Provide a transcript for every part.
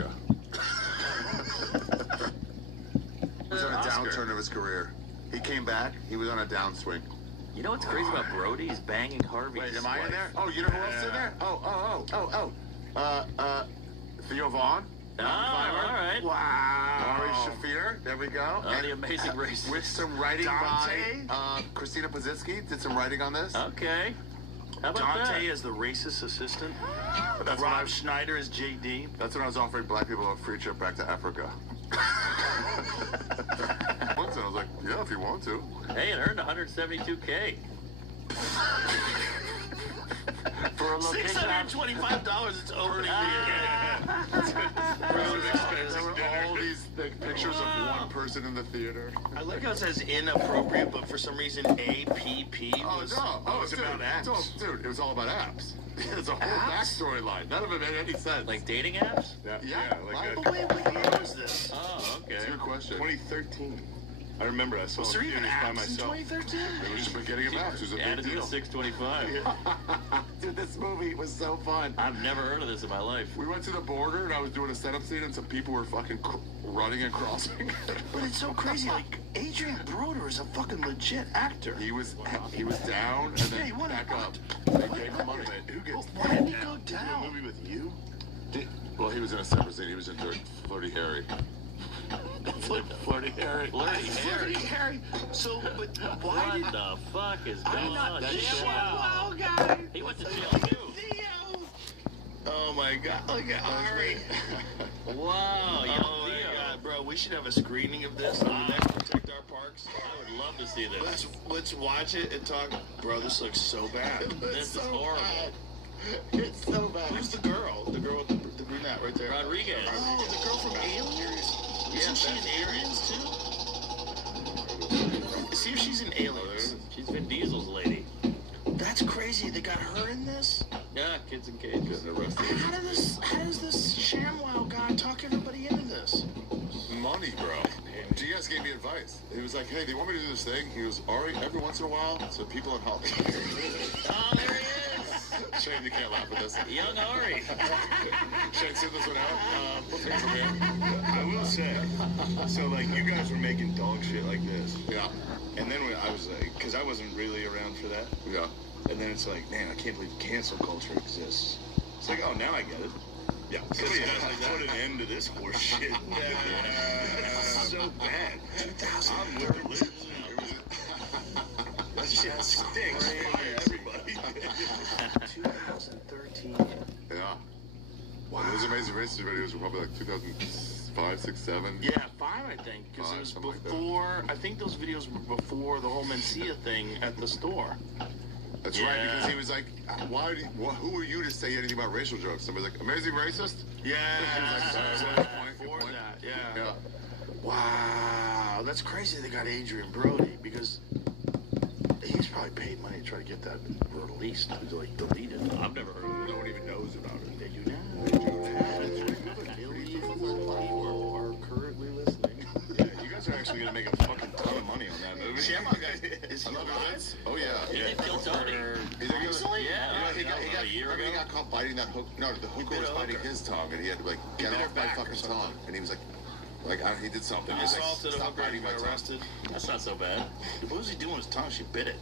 Africa. He was on a downturn of his career. He came back. He was on a downswing. You know what's crazy about Brody? He's banging Harvey's Wait, am I wife. in there? Oh, you know who else is in there? Theo Vaughn. Oh, all right. Wow. Ari Shafir. There we go. Oh, the Amazing Race. With some writing by Christina Pazitsky. Did some writing on this. Okay. How about Dante that? as the racist assistant. That's Rob Schneider as JD. That's when I was offering black people a free trip back to Africa. Once I was like, yeah, if you want to. Hey, it earned $172K. For a location. $625. It's opening There were all these pictures of one person in the theater. I like how it says inappropriate, but for some reason APP was, was about apps. Dude, it was all about apps. It's a whole backstory line. None of it made any sense. Like dating apps? Yeah. But wait, what year was this? Oh, okay. That's a good question. 2013. I remember I saw Was there him even by apps in myself. 2013? It was the beginning of apps. It was a Added big to the deal. 625. Dude, this movie was so fun. I've never heard of this in my life. We went to the border and I was doing a setup scene and some people were fucking running and crossing. But it's so crazy. Like, Adrian Broder is a fucking legit actor. He was down and Yeah, he then won back a up. They gave him money. Who gets Why did he go to a down? movie with you? Well, he was in a separate scene. He was in Flirty Harry. Flirty Harry. Flirty Harry. So, but why What did the fuck is going on? the Yeah, ShamWow guy? he went to jail too. Theo. Oh my God! Look at Ari. Wow, young Oh my Theo. God, bro! We should have a screening of this on the next Protect Our Parks. I would love to see this. Let's watch it and talk. Bro, this looks so bad. This is horrible. It's so bad. Who's the girl? The girl with the brunette right there. Rodriguez. Oh, the girl from Aliens. Yeah, Isn't she in Aliens too? See if she's in Aliens. She's Vin Diesel's lady. That's crazy. They got her in this. Yeah, kids in cages. Getting arrested. How does this ShamWow guy talk everybody into this? Money, bro. GS gave me advice. He was like, hey, they want me to do this thing. He goes, Ari, every once in a while, so people in Hollywood. Oh, there he is. Shane, you can't laugh at this. Young Ari. Shane, send this one out. We'll take some in. I will say, so like you guys were making dog shit like this, Yeah. and then when I was like, because I wasn't really around for that, Yeah. and then it's like, man, I can't believe cancel culture exists. It's like, oh, now I get it. Yeah. Somebody has to put an end to this horse shit. It's so bad. I'm where it lives. That shit stinks. Fire everybody. 2013. Yeah. Wow. Those Amazing Races videos were probably like 2005, 6, 7. Yeah, 5, I think, because it was Something like that. before. I think those videos were before the whole Mencia thing at the store. That's right, because he was like, who are you to say anything about racial jokes? Somebody's like, Amazing Racist? Yeah, Good before point. that, yeah. Yeah. Wow, that's crazy. They got Adrian Brody because he's probably paid money to try to get that released, like deleted. I've never heard of it. No one even knows about it. Did you know? Millions of people are currently listening. Yeah, you guys are actually gonna make a fucking ton of money on that movie. ShamWow guy, is he alive? Oh, yeah. He did kill Tony. Actually? Yeah, He got a year remember ago. he got caught biting that hook. No, the hooker bit was a biting hooker. his tongue, and he had to like get bit her off my back or fucking something. tongue. And he was like he did something. He He was like, assaulted a stop hooker and biting my got tongue. arrested. That's not so bad. What was he doing with his tongue? She bit it.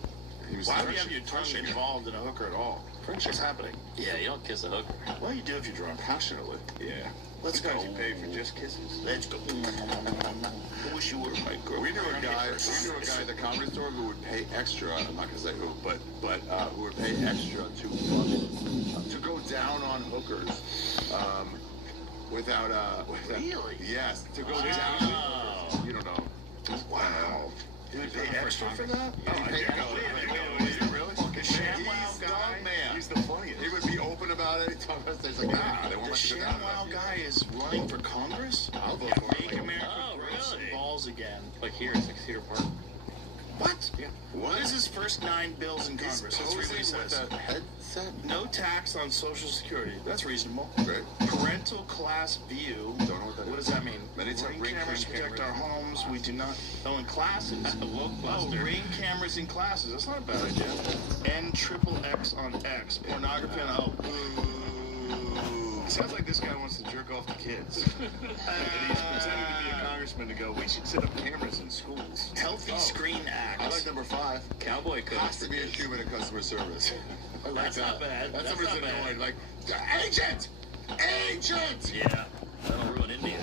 He was Why would you touching- have your tongue touching it. involved in a hooker at all? What's happening? Yeah, you don't kiss a hooker. What do you do if you're drunk? passionately. Yeah. Let's go. Sometimes you pay for just kisses. Let's go. I wish you were my girl. We knew a guy at the comedy store who would pay extra. I'm not gonna say who, but who would pay extra to go down on hookers, without Really? Yes, to go down. Wow. You don't know. Wow. Dude, they pay extra for that? Yeah, he paid extra. Is it really? ShamWow He's guy. the man. He's the funniest. He would be open about it. He talked about it. He's like, nah, they won't The let you go down. ShamWow guy is running for Congress? I'll vote for Make him. America Oh, grow some really? balls again. Like here, 6 Cedar Park. What? Yeah. What is his first 9 bills in He's Congress? Let's read what he posing with says. a headset. No tax on Social Security. That's reasonable. Great. Parental class view. Don't know what that is. What does that mean? Ring Ring cameras protect our homes. We do not. Oh, in classes. Oh, ring cameras in classes. That's not a bad idea. N XXX on X. Pornography on. Oh, boo. Sounds like this guy wants to jerk off off the kids. And he's pretending to be a congressman to go, we should set up cameras in schools. Healthy Screen Act. I like number 5. Cowboy coats. Has to be a human in customer service. I like That's that. not bad. That's That's somebody's not bad. annoyed. Like, agent! Agent! Yeah, that'll ruin India.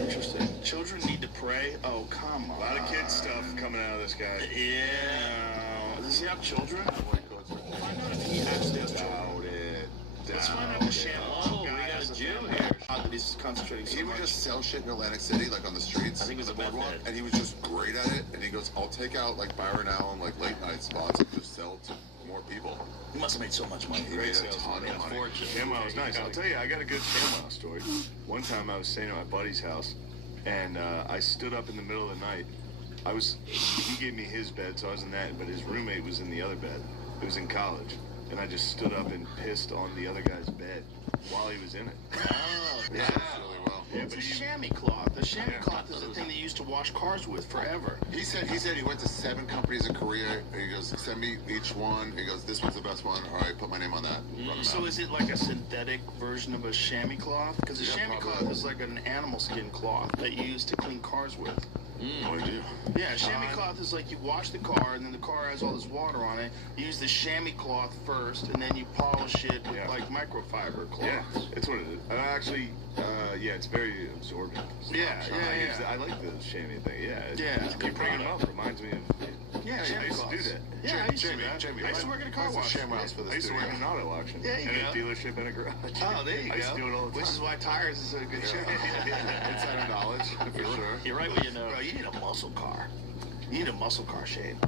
Interesting. Children need to pray. Oh, come on. A lot of kid stuff coming out of this guy. Yeah. Does he have children? Cowboy coats. Find out if he actually has children. Doubt it. Let's find out Doubt the it. sham Oh, guy we got has a a Jew family. here. That he's concentrating so He would much. just sell shit in Atlantic City, like on the streets. I think it was on a the meth boardwalk, head. and he was just great at it. And he goes, "I'll take out like Byron Allen, like late night spots, and just sell to more people." He must have made so much money. He made a ton of money. Fortune. ShamWow was nice. I'll tell you, I got a good ShamWow story. One time I was staying at my buddy's house, and I stood up in the middle of the night. He gave me his bed, so I was in that, but his roommate was in the other bed. It was in college. And I just stood up and pissed on the other guy's bed while he was in it. Oh, Yeah, that's really well. Yeah, It's but a he, chamois cloth. The chamois Yeah. cloth is the thing they used to wash cars with forever. He said he went to 7 companies in Korea. And he goes, "Send me each one." He goes, "This one's the best one. All right, put my name on that." Run 'em So out. is it like a synthetic version of a chamois cloth? Because a Yeah, chamois probably. cloth is like an animal skin cloth that you use to clean cars with. No idea. Yeah, chamois cloth is like you wash the car and then the car has all this water on it. You use the chamois cloth first and then you polish it with Yeah. like microfiber cloth. yeah, it's what it is. Actually, yeah, it's very absorbent. Yeah, yeah. I like the chamois thing. Yeah, Yeah. You bring it up, reminds me of. Yeah, I chamois used to cloths. do that. Yeah, I used to do that. Jamie, I used to work in a car what's the wash. ShamWows for the I used to work in an studio? auto auction. There you and go. a dealership and a garage. Oh, there you I used go. to do it all the time. Which is why tires is a good show. Insider knowledge, for sure. You're right what you know. Bro, you need a muscle car. You need a muscle car, Shane.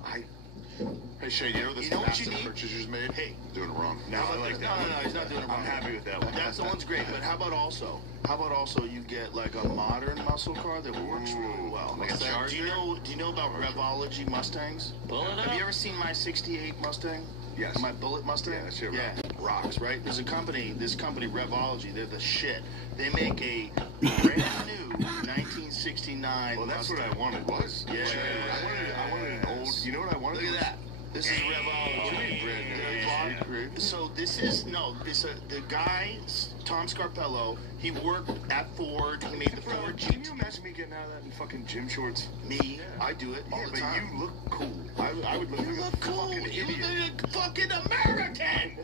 Hey Shane, you know this You know what you massive need? purchase you just made? Hey. Doing it wrong. No, I like that. No, he's not doing it wrong. I'm happy with that one. That's the one's great, but how about also you get like a modern muscle car that works really well? Like a Charger? Do you know about Revology Mustangs? Pull it Have up. you ever seen my '68 Mustang? Yes. My Bullet Mustang? Yeah, that shit rocks, right? There's this company, Revology, they're the shit. They make a brand new 1969 Well, that's Mustang. what I wanted. Was Yeah. I wanted an old. You know what I wanted? Look at that. This is Revology. Brand new. So this is the guy Tom Scarpello. He worked at Ford. He made the Ford Can GT. you imagine me getting out of that in fucking gym shorts? Me, I do it all Yeah, the but time. you look cool. I would look You like look a cool. fucking You idiot. look fucking American.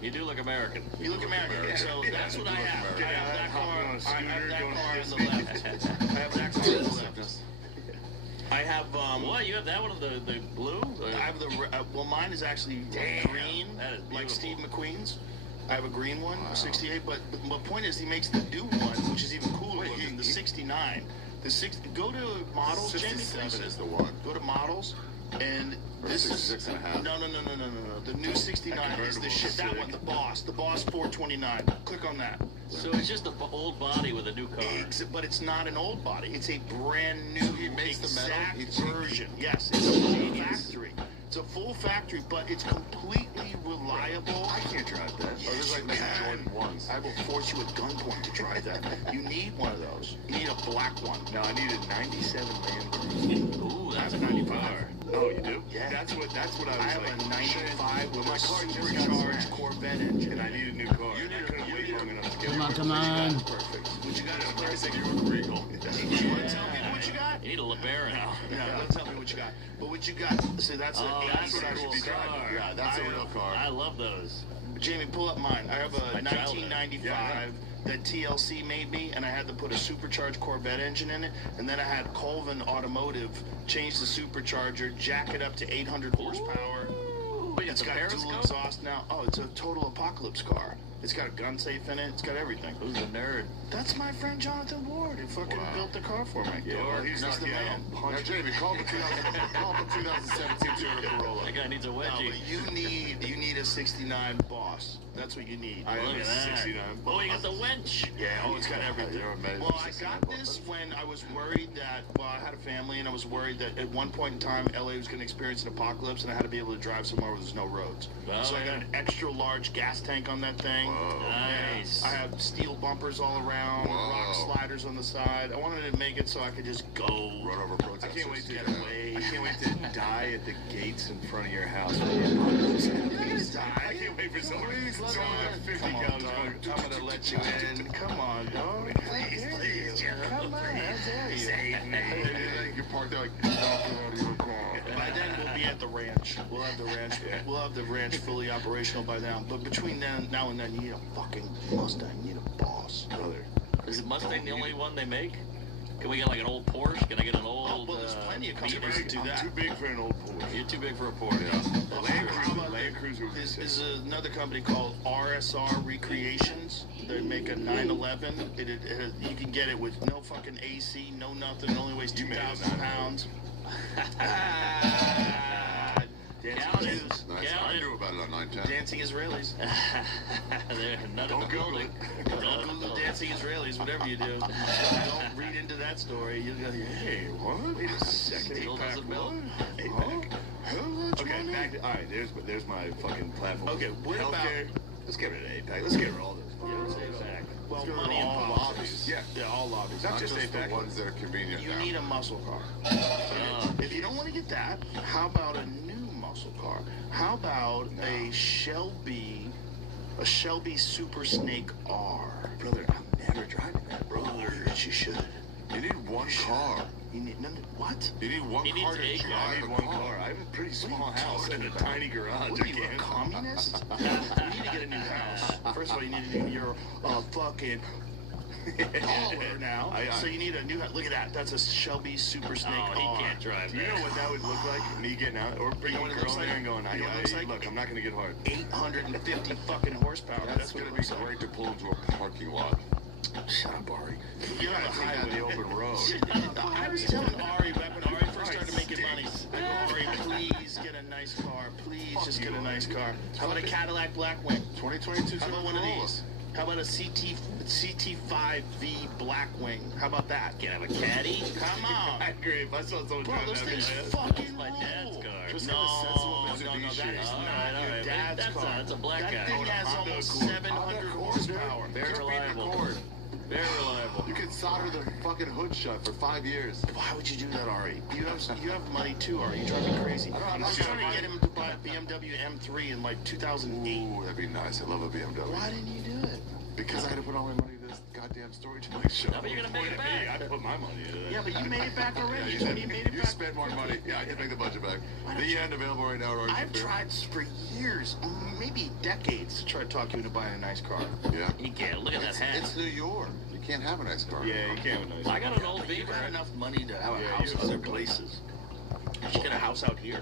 You do look American. You look American. So that's what I have. I have that car. Hopping on a I scooter, have that going car to on the left. I have that car on the left. I have What? You have that one of the blue? I have the well, mine is actually green, That is like beautiful. Steve McQueen's. I have a green one, a '68. But the point is, he makes the new one, which is even cooler Wait, looking. The '69. Go to models, Jamie. 67 Please. is the one. Go to models, and Or this is 66 and a half. no. The new '69 is the shit. That one, the Boss 429. Click on that. So it's just an old body with a new car. But it's not an old body. It's a brand new So he makes the metal? exact He- version. Yes, it's a full factory. It's a full factory, but it's completely reliable. I can't drive that. Oh, Yes, there's like you maybe can. Jordan ones. I will force you at gunpoint to try that. You need one of those. You need a black one. No, I need a '97 Land Cruiser. Ooh, that's a I have a cool 95. car. Oh, you do? Yeah. That's what I was I have like. a '95 with My a car never got supercharged smashed. Corvette engine. And I need a new car. I couldn't wait long enough to get Come on, one. come on. Perfect. What you got? Regal. You want to tell people what you got? You need a LeBaron. No, don't tell me what you got. But what you got? See, that's Oh, it. that's what a I should cool be driving. car. Yeah, that's a real car. I love those. Jamie, pull up mine. I have a My childhood. 1995 that TLC made me, and I had to put a supercharged Corvette engine in it, and then I had Colvin Automotive change the supercharger, jack it up to 800 horsepower. Wait, It's it's a got dual Periscope? exhaust now. Oh, it's a total apocalypse car. It's got a gun safe in it. It's got everything. Who's the nerd? That's my friend Jonathan Ward, who fucking Wow. built the car for me. Yeah, well, he's That's lucky the I man. don't Now, punch. Jamie, call the 2017 Toyota Corolla. That guy needs a No, wedgie. but you need a '69 Boss. That's what you need. I Look have at a that. 69. Oh, you got the wench. Yeah, it's got everything. You're amazing. Well, I got this when I was worried that, I had a family and I was worried that at one point in time, LA was going to experience an apocalypse and I had to be able to drive somewhere where there's no roads. Oh, So I got yeah. an extra large gas tank on that thing. Whoa. Nice. I have steel bumpers all around, Whoa. rock sliders on the side. I wanted to make it so I could just go. Run over I protesters. can't wait to Get away. I can't wait to die at the gates in front of your house. When the apocalypse happens. You're not gonna die. I can't wait for someone Please, let So me I'm in. 50 Come on, gallons dog. I'm gonna let you in. Come on, dog. Please, Come on, how dare you? Save me. You parked there like, get out of your car. By then we'll be at the ranch. We'll have the ranch. We'll have the ranch fully operational by now. But between now and then, you need a fucking Mustang. You need a boss, brother. Is Mustang the only one they make? Can we get like an old Porsche? Can I get an old? Well, there's plenty of Beamer? companies that do I'm that. too big for an old Porsche. You're too big for a Porsche. Yeah. Land Cruiser would be There's sick. another company called RSR Recreations. They make a 911. You can get it with no fucking AC, no nothing. It only weighs You made it 2,000 pounds. Count it. Nice. Count I it. knew about it on 910. Dancing Israelis. They're not Don't in the Google building. it. Don't Google dancing Israelis, whatever you do. Don't read into that story. You'll go, hey, What? Wait a second. Still APAC, doesn't build. what? APAC. Okay, back to, all right, there's my fucking platform. Okay, what about- Healthcare. Let's get rid of APAC. Let's get rid of all this. well, Let's go to money and all politics. lobbies. Yeah, all lobbies. Not Not just just the APAC. ones that are convenient You now. need a muscle car. If you don't want to get that, how about a new muscle car? How about a Shelby Super Snake R? Brother, I'm never driving that, bro. Yes, you should. You need one car. You need what? You need one He needs car to a drive car. I need a one car. I have a pretty small house and a tiny garage. What are you, a communist? You need to get a new house. First of all, you need to do your fucking taller now. So you need a new house. Look at that. That's a Shelby Super Snake Oh, R. he can't drive Do you know that. what that would look like? Me getting out, or bringing You know what a it girl looks in there like? and going, You know what it looks like? look, I'm not going to get hard. 850 fucking horsepower. That's what going it to be looks like. great to pull into a parking lot. Shut up, Ari. You're on I the think on the highway. open road. I was telling Ari back when Ari first started making money. I go, Ari, please get a nice car. Please just get a nice car. How about a Cadillac Blackwing? 2022 How about one of these? How about a CT5V Blackwing? How about that? Can I have a caddy? Come on. I agree. If I saw someone Bro, drive those that, things I'd- fucking My dad's rule. car. Just No, have a sensible no, Mitsubishi. that is All not right, your but dad's that's car. a black That guy. thing Hold on, has Honda almost Accord. 700 horsepower. Very reliable. Very reliable. You can solder the fucking hood shut for 5 years. Why would you do that, Ari? You have money too, Ari. You drive me crazy. I'm I was not trying to gonna get him to buy a BMW M3 in like 2008. Ooh, that'd be nice. I love a BMW. Why didn't you do it? Because I had to put all my money into this goddamn storytelling show. No, but you're gonna make it Hey, back. I put my money into that. Yeah, but you made it back already. Yeah, You told me you made it you back. spend more money. Yeah, I did make the budget back. Why don't The you- end available right now. Rory. I've tried for years, maybe decades, to try to talk you into buying a nice car. Yeah. He can't. Look at that hat. It's New York. You can't have a nice car. Yeah, you can't have a nice I got an old But you Beamer. got enough money to have a Yeah, house you- other places. You should get a house out here.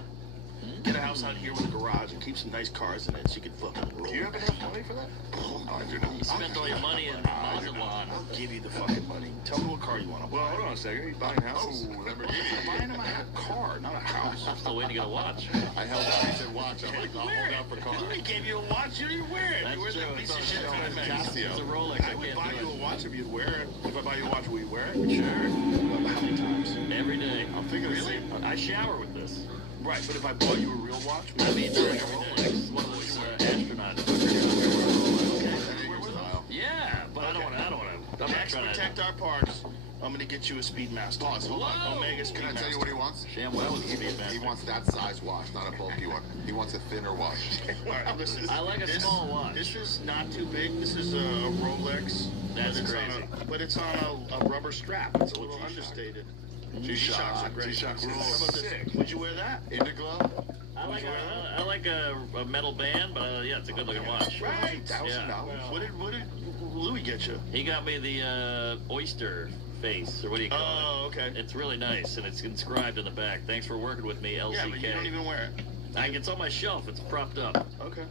Get a house out here with a garage and keep some nice cars in it so you can fucking roll. Do you have enough money for that? Oh, I do not. You spent all your money in Mazatlan. I'll give you the fucking money. Tell me what car you want to buy. Well, hold on a second. Are you buying Oh, houses? I'm Lamborghini. buying him a car, not a house. Still waiting to get a watch. I held out. He said, watch. I'm like, I'll hold out for car. He gave you a watch, you didn't wear it. That's You wear true. that piece It's of on shit sale at Timex. Casio. It's a Rolex. I I would can't buy do you a it. watch if you'd wear it. If I buy you a watch, will you wear it? Sure. How many times? Every day. I'm thinking the Really? same. I shower with this. Right, but if I bought you a real watch, I mean, not like a Rolex. One of those astronaut. Yeah, but I don't want to. I'm not Next, trying to. protect our parks. I'm gonna get you a Speedmaster. Pause, hold on. Whoa. Omega Can I tell you what he wants? Sham well with the He Speedmaster. wants that size watch, not a bulky one. He wants a thinner watch. All right, listen. I like a small watch. This is not too big. This is a Rolex. That's but it's crazy. but it's on a rubber strap. It's a little understated. G-Shock. are great. G-Shock How rules. about this? Would you wear that? Indiglo? I like a metal band, but yeah, it's a good looking watch. Right. Yeah. What did Louis get you? He got me the oyster face, or what do you call Oh, okay. it? It's really nice, and it's inscribed in the back. Thanks for working with me, LCK. Yeah, but you don't even wear it. It's on my shelf. It's propped up. Okay.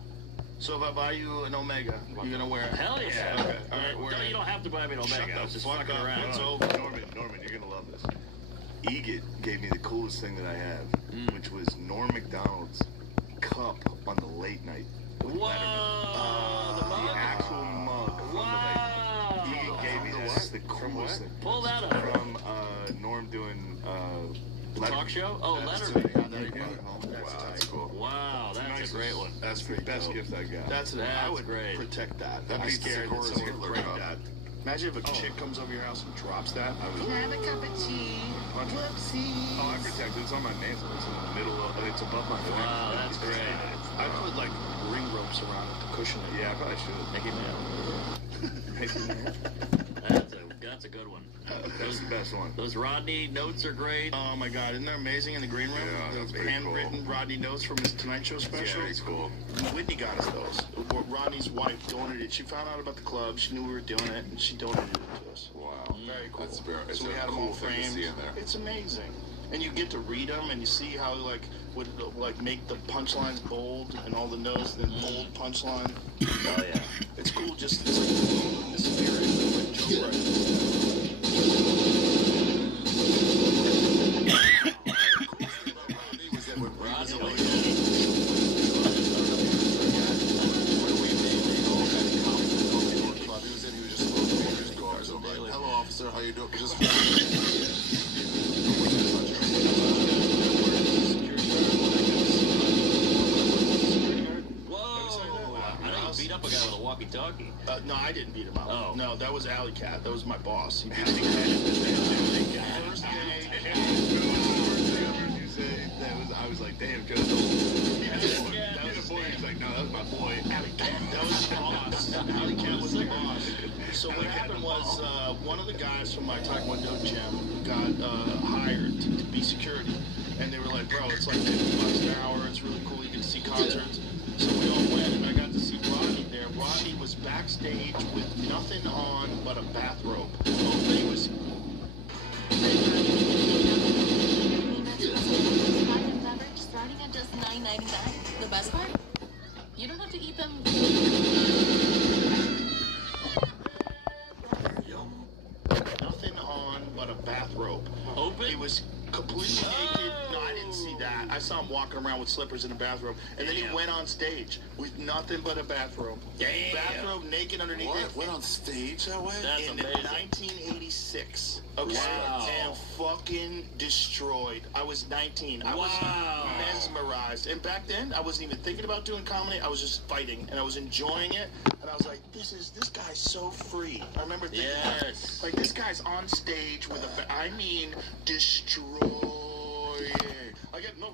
So if I buy you an Omega, you're gonna wear it? Hell yeah. Okay. All right. Wear it. You don't have to buy me an Omega. Shut I the was just fuck fucking up. around. It's So, over. Norman, you're gonna love this. Egit gave me the coolest thing that I have, which was Norm Macdonald's cup on the late night. with Whoa, Letterman. the mug? The actual mug from the late Wow. night. Egit gave me that. That's the coolest thing. Pull that up. From Norm doing Talk show? Oh, That's Letterman. tight. There you go. Wow, that's cool. Wow, that's a great one. That's the best gift I got. That's That's I would great. protect that. That I'm beats scared that Segura's someone Hitler would break cup. that. Imagine if a chick comes over your house and drops that. Can I have a cup of tea? Whoopsie. Oh, I protect it. It's on my mantle. It's in the middle of. It's above my. Wow, that's great. I put like ring ropes around it to cushion it. Yeah, I probably should. Mickey Mouse. That's a good one. That's the best one. Those Rodney notes are great. Oh my God, isn't that amazing in the green room? Yeah, that's The pretty handwritten Rodney notes from his Tonight Show special. Yeah, it's cool. Whitney got us those. Rodney's wife donated. She found out about the club. She knew we were doing it, and she donated it to us. Wow. Very cool. That's very, it's So we a had them cool all thing to framed. see in there. It's amazing. And you get to read them, and you see how would make the punchlines bold and all the notes, then bold punchline. Oh yeah. It's cool just to see the spirit of Joe Wright. Hello, officer. How you doing? Just Beat up a guy with a walkie-talkie. No, I didn't beat him up. Oh. No, that was Alley Cat. That was my boss. He beat Alley me up. Cat. First day. I was like, damn, Joe. That was boy. He's like, no, that was my boy. Alley Cat. That was the boss. Alley Cat was the boss. So what happened was one of the guys from my Taekwondo gym got hired to be security. And they were like, bro, it's like $50 an hour. It's really cool. You get to see concerts. So we all went, and I got to see Rodney there. Rodney was backstage with nothing on but a bathrobe. He was... Starting at just $9.99. The best part? You don't have to eat them. Nothing on but a bathrobe. Open? He was completely naked. No, I didn't see that. I saw him walking around with slippers in a bathrobe. And then he went on stage with nothing but a bathrobe. Damn. Bathrobe naked underneath what? it. Went on stage that way? That's In amazing. 1986. Okay. Wow. And fucking destroyed. I was 19. I was Wow. mesmerized. And back then, I wasn't even thinking about doing comedy. I was just fighting. And I was enjoying it. And I was like, this guy's so free. I remember thinking, Yes. like, this guy's on stage with destroying. I get no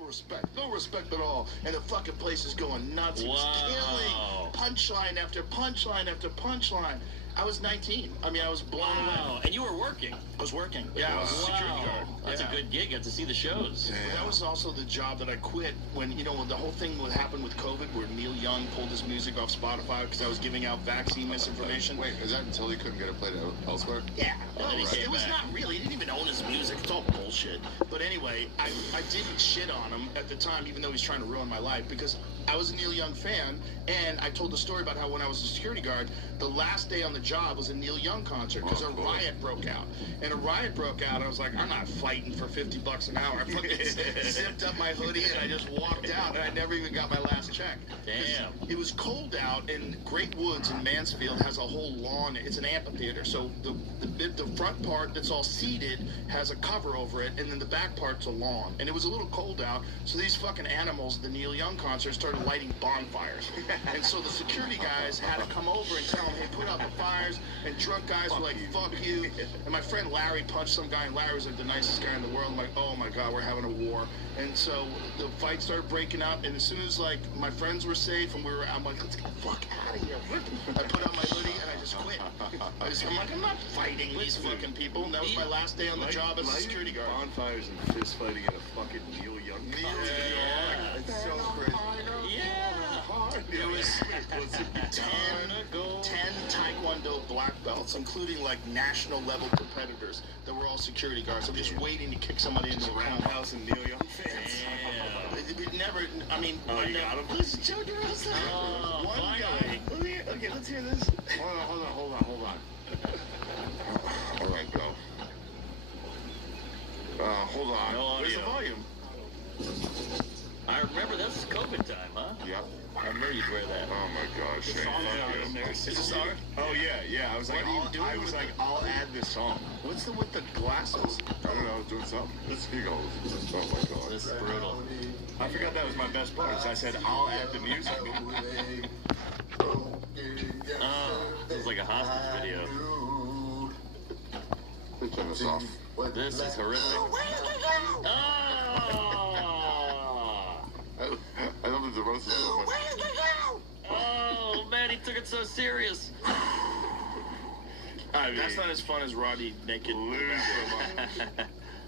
respect at all. And the fucking place is going nuts. It was Wow. killing punchline after punchline after punchline. I was 19. I mean, I was blown away. Wow. And you were working. I was working. Yeah, I was a security guard. That's Yeah. a good gig. Got to see the shows. But that was also the job that I quit when, when the whole thing would happen with COVID, where Neil Young pulled his music off Spotify because I was giving out vaccine misinformation. Wait, is that until he couldn't get it played elsewhere? Yeah. And then he came It was back. not really. He didn't even own his music. It's all bullshit. But anyway, I didn't shit on him at the time, even though he's trying to ruin my life, because I was a Neil Young fan, and I told the story about how when I was a security guard, the last day on the job was a Neil Young concert because a riot broke out. And a riot broke out, I was like, I'm not fighting for $50 an hour. I fucking zipped up my hoodie and I just walked out, and I never even got my last check. Damn. It was cold out, and Great Woods in Mansfield has a whole lawn. It's an amphitheater, so the front part that's all seated has a cover over it, and then the back part's a lawn. And it was a little cold out, so these fucking animals, the Neil Young concert, started lighting bonfires. And so the security guys had to come over and tell them, hey, put out the fires, and drunk guys were like, fuck you. And my friend Larry punched some guy, and Larry was like the nicest guy in the world. I'm like, oh my God, we're having a war. And so the fight started breaking out, and as soon as like my friends were safe and I'm like, let's get the fuck out of here. I put on my hoodie and I just quit. I'm like, I'm not fighting these fucking people. And that was my last day on the job as a security guard. Bonfires and fist fighting in a fucking Neil Young concert. Yeah. It's so crazy. Yeah. There was 10 Taekwondo black belts, including like national level competitors that were all security guards. I'm just waiting to kick somebody into the roundhouse. Roundhouse and Neil Young fans. Damn. It never, I mean, Oh, you got him? Listen, Joe DeRosa. Oh, One finally. guy. Okay, let's hear this. Hold on. All right, go. Hold on. No Where's the audio. volume? I remember that's COVID time, huh? Yep. I remember you'd wear that. Oh my gosh, Shane. Fuck you. Is this our? Oh yeah. I was like, What are you doing I was with like, it? I'll add this song. What's the with the glasses? I don't know, doing something. He goes. Oh my god. This is brutal. I forgot that was my best part. So I said, I'll add the music. This is like a hostage video. Let me turn this off. This is horrific. Oh! I don't think the roast is over. get so serious? I mean, that's not as fun as Roddy naked.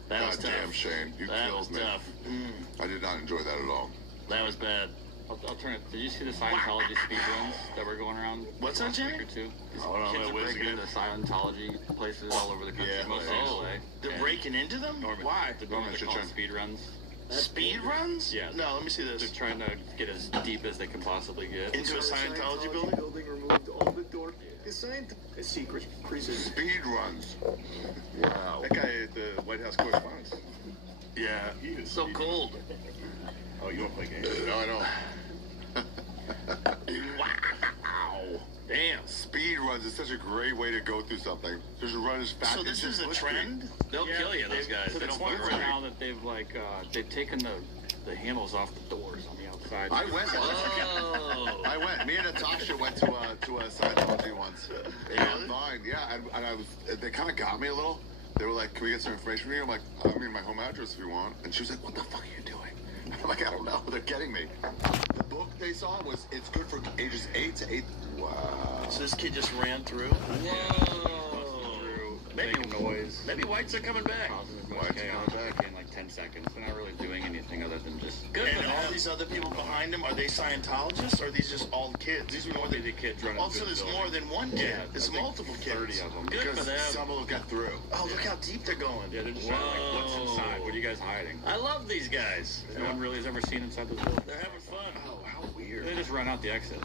That was God tough. damn, Shane. You That killed was me. tough. I did not enjoy that at all. That was bad. I'll turn it. Did you see the Scientology speedruns that were going around? What's that, last week Jay? or two? These Oh, no, kids that are was breaking good. into Scientology places all over the country, Yeah, mostly oh. LA. They're And breaking into them? Norman, Why? They're, Norman, they're shit, called Shane. speed runs. Speed runs? Yeah. No, let me see They're this. trying to get as deep as they can possibly get. Into a Scientology building? Removed all the door. It's secret. Precision. Speed runs. Wow. That guy at the White House correspondence. Yeah. He is So cold. Oh, you don't play games. No, I don't. Wow. Damn. Speed runs is such a great way to go through something. Just run as fast So as this is a you trend? They'll kill you, those guys. to They the don't point fuck where around. Now that they've taken the handles off the doors on the outside. I went. Whoa. I went. Me and Natasha went to a Scientology once. Really? Fine. Yeah, and I was. They kind of got me a little. They were like, "Can we get some information from you?" I'm like, "I mean, my home address if you want." And she was like, "What the fuck are you doing?" I'm like, "I don't know. They're getting me." The book they saw was it's good for ages 8 to 8. Wow. So this kid just ran through? Whoa. Maybe Making noise. Maybe whites are coming back. Causing as much Whites chaos coming back. in like 10 seconds. They're not really doing anything other than just good And for all them. these other people behind him, are they Scientologists or are these just all the kids? These are more than the kids running Also, through the there's building. more than one kid. Yeah, There's I think multiple kids. 30 of them. Good Because for them. some of them got through. Oh, look how deep they're going. Yeah, they're just trying to like, what's inside? What are you guys hiding? I love these guys. No one really has ever seen inside this building. They're having fun. Oh, how weird. They just run out the exit.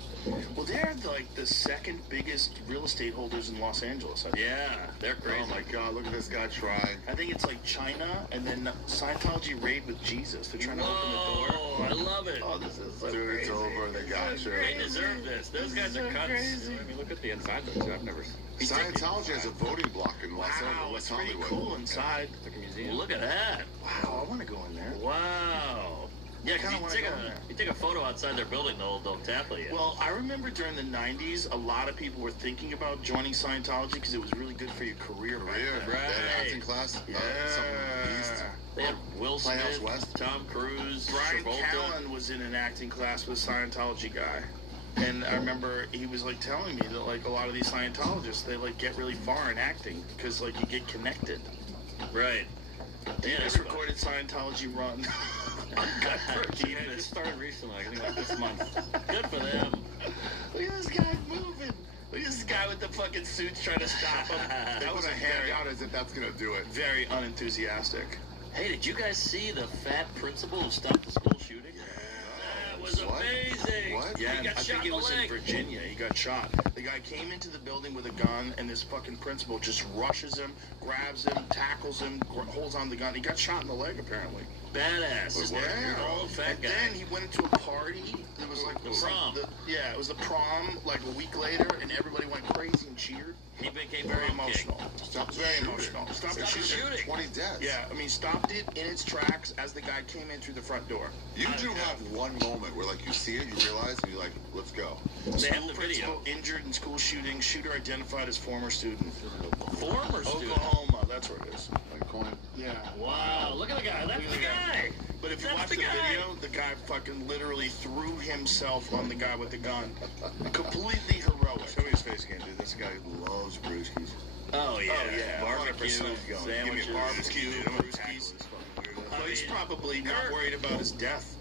Well, they're like the second biggest real estate holders in Los Angeles. I think. Yeah, they're crazy. Oh my God! Look at this guy trying. I think it's like China and then Scientology raid with Jesus. They're trying to open the door. Whoa, I love it. Oh, this is so Dude, it's crazy. over. They got you. They deserve this. Those guys are so cunts. crazy. I mean, look at the inside of it. I've never seen. Scientology has a voting block in Los Wow, Angeles, it's pretty Hollywood. cool inside. It's like a museum. Look at that. Wow, I want to go in there. Wow. Yeah, I If kind of you want to take go in there. you take a photo outside their building, they'll tackle you. Well, I remember during the 90s, a lot of people were thinking about joining Scientology because it was really good for your career. back Career, then. Right. that acting class, something beast. they had Will Playhouse Smith, West. Tom Cruise, Brian Travolta. Callen was in an acting class with a Scientology guy. And I remember he was like telling me that like a lot of these Scientologists, they like get really far in acting because like you get connected. Right. They Yeah, just everybody. recorded Scientology Run. Uncut Yeah, Virgin. it just started recently. I think like this month. Good for them. Look at this guy moving. Look at this guy with the fucking suits trying to stop him. That That was was a a hand very, out as if that's gonna do it. very unenthusiastic. Hey, did you guys see the fat principal who stopped the school shooting? That was What? amazing. What? Yeah, he got I shot think in it the was in leg. Virginia. He got shot. The guy came into the building with a gun, and this fucking principal just rushes him, grabs him, tackles him, holds on the gun. He got shot in the leg, apparently. Badass. But what? Yeah. Old fat And guy. then he went into a party. It was like The prom. Yeah, it was the prom, like a week later, and everybody went crazy and cheered. He became Very prom king. emotional. Stop the Very shooting. emotional. Stopped the Stop the shooting. shooting. 20 deaths. Yeah, I mean, stopped it in its tracks as the guy came in through the front door. You do have one moment where, like, you see it, you realize, and you're like, let's go. They have School the principal video. injured in school shooting. Shooter identified as former student. Former student. Oklahoma, that's where it is. Like, coin. Yeah. Wow, look at the guy. That's Look the at the guy. But if you That's watch the the guy. video, the guy fucking literally threw himself on the guy with the gun. Completely heroic. Show me his face again, dude. This guy loves brewskis. Oh yeah. Oh, yeah, Barbecue, 100%. Give me sandwiches. a barbecue, Barbecue, I'm gonna brewskis. tackle this fucking weirdo. Well, he's mean, probably not Kirk. worried about his death.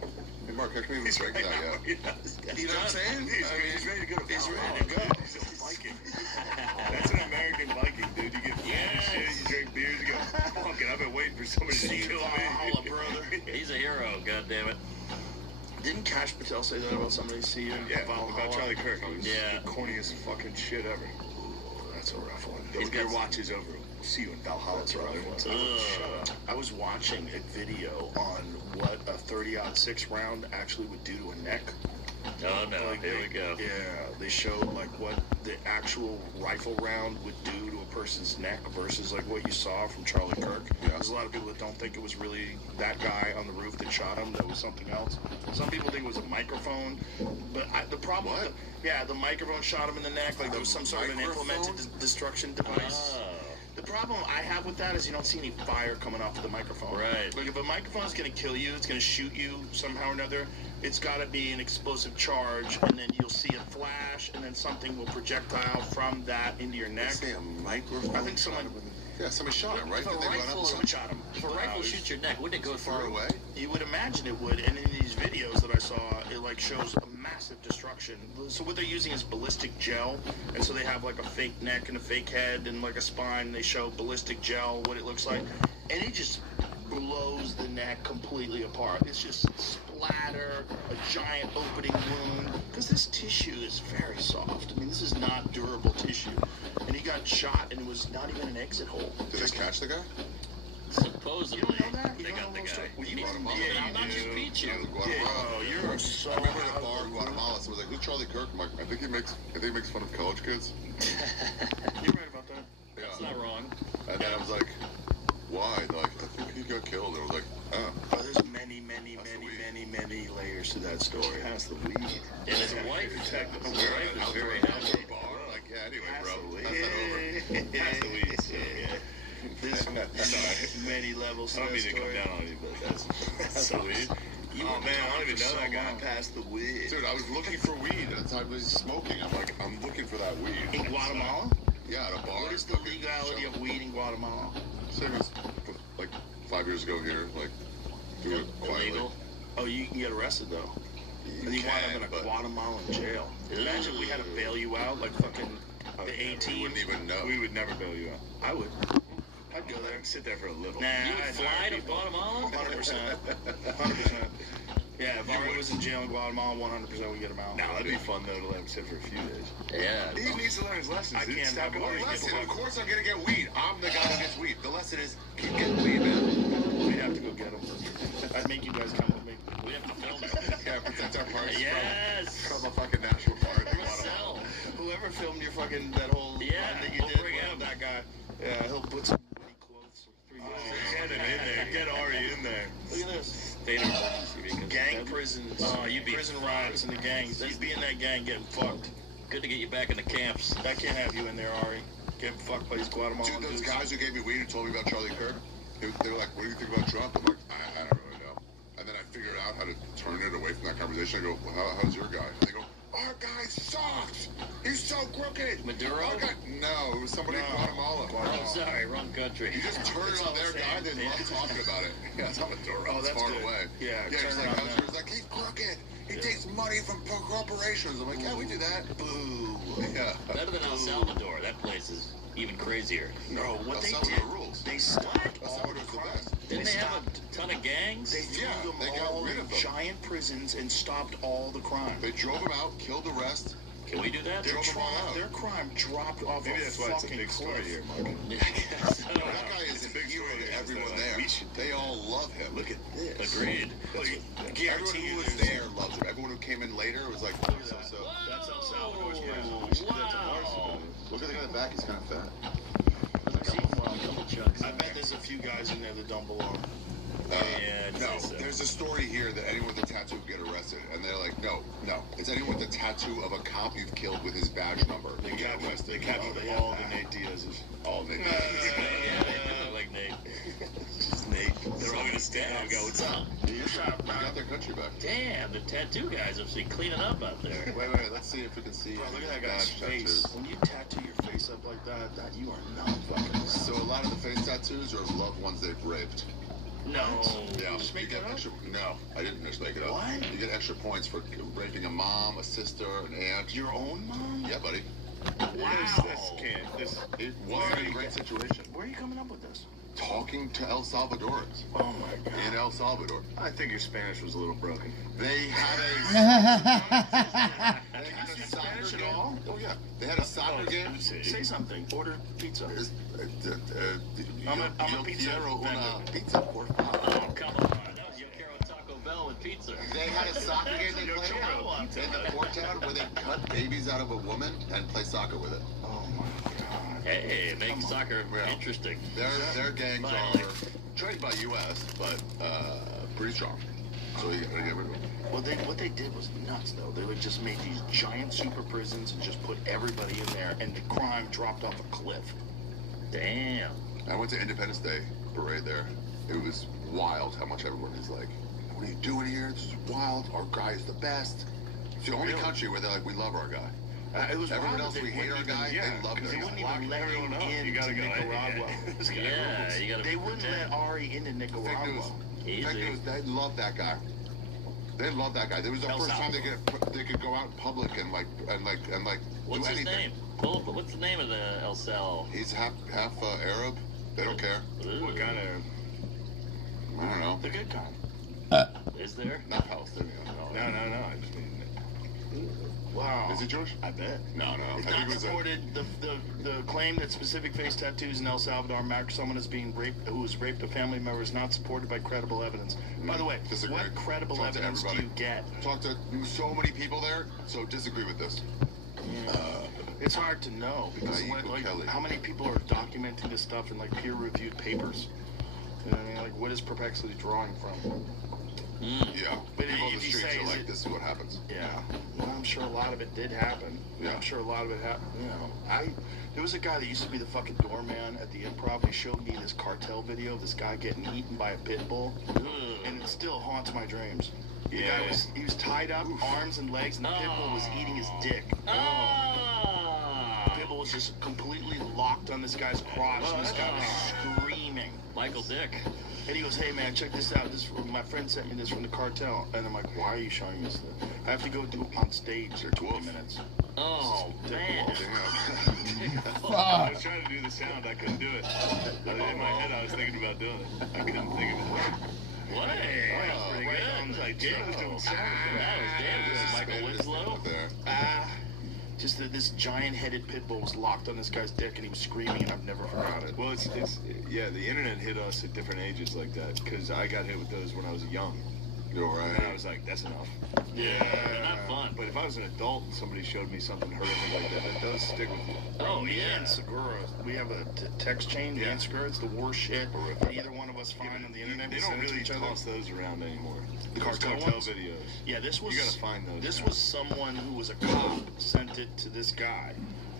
Hey, Mark, how come you haven't break that yet? You know what I'm saying? He's ready to go to He's Valhalla. ready to go. He's a Viking. That's an American Viking, dude. You get shit, you drink beers, you go, fuck it, I've been waiting for somebody to See you, kill Valhalla, me. brother. He's a hero. God damn it. Didn't Cash Patel say that about somebody? See you, Yeah, Valhalla? about Charlie Kirk. It was Yeah. the corniest fucking shit ever. That's a rough one. He's Your got- watch is over. See you in Valhalla, That's a rough brother. one. Ugh. I was watching a video on what a 30-06 round actually would do to a neck. Oh no. Like, Here we go. Yeah, they showed like what the actual rifle round would do to a person's neck versus like what you saw from Charlie Kirk. Yeah. There's a lot of people that don't think it was really that guy on the roof that shot him. That was something else. Some people think it was a microphone, but the problem, What? yeah, the microphone shot him in the neck. Like there was some sort of an implemented Microphone? destruction device. Oh. The problem I have with that is you don't see any fire coming off of the microphone. Right. Like if a microphone is going to kill you, it's going to shoot you somehow or another. it's got to be an explosive charge, and then you'll see a flash, and then something will projectile from that into your neck. Say a microphone. I think someone. Yeah, somebody shot him, right? If a Did they run rifle, up on Someone him? shot him. if a rifle shoots your neck, wouldn't it go Far through? away? You would imagine it would, and in these videos that I saw, it like shows a massive destruction. So what they're using is ballistic gel, and so they have like a fake neck and a fake head and like a spine. They show ballistic gel, what it looks like, and it just blows the neck completely apart. It's just splatter, a giant opening wound, because this tissue is very soft. I mean, this is not durable tissue. And he got shot, and it was not even an exit hole. Did they catch the guy? Supposedly, You don't know that? You they don't got know the those guy. stories? Well, you He's- brought him up. yeah, Yeah, I'm not you just do. beat you. I was in Guatemala. Oh, you're so I remember at out a bar in of the Guatemala, someone was like, who's Charlie Kirk? I'm like, I think he makes fun of college kids. You're right about that. That's not wrong. And then I was like, why? They're like, I think he got killed. And I was like, oh. Oh, there's many layers to that story. Pass the weed. And his wife, his wife is very happy. Bar. Like, yeah, anyway, Pass bro. the weed. Pass that over. Pass the weed. So, There's many levels I to don't that mean to come story. down on you, but that's the weed. Oh man, I don't even know that guy. Pass the weed. Dude, I was looking for weed at the time he was smoking. I'm like, I'm looking for that weed. In Guatemala? Yeah, at a bar. What is the legality of weed in Guatemala? Same as like 5 years ago here. Like, do it quietly. Illegal. Oh, you can get arrested though. You And you wind up can, in a but Guatemalan jail. Imagine if we had to bail you out like fucking the we 18. wouldn't even know. We would never bail you out. I would. I'd go there. Sit there for a little. Nah, You would I'd fly hire to people. Guatemala? 100%. 100%. Yeah, if Ari was in jail in Guatemala, 100% we'd get him out. No, that'd be fun though to let him sit for a few days. Yeah. He needs to learn his lessons. I dude. can't Stop have going. Ari get Listen, of fucked. course I'm gonna get weed. I'm the guy who gets weed. The lesson is keep getting weed, man. We'd have to go get him. I'd make you guys come with me. We have to film it. Yeah, protect our parks Yes. from a fucking national park in Guatemala. Sell. Whoever filmed your fucking, that whole Yeah, run that you we'll did, bring him. that guy, yeah, he'll put some woody clothes for 3 Oh, years. get him in there. Get Ari in there. Look at this. State of emergency because Gang prisons. Oh, you'd be prison riots and the gangs. You'd be in that gang getting fucked. good to get you back in the camps. I can't have you in there, Ari. Getting fucked by these Guatemalan Dude, those dudes. guys who gave me weed and told me about Charlie Kirk, they were like, what do you think about Trump? I'm like, I don't really know. And then I figured out how to turn it away from that conversation. I go, well, how's your guy? And they go, our guy sucks. He's so crooked. Maduro? Our guy, no, it was somebody in Guatemala. Oh, sorry, wrong country. You just turn it on their guy, they love talking about it. Yeah, it's not Maduro. Oh, It's that's far good. away. Yeah, Yeah, turn it's it like, on how's them. yours? Like, he's crooked. He takes money from corporations. I'm like, yeah, we do that. Boo. Yeah. Better than El Salvador. That place is even crazier. No, what El they Salvador did, rules. they stopped El all Salvador's the the crime. best. Didn't they have a ton of gangs? They threw Yeah, them they got all rid in of them. giant prisons and stopped all the crime. They drove him out, killed the rest. Can we do that? Their, drove them all out. their crime dropped off Maybe a that's why it's a fucking big story cliff. here, Mark. Yeah, I guess. That guy is It's a a big hero story to there. everyone Like, there. we should- They all love him. Look at this. Agreed. Everyone Guarantee who you was there's- there loves him. Everyone who came in later was like, Look at that. so. That's El Salvador's Whoa. prison. We should do that to ours. Wow. Look at the guy in the back. He's kind of fat. Couple chunks. I bet there's a few guys in there that don't belong. Yeah, I'd No, say so. there's a story here that anyone with a tattoo can get arrested, and they're like, no. It's anyone with a tattoo of a cop you've killed with his badge number. They will get captured arrested. they captured they all have the that. Nate Diaz's. All they Yeah, they look like Nate. Just Nate. They're all gonna stand up and go, what's up? You got their country back. Damn, the tattoo guys have seen cleaning up out there. Wait, let's see if we can see. Bro, look at that badge guy's face. tattoos. When you tattoo your face up like that, you are not fucking. So a lot of the face tattoos are loved ones they've raped. No. Yeah, You just make you get that up? extra. No, I didn't just make it up. What? You get extra points for raping a mom, a sister, an aunt. Your own mom? Yeah, buddy. This It wasn't a great situation. Where are you coming up with this? Talking to El Salvadorans Oh my god. in El Salvador, I think your Spanish was a little broken. they had a soccer Spanish at game. all? Oh yeah, they had a soccer game. Say something. Order pizza. I'm a pizza quiero una vendor. pizza, por favor. Oh, come on. That was Yo Quiero Taco Bell with pizza. They had a soccer game they Yo played Quiero in the port town where they cut babies out of a woman and play soccer with it. Oh my god. Hey, it makes Come on. soccer Yeah. interesting. Their gangs Finally. are trained by U.S., but pretty strong. So you gotta get rid of them. What they did was nuts though. They would just make these giant super prisons and just put everybody in there, and the crime dropped off a cliff. Damn. I went to Independence Day parade there. It was wild how much everyone is like what are you doing here? This is wild. Our guy is the best. It's the only country where they're like, we love our guy. It was Everyone wild else, that we hate our guy. They love because their they guy. wouldn't even let everyone up. him You gotta into go. Nicaragua. Yeah, you gotta. They wouldn't let Ari into Fake Nicaragua. news. Easy. Fake news. They love that guy. They love that guy. It was the El first time Salvador. they could go out in public and What's do his anything. name? Pull up, what's the name of the El Sal? He's half Arab. They don't care. What kind of? I don't know. The good kind. Is there? Not Palestinian. No. I just mean. Wow. Is he Jewish? I bet. No. It's not supported. The claim that specific face tattoos in El Salvador mark someone as being raped, who was raped a family member, is not supported by credible evidence. By the way, Disagree. what credible Talk to evidence do everybody. you get? Talk to so many people there, so disagree with this. It's hard to know because Naive like Kelly. how many people are documenting this stuff in like peer-reviewed papers? You know what I mean? Like, what is Perplexity drawing from? Yeah. But People on the if you streets say, are is like, it- this is what happens. Yeah, well, I'm sure a lot of it did happen. Yeah. I'm sure a lot of it happened. You know, there was a guy that used to be the fucking doorman at the Improv. He showed me this cartel video of this guy getting eaten by a pit bull, and it still haunts my dreams. The guy was tied up, arms and legs, and the pit bull was eating his dick. The pit bull was just completely locked on this guy's crotch, and this guy was screaming. Michael Dick. And he goes, hey man, check this out. My friend sent me this from the cartel. And I'm like, why are you showing this? I have to go do it on stage for 20 minutes. Oh, man. I was trying to do the sound. I couldn't do it. In my head, I was thinking about doing it. I couldn't think of it. What? That's pretty right good. on the Like, jaw. James doing sound. That was damn good. Michael Winslow. There. Just that this giant-headed pit bull was locked on this guy's dick, and he was screaming, and I've never forgot it. Well, it's the internet hit us at different ages like that because I got hit with those when I was young. You're And right. I was like, that's enough. They're not fun. But if I was an adult and somebody showed me something horrific like that does stick with you. Oh, Me yeah. and Segura, we have a text chain. Me and Segura, it's the worst shit that either one of us find on the internet. They we don't send it to really each other. toss those around anymore. The Those cartel ones? videos. Yeah, this was. You gotta find those This now. was someone who was a cop sent it to this guy,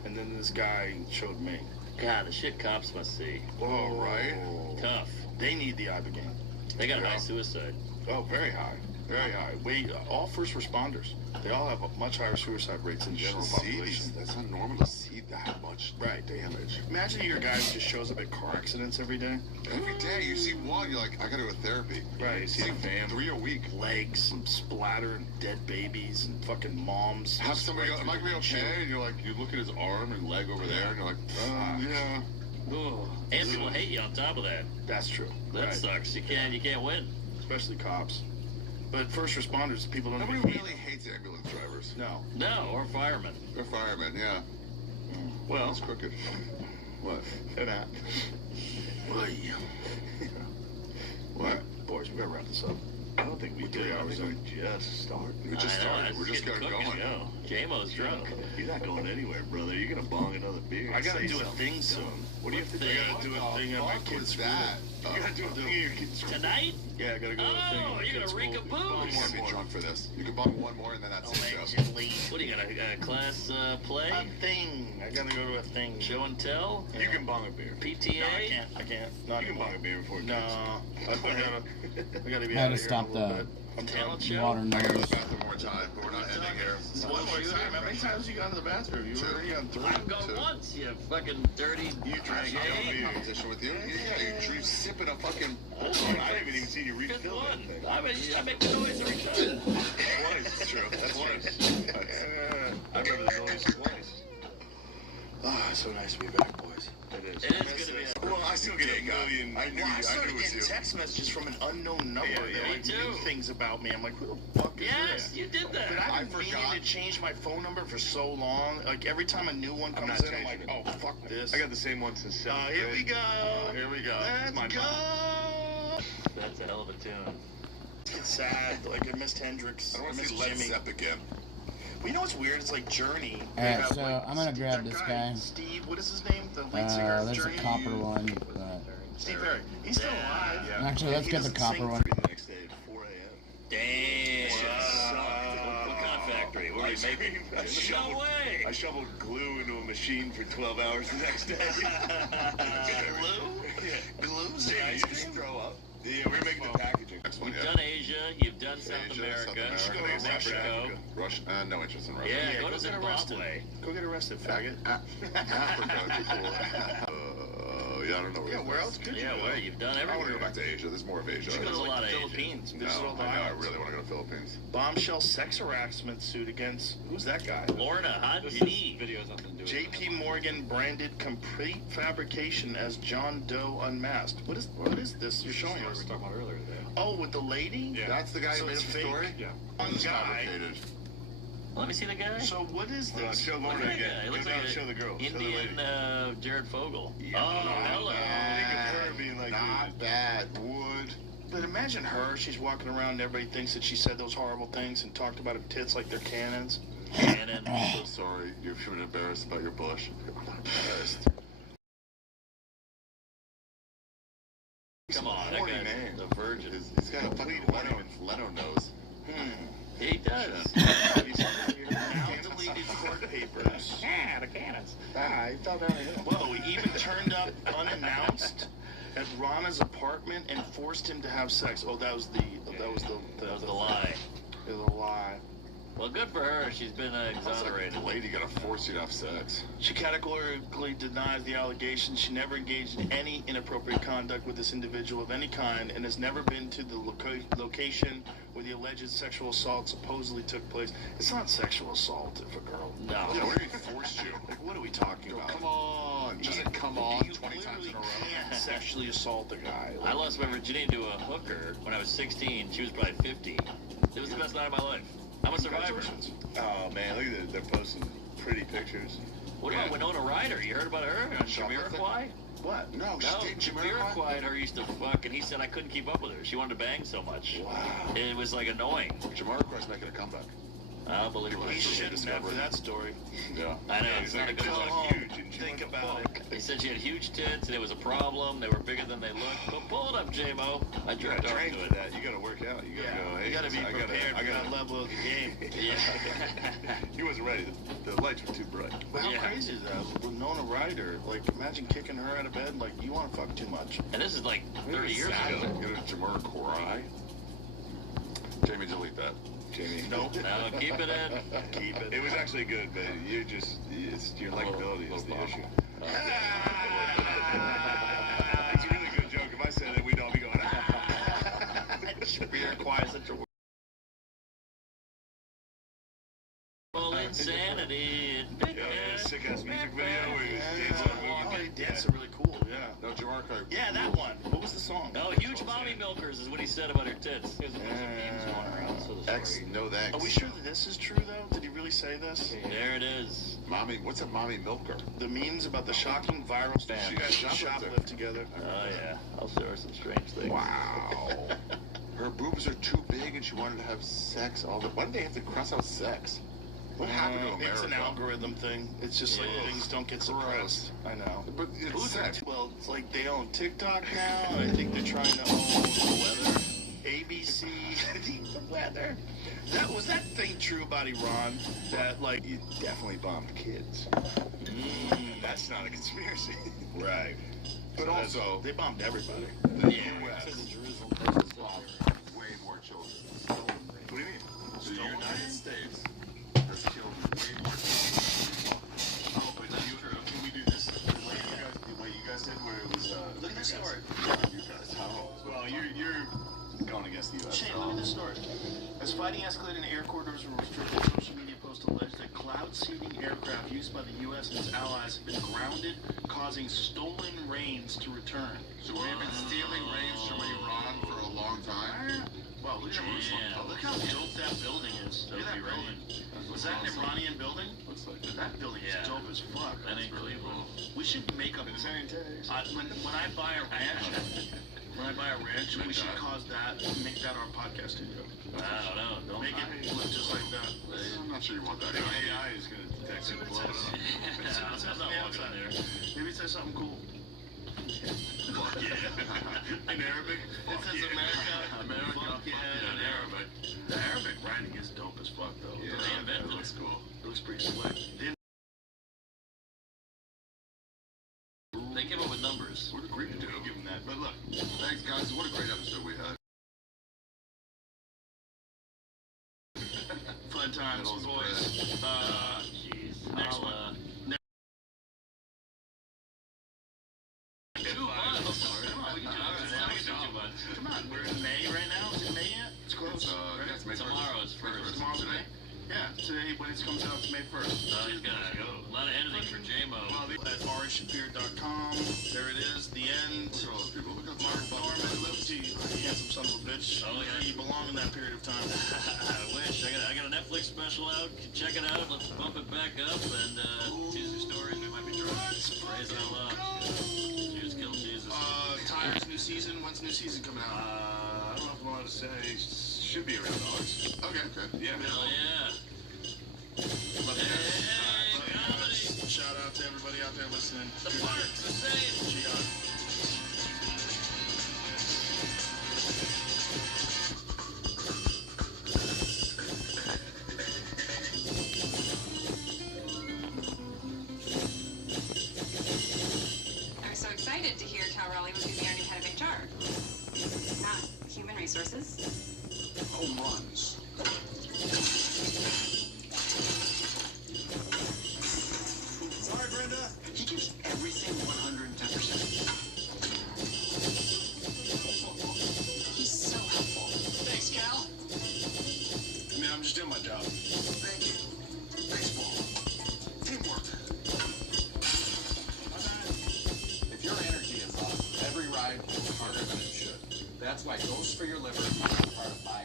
and then this guy showed me. God, the shit cops must see. Oh, right. Tough. They need the Ibogaine. They got Yeah. high suicide. Oh, very high, very high. All first responders, they all have a much higher suicide rates than the general See population. these, that's not normal to see that much damage. Imagine you're a guy who just shows up at car accidents every day. Every day you see one, you're like, I gotta go to therapy. Right. You see 3 a week. Legs and splatter and dead babies and fucking moms. Have somebody go, am I gonna be okay? And you're like, you look at his arm and leg over there, and you're like, yeah. And people hate you on top of that. That's true. That Right. sucks. You can't win. Especially cops. But first responders, people don't Nobody even hate really hates ambulance drivers. No. No, or firemen. They're firemen, yeah. Well, That's crooked. What? they're not. What? Boys, we gotta wrap this up. I don't think we We're do. 3 I hours think in. we just started. We just I know, started. it's We're just getting getting cooking. going. J-Mo's drunk. You're not going anywhere, brother. You're gonna bong another beer. I gotta Say do a something. thing soon. What do you have to do? I gotta do a thing at my Fuck kid's was school. that? You gotta do a thing at your kid's school. Tonight? Yeah, I gotta go to a thing. at Oh, my you're kid's gonna reek school. of You booze. can't be drunk for this. You can bump one more and then that's it, Joe. What do you got, a class play? A thing. I gotta go to a thing. Show and tell? You can bong a beer. PTA? No, I can't. Not You can anymore. bong a beer before it No, gets. I gotta be I out had of to here stop in a little the bit. I'm Talent telling show? water I gotta go to nose. the bathroom one more time, but we're not ending here. One more time. How many times you got in the bathroom? You were already on 3. I've gone Two. once, you fucking dirty. You drank Jay. a competition with you? Yeah, you sipping a fucking... I haven't even seen you Fifth refill that one. thing. I make the noise every time. Twice. It's true. That's true. I remember the noise twice. Ah, so nice to be back, boys. It is. It is good to be Well, I still get a million. I knew Well, I you. I started knew it was getting you. text messages from an unknown number Yeah, that me like knew too. things about me. I'm like, who the fuck is Yes, this? you did But that. I've been forgot. meaning to change my phone number for so long. Like every time a new one I'm comes not in, I'm like, changing oh fuck this. I got the same one since 7th Here we grade. go. Here we go. Let's It's my go. That's a hell of a tune. It's sad. Like I missed Hendrix. I don't want to missed see Led Jimmy. Zepp again. Well, you know what's weird? It's like Journey. They Alright, have, so like, I'm gonna grab that this guy. Steve, what is his name? The lead singer of There's a Journey. copper one, but Steve Perry. He's still alive. Yeah. actually, let's He get the doesn't copper sing one. The next day at 4 a.m. Damn. Wow. What kind of factory? What are you making? I No shoveled, way. I shoveled glue into a machine for 12 hours the next day. Glue? Glue's Yeah, ice you just cream? throw up. Yeah, we're making the packaging. Next one, You've yeah. done Asia, you've done South Asia, America, South Go America, to Russia, Mexico. Africa. Russia, no interest in Russia. Yeah, Yeah, go go to get arrested. Zimbabwe. Go get arrested, faggot. Africa would be cool. Yeah, I don't know where. Yeah, where else could you Yeah, go? where you've done I want to everywhere. go back to Asia. There's more of Asia. There's a lot of Asia. Philippines. No, This is all the I know. I islands. really want to go to the Philippines. Bombshell sex harassment suit against who's that guy? Lorna, hot This G. video has nothing to do with J.P. Morgan branded complete fabrication as John Doe unmasked. What is this you're showing what we us? were talking about earlier today. Oh, with the lady? Yeah. That's the guy So who made it's up the fake? story. Yeah. One It's guy. fabricated. Let me see the guy. So what is Hold on, this? show Look Lorna at that again. guy. He Go looks down like and show the girl. Show the lady. Indian Jared Fogle. Yeah. Oh, hello. Think of her being like Not bad. Wood. But imagine her, she's walking around and everybody thinks that she said those horrible things and talked about her tits like they're cannons. Cannon. I'm so sorry. You've been embarrassed about your bush. I'm not embarrassed. Come on, that Horny guy's man. a virgin. He's got a fucking Leno nose. He does. He's now deleted court papers. Yeah, the cannons. I thought that was Whoa, he even turned up unannounced at Rana's apartment and forced him to have sex. Oh, that was the That was the lie. the lie. Well, good for her. She's been exonerated. The lady gonna force you to have sex. She categorically denies the allegations. She never engaged in any inappropriate conduct with this individual of any kind and has never been to the location where the alleged sexual assault supposedly took place. It's not sexual assault if a girl. No. Yeah, what do you mean forced you? Like, what are we talking about? Come on. Just come on You 20 times literally in a row. can't sexually assault a guy. I lost my virginity to a hooker when I was 16. She was probably 50. It was the best night of my life. I'm a survivor. Congratulations. Oh man, look at they're posting pretty pictures. What about Winona Ryder? You heard about her on Jamiroquai? What? No, No, she did Jamiroquai and her used to fuck, and he said I couldn't keep up with her. She wanted to bang so much. Wow. It was like annoying. Jamiroquai's making a comeback. I believe it. He shouldn't have for that story. Yeah. I know, Yeah, it's he's not a like, good "Come look. on, huge," and she Think went, about it. They said she had huge tits, and it was a problem. They were bigger than they looked. But pull it up, J-Mo. I You jerked gotta off train to for it. that. You gotta work out. You gotta Yeah, go. Hey, you gotta be I gotta- prepared I for gotta- that level of the game. Yeah. He wasn't ready. The lights were too bright. But how Yeah. crazy is that? Winona Ryder, like, imagine kicking her out of bed. Like, you want to fuck too much. And this is like 30 years ago. Go to Jamiroquai. Jamie, delete that. Jamie. Nope. No, keep it in. Keep it. It was actually good, but you're just, it's your likability is the issue. It's a really good joke. If I said it, we'd all be going, Jamiroquai is such a Full insanity. yeah, sick ass music video where he was dancing on Oh, a he movie. danced really cool, yeah. No, Jamiroquai. Yeah, that one. What was the song? No, huge mommy milkers is what he said about her tits. There's a bunch of memes going around, so the X, story. no thanks. Are we sure that this is true, though? Did he really say this? There it is. Mommy, what's a mommy milker? The memes about the shocking viral Bam. you guys shoplift together. Oh, yeah. I'll show her some strange things. Wow. Her boobs are too big and she wanted to have sex all the. Why did they have to cross out sex? What happened to America? It's an algorithm thing. It's just like Yeah. things don't get suppressed. I know. But it's sex. Well, it's like they own TikTok now, and I think they're trying to own the weather. ABC, the weather. Was that thing true about Iran? That like You definitely bombed kids. That's not a conspiracy. right? But also, They bombed everybody. the Yeah. U.S. Jerusalem versus bombed way more children. What do you mean? The United States has killed way more children. Oh, but can we do this? The way you guys did, where it was. Look at this story. You guys, how? Well, you're going against the U.S. Shane, look at this story. As fighting escalated in air corridors were restricted, social media posts allege that cloud-seeding aircraft used by the U.S. and its allies have been grounded, causing stolen rains to return. So we've been stealing rains from Iran for a long time. Wow, look at Jerusalem. Yeah. Look how dope that building is. Look at that building. Was that an Iranian building? Looks like it. That building is Yeah. dope as fuck. That ain't really cool. We should make a. When I buy a ranch, we should make that our podcast studio. I don't know. Don't Make it look just like that. I'm not sure you want that. The AI is going to detect it and blow it up. Yeah, I'm not walking in there. Maybe it says something cool. Fuck yeah. In Arabic? It says America, fuck yeah, in Arabic. The Arabic writing is dope as fuck, though. Yeah, It that looks cool. looks pretty slick. They came up with numbers. What a great to do. Give him that. But look, Thanks, guys. What a great episode we had. Fun times, That was boys. Jeez. Next I'll, one. Two months. Come on, we can do All this. right, now we can do 2 months. Come on, we're in May right now. Is it May yet? It's close. Right? It's May Tomorrow is 1st. Tomorrow's May? Yeah, today when it comes out, it's May 1st. Oh, he's gonna go. A lot of editing for J-Mo. At RShapiro.com. There it is, the end. For all the people. Look at Mark Norman, Liberty, handsome son of a bitch. Oh, yeah. You belong in that period of time. I wish. I got a Netflix special out. Check it out. Let's bump it back up. And Tuesday stories. We might be drunk. Praise Allah. Jews kill Jesus. Tires new season. When's new season coming out? I don't know if I want to say. Should be around August. Okay. Yeah, man. Hell yeah. Love you guys. Hey, Love you comedy. guys. Shout out to everybody out there listening. The park's the same. G.I. I was so excited to hear Cal Raleigh was going to be our new head of HR. Not human resources. Home runs. Sorry, Brenda. He gives everything 110%. He's so helpful. Thanks, Cal. I mean, I'm just doing my job. Thank you. Baseball. Teamwork. If your energy is up, every ride is harder than it should. That's why Dose for Your Liver is part of my.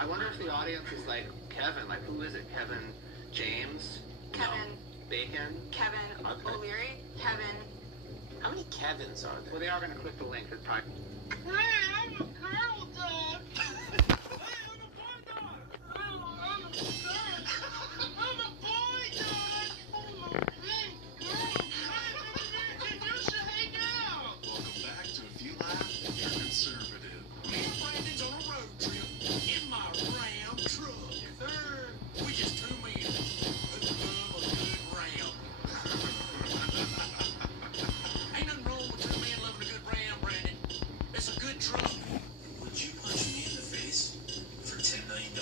I wonder if the audience is like Kevin. Like, who is it? Kevin James? Kevin. Bacon? Kevin Okay. O'Leary. Kevin. How many Kevins are there? Well, they are going to click the link. It's probably... I'm a girl dog. I'm a boy dog. I'm a girl. I'm a boy dog. I'm a big girl. Hey, you should hang out. Welcome back to If You Laugh, You're Conservative. Me and Brandon's on a road trip in my Ram truck. Yes, sir. We just 2 men who love a good Ram. Ain't nothing wrong with 2 men loving a good Ram, Brandon. It's a good truck. Would you punch me in the face for $10 million?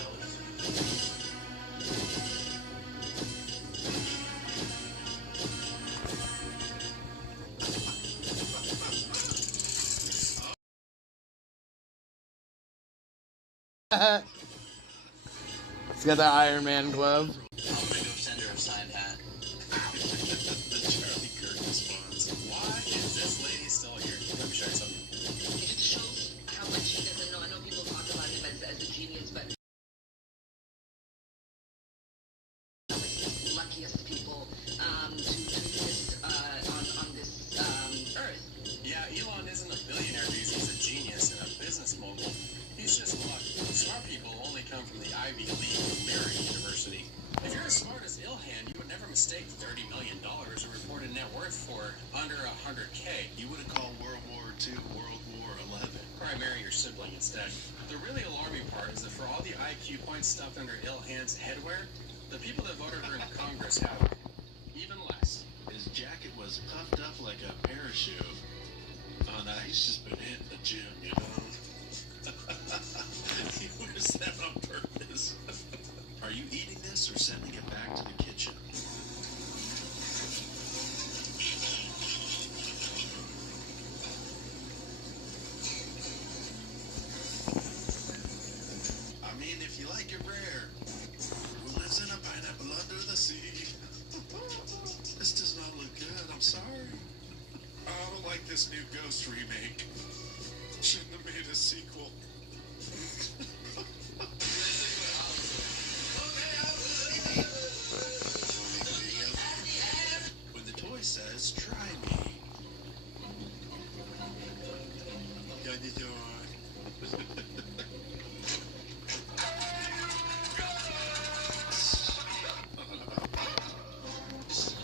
He's got the Iron Man glove. I'm gonna go send her a signed hat. The Charlie Kirk response. Why is this lady still here? Let me show you something. It just shows how much he doesn't know. I know people talk about him as a genius, but the luckiest people to exist on this earth. Yeah, Elon isn't a billionaire because he's a genius and a business mogul. He's just lucky. Smart people only come from the Ivy League Leary University. If you're as smart as Ilhan, you would never mistake $30 million a reported net worth for under $100K. You would have called World War II World War 11. Probably marry your sibling instead. The really alarming part is that for all the IQ points stuffed under Ilhan's headwear, the people that voted her into Congress have even less. His jacket was puffed up like a parachute. Oh, no, he's just been hitting the gym, you know? He wears that on purpose. Are you eating this or sending it back to the kitchen? I mean, if you like it rare, who lives in a pineapple under the sea? This does not look good. I'm sorry. I don't like this new Ghost remake. Shouldn't have made a sequel. When the toy says, try me. Got the toy.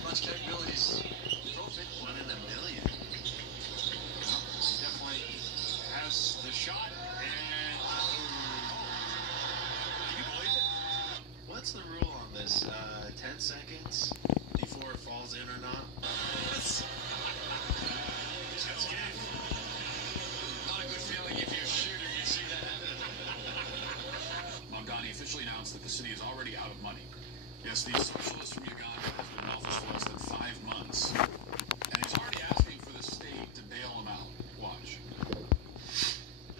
Much capabilities. Perfect. 1 in a million. Well, he definitely has the shot. And County officially announced that the city is already out of money. Yes, the socialist from Uganda has been in office for less than 5 months, and he's already asking for the state to bail him out. Watch.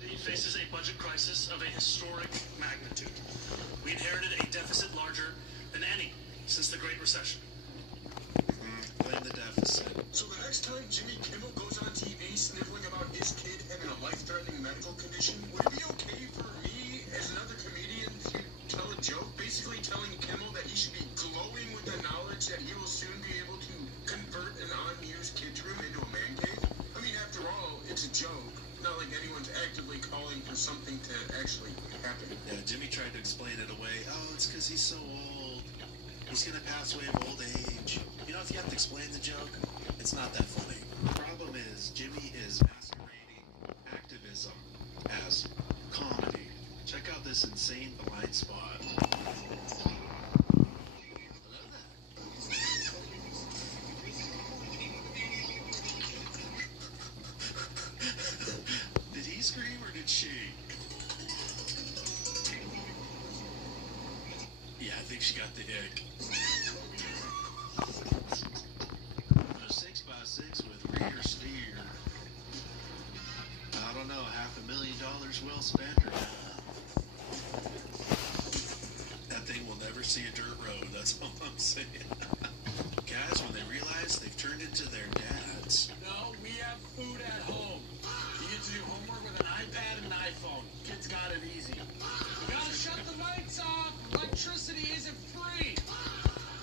He faces a budget crisis of a historic magnitude. We inherited a deficit larger than any since the Great Recession. Blame the deficit. So the next time Jimmy Kimmel goes on TV sniveling about his kid having a life-threatening medical condition, would it be okay for me, as another comedian, to tell a joke, basically telling Kimmel that he should be glowing with the knowledge that he will soon be able to convert an unused kid's room into a man cave? I mean, after all, it's a joke. Not like anyone's actively calling for something to actually happen. Yeah, Jimmy tried to explain it away. Oh, it's because he's so old. He's gonna pass away of old age. You know, if you have to explain the joke, it's not that funny. The problem is, Jimmy is masquerading activism as comedy. Check out this insane blind spot. Did he scream or did she? Yeah, I think she got the ick. A 6x6 with rear steer. I don't know, $500,000 well spent or not. That thing will never see a dirt road, that's all I'm saying. Guys, when they realize they've turned into their dads. No, we have food at home. You get to do homework with an iPad and an iPhone. Kids got it easy. You gotta shut the lights off. Electricity isn't free.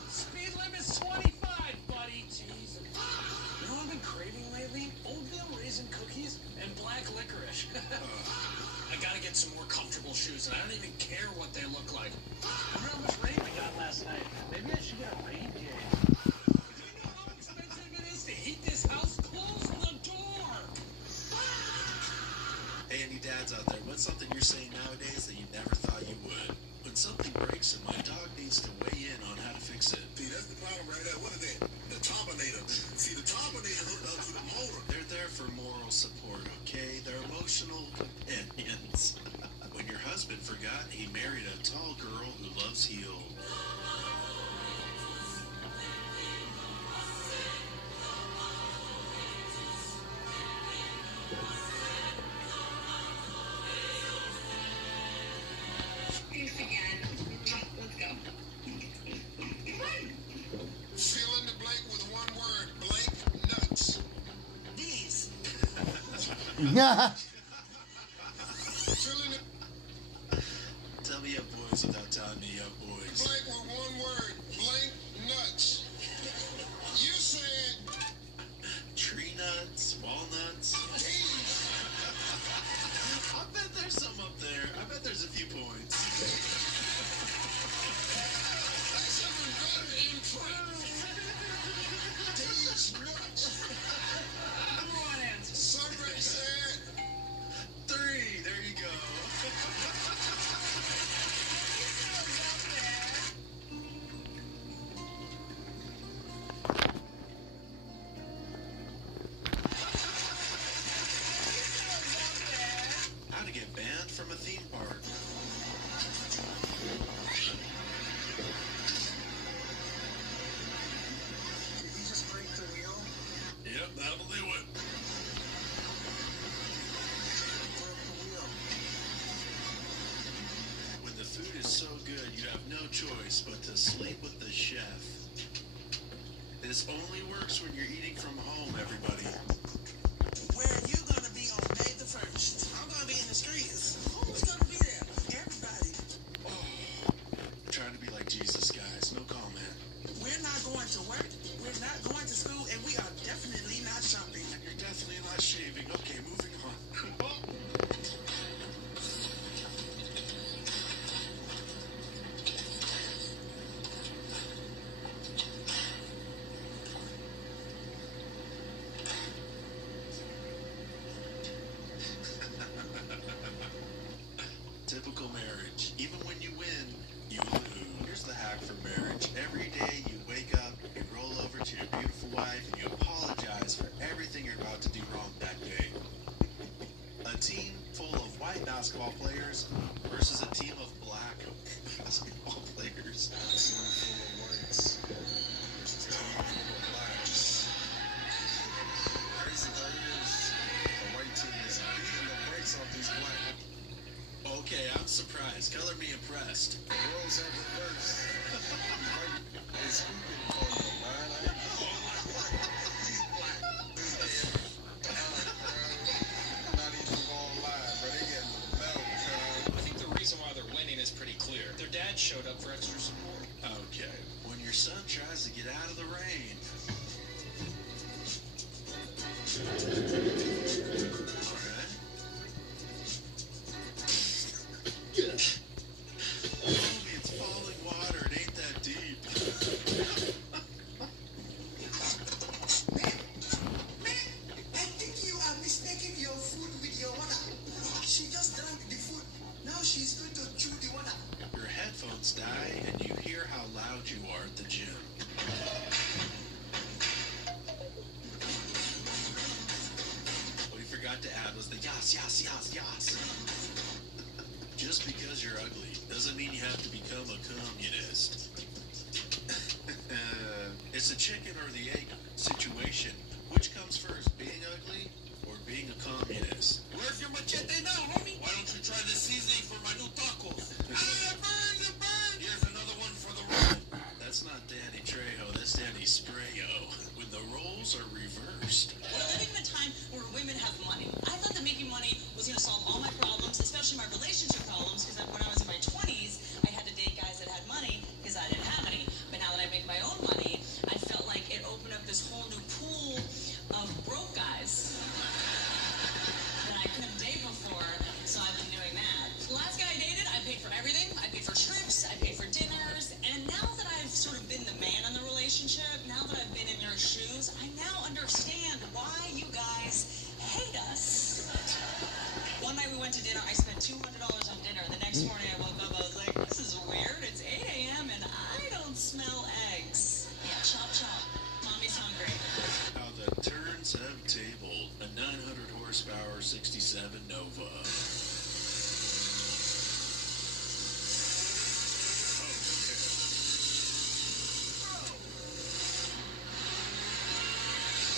Speed limit's 25, buddy. Jesus. You know what I've been craving lately? Oatmeal raisin cookies and black licorice. I gotta get some more comfortable shoes, and I don't even care what they look like. I remember how much rain we got last night. Maybe I should get a rain jacket. Do you know how expensive it is to heat this house? Close the door. Hey, any dads out there, what's something you're saying nowadays that you never thought you would? When something breaks and my dog needs to weigh in on how to fix it. See, that's the problem right there. What is that? The Terminator. See, the Terminator hooked up to the motor. They're there for moral support, okay? They're emotional companions. When your husband forgot he married a tall girl who loves heels. Thanks again. Let's go. Fill in the blank with one word. Blank nuts. These. Fill in the Tell me you have boys without telling me you have boys. blank with one word. Blank nuts. You said Tree nuts, walnuts. these. I bet there's some up there. I bet there's a few points. That's even better input. These nuts. Number one answer. Somebody said 3, there you go. How to get banned from a theme park. Did he just break the wheel? Yep, that'll do it. Broke the wheel. When the food is so good, you have no choice but to sleep with the chef. This only works when you're eating from home, everybody. Where are you gonna be on May the 1st? I'm gonna be in the streets. Who's gonna be there? Everybody. I'm trying to be like Jesus, guys. No comment. We're not going to work. We're not going to school, and we are definitely not shopping. And you're definitely not shaving. Okay, moving on. years. It's one full of whites. There's two full of blacks. Crazy part is, the white team is beating the brakes off these black. Okay, I'm surprised. Color me impressed. The roles have reversed. It's speaking for you, man. He's black. Not even gonna lie, bro. They getting the belt, I think the reason why they're winning is pretty clear. Their dad showed up for extra support. Okay, when your son tries to get out of the rain. Alright. Homie, it's falling water. It ain't that deep. I think you are mistaking your food with your water. She just drank the food. Now she's going to chew the water. Your headphones die, and you hear how loud you are at the gym. What he forgot to add was the yas, yas, yas, yas. Just because you're ugly doesn't mean you have to become a communist. It's a chicken or the egg situation. Which comes first, being ugly or being a communist? Where's your machete now, homie? Why don't you try the seasoning for my new tacos? Burn, it burn! Here's another one for the roll. That's not Danny Trejo, that's Danny Sprayo. When the roles are reversed. We're living in a time where women have money. I thought that making money was going to solve all my problems, especially my relationship problems, because when I was in my 20s, I had to date guys that had money because I didn't have any. But now that I make my own money, I felt like it opened up this whole new pool of broke guys that I couldn't date before, so I've been doing that. The last guy I dated, I paid for everything. I paid for trips, I paid for dinners, and now that I've sort of been the man in the relationship, now that I've been in your shoes, I now understand why you guys hate us. One night we went to dinner, I spent $200 on dinner. The next morning I woke up, I was like, this is weird. It's 8 a.m. and I don't smell eggs. Yeah, chop chop. Mommy's hungry. How the turns have tabled. A 900 horsepower 67 Nova.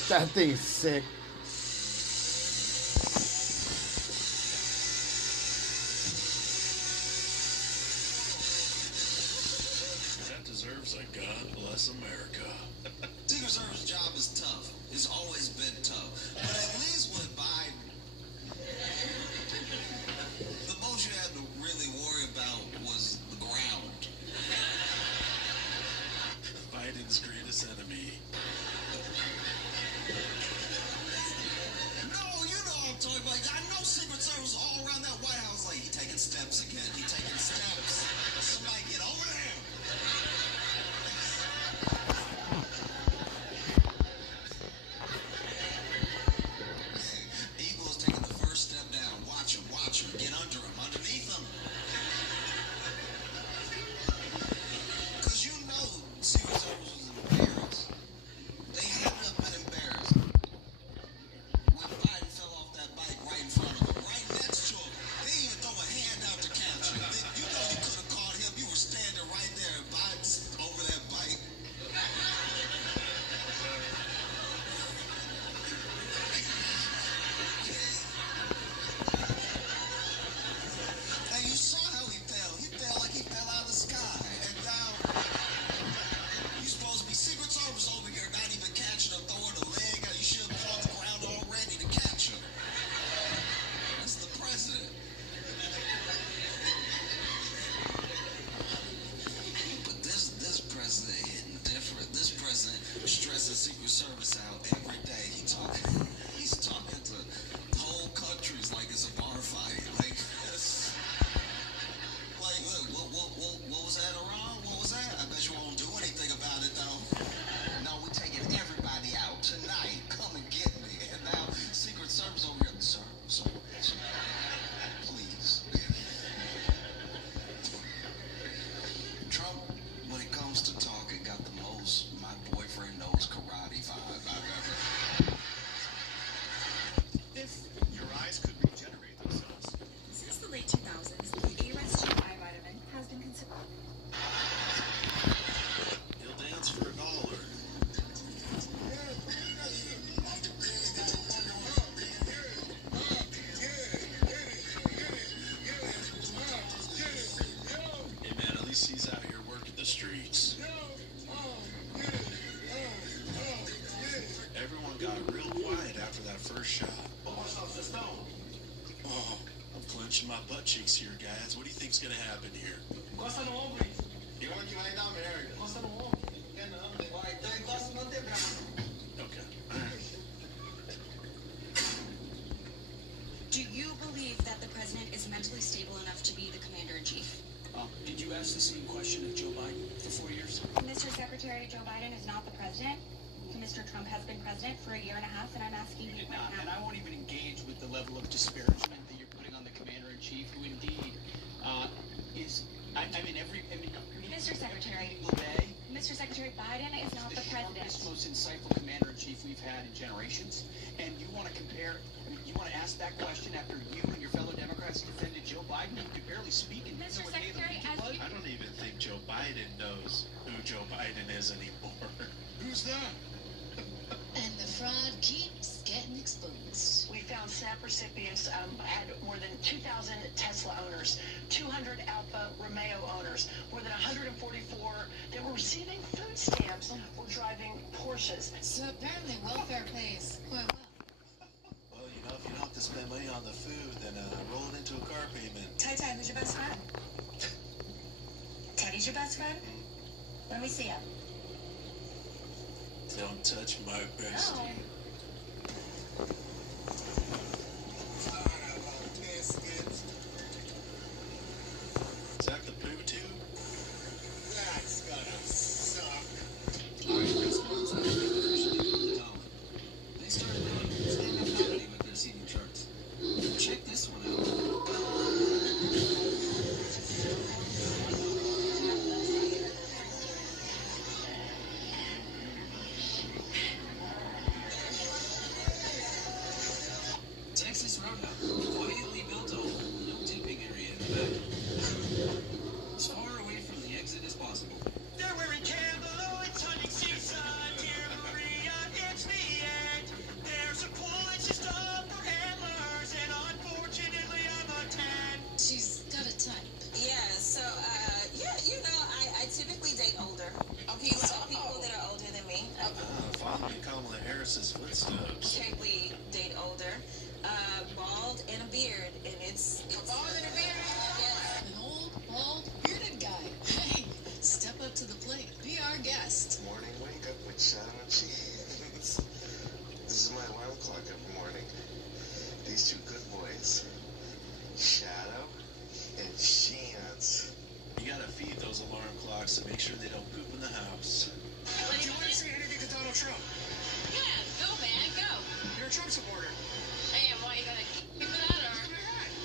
That thing's sick. That deserves a God bless America. Tinker Service's job is tough. It's always been tough. But at least with Biden, the most you had to really worry about was the ground. Biden's greatest enemy. No, you know what I'm talking about. I know Secret Service all around that White House. Like, he taking steps again. He taking steps. Somebody get over there. Eagle's taking the first step down. Watch him. Get under him. Underneath him. Because you know Secret Service was embarrassed. They had to have been embarrassed when Biden fell off that bike right in front of him, right next to him. They didn't even throw a hand out to catch him. You know you could have caught him. You were standing right there, and Biden's over that bike. guess he's out here working the streets. Everyone got real quiet after that first shot. Oh, I'm clenching my butt cheeks here, guys. What do you think's gonna happen here? Okay. Do you believe that the president is mentally stable enough to be the commander-in-chief? Did you ask the same question of Joe Biden for 4 years? Mr. Secretary, Joe Biden is not the president. Mr. Trump has been president for a year and a half, and I'm asking you right now. And I won't even engage with the level of disparagement that you're putting on the commander-in-chief, who indeed is. Mr. Secretary, Mr. Secretary, Biden is not the president. The most insightful commander-in-chief we've had in generations, and you want to compare? You want to ask that question after you and your fellow Democrats defended Joe Biden, who could barely speak? And Mr. Secretary, I don't even think Joe Biden knows who Joe Biden is anymore. Who's that? And the fraud keeps getting exposed. We found SNAP recipients had more than 2,000 Tesla owners, 200 Alfa Romeo owners, more than 144 that were receiving food stamps were driving Porsches. So apparently welfare pays quite well. Well, you know, if you don't have to spend money on the food, then roll it into a car payment. Ty, who's your best friend? Teddy's your best friend? Let me see him. Don't touch my bestie. No. Is that the poo tube? That's gonna suck. They started doing stand-up comedy with their seating charts. Check this one out. Texas Roadhouse, quietly built home, no tipping area in the back. As far away from the exit as possible. They're wearing candlelights, hunting seaside, dear Maria, it's the end. There's a point system for antlers, and unfortunately I'm a 10. She's got a type. Yeah, so, you know, I typically date older. Okay, so people that are older than me. Following Kamala Harris's footsteps. Typically date older. Bald and a beard, and it's Bald and a beard? Yes. An old, bald, bearded guy. Hey, step up to the plate. Be our guest. Morning wake up with Shadow and Chance. This is my alarm clock every morning. These two good boys, Shadow and Chance. You gotta feed those alarm clocks to make sure they don't poop in the house. Do you want to say anything to Donald Trump? Yeah, go, man, go. You're a Trump supporter. Hey, why you gonna keep it out, or?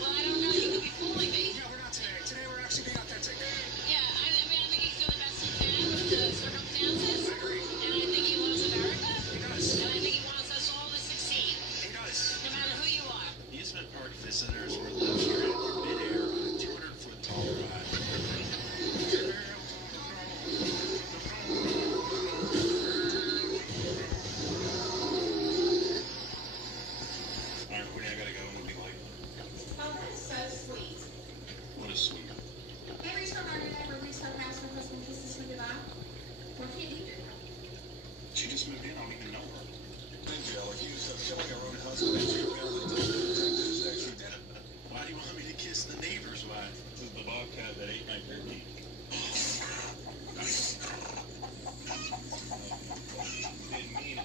Well, I don't know. You could be fooling me. No, we're not today. Today we're actually being authentic. Yeah, I think he's doing the best he can with the circumstances. I agree. And I think he loves America. He does. And I think he wants us all to succeed. He does. No matter who you are. Amusement park visitors were left here in midair on a 200-foot tall ride. Alright, Courtney, I gotta go. I'm gonna be late. Oh, that's so sweet. What is sweet? Hey, restart our neighbor, restart house, her husband kisses me goodbye. What can you do? She just moved in. I don't even know her. Thank you, Alec. You killing our own husband and your family detectives actually did it. Why do you want me to kiss the neighbor's wife? This is the bobcat that ate my turkey. Didn't mean it.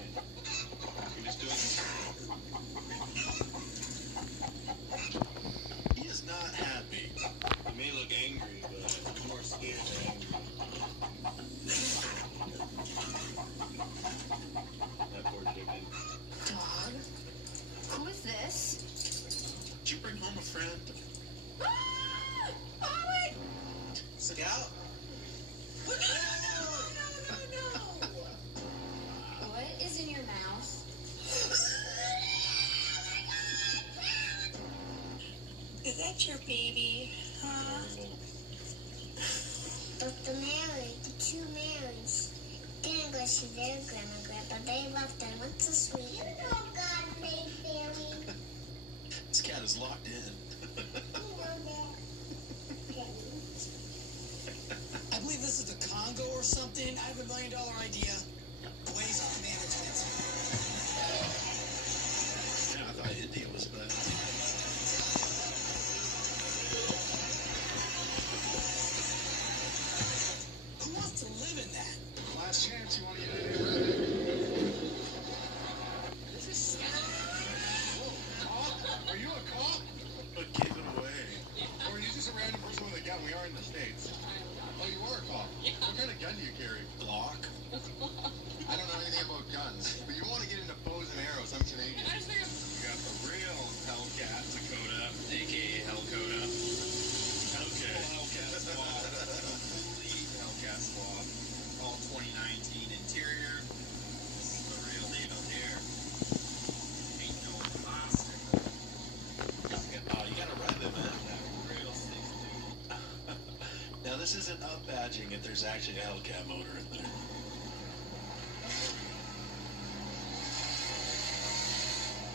He was doing it. He is not happy. He may look angry, but I'm more scared than angry. That poor chicken. Dog? Who is this? Did you bring home a friend? Ah! Ollie! Scout? No! What is in your mouth? Is that your baby? Huh? But the two Marys, didn't go see their grandma and grandpa. They left and went to sleep. You know God made family. This cat is locked in. You know that. or something. I have $1 million idea. Waste management. Yeah, I thought India was bad. Who wants to live in that? Last chance, you want to get in here? This is scary. Whoa, cop? Are you a cop? But give it away. Or are you just a random person with a gun? We are in the States. Oh, you are a cop? What kind of gun do you carry? Glock? I don't know anything about guns, but you want to get into bows and arrows. I'm Canadian. You got the real Hellcat Dakota, a.k.a. Hellcota. Okay. Hellcat Swap. Complete Hellcat Swap. All 2019 interior. This is the real deal here. Ain't no plastic. Oh, you gotta rev it, man. Real sick, dude. Now, this isn't up badging if there's actually a Hellcat motor in there.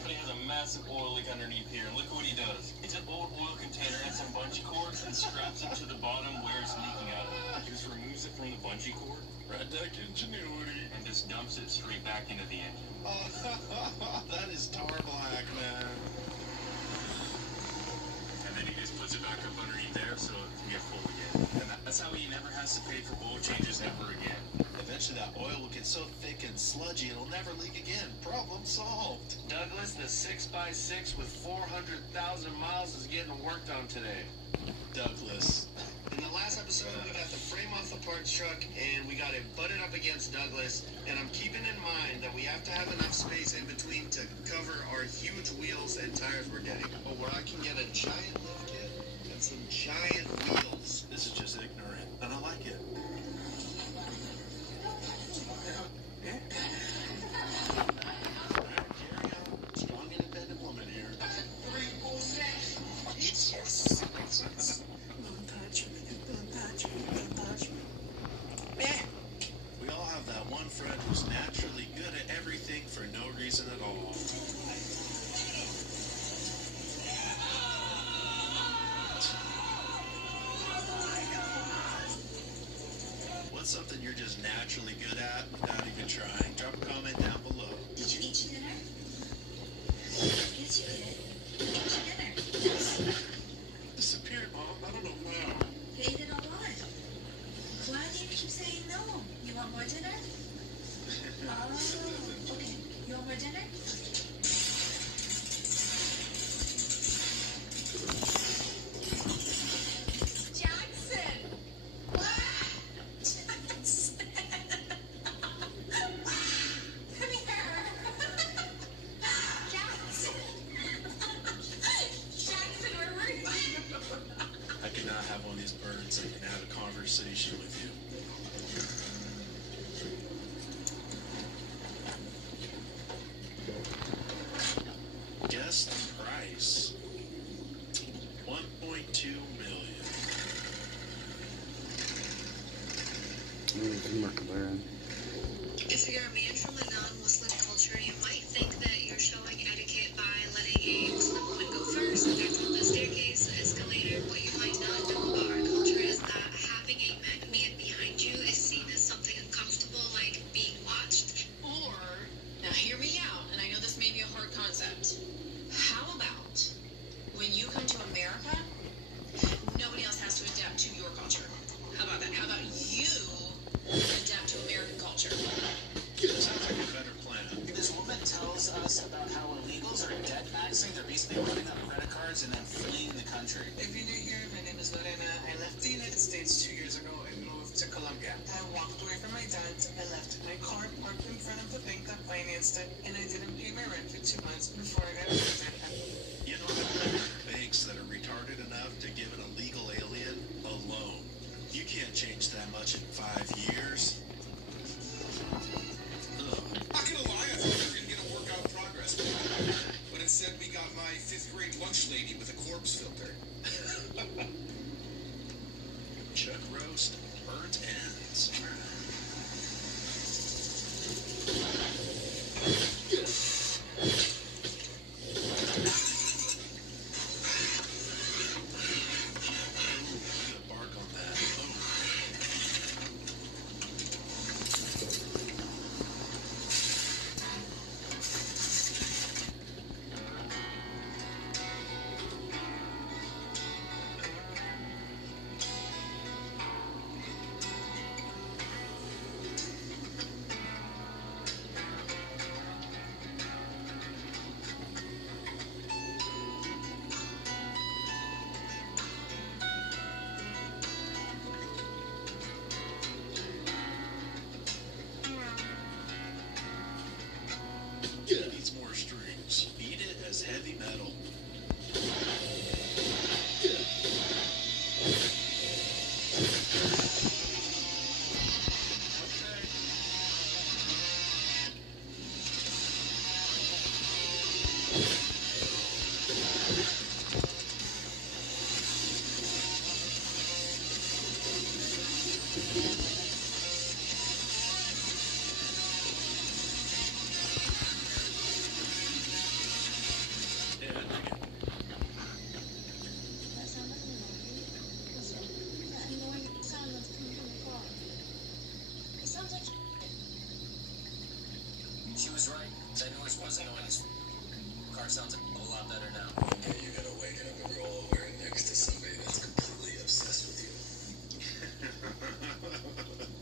He has a massive oil leak underneath here. Look what he does. It's an old oil container and some bungee cords and straps it to the bottom where it's leaking out of. He just removes it from the bungee cord. Redneck ingenuity. And just dumps it straight back into the engine. That is tar black, man. And then he just puts it back up underneath there so it can get full again. And that's how he never has to pay for oil changes ever again. Eventually that oil will get so thick and sludgy it'll never leak again. Problem solved. Douglas, the 6x6 with 400,000 miles is getting worked on today. Douglas. In the last episode, we got the frame off the parts truck, and we got it butted up against Douglas, and I'm keeping in mind that we have to have enough space in between to cover our huge wheels and tires we're getting. But where I can get a giant lift kit and some giant wheels. This is just ignorant, and I like it. Strong, independent woman here. It's just. Don't touch me. Don't touch me. Don't touch me. We all have that one friend who's naturally good at everything for no reason at all. What's something you're just naturally good at without even trying? Drop a comment down below. Did you eat your dinner? Yes, you did. You ate your dinner. Yes. Disappeared, Mom. I don't know how. You ate it a lot. Why do you keep saying no? You want more dinner? Oh, okay. You want more dinner? Jackson! Jackson! Come here! Jackson! Jackson, where were you? I could not have one of these birds that can have a conversation with you. Guess the price. 1.2 million. If you're a man from a non-Muslim culture, you might think that you're showing etiquette by letting a Muslim woman go first. That's on the staircase, the escalator. What you might not know about our culture is that having a man behind you is seen as something uncomfortable, like being watched. Or, now hear me out, and I know this may be a hard concept. How about when you come to America, nobody else has to adapt to your culture? How about that? How about you adapt to American culture? Sounds like a better plan. This woman tells us about how illegals are debt maxing. They're basically running up credit cards and then fleeing the country. If you're new here, my name is Lorena. I left the United States 2 years ago and moved to Colombia. I walked away from my dad. I left my car parked in front of the bank that financed it, and I didn't pay my rent for 2 months before I got arrested. You know, I've never heard banks that are retarded enough to give an illegal alien a loan. You can't change that much in 5 years. Not gonna lie, I thought we were gonna get a workout in progress, but instead we got my 5th grade lunch lady with a corpse filter. Chuck roast, burnt ends. Bark on that. Plus, I know his car sounds a whole lot better now. Okay, you gotta waken up and roll over next to somebody that's completely obsessed with you.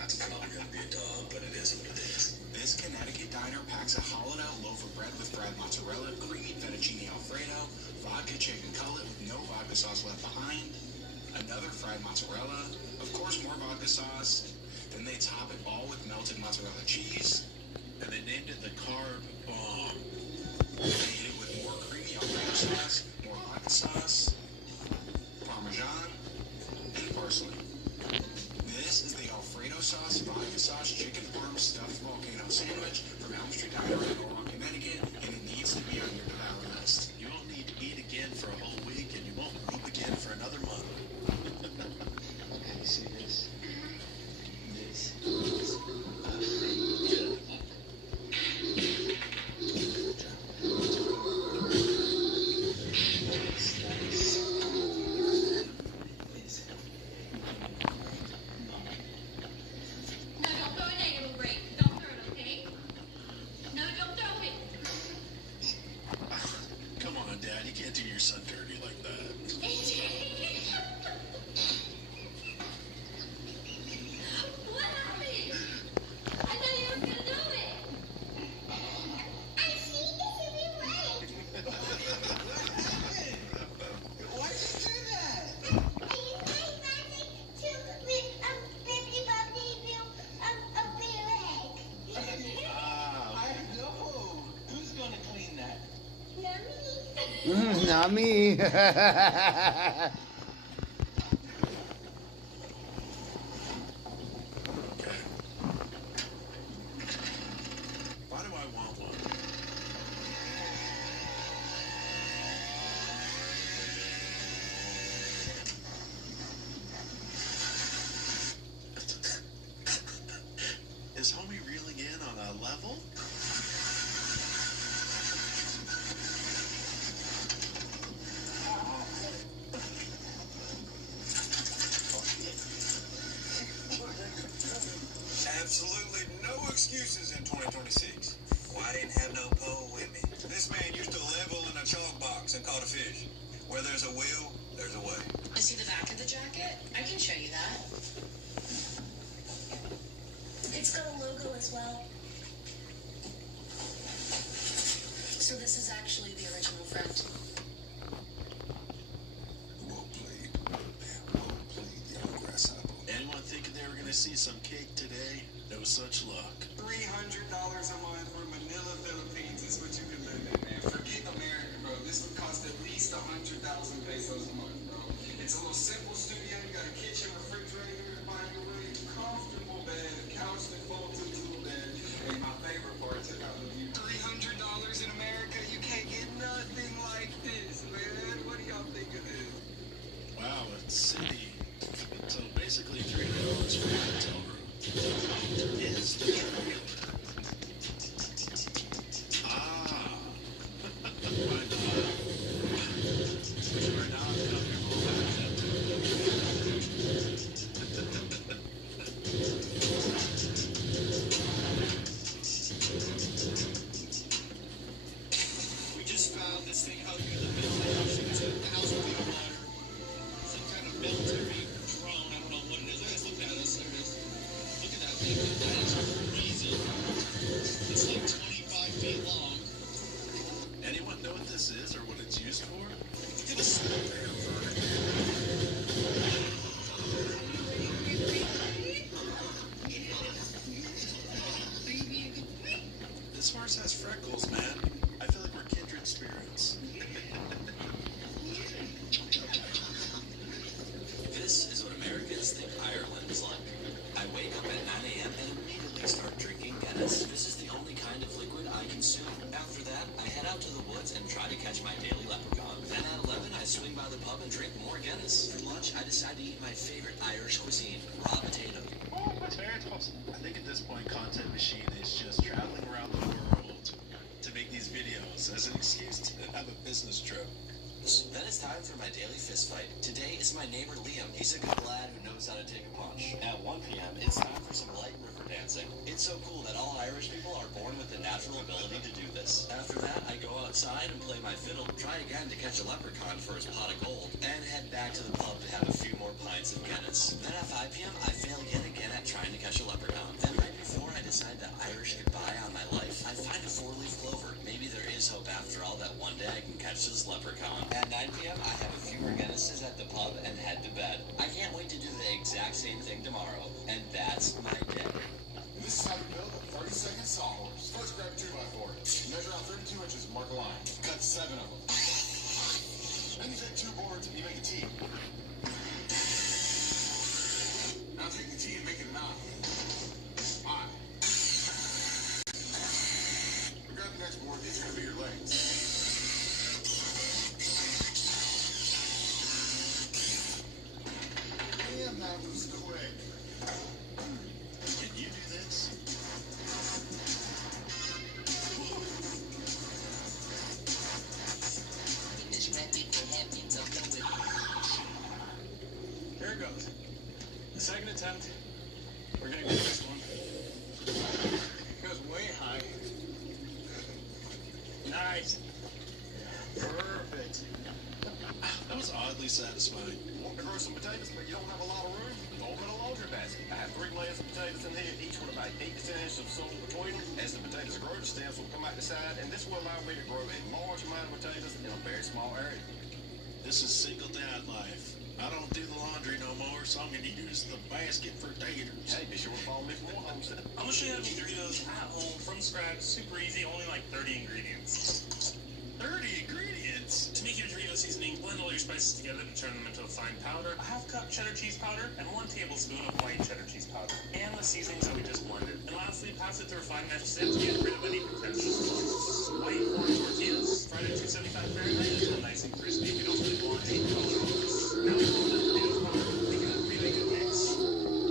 It's probably gonna be a dog, but it is what it is. This Connecticut diner packs a hollowed-out loaf of bread with fried mozzarella, creamy fettuccine alfredo, vodka chicken cutlet with no vodka sauce left behind, another fried mozzarella, of course more vodka sauce. Then they top it all with melted mozzarella cheese, and they named it the Carb Bomb. They hit it with more creamy alfredo sauce, more vodka sauce, Parmesan, and parsley. This is the Alfredo sauce, vodka sauce, chicken parm stuffed volcano sandwich from Elm Street Diner in Norwalk, Connecticut, and it needs to be on your devour list. You won't need to eat again for a whole week, and you won't poop again for another month. Okay, see this? This is No, don't throw it, it'll break. Don't throw it, okay? No, don't throw it. Come on, Dad. You can't do your son dirty like that. What happened? I thought you were gonna do it. I see this every way. Why'd you do that? I know. Who's gonna clean that? Not me. Why do I want one? Is homie reeling in on a level? Absolutely no excuses in 2026. Well, I didn't have no pole with me. This man used to level in a chalk box and caught a fish. Where there's a will, there's a way. You see the back of the jacket? I can show you that. It's got a logo as well. So this is actually the original front. Anyone thinking they were going to see some cake today? No such luck. $300 a month for Manila, Philippines is what you can live in, man. Forget America, bro. This would cost at least 100,000 pesos a month, bro. It's a little simple studio. You got a kitchen, refrigerator, microwave, comfortable bed, a couch that folds into a bed, and my favorite part, check out the view. $300 in America, you can't get nothing like this, man. What do y'all think of this? Wow, it's city. So basically $300 for a hotel room. Is the trailer. Ah. Why not? You are not comfortable with that. We just found this thing out here in the middle of the ocean. It's a house with the water. Some kind of military drone. I don't know what it is. Let's look at us. There it is. Look at that thing. That is crazy. It's like 25 feet long. Anyone know what this is or what it's used for? Look at the smoke arrows on it. This horse has freckles, man. I feel like we're kindred spirits. This is what Americans think Ireland is like. I wake up at 9 a.m. and immediately start drinking Guinness. This is the only kind of liquid I consume. After that, I head out to the woods and try to catch my daily leprechaun. Then at 11, I swing by the pub and drink more Guinness. For lunch, I decide to eat my favorite Irish cuisine, raw potato. I think at this point, Content Machine is just traveling around the world to make these videos as an excuse to have a business trip. Then it's time for my daily fist fight. Today is my neighbor Liam. He's a good lad who knows how to take a punch. At 1 p.m., it's time for some light river dancing. It's It's so cool that all Irish people are born with the natural ability to do this. After that, I go outside and play my fiddle, try again to catch a leprechaun for his pot of gold, and head back to the pub to have a few more pints of Guinness. Then at 5 p.m., I fail yet again at trying to catch a leprechaun. Then right before I decide to Irish goodbye on my life, I find a 4-leaf clover. Maybe there is hope after all that one day I can catch this leprechaun. At 9 p.m., I have a few more Guinnesses at the pub and head to bed. I can't wait to do the exact same thing tomorrow, and that's my day. This is how you build a 30-second sawhorse. First, grab a 2x4. Measure out 32 inches and mark a line. Cut 7 of them. Then you take 2 boards and you make a T. Now take the T and make it an I. I. Grab the next board. These are going to be your legs. Damn, that was quick. Can you do this? Here it goes. The second attempt. We're gonna get this one. Goes way high. Nice. Perfect. That was oddly satisfying. Want to grow some potatoes, but you don't have a lot of room? Throw them in a laundry basket. I have 3 layers of potatoes in here, each with about 8 to 10 inches of soil between them. As the potatoes grow, the stems will come out the side, and this will allow me to grow a large amount of potatoes in a very small area. This is single dad life. I don't do the laundry no more, so I'm going to use the basket for taters. Hey, be sure to follow me for more homestead. I'm gonna show you how to make Doritos at home from scratch, super easy, only like 30 ingredients. 30 ingredients? To make your Dorito seasoning, blend all your spices together to turn them into a fine powder, a half cup cheddar cheese powder, and 1 tablespoon of white cheddar cheese powder, and the seasonings that we just blended. And lastly, pass it through a fine mesh sieve to get rid of any potential. White corn tortillas, fried at 275 Fahrenheit until nice and crispy. You don't really want any color on this. Now we put the Doritos powder, make it a really good mix.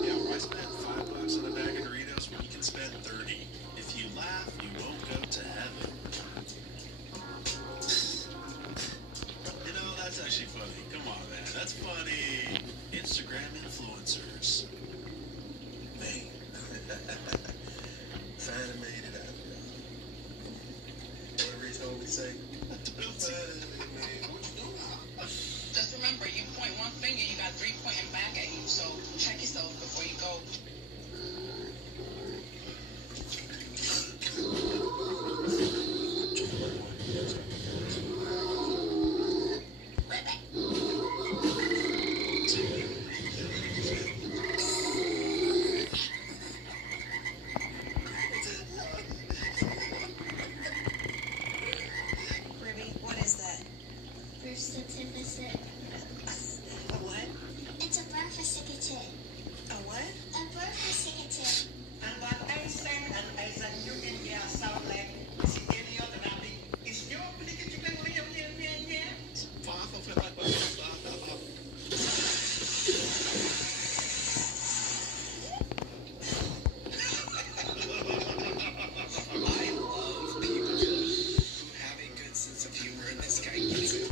Yeah, why spend $5 on a bag of Doritos when you can spend 30? If you laugh, you won't go to heaven. You know, that's actually funny. Come on, man. That's funny. Instagram influencers. Man. Finally made it out. Whatever he told me to say. Finally, man. What you doing? Just remember, you point one finger, you got 3 pointing back at you, so check yourself before you go. Ribby, what is that? Birth certificate. A what? It's a birth certificate. A what? A birth certificate. And what I said, and I said, you can hear sound like this idiot, and I think, is your ticket you can live here? I love people who have a good sense of humor, and this guy gets it.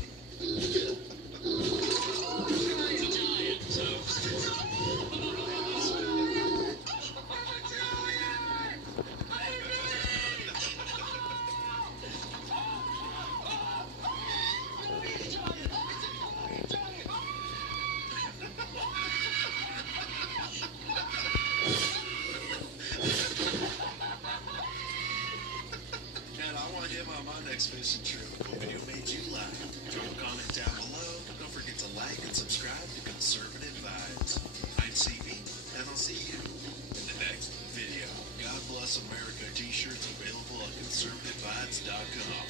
And I want him on my next fishing trip. Video made you laugh. Throw a comment down below. Don't forget to like and subscribe to Conservative Vibes. I'm CV, and I'll see you in the next video. God bless America t-shirts available at conservativevibes.com.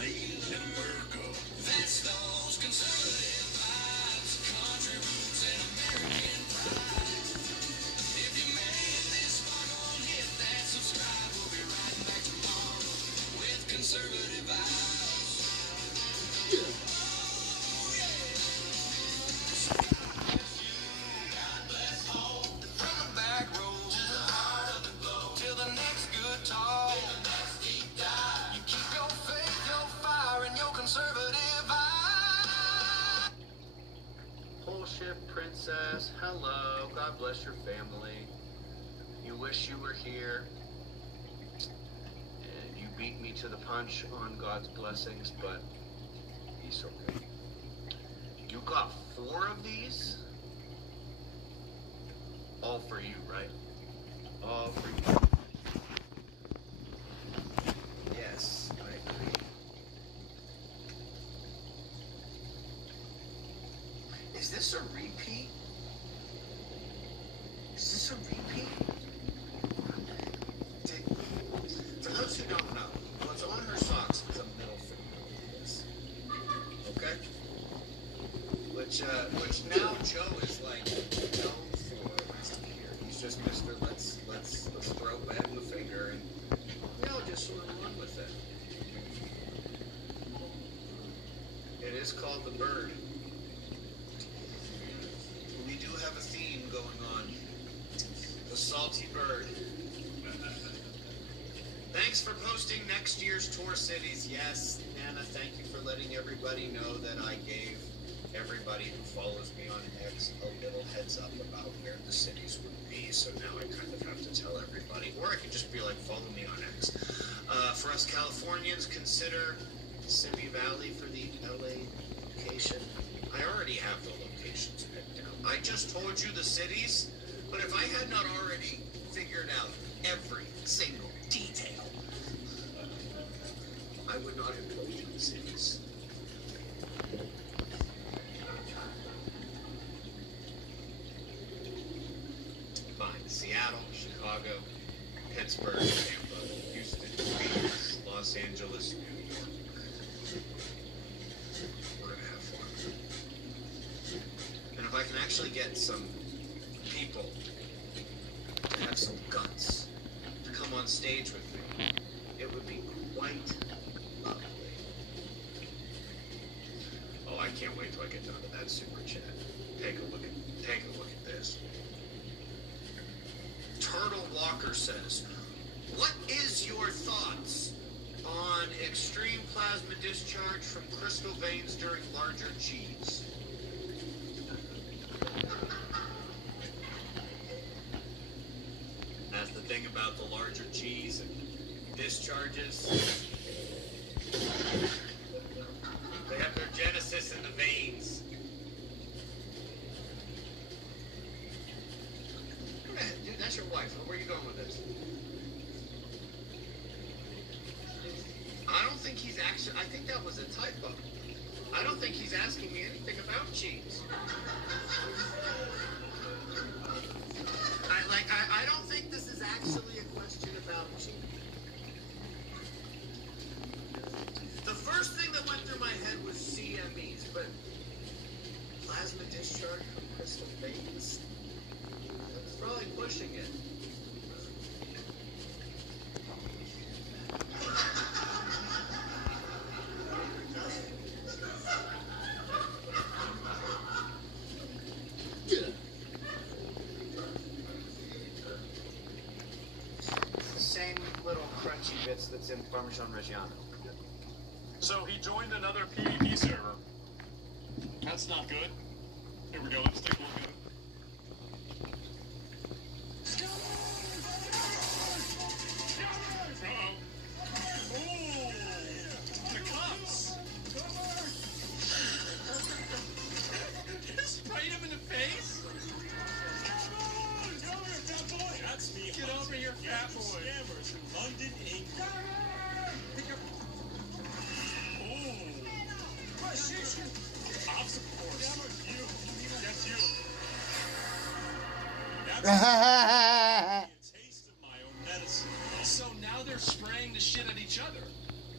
Made in America. That's those conservative vibes, country roots and American pride. If you made this far, go and hit that subscribe. We'll be right back tomorrow with conservative vibes. God bless home. From the back road to the heart of the globe, till the next good talk. You keep your faith, your fire, and your conservative vibe. Whole ship princess, hello. God bless your family. You wish you were here. beat me to the punch on God's blessings, but he's okay. You got 4 of these? All for you, right? All for you. Yes, I agree. Is this a repeat? Is this a repeat? For those who don't know, what's on her socks is a middle finger. Yes. Okay? Which now Joe is like known for around here. He's just Mr. Let's throw Ben the finger and just sort of run with it. It is called the bird. We do have a theme going on. The salty bird. Thanks for posting next year's tour cities. Yes, Nana, thank you for letting everybody know that I gave everybody who follows me on X a little heads up about where the cities would be. So now I kind of have to tell everybody. Or I could just be like, follow me on X. For us Californians, consider Simi Valley for the LA location. I already have the locations picked out. I just told you the cities, but if I had not already figured out every single detail, I would not have told you the cities. Fine. Seattle, Chicago, Pittsburgh, Tampa, Houston, Phoenix, Los Angeles, New York. We're gonna have fun. And if I can actually get some people to have some guts to come on stage with me, it would be quite lovely. Oh, I can't wait till I get down to that super chat. Take a look at this. Turtle Walker says, what is your thoughts on extreme plasma discharge from crystal veins during larger Gs? That's the thing about the larger Gs and discharges. They have their genesis in the veins. Dude, that's your wife. Where are you going with this? I don't think he's actually... I think that was a typo. I don't think he's asking me anything about cheese. I don't think this is actually a question about cheese. The first thing that went through my head was CMEs, but plasma discharge from crystal veins? That's probably pushing it. Same little crunchy bits that's in Parmesan Reggiano. So he joined another PvP server. That's not good. Here we go, let's take a look at it. Uh-oh. Ooh, the cops. Sprayed him in the face? That's me. Get over here, fat boy. Scammers in London, England. Cops, of course. You. That's you. That's a taste of my own medicine. So now they're spraying the shit at each other.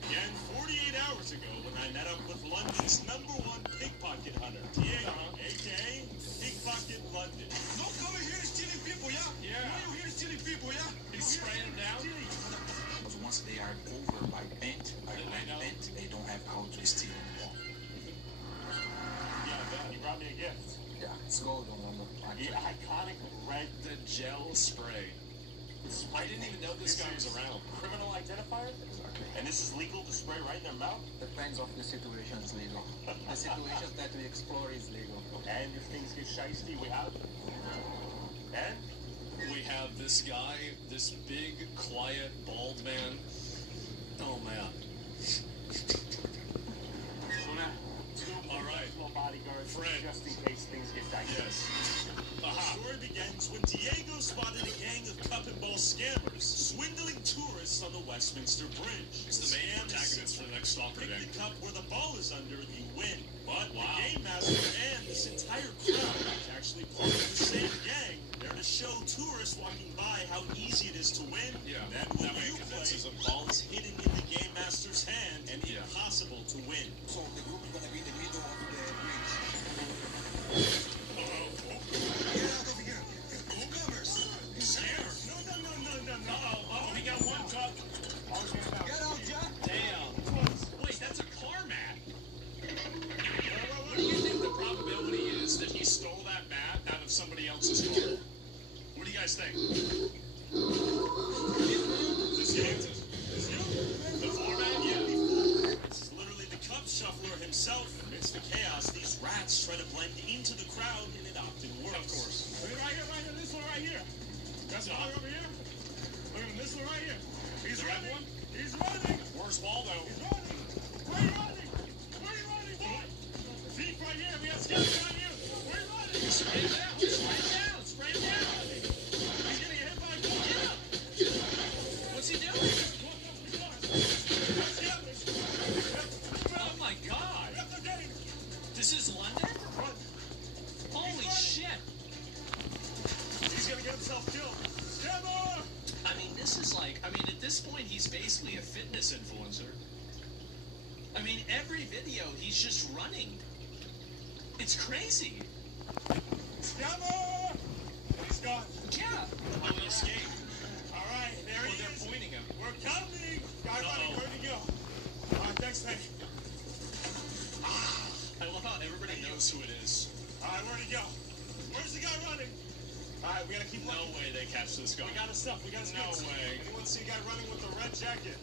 Again, 48 hours ago, when I met up with London's #1 pickpocket hunter, aka Pickpocket London. Don't come in here stealing people, yeah? Yeah. Why are you here stealing people, yeah? He's spraying them down. Because once they are over by bent, they don't have how to steal anymore. Yeah, he brought me a gift. Yeah, it's gold on the The iconic red gel spray. I didn't even know this guy was around. Criminal identifier? Exactly. And this is legal to spray right in their mouth? Depends on the situation is legal. The situations that we explore is legal. And if things get shiesty, we have... And? We have this guy, this big, quiet, bald man. Oh, man. All right. Fred. Just in case things get dicey. Yes. The story begins when Diego spotted a gang of cup and ball scammers swindling tourists on the Westminster Bridge. It's the main protagonist for the next Stalker Pick Day. the cup where the ball is under, you win. But the game master and this entire crowd is actually part of the same gang. They're to show tourists walking by how easy it is to win. Yeah, Then when you play, the ball is hidden in the game master's hand and impossible to win. So the group is gonna be in the middle of the bridge. Get out over here. Newcomers. Scammer. No. We got one cup. Get out, Jack. Damn. Wait, that's a car mat. What do you think the probability is that he stole that mat out of somebody else's car? What do you guys think? This you? The floor mat? Yeah. This is literally the cup shuffler himself. Amidst the chaos, these rats try to blend into the crowd, and it often works. Of course. Right here, this one right here. That's all over here. Look at this one right here. He's running. He's running. Where's Waldo? He's running. Where are you running? Where are you running, boy? Thief right here. We have scouts right here. Where are you running? Spray him down. Spray him down. Spray him down. He's getting hit by a car. Get up. What's he doing? Oh my God. This is London? Holy shit. He's gonna get himself killed. Scammer! I mean, this is like, at this point, he's basically a fitness influencer. I mean, every video, he's just running. It's crazy. Scammer! He's gone. Yeah. Oh, he escaped. All right, there he is. They're pointing him. We're coming. Guy running, where'd he go? All right, thanks, mate. I love how everybody knows who it is. All right, where'd he go? Where's the guy running? All right, we gotta keep looking. No way they catch this guy. We got his stuff. We got his No goods. way. Anyone see a guy running with a red jacket?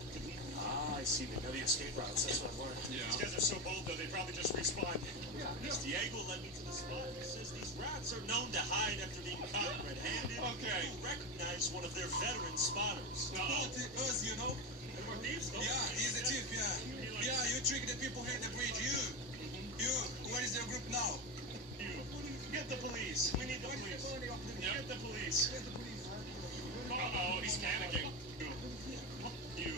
Ah, I see. They know the escape routes. That's what I learned. Yeah. These guys are so bold, though. They probably just respawned. Yeah. Diego led me to the spot. He says these rats are known to hide after being caught red-handed. Okay. You recognize one of their veteran spotters. Us, you know? Yeah, he's the chief, yeah. Yeah, you trick the people here in the bridge. You, where is their group now? Get the police. We need the police. Get the police. Uh-oh, he's panicking. You.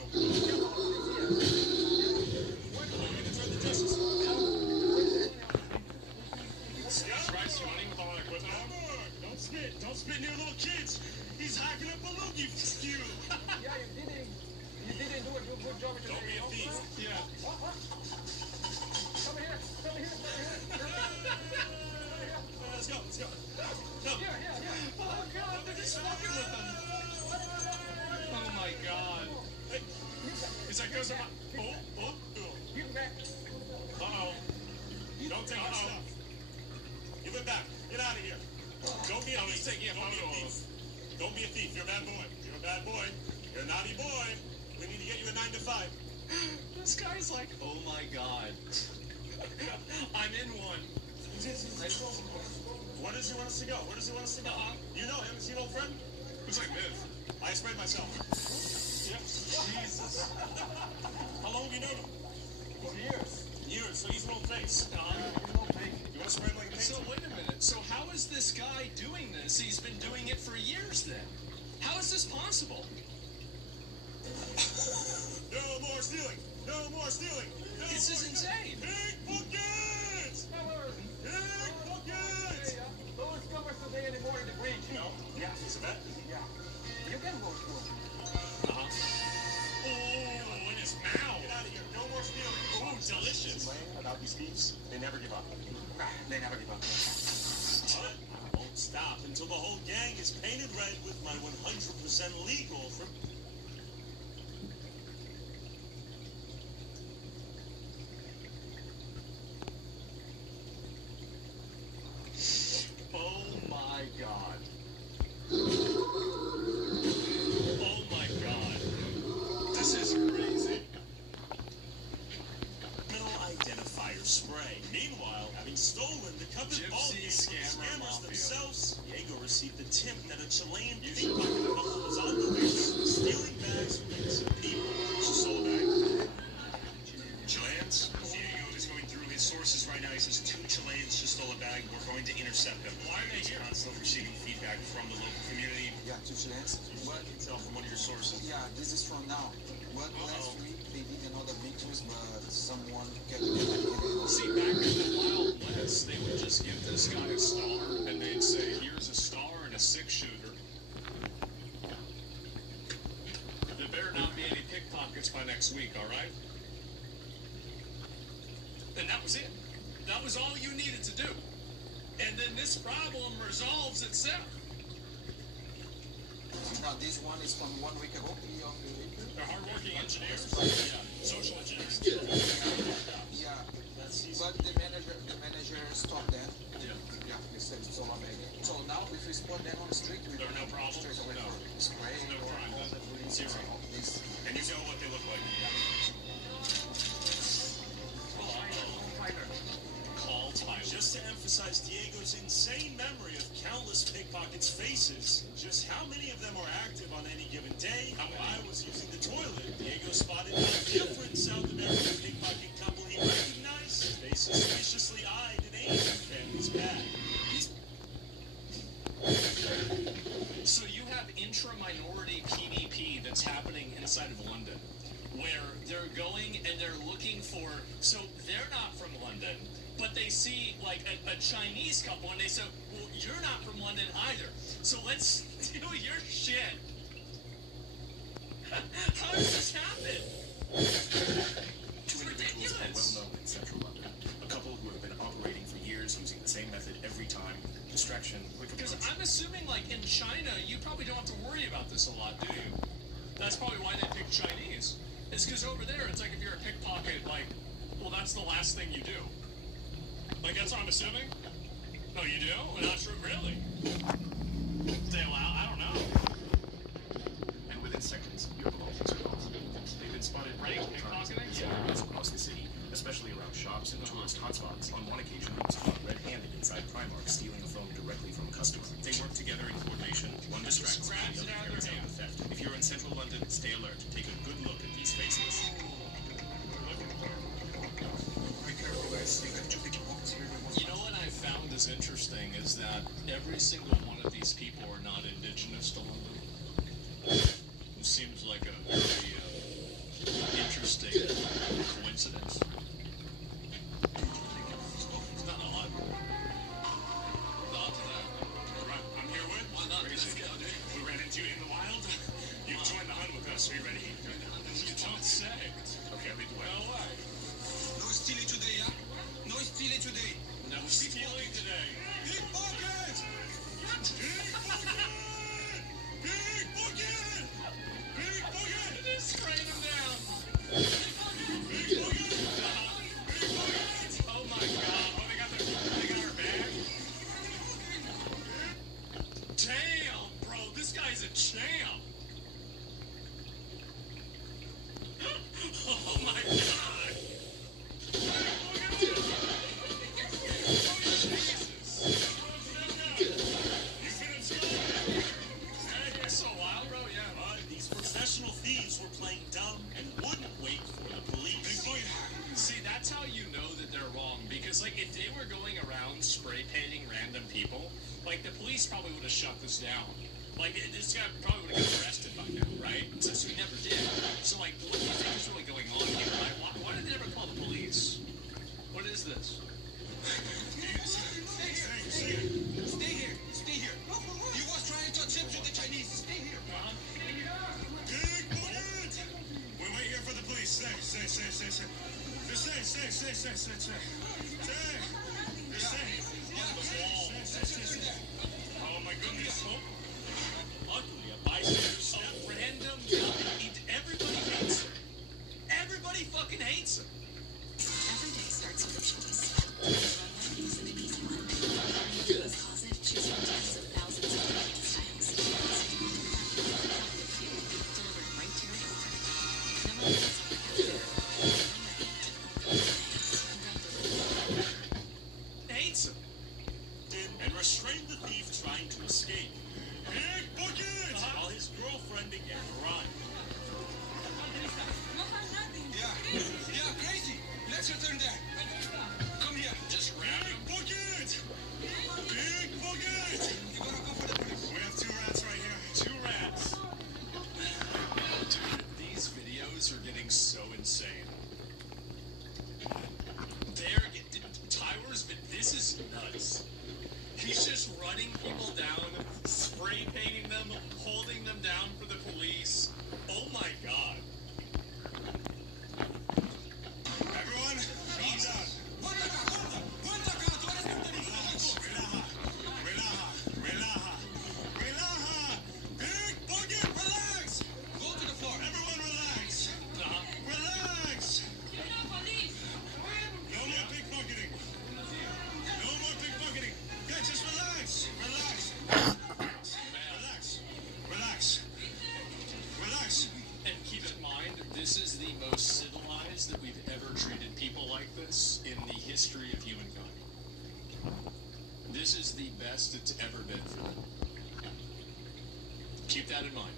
Tries running with all that equipment on. Don't spit near little kids. He's hacking up a loogie. You. Yeah, you didn't do a good job. Don't be a thief. Yeah. Come here. Let's go. Come. Yeah. Oh, God, they're just fucking with him. Oh, my God. Hey. He's like, goes on. Oh. Give him back. Uh-oh. Don't take his stuff. Give it back. Get out of here. Don't be a thief. He's taking a photo of him. Don't be a thief. You're a bad boy. You're a naughty boy. We need to get you a 9 to 5. This guy's like, oh, my God. I'm in one. Where does he want us to go? You know him. Is he an old friend? Looks like Viv. I sprayed myself. Yep. Jesus. How long have you known him? For years. Years. So he's an old face. You want to spray him like a So painter? wait a minute. So how is this guy doing this? He's been doing it for years then. How is this possible? No more stealing. This is insane. Pickpockets! Pickpockets! Don't discover today anymore in the bridge. No? Yeah. He's a vet? Yeah. You can go through. Oh, in his mouth. Get out of here. No more stealing. Oh, delicious. About these thieves, they never give up. They never give up. But I won't stop until the whole gang is painted red with my 100% legal from... Oh my God. Oh my God. This is crazy. Criminal identifier spray. Meanwhile, having stolen the cup and ball Gypsy game from the scammer scammers mafia. themselves, Diego received a tip that a Chilean pickpocket couple was on the loose. to Gillette. But I can tell from one of your sources. yeah, this is from now. But last week they did another victims, but someone kept getting. See, back in the Wild West, they would just give this guy a star, and they'd say, here's a star and a six-shooter. There better not be any pickpockets by next week, all right? And that was it. That was all you needed to do. And then this problem resolves itself. Now this one is from 1 week ago. They're hardworking engineers. Yeah, social engineers. Yeah. But the manager stopped that. Yeah, he said it's all bad. So now if we spot them on the street, we There are no problems? straight away No. spray No or crime. all that release. Zero. This. And you know what they look like. Call Tyler. Just to emphasize Diego's insane memory of countless pickpockets' faces, just how many of them are active on any given day. While I was using the toilet, Diego spotted a different South American pickpocket couple he recognized. They suspiciously eyed an Asian family's bag. So you have intra-minority PvP that's happening inside of London, where they're going and they're looking for, so they're not from London, but they see like a Chinese couple and they say, well, you're not from London either, so let's do your shit. How does this happen? Two individuals are well known in central London. A couple who have been operating for years using the same method every time. Distraction, quick approach. Because I'm assuming like in China, you probably don't have to worry about this a lot, do you? That's probably why they pick Chinese. It's because over there, it's like if you're a pickpocket, like, well, that's the last thing you do. Like, that's what I'm assuming? No, you do? Well, not sure, really. They allow, I don't know. And within seconds, your belongings are gone. They've been spotted multiple times in areas across the city, especially around shops and tourist hotspots. On one occasion, he was caught red-handed inside Primark, stealing a phone directly from a customer. They work together in coordination. One distracts, the other carries out the theft. If you're in central London, stay alert. Take a good look at these faces. You know what I found is interesting is that every single one of these people are not indigenous to London. It seems like a very interesting coincidence. It's not a lot. I'm here with. Why not? We ran into you in the wild. You've joined the hunt with us. Are you ready? You don't say. Okay, I'll lead the way. No way. No stealing today, yeah? No stealing today. No stealing today. Pickpocket! Pickpocket! Pickpocket! Pickpocket! Just spraying him down. Pickpocket! Oh my god. Oh, they got our bag? Damn, bro. This guy's a champ. Oh my god. These professional thieves were playing dumb and wouldn't wait for the police. See, that's how you know that they're wrong. Because, like, if they were going around spray painting random people, like, the police probably would have shut this down. Like, this guy probably would have got arrested by now, right? So he never did. So, like, what do you think is really going on here, right? Why did they never call the police? What is this? Stay here. Stay here. You was trying to attempt to the Chinese. Stay here. Pickpocket! We'll wait here for the police. Stay. Just stay. Oh my goodness. Luckily, a bystander snapped random gun. Everybody hates him. Everybody fucking hates him. Every day starts with a choice. One isn't an easy one. In this closet, choose from tens of thousands of clothing styles. Delivered right to your door. No one gets on the counter. is the most civilized that we've ever treated people like this in the history of humankind. This is the best it's ever been for them. Keep that in mind.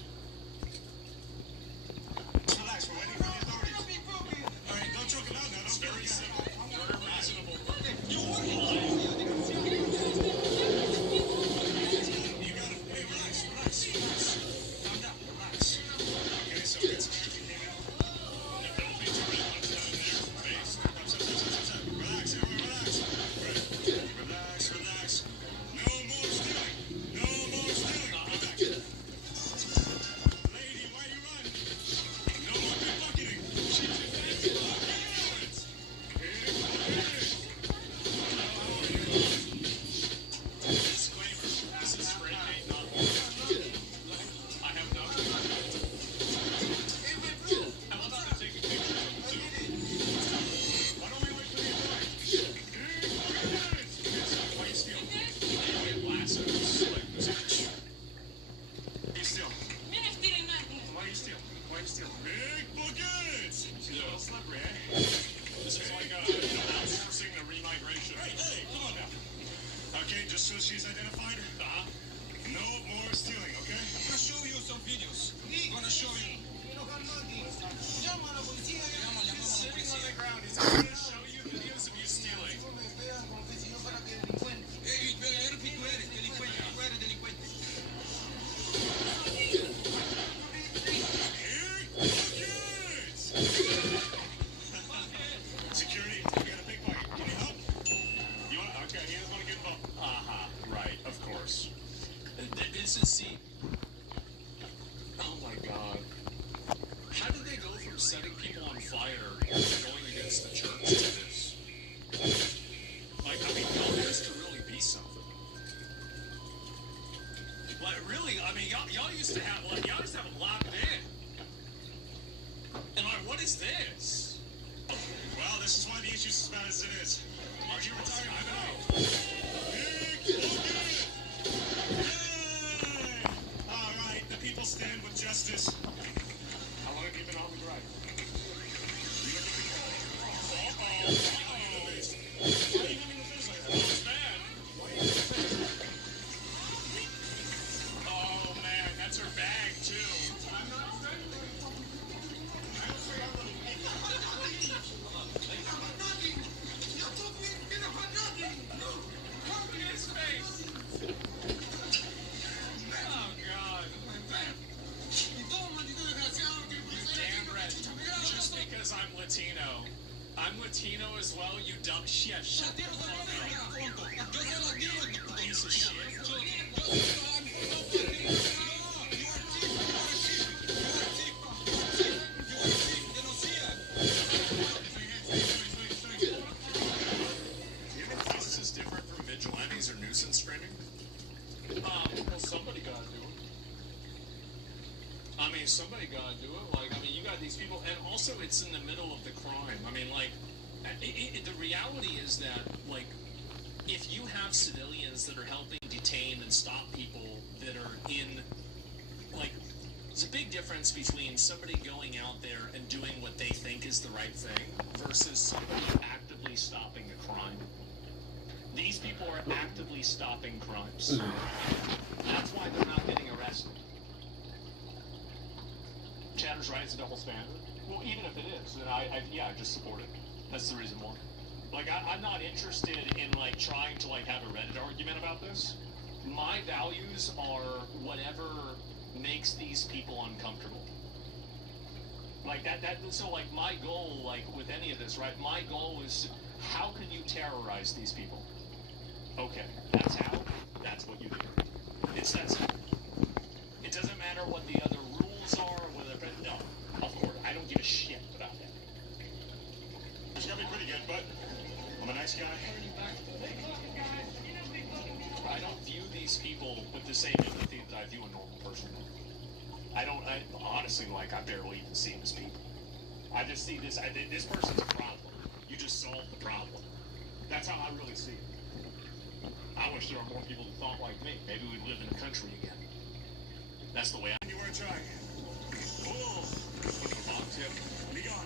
Relax, we're waiting for the authorities. All right, don't choke him out now. It's very simple, very reasonable. You got it. Hey, relax. Calm down, relax. Okay, so get some action came out. Don't be too relaxed down there. Face. Relax, everyone, relax. Right. Relax. No more stealing. Go back. Lady, why you run? No more pickpocketing. Disclaimer. This is spray paint, not water. I have no clue. I'm about to take a picture of them too. Why don't we wait for the authorities? Why you steal? We have lassos. You steal. Why you steal? Big buckets! She's a little slippery, eh? This is like outsourcing the remigration. Hey, come on now. Okay, just so she's identified. No more stealing, okay? I'm gonna show you some videos. I'm gonna show you. He's sitting on the ground. He's gonna show you videos of you stealing. Security, we got a big pocket. Can you help? You want? Okay, he doesn't want to get involved. Right, of course. This is see. Oh my God. How did they go from setting people on fire and going against the church to this? Like, I mean, y'all used to really be something. Like, really, I mean, y'all used to have it locked in. And like, what is this? Well, this is why the issue's as bad as it is. Are you retired? I know. Yay! All right, the people stand with justice. How long have you been on the drive? Oh man, that's her bag too. His face. Oh God. Damn right. Just because I'm Latino. I'm Latino as well, you dumb shit. Shut the fuck up. Piece of shit. This is different from vigilantes or nuisance screaming. Well, somebody gotta do it. I mean, somebody gotta do it. Like, I mean, you got these people, and also it's in the middle of the crime. I mean, like, the reality is that, like, if you have civilians that are helping detain and stop people that are in, like, there's a big difference between somebody going out there and doing what they think is the right thing versus somebody actively stopping a crime. These people are actively stopping crimes. That's why they're not getting arrested. Chatter's right, it's a double standard. Well, even if it is, then I just support it. That's the reason why. Like, I'm not interested in, like, trying to, like, have a Reddit argument about this. My values are whatever makes these people uncomfortable. Like, so, like, my goal, like, with any of this, right, my goal is, how can you terrorize these people? Okay, that's how, that's what you do. It's that simple. It doesn't matter what the other rules are, whether, no, of course, I don't give a shit about that. It's gonna be pretty good, but I'm a nice guy. I don't view these people with the same empathy that I view a normal person. I honestly, like, I barely even see them as people. I just see this person's a problem. You just solved the problem. That's how I really see it. I wish there were more people who thought like me. Maybe we'd live in a country again. That's the way I... You want to try? Oh, box, yep. Let me go.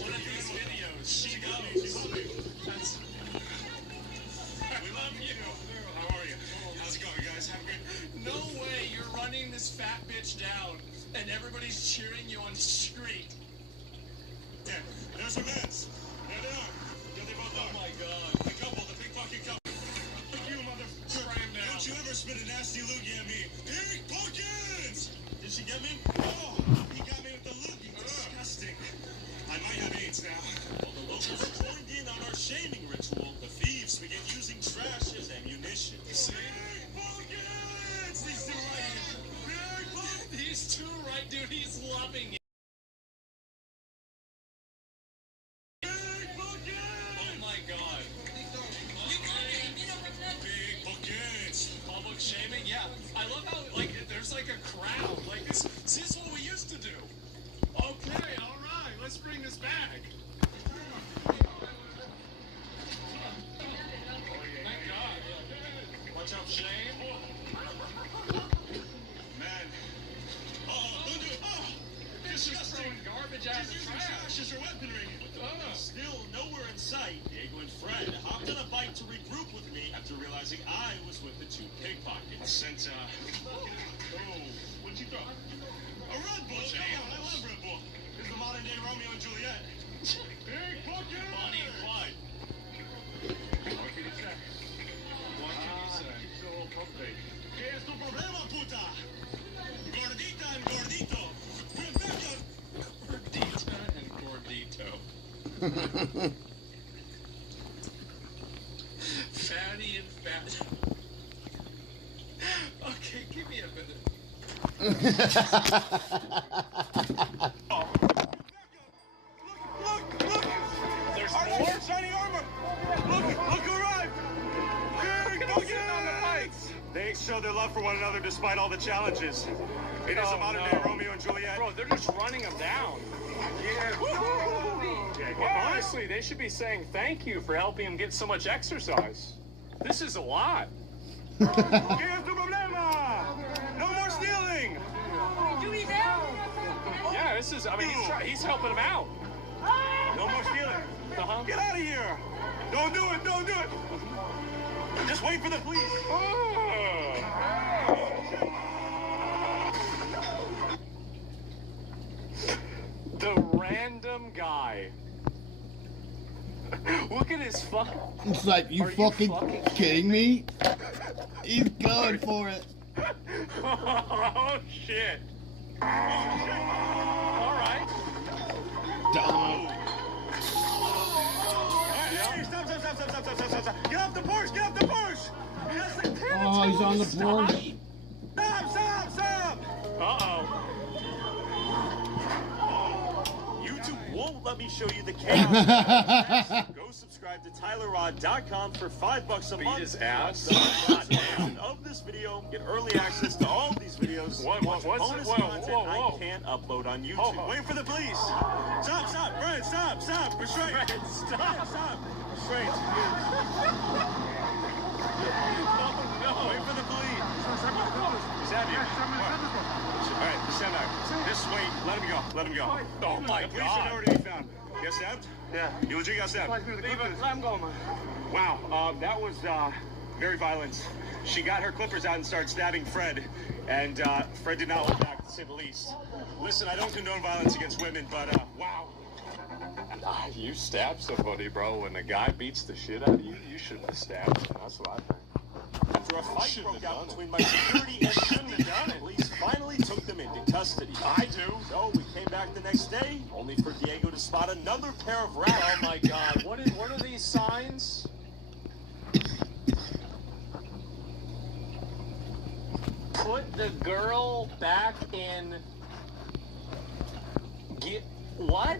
one of these videos. She got me. That's... We love you. How are you? How's it going, guys? Have a good... No way you're running this fat bitch down and everybody's cheering you on the street. Yeah, there's a mess. There they are. There they both are. Oh my god. The couple, the pickpocket couple. Fuck you, motherfucker. Don't you ever spit a nasty loogie at me. Eric Perkins! Did she get me? Oh, he got me with the loogie. Disgusting. I might have AIDS now. While the locals joined in on our shaming ritual, the thieves began using trash as ammunition. See? Eric Perkins! These two right here. Eric Perkins! These two right, dude, he's loving it. Oh my god. Big buckets. Public shaming? Yeah. I love how, like, there's like a crowd. Like, this is what we used to do. Okay, alright, let's bring this back. Thank God. Watch out, shame. Man. Oh, don't do it. Oh, disgusting. Garbage out of the trash as your weaponry. Still nowhere in sight, Diego and Fred hopped on a bike to regroup with me after realizing I was with the two pickpockets. Since, what'd you throw? A Red Bull? Come on, I love Red Bull. It's the modern day Romeo and Juliet. Pickpocket! Bonnie and Clyde. What can you say? What can you say? It's a little puppy. ¿Qué es tu problema, puta? Gordita and gordito. Rebecca. Gordita and gordito. Fatty and fat. Okay, give me a minute. Look! There's more shiny armor. Look who arrived! On the bikes. They show their love for one another despite all the challenges. It is a modern day Romeo and Juliet. Bro, they're just running them down. Yeah. Well, honestly, they should be saying thank you for helping him get so much exercise. This is a lot. ¿Qué es tu problema? No more stealing. Yeah, this is. I mean, he's helping him out. No more stealing. Get out of here. Don't do it. Don't do it. Just wait for the police. The random guy. Look at his fuck. It's like, you fucking kidding me? He's going for it. Oh shit. All right. Dumb. Hey, stop. Get off the Porsche. Get off the Porsche. Oh, he's on the Porsche. Stop. Uh-oh. YouTube won't let me show you the chaos. Go subscribe to TylerRod.com for $5 a month. Beat his ass. Of this video, get early access to all of these videos. What's bonus content I can't upload on YouTube. Wait for the police. Stop, Brad, stop. Restraint. Stop. Restraint. No. Wait for the police. Stab you. All right, stand back. Just wait. Let him go. Oh my God. The police are nowhere to be found. You got stabbed? Yeah. You legit got stabbed? Let him go, man. Wow, that was very violent. She got her clippers out and started stabbing Fred, and Fred did not hold back, to say the least. Listen, I don't condone violence against women, but wow. You stabbed somebody, bro. When the guy beats the shit out of you, you shouldn't have stabbed him. That's what I think. After a fight broke out between my security and the police finally took them into custody. I do. So we came back the next day, only for Diego to spot another pair of rats. Oh my God! What are these signs? Put the girl back in. Get what?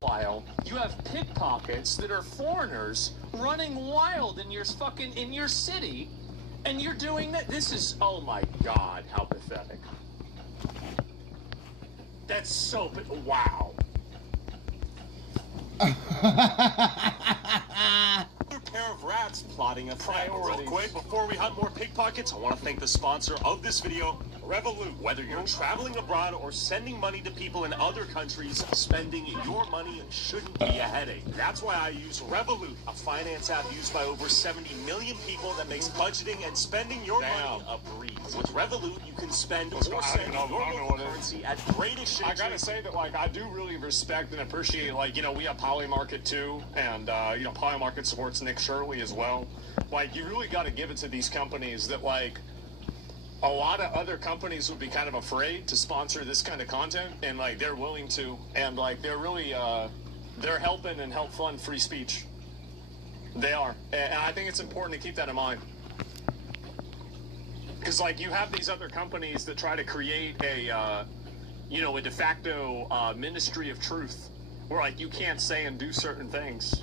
While you have pickpockets that are foreigners running wild in your city, and you're doing that. This is, oh my God, how pathetic. That's so, wow. Another pair of rats plotting a priority. Real quick, before we hunt more pickpockets, I want to thank the sponsor of this video, Revolut. Whether you're traveling abroad or sending money to people in other countries, spending your money shouldn't be a headache. That's why I use Revolut, a finance app used by over 70 million people that makes budgeting and spending your money a breeze. With Revolut, you can spend or send your local currency at great exchange. I gotta say that, like, I do really respect and appreciate, like, you know, we have Polymarket too, and, you know, Polymarket supports Nick Shirley as well. Like, you really got to give it to these companies that, like, a lot of other companies would be kind of afraid to sponsor this kind of content, and, like, they're willing to, and, like, they're really, they're helping and help fund free speech. They are. And I think it's important to keep that in mind. Because, like, you have these other companies that try to create a, you know, a de facto ministry of truth, where, like, you can't say and do certain things.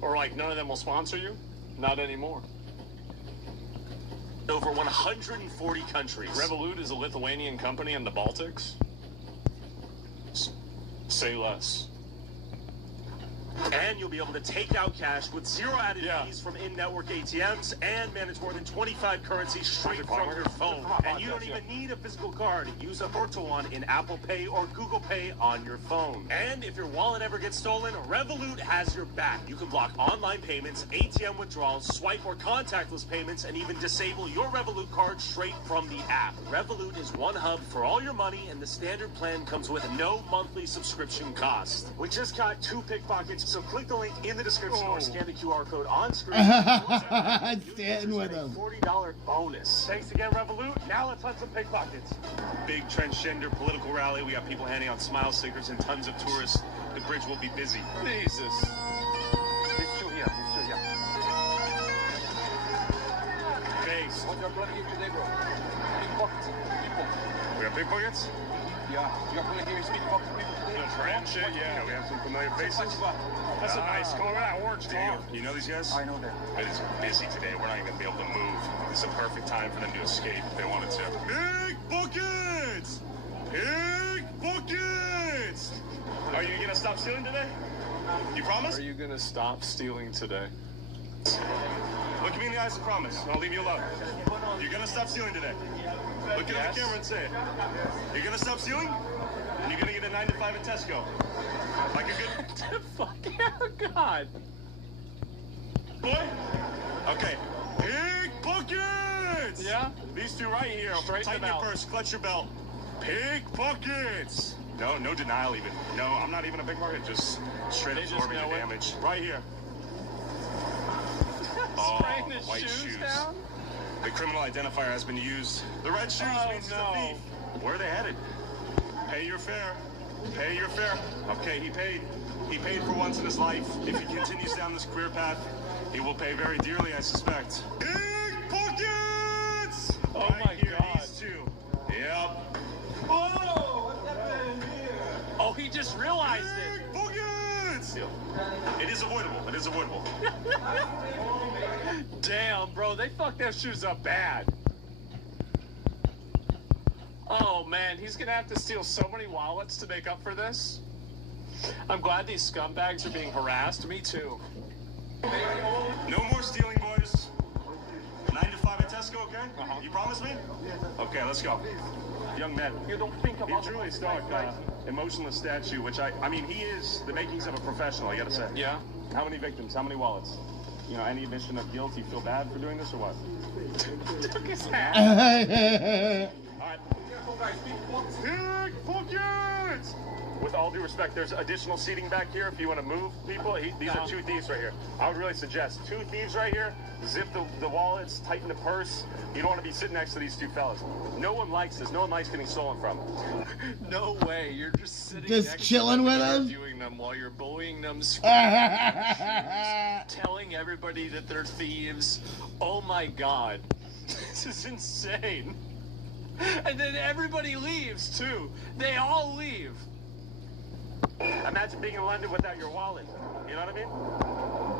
Or, like, none of them will sponsor you. Not anymore. Over 140 countries. Revolut is a Lithuanian company in the Baltics. Say less. And you'll be able to take out cash with zero added fees from in-network ATMs and manage more than 25 currencies straight from your phone. And you don't even need a physical card. Use a virtual one in Apple Pay or Google Pay on your phone. And if your wallet ever gets stolen, Revolut has your back. You can block online payments, ATM withdrawals, swipe or contactless payments, and even disable your Revolut card straight from the app. Revolut is one hub for all your money, and the standard plan comes with no monthly subscription cost. We just caught 2 pickpockets. So click the link in the description or scan the QR code on screen. Stand with him. $40 bonus. Thanks again, Revolut. Now let's hunt some pickpockets. Big transgender political rally. We got people handing out smile stickers and tons of tourists. The bridge will be busy. Jesus. This two here. Base. What you're planning here today, bro? Pickpockets. People. We have pickpockets? Yeah. You're planning here is pickpockets people today? The trend shit, yeah. We have some familiar faces. That's a nice color. That orange, you know these guys? I know them. It is busy today. We're not even going to be able to move. This is a perfect time for them to escape if they wanted to. Pickpockets! Pickpockets! Are you going to stop stealing today? You promise? Are you going to stop stealing today? Look at me in the eyes and promise, and I'll leave you alone. You're going to stop stealing today. Look at the camera and say it. You're going to stop stealing? And you're going to get a 9 to 5 at Tesco. Like a good... Fuck yeah, God. Boy? Okay. Pickpockets! Yeah? These two right here. Tighten your purse, clutch your belt. Pickpockets! No denial even. No, I'm not even a pickpocket. Just straight absorbing the damage. Right here. Spraying the his white shoes down? The criminal identifier has been used. The red shoes means he's a thief. Where are they headed? Pay your fare. Pay your fare. Okay, he paid. He paid for once in his life. If he continues down this career path, he will pay very dearly, I suspect. Pickpockets! Oh my God. These two. Yep. Oh, what's happening here? Oh, he just realized it. Pickpockets! It is avoidable. It is avoidable. Damn, bro, they fucked their shoes up bad. Oh, man, he's gonna have to steal so many wallets to make up for this. I'm glad these scumbags are being harassed. Me too. No more stealing, boys. 9 to 5 at Tesco, okay? You promise me? Okay, let's go. Young men. You don't think about He's truly a stoic, emotionless statue, which I mean, he is the makings of a professional, I gotta say. Yeah? How many victims? How many wallets? You know, any admission of guilt? You feel bad for doing this or what? Took his hat. All right. Pickpockets! With all due respect, there's additional seating back here if you want to move people. These are 2 thieves right here. I would really suggest 2 thieves right here. Zip the wallets, tighten the purse. You don't want to be sitting next to these 2 fellas. No one likes this. No one likes getting stolen from. No way. You're just sitting Just next chilling to them with and them? interviewing them while you're bullying them, telling everybody that they're thieves. Oh my God. This is insane. And then everybody leaves too. They all leave. Imagine being in London without your wallet. You know what I mean?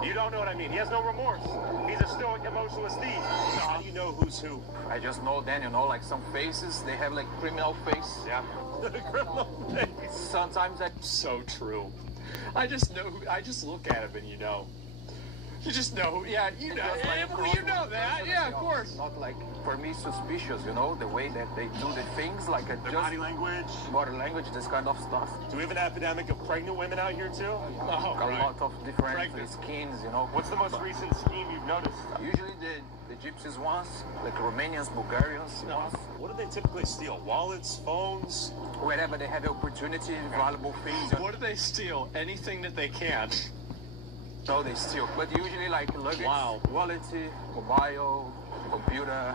You don't know what I mean. He has no remorse. He's a stoic, emotionless thief. How do you know who's who? I just know then, you know, like some faces, they have like criminal face. Yeah. Criminal face. Sometimes I... So true. I just know who, I just look at him and you know. You just know who, yeah, you know, Just like you know that, yeah, of course. Not like for me, suspicious, you know, the way that they do the things, like Their body language. Body language, this kind of stuff. Do we have an epidemic of pregnant women out here too? A lot of different skins, you know. What's the most recent scheme you've noticed? Usually the gypsies ones, like Romanians, Bulgarians ones. What do they typically steal? Wallets, phones? Wherever they have the opportunity, valuable things. What do they steal? Anything that they can. No, they steal. But usually like luggage, wallet, mobile, computer.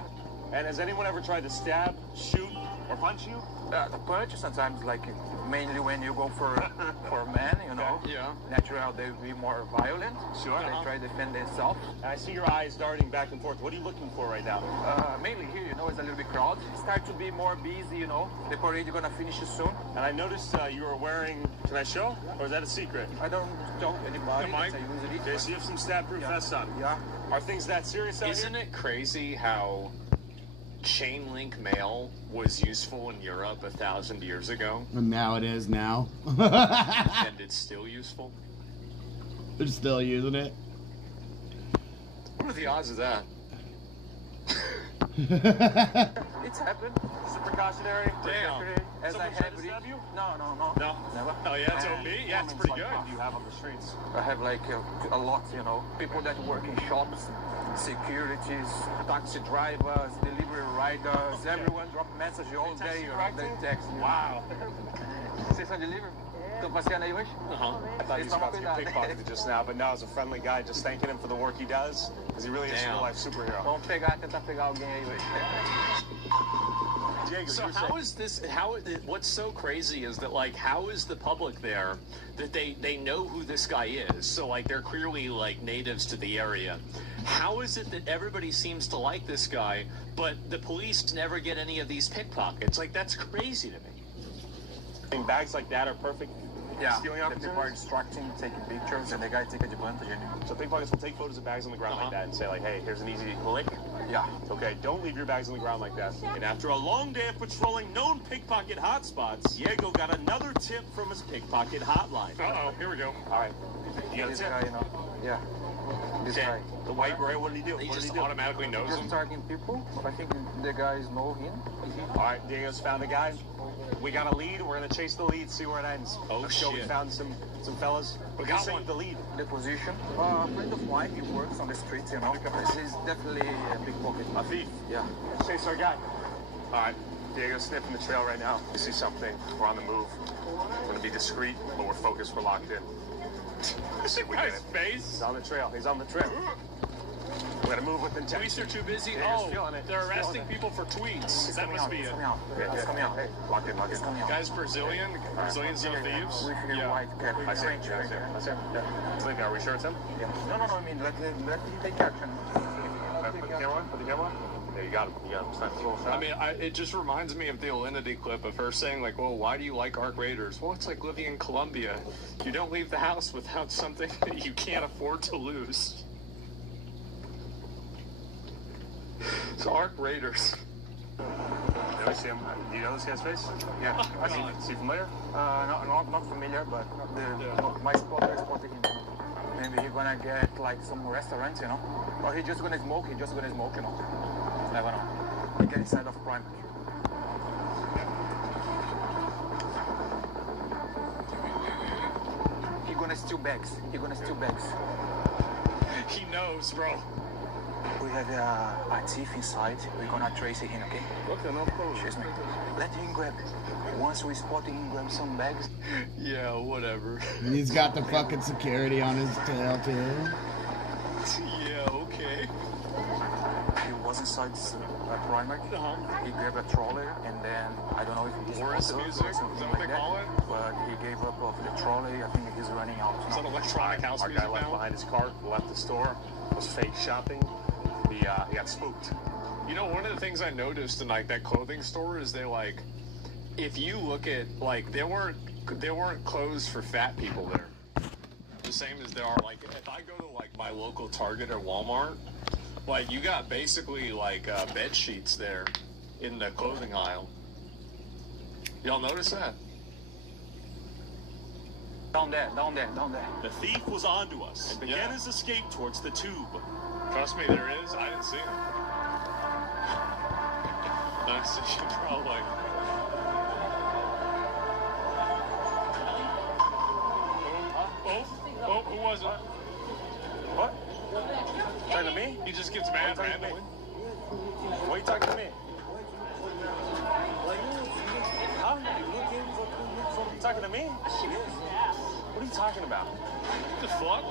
And has anyone ever tried to stab, shoot, or punch you? The punch sometimes, like mainly when you go for men, you know. Yeah. Naturally, they will be more violent. Sure. They try to defend themselves. I see your eyes darting back and forth. What are you looking for right now? Mainly here, you know, it's a little bit crowded. Start to be more busy, you know. The parade is gonna finish soon. And I noticed you were wearing. Can I show? Or is that a secret? I don't tell anybody. Okay, so you have some stab-proof vests on. Yeah. Are things that serious out Isn't it crazy how chain link mail was useful in Europe 1,000 years ago? And now it is now. And it's still useful? They're still using it. What are the odds of that? It's happened. Is it precautionary? Damn. As Someone I tried have to stab you? No. No? Never. Oh yeah, it's OB? Yeah, it's pretty good. What You have on the streets. I have like a lot, you know. People that work in shops, securities, taxi drivers, delivery riders. Everyone drop message all day. You know, they text me. Wow. Vocês são delivery? Estão passeando aí hoje? I thought he was about to get pickpocketed just now, but now as a friendly guy, just thanking him for the work he does, because he really is a real-life superhero. Vamos tentar pegar alguém aí hoje. Diego, So how is this? What's so crazy is that like, how is the public there that they know who this guy is? So like, they're clearly like natives to the area. How is it that everybody seems to like this guy, but the police never get any of these pickpockets? Like, that's crazy to me. Bags like that are perfect. Yeah, Stealing the people are distracting, taking pictures, and the guy take advantage. So pickpockets will take photos of bags on the ground like that and say like, hey, here's an easy lick. Yeah. Okay, don't leave your bags on the ground like that. And after a long day of patrolling known pickpocket hotspots, Diego got another tip from his pickpocket hotline. Uh-oh, here we go. All right. You got a This tip? guy, you know. Yeah. This guy. The white beret, what did he do? He What did just he do? automatically knows Just him. targeting people. I think the guys know him. All right, Diego's found a guy. We got a lead. We're gonna chase the lead, see where it ends. Oh, Let's go. We shit. found some fellas. We Who got saved one. the lead. The position. A friend of mine, he works on the streets, you know. He's definitely a pickpocket. A thief. Yeah. Chase our guy. All right, Diego's sniffing the trail right now. We see something. We're on the move. We're gonna be discreet, but we're focused. We're locked in. This guy's face. He's on the trail. He's on the trail. We gotta move with intent. Tweets are too busy. Diego's feeling it. They're He's feeling arresting it. people for tweets. That must be It's it. coming out. Yeah, It's coming out. Hey, lock in, lock in. Coming out. Guy's Brazilian. Brazilians are thieves. We figure Yeah. white cap. I see. Yeah, I see. I see. Yeah. Sleeping. Are we sure it's him? Yeah. No, I mean, let him take action. Put the camera on. Put the camera on. There, you got him. You got him. Snap his little shot. I mean, it just reminds me of the Alinity clip of her saying, like, well, why do you like Arc Raiders? Well, it's like living in Colombia. You don't leave the house without something that you can't afford to lose. So Arc Raiders. Let me see him. Do you know this guy's face? Yeah. I see. Is he familiar? Not familiar, but my spotter spotted him. Maybe he's gonna get like some restaurants, you know, or he's just gonna smoke. He's just gonna smoke, you know. Never know. He get inside of crime. He gonna steal bags. He gonna steal bags. He knows, bro. We have a thief inside. We're gonna trace him, okay? Okay, no problem. Excuse me. Let him grab. Once we spot him, grab some bags. Yeah, whatever. He's got the fucking security on his tail too. Yeah, okay. He was inside Primark. He grabbed a trolley, and then I don't know if he's Morris music? Is that what they call it? But he gave up of the trolley. I think he's running out Is that now. electronic house Our music guy left now? behind his cart, left the store, was fake shopping. He got spooked. You know, one of the things I noticed in like that clothing store is they like, if you look at like there weren't clothes for fat people there. The same as there are like if I go to like my local Target or Walmart, like you got basically like bed sheets there in the clothing aisle. Y'all notice that? Down there, down there, down there. The thief was onto us and began his escape towards the tube. Trust me, there is. I didn't see him. So you probably. Oh, who was it? What? Talking to me? He just gets mad randomly. Why are you talking to me? Huh? You talking to me? What are you talking about? What the fuck?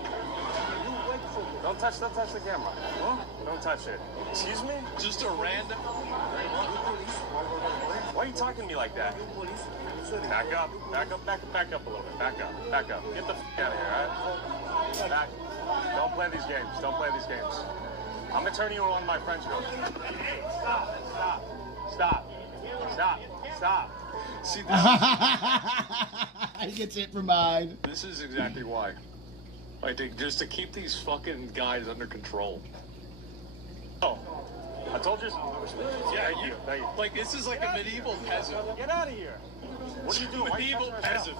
Don't touch the camera. Huh? Don't touch it. Excuse me? Just a random. Why are you talking to me like that? Back up a little bit. Back up. Get the f out of here, alright? Back. Don't play these games. I'm gonna turn you on my French girl. Hey, stop. See, He gets hit from behind. this is exactly why. Like, just to keep these fucking guys under control. Oh, I told you. Yeah, thank you. Like, this is like a medieval peasant. Get out of here. What are you doing? Medieval peasant.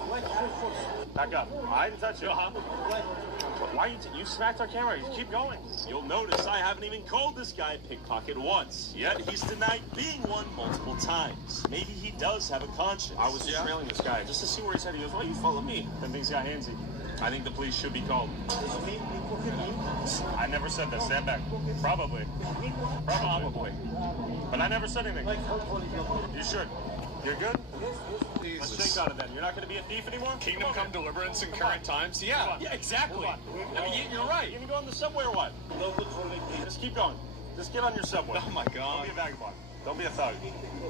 Back up. I didn't touch you. Why you smacked our camera? You keep going. You'll notice I haven't even called this guy a pickpocket once. Yet he's denied being one multiple times. Maybe he does have a conscience. I was just trailing this guy just to see where he's headed. He goes, "Why you follow me?" Then things got handsy. I think the police should be called. I never said that. Stand back. Probably. But I never said anything. You should. You're good? Let's shake on it then. You're not going to be a thief anymore? Kingdom Come Deliverance in current times? Yeah, exactly. I mean, you're right. You gonna go on the subway or what? Just keep going. Just get on your subway. Oh my God. Don't be a vagabond. Don't be a thug.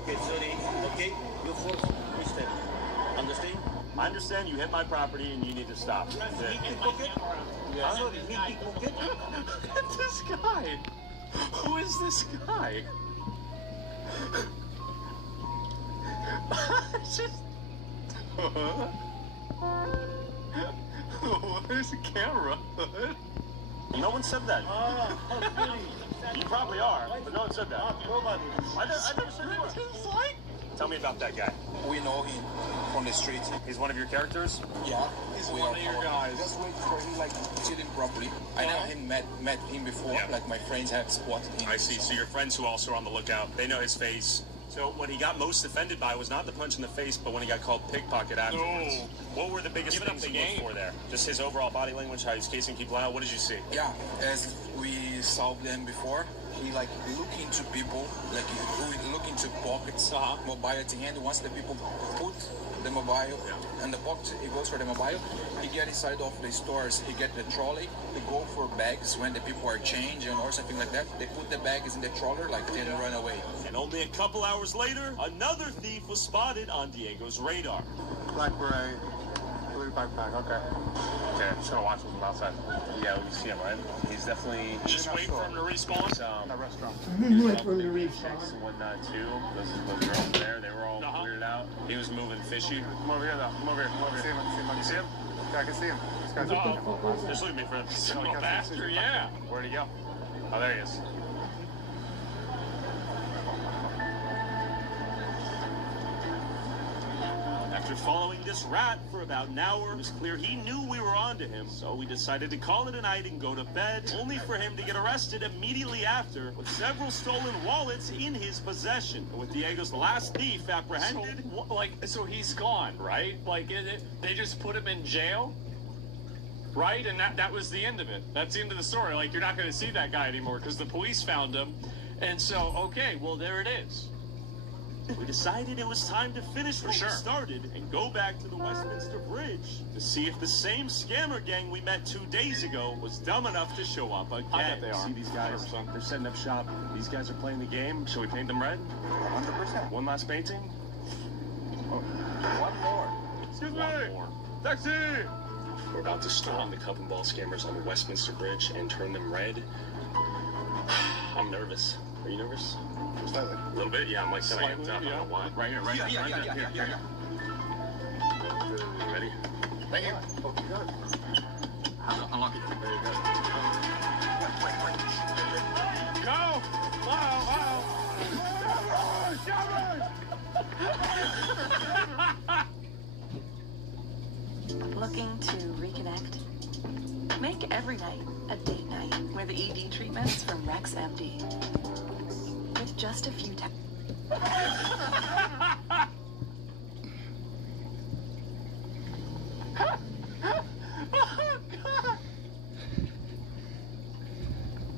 Okay, sorry. Okay, you force mistake. Understand? I understand you hit my property and you need to stop. Pickpocket? Huh? Sorry, pickpocket? Look at this guy. Who is this guy? Where's the camera? No one said that. You probably are, but no one said that. I never said you were. Tell me about that guy. We know him from the street. He's one of your characters? Yeah. He's one of your guys. Just wait for him, like, stealing properly. I never met him before. Yeah. Like, my friends have spotted him. I see. So your friends who also are on the lookout, they know his face. So what he got most offended by was not the punch in the face, but when he got called pickpocket afterwards. No. What were the biggest Giving up things the you looked game. for there? Just his overall body language, how he's casing people out? What did you see? Yeah, as we saw them before, he like look into people, like he look into pockets, mobile at the end. Once the people put the mobile and the pocket, he goes for the mobile. He get inside of the stores, he get the trolley, they go for bags when the people are changing or something like that. They put the bags in the troller, like then run away. And only a couple hours later, another thief was spotted on Diego's radar. Black beret, blue backpack, okay. Okay, I'm just gonna watch him from outside. Yeah, we see him, right? He's definitely... Just wait for him to respawn. In that restaurant. Wait for him to reach. Chicks and whatnot, too. Those girls there, they were all weirded out. He was moving fishy. Come over here, though. Come over here. See him? You see him? Yeah, I can see him. This guy's just look at me, friend. Son of a bastard, yeah. Where'd he go? Oh, there he is. After following this rat for about an hour, it was clear he knew we were onto him, so we decided to call it a night and go to bed, only for him to get arrested immediately after with several stolen wallets in his possession. And with Diego's last thief apprehended... So he's gone, right? Like, they just put him in jail? Right? And that was the end of it. That's the end of the story. Like, you're not going to see that guy anymore because the police found him. And so, okay, well, there it is. We decided it was time to finish what we started and go back to the Westminster Bridge to see if the same scammer gang we met 2 days ago was dumb enough to show up again. I bet they are. See these guys? 100%. They're setting up shop. These guys are playing the game. Should we paint them red? 100%. One last painting? Oh. One more. Excuse me. One more. Taxi! We're about to storm the cup and ball scammers on the Westminster Bridge and turn them red. I'm nervous. Are you nervous? Slightly. A little bit? Yeah, I'm like kind of amped up. I don't know why. Right here, right here. Here. Ready? Thank you. Oh, you got it. Unlock it. There you go. Go! Wow! Looking to reconnect? Make every night a date night with ED treatments from Rex MD. With just a few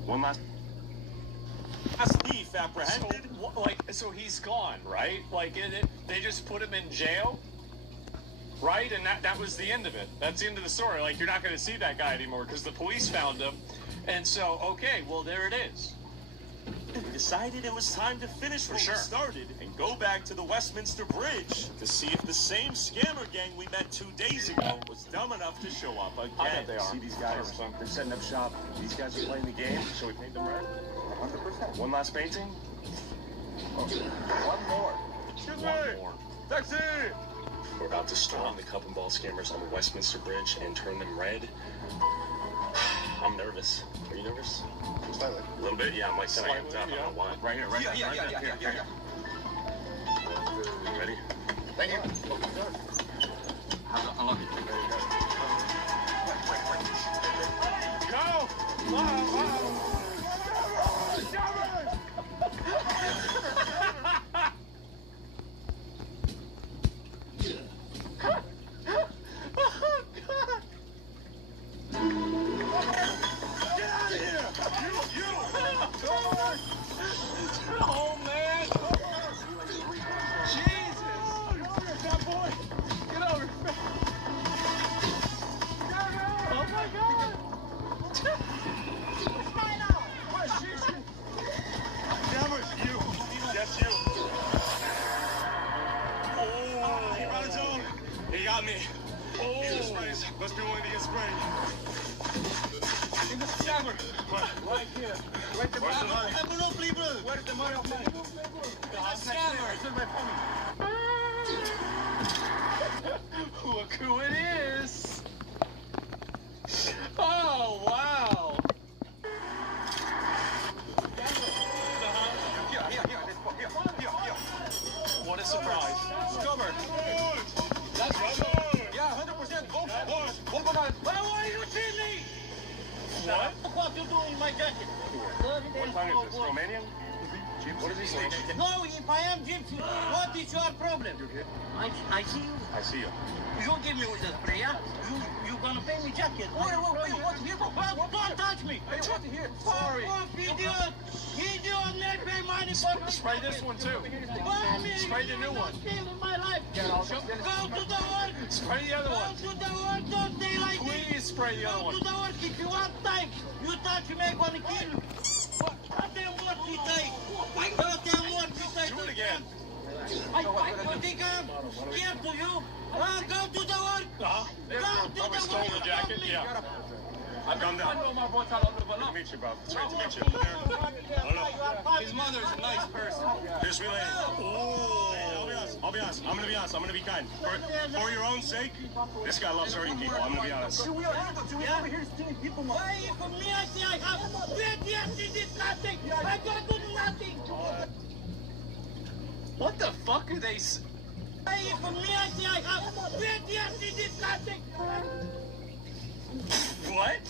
One last thief apprehended. So he's gone, right? Like, they just put him in jail, right? And that was the end of it. That's the end of the story. Like, you're not going to see that guy anymore because the police found him. And so, okay, well, there it is. We decided it was time to finish what we started and go back to the Westminster Bridge to see if the same scammer gang we met 2 days ago was dumb enough to show up again. I bet they are. See these guys? They're setting up shop. These guys are playing the game, so we paid them right. 100%. One last painting. One more. Excuse me. Taxi. We're about to storm the cup and ball scammers on the Westminster Bridge and turn them red. I'm nervous. Are you nervous? Slightly. A little bit, yeah. I'm like kind of amped up. I don't know why. Right here, right here. Yeah. You ready? Thank you. Unlock it. Go! Wow. Oh, man. Jesus. That boy. Get over. Oh, my God. What's going on? Where's Jesus? Damn you. That's you. Oh, he ran his own. He got me. Oh. He sprays. Must be willing to get sprayed. In the scammer. Right here. Where's the money? Where's the money? The scammer. This is my phone. Look who it is. Oh, wow. What a surprise. Cover. That's right. Yeah, 100%. Go for it. Why are you seeing me? What? What you doing in my jacket? What kind is this? Romanian? What is he saying? No, if I am gypsy, what is your problem? I see you. I see you. You give me with the spray, yeah? You gonna pay me jacket. Wait, what here? Don't touch me. Hey, what here? Sorry. Idiot. Idiot, never pay money for me. Spray this one, too. Spray the new one. Stealing my life. Go to the work. Spray the other one. Go to the work. Don't stay like this. Please spray the other one. Go to the work. If you want time, you touch me, I'm gonna kill you. Goddamn work, you say. Goddamn work, you say. Do it again. You think I'm scared to you? Go to the work. Go to the Stole work. the jacket? Yeah. Calm down. Good to meet you, bro. It's great to meet you. His mother is a nice person. Just relay. Oh. I'll be honest. I'm gonna be honest. I'm gonna be kind. For your own sake, this guy loves hurting people. I'm gonna be honest. Why you for me? I say I have 20 years in this nothing. I don't do nothing. What the fuck are they? Why you for me? I say I have 20 years in this nothing. What?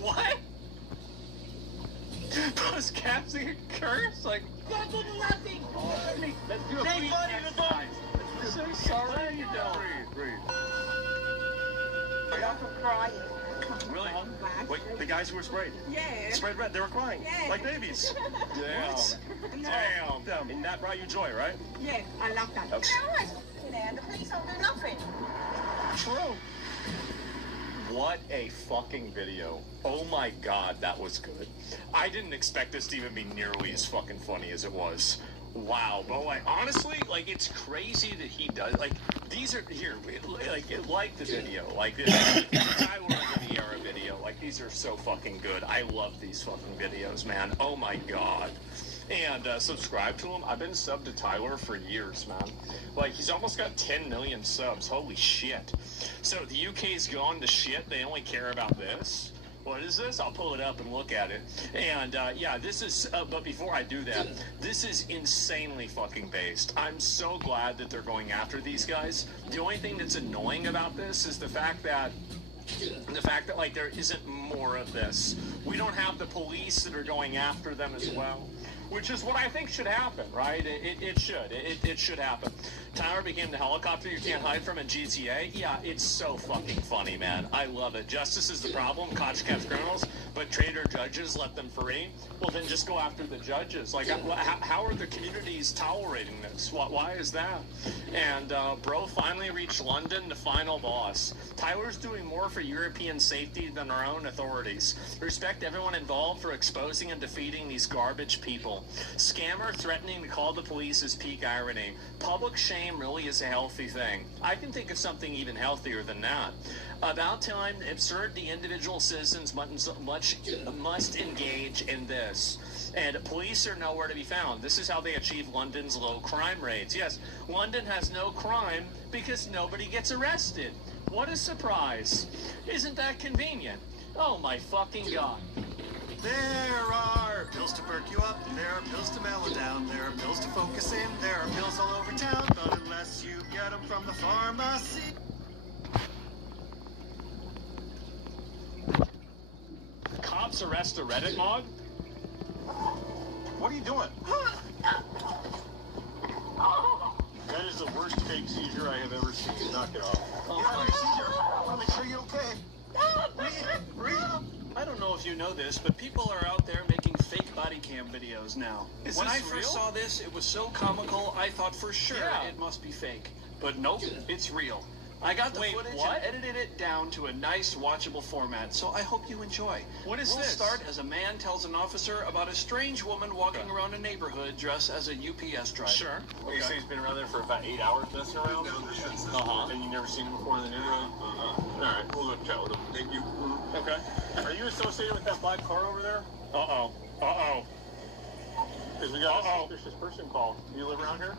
What? Those caps are curse? Like, Don't do nothing. let's do a Say breathe sorry, next you don't. time. So sorry you don't. Breathe. Cry. Really? Wait, the guys who were sprayed? Yeah. Sprayed red. They were crying. Yeah. Like babies. Damn. What? No. Damn. And that brought you joy, right? Yeah, I love that. Okay. The police don't do nothing. True. What a fucking video. Oh my god, that was good. I didn't expect this to even be nearly as fucking funny as it was. Wow, but like honestly, like it's crazy that he does like these are here like the video, like this Tyler video, like these are so fucking good. I love these fucking videos, man. Oh my god. And subscribe to him. I've been subbed to Tyler for years, man. Like, he's almost got 10 million subs. Holy shit. So the UK's gone to shit. They only care about this. What is this? I'll pull it up and look at it. And, yeah, this is... but before I do that, this is insanely fucking based. I'm so glad that they're going after these guys. The only thing that's annoying about this is the fact that like there isn't more of this We don't have the police that are going after them as well, which is what I think should happen, right? It should. It should happen. Tyler became the helicopter you can't hide from in GTA. Yeah, it's so fucking funny, man. I love it. Justice is the problem. Cops catch criminals, but traitor judges let them free. Well, then just go after the judges. Like, how are the communities tolerating this? Why is that? And bro finally reached London, the final boss. Tyler's doing more for European safety than our own authorities. Respect everyone involved for exposing and defeating these garbage people. Scammer threatening to call the police is peak irony. Public shame really is a healthy thing. I can think of something even healthier than that. About time, absurd the individual citizens must engage in this. And police are nowhere to be found. This is how they achieve London's low crime rates. Yes, London has no crime because nobody gets arrested. What a surprise. Isn't that convenient? Oh my fucking God. There are pills to perk you up, there are pills to mellow down, there are pills to focus in, there are pills all over town, but unless you get them from the pharmacy. Cops arrest a Reddit mod? What are you doing? That is the worst fake seizure I have ever seen. Knock it off. I want to make sure you're okay. Breathe. I don't know if you know this, but people are out there making fake body cam videos now. When I first saw this, it was so comical, I thought for sure it must be fake. But nope, it's real. I got the footage and edited it down to a nice, watchable format, so I hope you enjoy. What is we'll this? Start as a man tells an officer about a strange woman walking around a neighborhood dressed as a UPS driver. Sure. Well, you say he's been around there for about 8 hours messing around? And you've never seen him before in the neighborhood? All right, we'll go chat with him. Thank you. Okay. Are you associated with that black car over there? Uh-oh. Uh-oh. Because we got a suspicious person call. Do you live around here?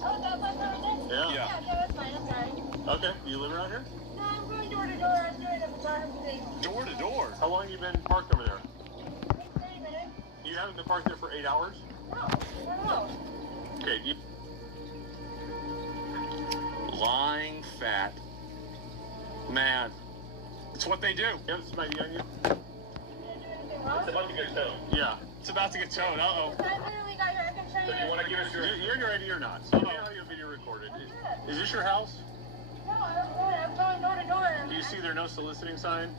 Oh, that was over there? Yeah. Yeah, that's fine. I'm sorry. Okay. Do you live around here? No, I'm going door to door. I'm doing a photography thing. Door to door? How long have you been parked over there? 30 minutes. You haven't been parked there for 8 hours? No, no. Okay. Lying fat. Man. It's what they do. You have some ID on you? It's about to get towed. Yeah. It's about to get towed. Uh-oh. I literally got here. I can show you. So do you want to give us your ID or not? So you have your video recorded. Is this your house? No, I'm going door to door. Do you see there no soliciting sign?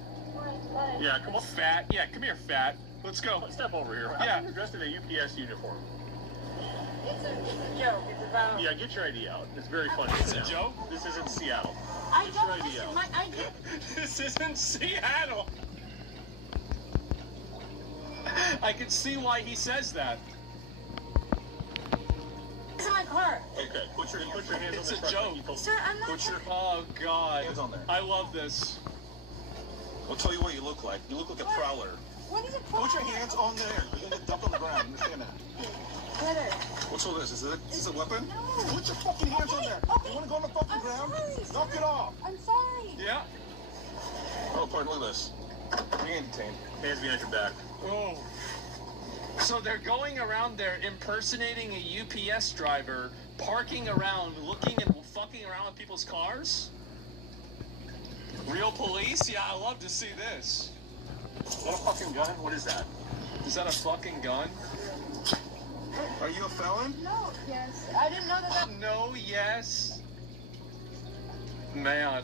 Yeah, come on, fat. Yeah, come here, fat. Let's go. Step over here. Yeah. You're dressed in a UPS uniform. It's a joke. It's about... Yeah, get your ID out. It's very funny. It's a joke? This isn't Seattle. I Get don't your ID listen. out. My ID... This isn't Seattle. I can see why he says that. It's in my car. Okay, put your hands It's on a the truck. joke. like you told me. Sir, I'm not... Oh, God. Hands on there. I love this. I'll tell you what you look like. You look like a prowler. What is it for? Put your hands on there. You're going to get dumped on the ground. Understand that? Better. What's all this? Is this a weapon? No. Put your fucking hands on there. Okay. You want to go on the fucking ground? Sorry. Knock it off. I'm sorry. Yeah. Oh, pardon, look at this. You're getting detained. Hands behind your back. Oh. So they're going around there impersonating a UPS driver, parking around, looking and fucking around with people's cars? Real police? Yeah, I love to see this. Is that a fucking gun? What is that? Is that a fucking gun? Are you a felon? No, yes. I didn't know that. No, yes. Man.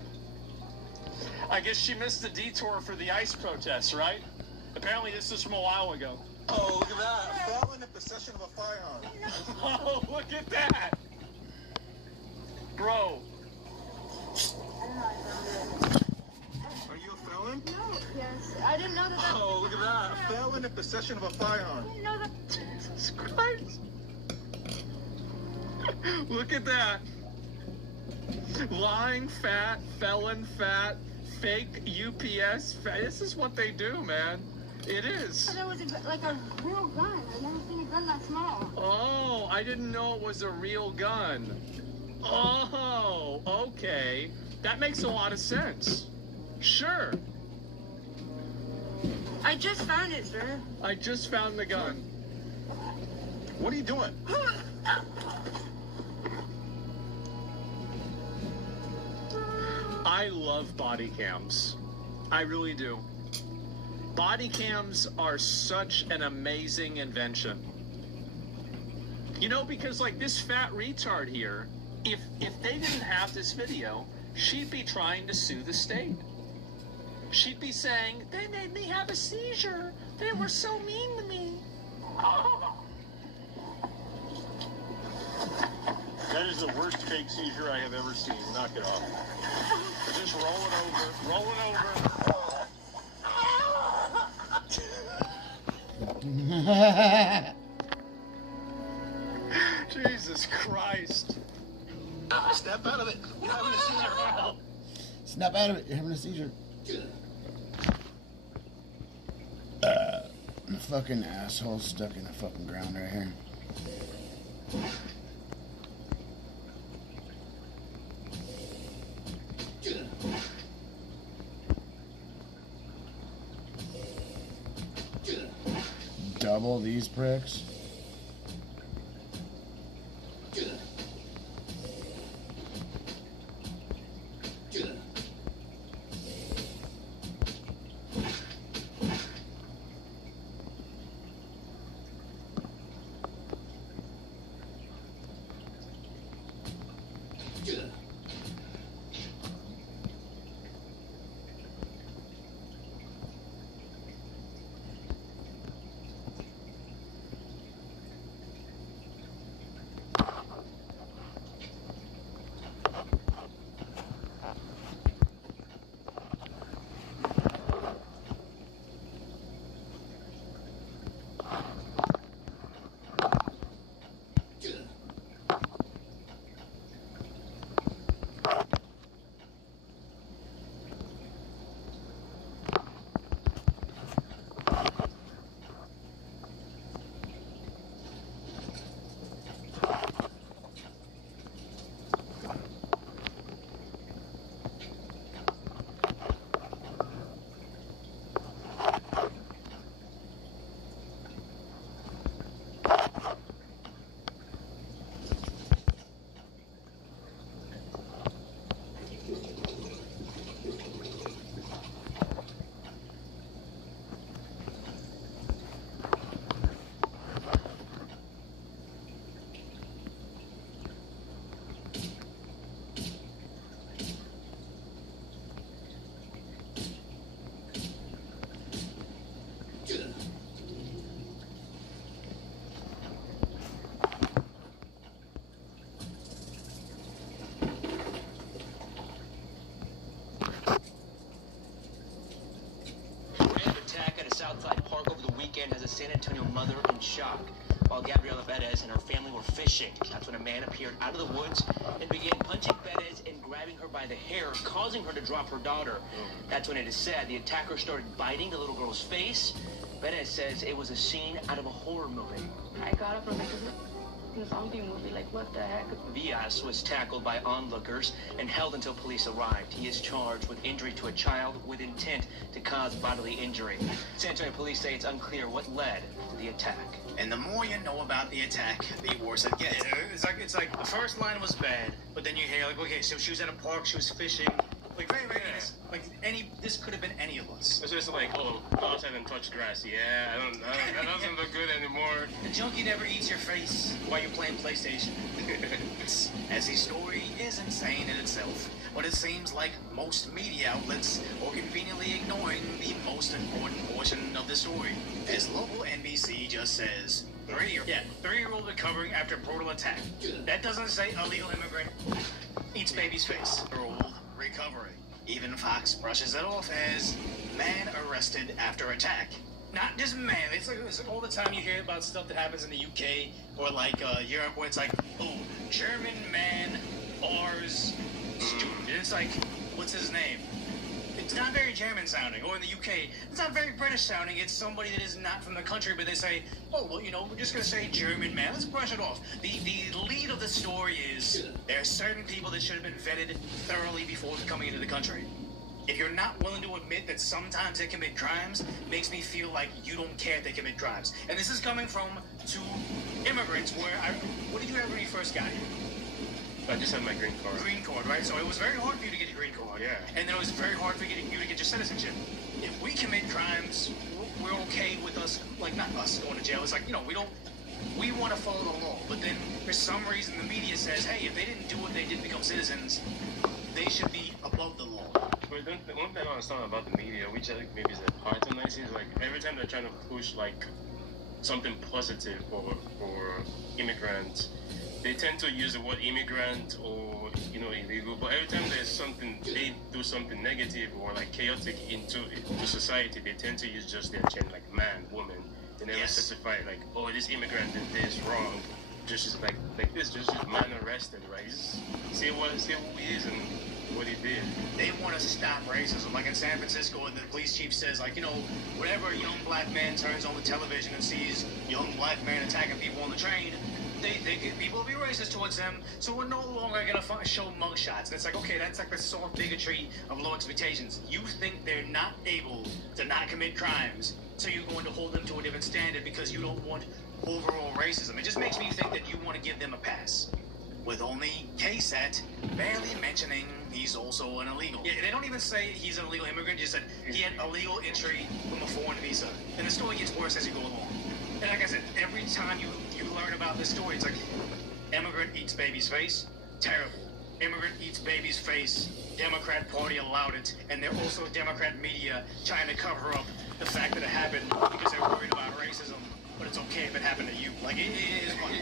I guess she missed the detour for the ICE protests, right? Apparently this is from a while ago. Oh, look at that. Felon in possession of a firearm. Oh, look at that. Bro. Are you a felon? No, yes. I didn't know that. Oh, look at that. Felon in possession of a firearm. I didn't know that. Jesus Christ. Look at that. Lying fat, felon fat, fake UPS fat. This is what they do, man. It is. I thought it was like a real gun. I've never seen a gun that small. Oh, I didn't know it was a real gun. Oh, okay. That makes a lot of sense. Sure. I just found it, sir. I just found the gun. What are you doing? I love body cams. I really do. Body cams are such an amazing invention. You know, because like this fat retard here, if they didn't have this video, she'd be trying to sue the state. She'd be saying, they made me have a seizure. They were so mean to me. That is the worst fake seizure I have ever seen. Knock it off. Just roll it over. Roll it over. Jesus Christ. Step out of it. You're having a seizure. Help. Snap out of it. You're having a seizure. Fucking asshole stuck in the fucking ground right here. Double these pricks. Southside Park over the weekend has a San Antonio mother in shock. While Gabriela Betez and her family were fishing, that's when a man appeared out of the woods and began punching Betez and grabbing her by the hair, causing her to drop her daughter. That's when it is said the attacker started biting the little girl's face. Betez says it was a scene out of a horror movie. I got up from the zombie movie, like what the heck? Vias was tackled by onlookers and held until police arrived. He is charged with injury to a child with intent to cause bodily injury. San Antonio police say it's unclear what led to the attack. And the more you know about the attack, the worse it gets. It's like the first line was bad, but then you hear like, okay, so she was at a park, she was fishing. Like very innocent. Like this could have been any of us. It's just like, oh, dogs haven't touched grass. Yeah, I don't know. That doesn't look good anymore. The junkie never eats your face while you're playing PlayStation. As the story is insane in itself, but it seems like most media outlets are conveniently ignoring the most important portion of the story. As local NBC just says, 3-year-old recovering after brutal attack. That doesn't say illegal immigrant eats baby's face. Recovery. Even Fox brushes it off as man arrested after attack. Not just man. It's like all the time you hear about stuff that happens in the UK or like Europe where it's like, oh, German man bars student. It's like, what's his name? It's not very German sounding. Or in the UK, it's not very British sounding. It's somebody that is not from the country, but they say, oh, well, you know, we're just going to say German man. Let's brush it off. The lead of the story is there are certain people that should have been vetted thoroughly before coming into the country. If you're not willing to admit that sometimes they commit crimes, makes me feel like you don't care if they commit crimes. And this is coming from two immigrants where what did you have when you first got here? I just had my green card. Green card, right? So it was very hard for you to get your green card. Yeah. And then it was very hard for you to get your citizenship. If we commit crimes, we're okay with us, like, not us going to jail. It's like, you know, we want to follow the law. But then for some reason the media says, hey, if they didn't do what they did to become citizens, they should be above the law. But the one thing I understand about the media, which I think maybe is hard to nice, is like every time they're trying to push like something positive for immigrants, they tend to use the word immigrant or, you know, illegal. But every time there's something, they do something negative or like chaotic into society, they tend to use just their gender, like man, woman. They never specify like, oh, this immigrant did this wrong. Just like this, just man arrested, right? Just say who he is and what he did. They want to stop racism. Like in San Francisco, the police chief says, like, you know, whatever young black man turns on the television and sees young black men attacking people on the train, they think people will be racist towards them, so we're no longer going to show mugshots. And it's like, okay, that's like the soft bigotry of low expectations. You think they're not able to not commit crimes, so you're going to hold them to a different standard because you don't want overall racism. It just makes me think that you want to give them a pass. With only K-Set barely mentioning he's also an illegal. Yeah, they don't even say he's an illegal immigrant, just said he had illegal entry from a foreign visa. And the story gets worse as you go along. And like I said, every time you learn about this story, it's like, immigrant eats baby's face, terrible. Immigrant eats baby's face, Democrat Party allowed it, and they're also Democrat media trying to cover up the fact that it happened because they're worried about racism, but it's okay if it happened to you. Like, it is funny.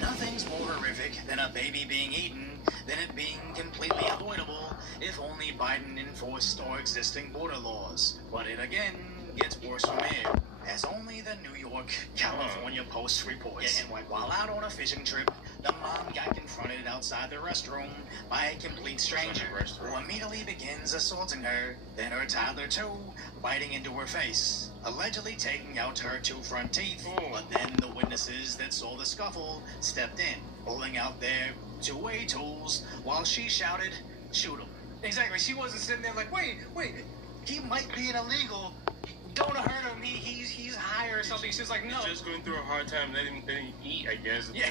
Nothing's more horrific than a baby being eaten than it being completely avoidable if only Biden enforced our existing border laws. But it again gets worse from there, as only the New York, California Post reports. Yeah, and while out on a fishing trip, the mom got confronted outside the restroom by a complete stranger who immediately begins assaulting her, then her toddler too, biting into her face, allegedly taking out her 2 front teeth. But then the witnesses that saw the scuffle stepped in, pulling out their 2-way tools while she shouted, "Shoot him." Exactly, she wasn't sitting there like, wait, he might be an illegal. Don't hurt him. He's high or something. She's like, no. He's just going through a hard time. Let him eat, I guess. Yeah.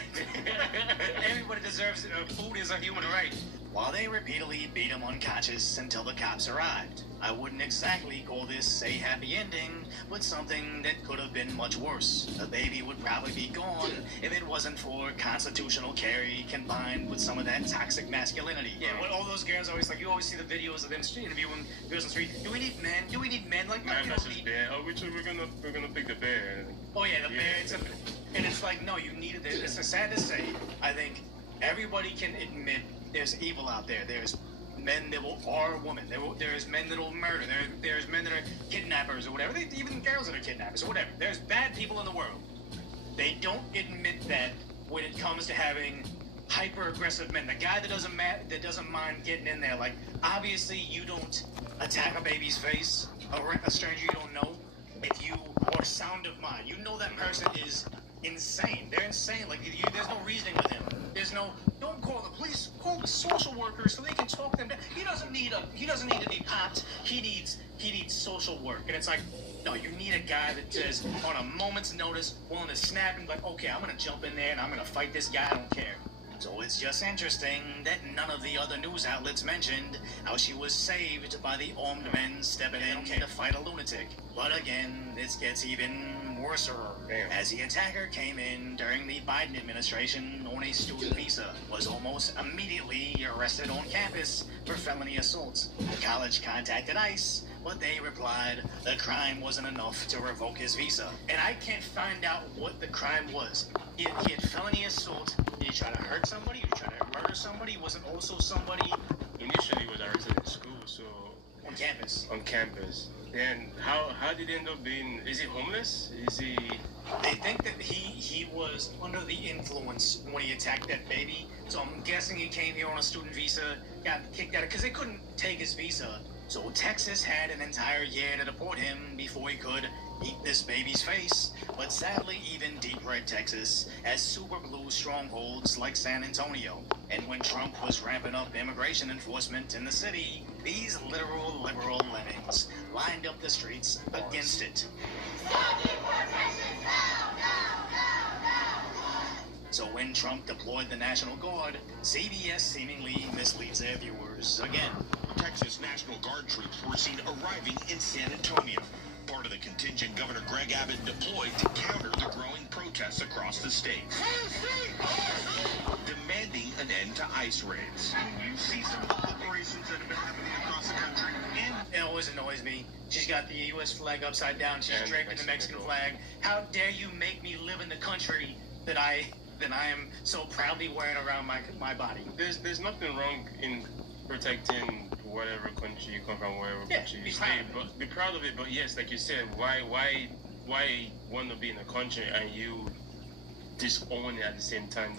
Everybody deserves it. Food is a human right. While they repeatedly beat him unconscious until the cops arrived. I wouldn't exactly call this a happy ending, but something that could have been much worse. The baby would probably be gone if it wasn't for constitutional carry combined with some of that toxic masculinity. Yeah, what all those girls always like, you always see the videos of them interviewing girls on the street. Do we need men? Do we need men? Like, man versus bear. Oh, we're gonna pick the bear. Oh yeah, the bear. And it's like, no, you need it. It's sad to say. I think everybody can admit there's evil out there. There's men that are women. There's men that will murder. There's men that are kidnappers or whatever. Even girls that are kidnappers or whatever. There's bad people in the world. They don't admit that when it comes to having hyper-aggressive men. The guy that doesn't mind getting in there. Like, obviously you don't attack a baby's face, a stranger you don't know, if you are sound of mind. You know that person is insane. They're insane. Like, there's no reasoning with him. There's no, don't call the police, call the social workers so they can talk them down. He doesn't need to be popped. He needs social work. And it's like, no, you need a guy that says on a moment's notice, willing to snap and be like, okay, I'm gonna jump in there and I'm gonna fight this guy, I don't care. So it's just interesting that none of the other news outlets mentioned how she was saved by the armed men stepping in to fight a lunatic. But again, this gets even worser as the attacker came in during the Biden administration on a student visa, was almost immediately arrested on campus for felony assault. The college contacted ICE, but they replied the crime wasn't enough to revoke his visa. And I can't find out what the crime was. He had felony assault. Did he try to hurt somebody? Did he try to murder somebody? Was it also somebody? Initially, he was arrested in school, so on campus. On campus. Then how did he end up being? Is he homeless? Is he? They think that he was under the influence when he attacked that baby. So I'm guessing he came here on a student visa, got kicked out because they couldn't take his visa. So Texas had an entire year to deport him before he could eat this baby's face. But sadly, even deep red Texas has super blue strongholds like San Antonio. And when Trump was ramping up immigration enforcement in the city, these literal liberal lemmings lined up the streets against it. So when Trump deployed the National Guard, CBS seemingly misleads their viewers again. Texas National Guard troops were seen arriving in San Antonio. Part of the contingent Governor Greg Abbott deployed to counter the growing protests across the state, demanding an end to ICE raids. You see some of the operations that have been happening across the country. And it always annoys me. She's got the U.S. flag upside down. She's draped in the Mexican flag. How dare you make me live in the country that I am so proudly wearing around my body? There's nothing wrong in protecting whatever country you come from, wherever country you stay. But be proud of it. But yes, like you said, why want to be in a country and you disown it at the same time?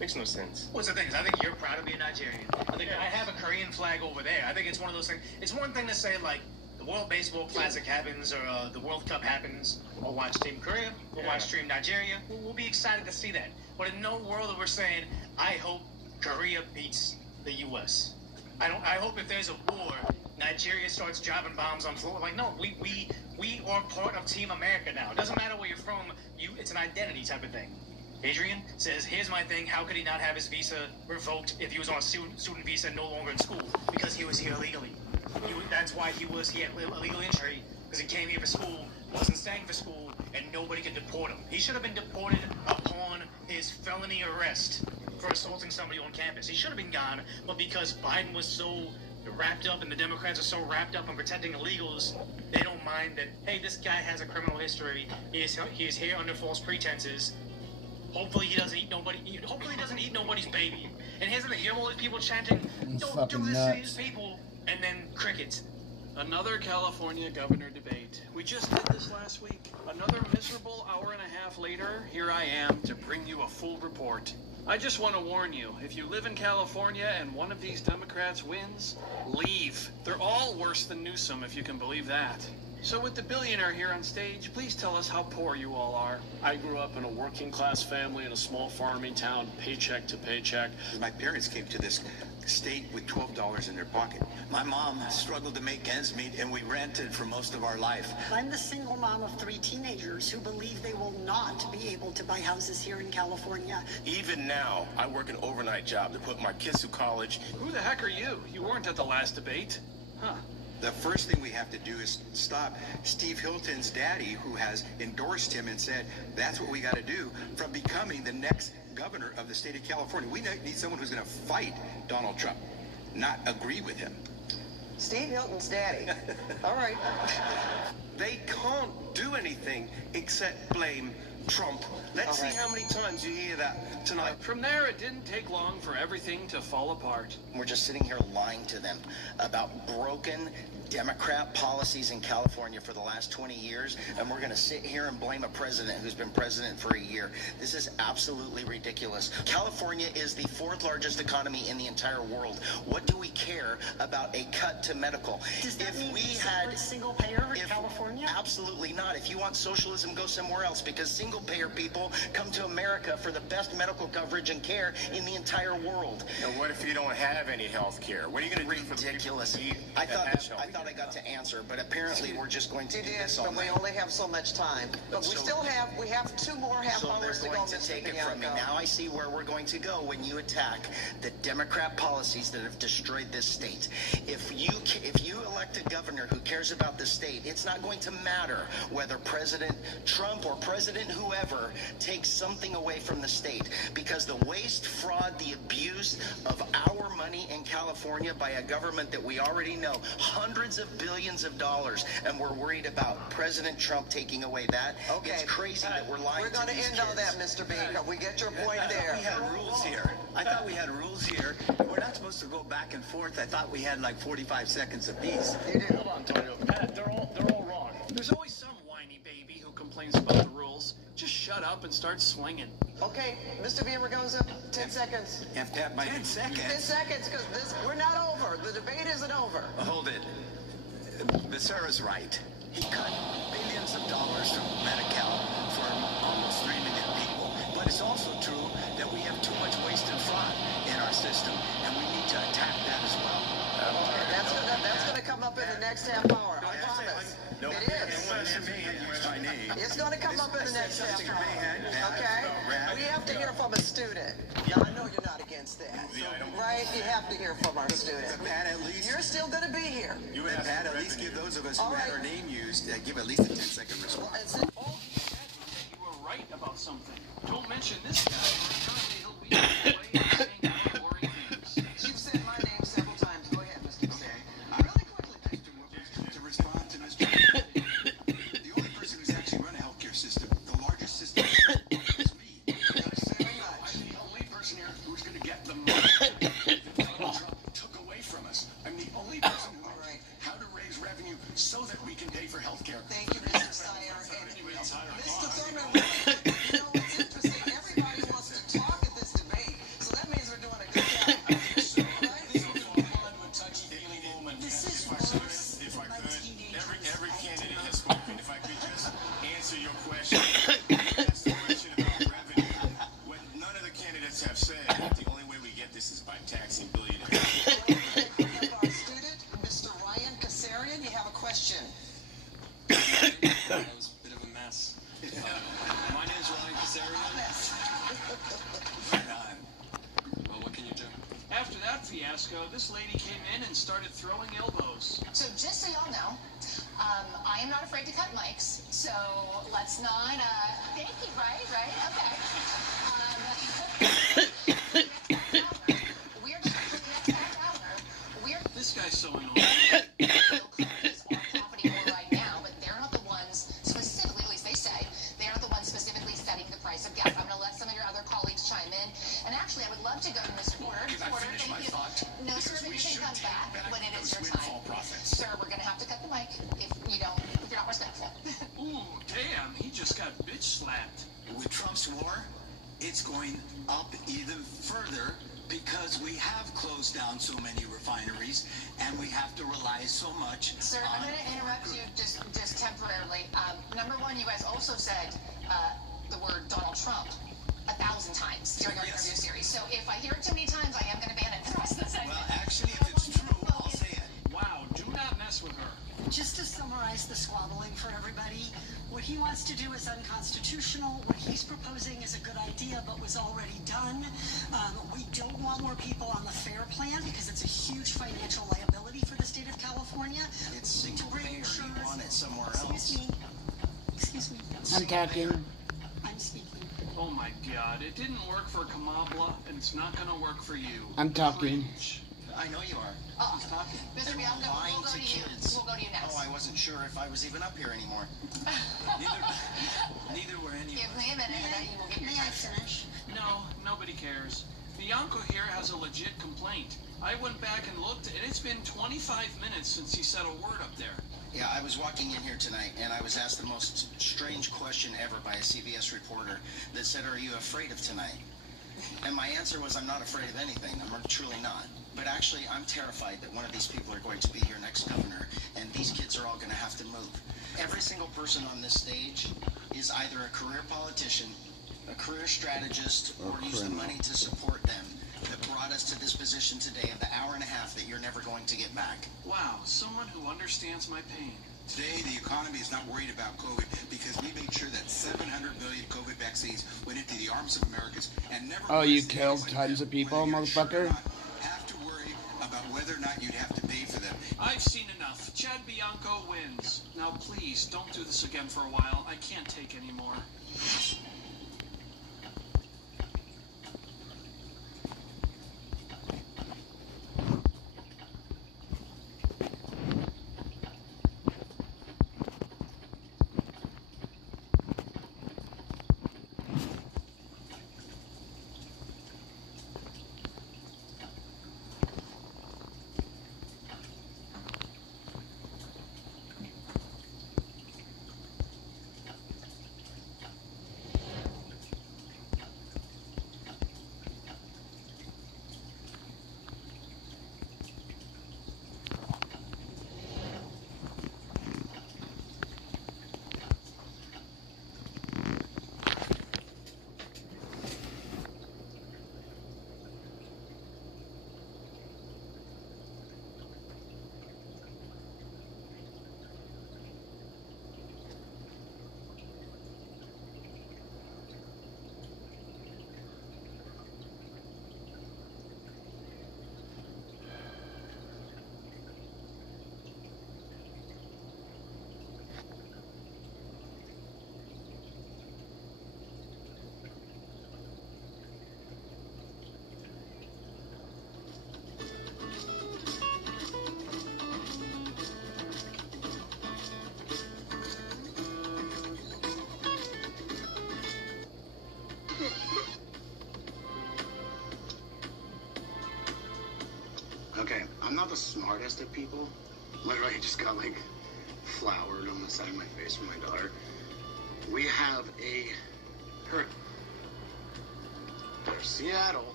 Makes no sense. What's the thing? I think you're proud to be a Nigerian. I think I have a Korean flag over there. I think it's one of those things. It's one thing to say like the World Baseball Classic happens or the World Cup happens, or watch Team Korea, or watch Team Nigeria. We'll be excited to see that. But in no world that we're saying, I hope Korea beats the U.S. I hope if there's a war, Nigeria starts dropping bombs on floor. Like, no, we are part of Team America now. It doesn't matter where you're from. It's an identity type of thing. Adrian says, here's my thing. How could he not have his visa revoked if he was on a student visa and no longer in school? Because he was here illegally. That's why he had illegal entry, because he came here for school, wasn't staying for school, and nobody could deport him. He should have been deported upon his felony arrest for assaulting somebody on campus. He should have been gone, but because Biden was so wrapped up and the Democrats are so wrapped up in protecting illegals, they don't mind that, hey, this guy has a criminal history. He is here under false pretenses. Hopefully he doesn't eat nobody. Hopefully he doesn't eat nobody's baby. And here's the thing: you have all these people chanting, "Don't do this to these people," and then crickets. Another California governor debate. We just did this last week. Another miserable hour and a half later, here I am to bring you a full report. I just want to warn you, if you live in California and one of these Democrats wins, leave. They're all worse than Newsom, if you can believe that. So with the billionaire here on stage, please tell us how poor you all are. I grew up in a working class family in a small farming town, paycheck to paycheck. My parents came to this state with $12 in their pocket. My mom struggled to make ends meet, and we rented for most of our life. I'm the single mom of 3 teenagers who believe they will not be able to buy houses here in California. Even now, I work an overnight job to put my kids through college. Who the heck are you? You weren't at the last debate. Huh. The first thing we have to do is stop Steve Hilton's daddy, who has endorsed him and said that's what we got to do, from becoming the next governor of the state of California. We need someone who's going to fight Donald Trump, not agree with him. Steve Hilton's daddy. All right. They can't do anything except blame Trump. Let's see how many times you hear that tonight. From there, it didn't take long for everything to fall apart. We're just sitting here lying to them about broken Democrat policies in California for the last 20 years, and we're going to sit here and blame a president who's been president for a year. This is absolutely ridiculous. California is the 4th largest economy in the entire world. What do we care about a cut to medical? Does that mean we had single payer in California? Absolutely not. If you want socialism, go somewhere else, because single payer people come to America for the best medical coverage and care in the entire world. Now, what if you don't have any health care? What are you going to do for the people? Ridiculous. I thought I got to answer, but apparently we're just going to do this all but we night. only have so much time. But we still have 2 more half hours to go. So they're going to take it from me. Now I see where we're going to go when you attack the Democrat policies that have destroyed this state. If you elect a governor who cares about the state, it's not going to matter whether President Trump or President whoever takes something away from the state, because the waste, fraud, the abuse of our money in California by a government that we already know, hundreds of billions of dollars, and we're worried about President Trump taking away that. Okay. It's crazy that we're lying. We're going to end on that, Mr. Baker. We get your point there. We had rules here. I thought we had rules here. We're not supposed to go back and forth. I thought we had like 45 seconds apiece. Hold on, Antonio. Pat, they're all wrong. There's always some whiny baby who complains about the rules. Just shut up and start swinging. Okay, Mr. Villaraigosa, 10 seconds. And Pat, 10 seconds? 10 seconds, because we're not over. The debate isn't over. Hold it. Becerra's right. He cut billions of dollars from Medi-Cal for almost 3 million people. But it's also true that we have too much waste and fraud in our system, and we need to attack that as well. That's gonna come up in the next half hour. I promise. No, It is. Mr. Mahan used my name. It's going to come up in the next half Mr. hour. Mahan, Okay? Brad. We have to hear from a student. Now, I know you're not against that. Right? You have to hear from our student. Pat, at least. You're still going to be here. You and Pat, at least give those of us who All had right. our name used, give at least a 10-second response. All he said was that you were right about something. Don't mention this guy, or apparently he'll be on the way and saying more boring things. You've said my name several times. Go ahead, Mr. Hussein. To respond to Mr. The only person who's actually run a healthcare system, the largest system, is me. I'm the only person here who's going to get the money that Donald Trump took away from us. I'm the only person who knows how to raise revenue so that we can pay for healthcare. Thank you, Mr. Sire. Mr. Thurman, you know what's interesting? Everybody wants to talk at this debate, so that means we're doing a good job. If I could, every candidate has spoken. If I could just answer your question, ask the question about revenue. What none of the candidates have said, the only way we get this is by taxing billionaires. Our student, Mr. Ryan Kasarian, you have a question. That was a bit of a mess. My name's Ryan Kasarian. Well, what can you do? After that fiasco, this lady came in and started throwing elbows. So just so y'all know, I am not afraid to cut mics, so let's not, thank you, right, okay. We're just for the next half hour, This guy's so annoying. profiting more right now, but they're not the ones specifically, at least they say, they're not the ones specifically setting the price of gas. I'm going to let some of your other colleagues chime in, and actually I would love to go to Mr. Porter. Can I finish my thought? No, sir, but you can come back when it is your time. Sir, we're going to have to cut the mic if you're not respectful. Ooh, damn, he just got bitch slapped. With Trump's war, it's going up even further because we have closed down so many refineries and we have to rely so much Sir, I'm going to interrupt you just temporarily. Number one, you guys also said the word Donald Trump 1,000 times during our interview series. So if I hear it too many times, I am going to ban it for the rest of the segment. Well, actually, if it's true, I'll say it. Wow, do not mess with her. Just to summarize the squabbling for everybody, what he wants to do is unconstitutional. What he's proposing is a good idea, but was already done. We don't want more people on the FAIR plan because it's a huge financial liability for the state of California. It's single payer. You want it somewhere else. Excuse me. I'm talking. I'm speaking. Oh my god, it didn't work for Kamala, and it's not gonna work for you. I'm talking. I know you are. Who's talking? Mr. And Bianco, we're lying we'll go to to you. kids. We'll go to you next. Oh, I wasn't sure if I was even up here anymore. Neither were any Give me a minute, and then you will get your May I time. finish? No, nobody cares. Bianco here has a legit complaint. I went back and looked, and it's been 25 minutes since he said a word up there. Yeah, I was walking in here tonight, and I was asked the most strange question ever by a CBS reporter that said, "Are you afraid of tonight?" And my answer was, "I'm not afraid of anything. I'm truly not. But actually, I'm terrified that one of these people are going to be your next governor, and these kids are all going to have to move." Every single person on this stage is either a career politician, a career strategist, or used the money to support them that brought us to this position today of the hour and a half that you're never going to get back. Wow, someone who understands my pain. Today, the economy is not worried about COVID because we made sure that 700 million COVID vaccines went into the arms of Americans and never. Oh, you killed tons of people, motherfucker? Have to worry about whether or not you'd have to pay for them. I've seen enough. Chad Bianco wins. Now please, don't do this again for a while. I can't take any more. Okay, I'm not the smartest of people. Literally just got like floured on the side of my face from my daughter. We have a Seattle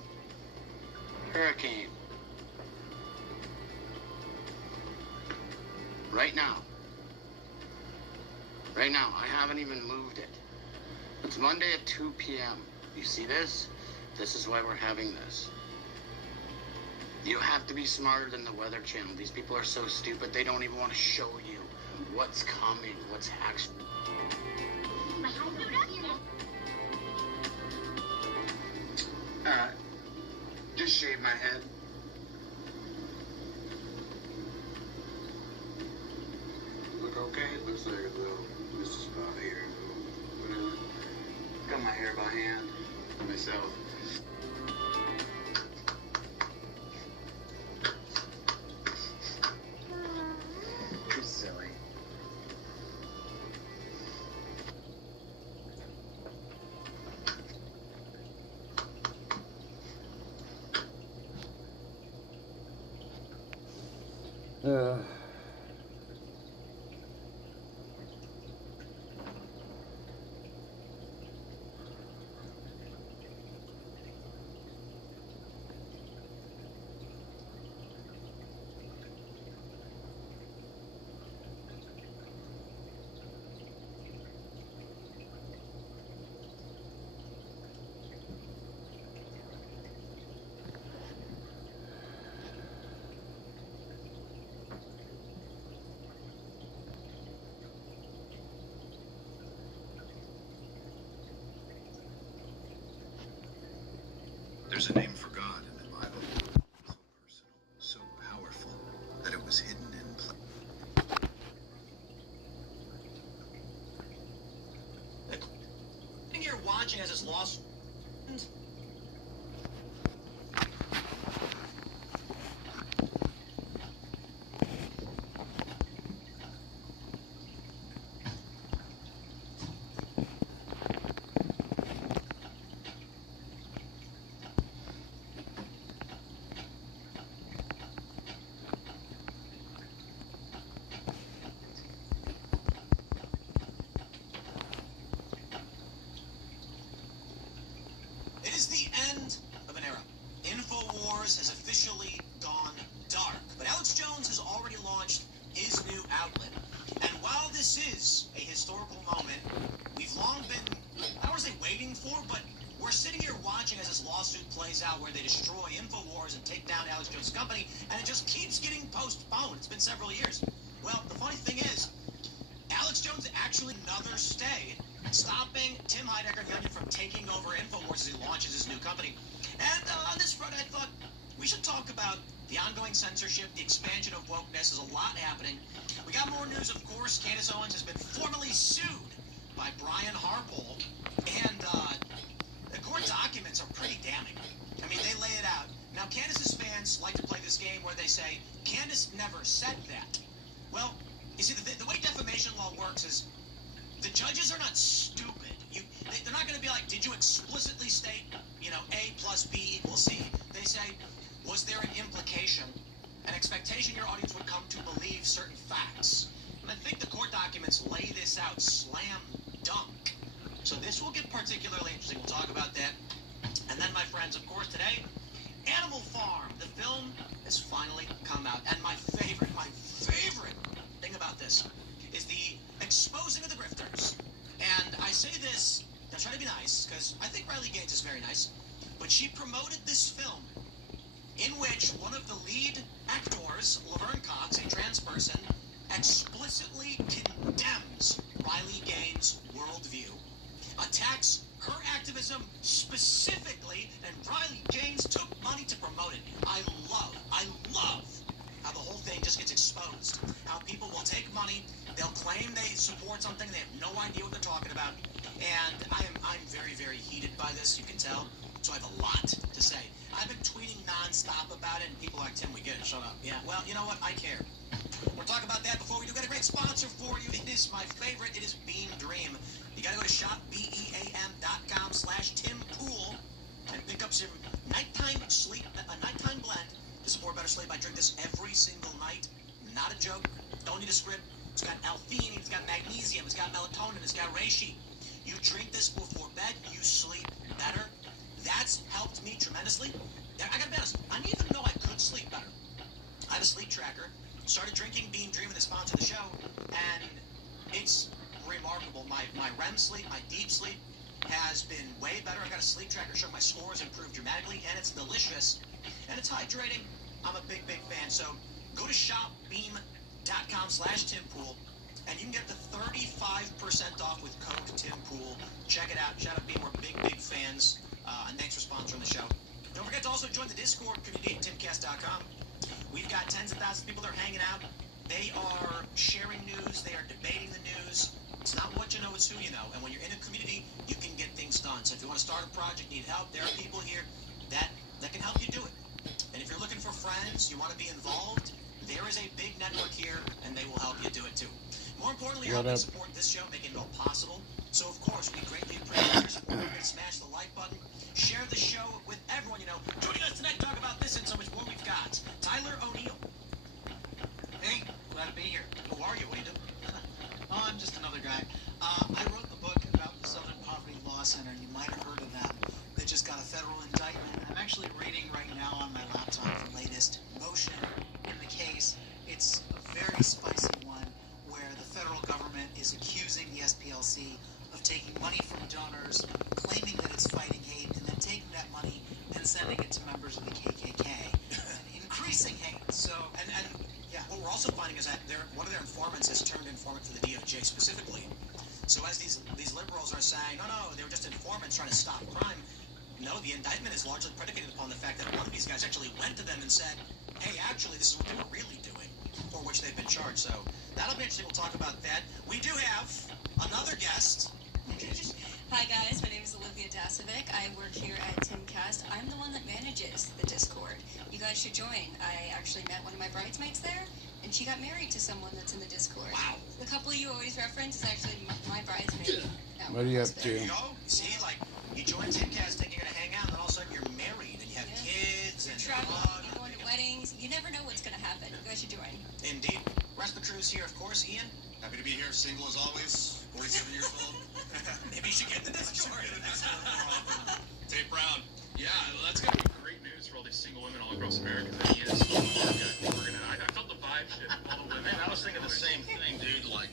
hurricane. Right now. Right now, I haven't even moved it. It's Monday at 2 p.m. You see this? This is why we're having this. You have to be smarter than the Weather Channel. These people are so stupid, they don't even want to show you what's coming, what's actually... Just shave my head. Look okay? Looks like a little Mr. Spot here. Whatever. Got my hair by hand. Myself. You're silly. There's a name for God in the Bible, so personal, so powerful, that it was hidden in Sitting here watching as this lawsuit. It is the end of an era. InfoWars has officially gone dark. But Alex Jones has already launched his new outlet. And while this is a historical moment, we've long been, I don't want to say waiting for, but we're sitting here watching as this lawsuit plays out where they destroy InfoWars and take down Alex Jones' company, and it just keeps getting postponed. It's been several years. Well, the funny thing is, Alex Jones actually another stay, stopping Tim Heidecker and the Onion from taking over InfoWars as he launches his new company. And on this front, I thought we should talk about the ongoing censorship, the expansion of wokeness. There's a lot happening. We got more news, of course. Candace Owens has been formally sued by Brian Harpole, and the court documents are pretty damning. I mean, they lay it out. Now, Candace's fans like to play this game where they say, Candace never said that. Well, you see, the way defamation law works is the judges are not stupid. They're not going to be like, did you explicitly state, A plus B equals C? They say, was there an implication, an expectation your audience would come to believe certain facts? And I think the court documents lay this out slam dunk. So this will get particularly interesting. We'll talk about that. And then, my friends, of course, today, Animal Farm. The film has finally come out. And my favorite thing about this is the exposing of the grifters. And I say this, I'm trying to be nice, because I think Riley Gaines is very nice, but she promoted this film in which one of the lead actors, Laverne Cox, a trans person, explicitly condemns Riley Gaines' worldview, attacks her activism specifically, and Riley Gaines took money to promote it. I love how the whole thing just gets exposed. How people will take money, they'll claim they support something, they have no idea what they're talking about, and I'm very, very heated by this, you can tell, so I have a lot to say. I've been tweeting nonstop about it, and people are like, Tim, we get it, shut up. Yeah, well, you know what, I care. We'll talk about that before we do. Got a great sponsor for you. It is my favorite. It is Beam Dream. You got to go to shopbeam.com/TimPool and pick up some nighttime blend to support better sleep. sleep. I drink this every single night. Not a joke. Don't need a script. It's got L-theanine, it's got magnesium, it's got melatonin, it's got reishi. You drink this before bed, you sleep better. That's helped me tremendously. I gotta be honest, I didn't even know I could sleep better. I have a sleep tracker, started drinking Beam Dream to sponsor the show, and it's remarkable. My REM sleep, my deep sleep has been way better. I got a sleep tracker showing my scores improved dramatically, and it's delicious, and it's hydrating. I'm a big, big fan. So go to shopbeam.com/TimPool, and you can get the 35% off with code TimPool. Check it out. Shout out Beam. We're big, big fans, and thanks for sponsoring the show. Don't forget to also join the Discord community at timcast.com. We've got tens of thousands of people that are hanging out. They are sharing news. They are debating the news. It's not what you know, it's who you know. And when you're in a community, you can get things done. So if you want to start a project, need help, there are people here that can help you do it. And if you're looking for friends, you want to be involved, there is a big network here, and they will help you do it too. More importantly, you're helping support this show, making it all possible. So, of course, we greatly appreciate your support. Smash the like button. Share the show with everyone you know. Joining us tonight to talk about this and so much more, we've got Tyler O'Neill. Hey, glad to be here. Who are you? What do you do? Oh, I'm just another guy. I wrote the book about the Southern Poverty Law Center. You might have heard of them. They just got a federal indictment. I'm actually reading right now on my laptop the latest motion in the case. It's a very spicy one where the federal government is accusing the SPLC of taking money from donors, claiming that it's fighting hate, and then taking that money and sending it to members of the KKK, and increasing hate. So, and yeah. What we're also finding is that one of their informants has turned informant for the DOJ specifically. So as these liberals are saying, no, they were just informants trying to stop crime. No, the indictment is largely predicated upon the fact that one of these guys actually went to them and said, hey, actually, this is what they were really doing, for which they've been charged. So that'll be interesting. We'll talk about that. We do have another guest. Hi guys, my name is Olivia Dasovic. I work here at Timcast. I'm the one that manages the Discord. You guys should join. I actually met one of my bridesmaids there, and she got married to someone that's in the Discord. Wow. The couple you always reference is actually my bridesmaid. What are you up to? There you go. See, like, you join Timcast thinking you're going to hang out, and then all of a sudden you're married, and you have kids, and traveling, you're going to weddings. You never know what's going to happen. You guys should join. Indeed. Rest of the crew's here, of course. Ian? Happy to be here, single as always, 47 years old. Maybe you should get the Discord. Dave Brown. Yeah, well, that's going to be great news for all these single women all across America. That he is. I felt the vibe shift. All the women. Man, I was thinking the same thing, dude. Like,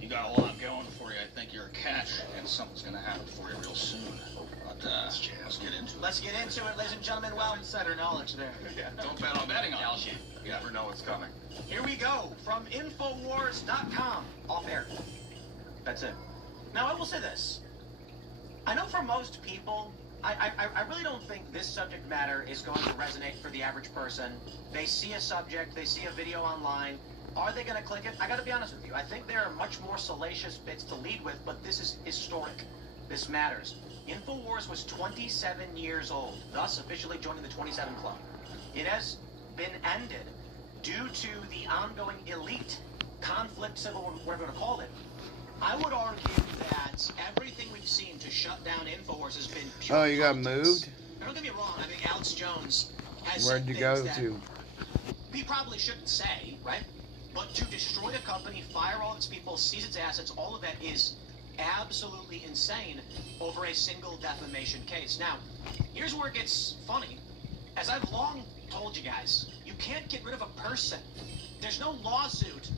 you got a lot going for you. I think you're a catch, and something's going to happen for you real soon. But let's get into it. Let's get into it, ladies and gentlemen. Well, insider knowledge there. Yeah, don't bet on betting on it. You never know what's coming. Here we go from Infowars.com. Off air. That's it. Now, I will say this. I know for most people, I really don't think this subject matter is going to resonate for the average person. They see a subject, they see a video online. Are they going to click it? I got to be honest with you. I think there are much more salacious bits to lead with, but this is historic. This matters. Infowars was 27 years old, thus officially joining the 27 Club. It has been ended due to the ongoing elite conflict, civil war, whatever you want to call it. I would argue that everything we've seen to shut down Infowars has been pure Oh, you got politics. moved? Now, don't get me wrong. I think Alex Jones has Where'd said you go things to? that we probably shouldn't say, right? But to destroy a company, fire all its people, seize its assets, all of that is absolutely insane over a single defamation case. Now, here's where it gets funny. As I've long told you guys, you can't get rid of a person. There's no lawsuit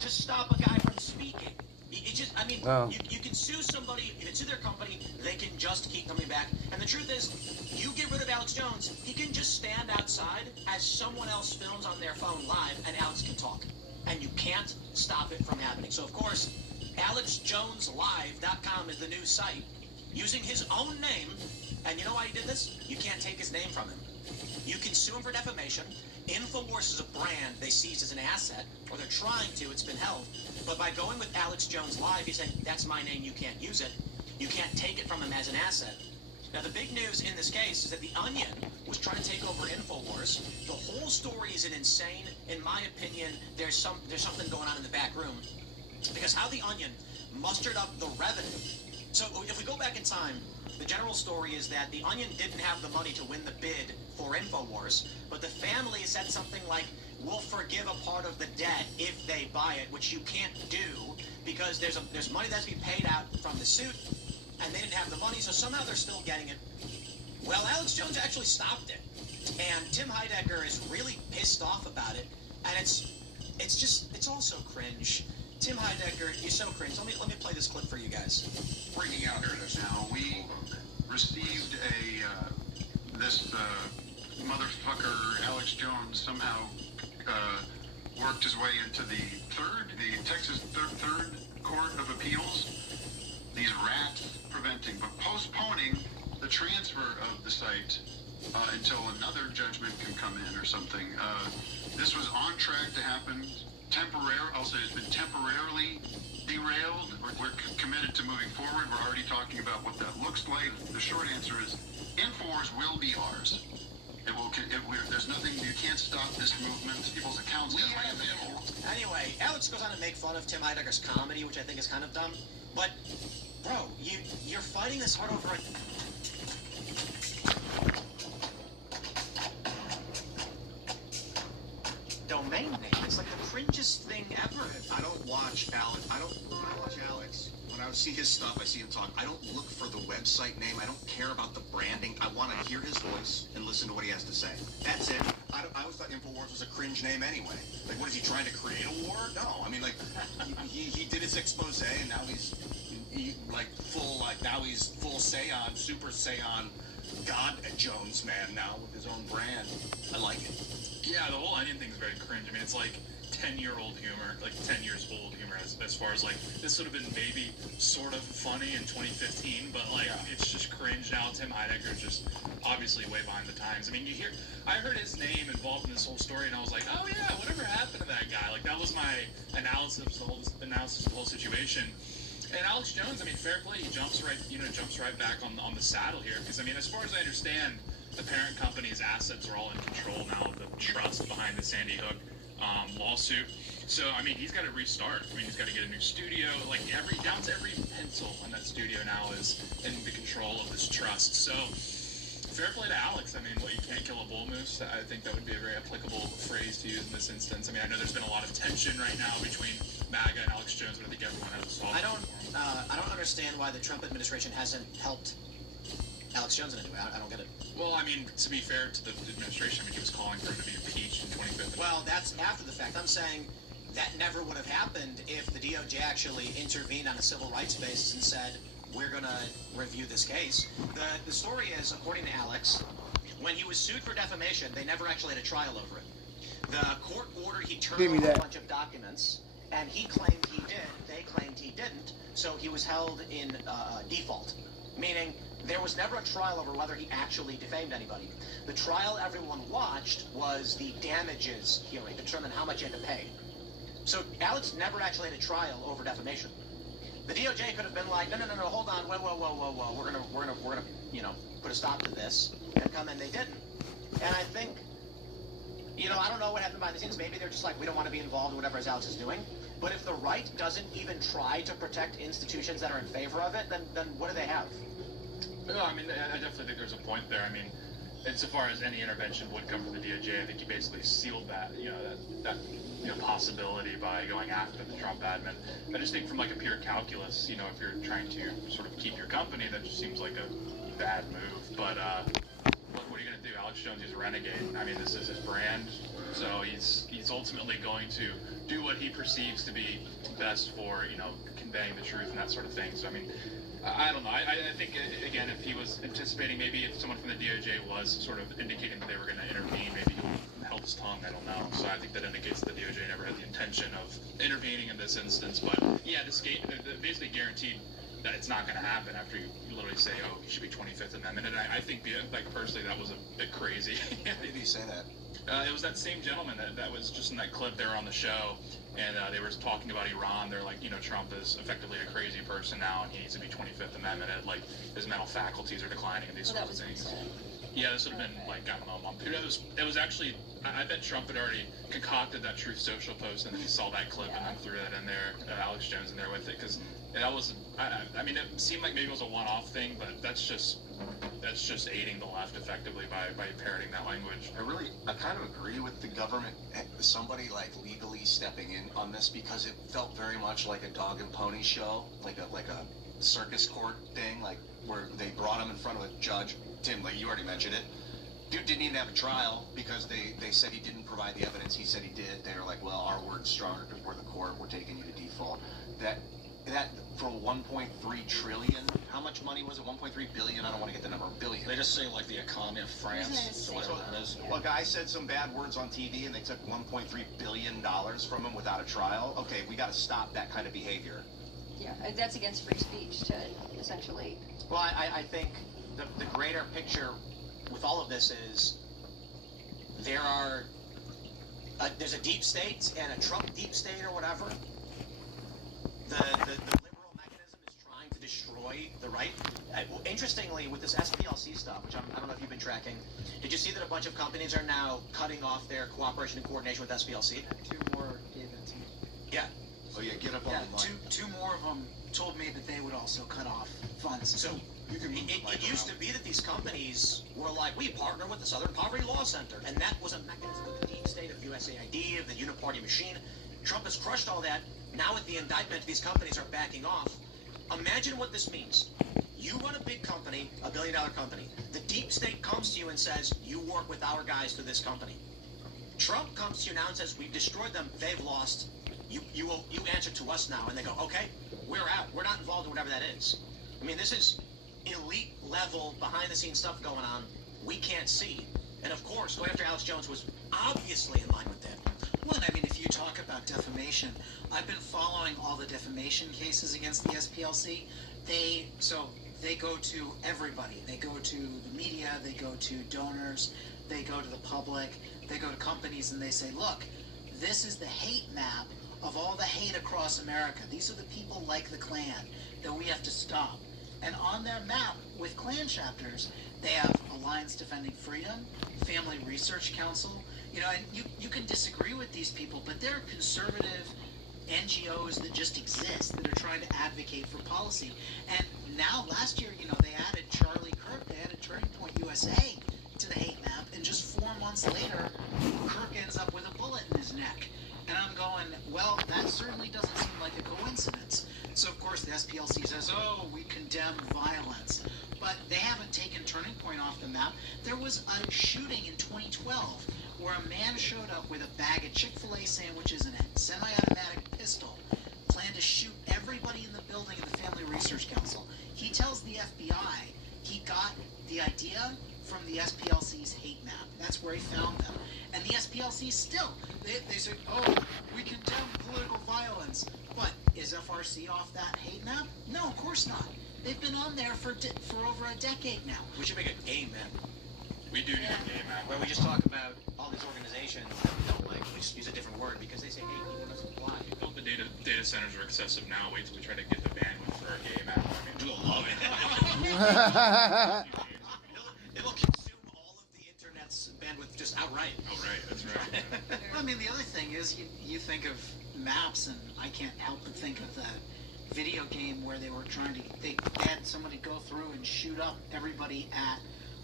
to stop a guy from speaking. It just, I mean, you can sue somebody, if it's in their company, they can just keep coming back. And the truth is, you get rid of Alex Jones, he can just stand outside as someone else films on their phone live, and Alex can talk. And you can't stop it from happening. So, of course, AlexJonesLive.com is the new site, using his own name. And you know why he did this? You can't take his name from him. You can sue him for defamation. Infowars is a brand they seized as an asset, or they're trying to, it's been held. But by going with Alex Jones Live, he's saying, that's my name, you can't use it. You can't take it from him as an asset. Now, the big news in this case is that The Onion was trying to take over Infowars. The whole story is insane. In my opinion, there's something going on in the back room. Because how The Onion mustered up the revenue So if we go back in time, the general story is that the Onion didn't have the money to win the bid for InfoWars, but the family said something like, we'll forgive a part of the debt if they buy it, which you can't do because there's money that's being paid out from the suit, and they didn't have the money, so somehow they're still getting it. Well, Alex Jones actually stopped it, and Tim Heidecker is really pissed off about it, and it's all so cringe. Tim Heidecker, you're so cringe. Let me play this clip for you guys. Breaking out here this now. We received this motherfucker Alex Jones somehow worked his way into the Texas third Court of Appeals. These rats but postponing the transfer of the site until another judgment can come in or something. This was on track to happen. I'll say it's been temporarily derailed. We're committed to moving forward. We're already talking about what that looks like. The short answer is InfoWars will be ours. There's nothing, you can't stop this movement. People's accounts get Anyway, Alex goes on to make fun of Tim Heidecker's comedy, which I think is kind of dumb. But, bro, you're fighting this hard over domain name. It's like the cringest thing ever. I don't watch Alex. When I watch Alex, when I see his stuff, I see him talk. I don't look for the website name. I don't care about the branding. I want to hear his voice and listen to what he has to say. That's it. I always thought InfoWars was a cringe name anyway. Like, what is he trying to create a war? No, I mean, like, he did his expose and now he's full Saiyan, Super Saiyan, God Jones man now with his own brand. I like it. Yeah, the whole Onion thing is very cringe. I mean, it's like 10-year-old humor, like 10 years old humor as far as, like, this would have been maybe sort of funny in 2015, but, like, it's just cringe now. Tim Heidecker is just obviously way behind the times. I mean, I heard his name involved in this whole story, and I was like, oh, yeah, whatever happened to that guy? Like, that was my analysis of the whole situation. And Alex Jones, I mean, fair play, he jumps right back on the saddle here, because, I mean, as far as I understand, the parent company's assets are all in control now of the trust behind the Sandy Hook lawsuit. So, I mean, he's got to restart. I mean, he's got to get a new studio. Like, down to every pencil in that studio now is in the control of this trust. So, fair play to Alex. I mean, you can't kill a bull moose. I think that would be a very applicable phrase to use in this instance. I mean, I know there's been a lot of tension right now between MAGA and Alex Jones, but I think everyone has a soft I don't understand why the Trump administration hasn't helped Alex Jones in any way. I don't get it. Well, I mean, to be fair to the administration, I mean, he was calling for him to be impeached in 2015. Well, that's after the fact. I'm saying that never would have happened if the DOJ actually intervened on a civil rights basis and said, we're going to review this case. The story is, according to Alex, when he was sued for defamation, they never actually had a trial over it. The court ordered he turn over a bunch of documents, and he claimed he did. They claimed he didn't, so he was held in default, meaning there was never a trial over whether he actually defamed anybody. The trial everyone watched was the damages hearing, determine how much he had to pay. So Alex never actually had a trial over defamation. The DOJ could have been like, no, hold on, whoa, we're gonna, put a stop to this, and come in. They didn't. And I think, I don't know what happened behind the scenes. Maybe they're just like, we don't want to be involved in whatever Alex is doing. But if the right doesn't even try to protect institutions that are in favor of it, then what do they have? No, I mean, I definitely think there's a point there. I mean, insofar as any intervention would come from the DOJ, I think you basically sealed that, that possibility by going after the Trump admin. I just think from like a pure calculus, if you're trying to sort of keep your company, that just seems like a bad move. But what are you going to do? Alex Jones is a renegade. I mean, this is his brand, so he's ultimately going to do what he perceives to be best for, conveying the truth and that sort of thing. So, I mean, I don't know. I think, again, if he was anticipating, maybe if someone from the DOJ was sort of indicating that they were going to intervene, maybe he held his tongue. I don't know. So I think that indicates that the DOJ never had the intention of intervening in this instance. But, yeah, this basically guaranteed that it's not going to happen after you literally say, oh, he should be 25th Amendment. And I think, like, personally, that was a bit crazy. Why did he say that? It was that same gentleman that was just in that clip. They were on the show, and they were talking about Iran. They're like, Trump is effectively a crazy person now, and he needs to be 25th Amendment. Like, his mental faculties are declining, and these sorts of things. Yeah, this would have been like, I don't know, a month. It was actually, I bet Trump had already concocted that Truth Social post, and then he saw that clip and then threw that in there, Alex Jones in there with it, because that was, I mean, it seemed like maybe it was a one-off thing, but that's just aiding the left effectively by parroting that language. I kind of agree with the government, somebody like legally stepping in on this, because it felt very much like a dog and pony show, like a circus court thing, like where they brought him in front of a judge. Tim, like you already mentioned it, dude didn't even have a trial because they said he didn't provide the evidence. He said he did. They were like, well, our word's stronger because we're the court. We're taking you to default. That for 1.3 trillion, how much money was it? 1.3 billion? I don't want to get the number. Billion. They just say like the economy of France, or whatever that is. A guy said some bad words on TV and they took $1.3 billion from him without a trial. Okay, we got to stop that kind of behavior. Yeah, that's against free speech to essentially. Well, I think the greater picture with all of this is there's a deep state and a Trump deep state or whatever. The liberal mechanism is trying to destroy the right. Interestingly, with this SPLC stuff, which I don't know if you've been tracking, did you see that a bunch of companies are now cutting off their cooperation and coordination with SPLC? 2 more gave it to me. Yeah. Oh yeah, get up on the line. Two more of them told me that they would also cut off funds. So it used to be that these companies were like, we partner with the Southern Poverty Law Center, and that was a mechanism of the deep state, of USAID, of the uniparty machine. Trump has crushed all that. Now with the indictment, these companies are backing off. Imagine what this means. You run a big company, $1 billion company. The deep state comes to you and says, you work with our guys to this company. Trump comes to you now and says, we've destroyed them, they've lost. You answer to us now. And they go, okay, we're out. We're not involved in whatever that is. I mean, this is elite level behind the scenes stuff going on. We can't see. And of course, going after Alex Jones was obviously in line with that. Well, I mean, if you talk about defamation, I've been following all the defamation cases against the SPLC. They go to everybody. They go to the media, they go to donors, they go to the public, they go to companies, and they say, look, this is the hate map of all the hate across America. These are the people like the Klan that we have to stop. And on their map with Klan chapters, they have Alliance Defending Freedom, Family Research Council, and you can disagree with these people, but they're conservative NGOs that just exist, that are trying to advocate for policy. And now, last year, they added Charlie Kirk, they added Turning Point USA to the hate map, and just 4 months later, Kirk ends up with a bullet in his neck. And I'm going, well, that certainly doesn't seem like a coincidence. So, of course, the SPLC says, oh, we condemn violence. But they haven't taken Turning Point off the map. There was a shooting in 2012 where a man showed up with a bag of Chick-fil-A sandwiches and a semi-automatic pistol, planned to shoot everybody in the building of the Family Research Council. He tells the FBI he got the idea from the SPLC's hate map. That's where he found them. And the SPLC still, they say, oh, we condemn political violence. But is FRC off that hate map? No, of course not. They've been on there for over a decade now. We should make a game map. We do need a game map. Where we just talk about all these organizations that we don't like. We just use a different word because they say, hey, people doesn't apply. Well, the data centers are excessive now. Wait till we try to get the bandwidth for our game map. I mean, we'll love it. It'll consume all of the internet's bandwidth just outright. Oh, right. That's right. I mean, the other thing is you think of maps, and I can't help but think of the video game where they were they had somebody go through and shoot up everybody at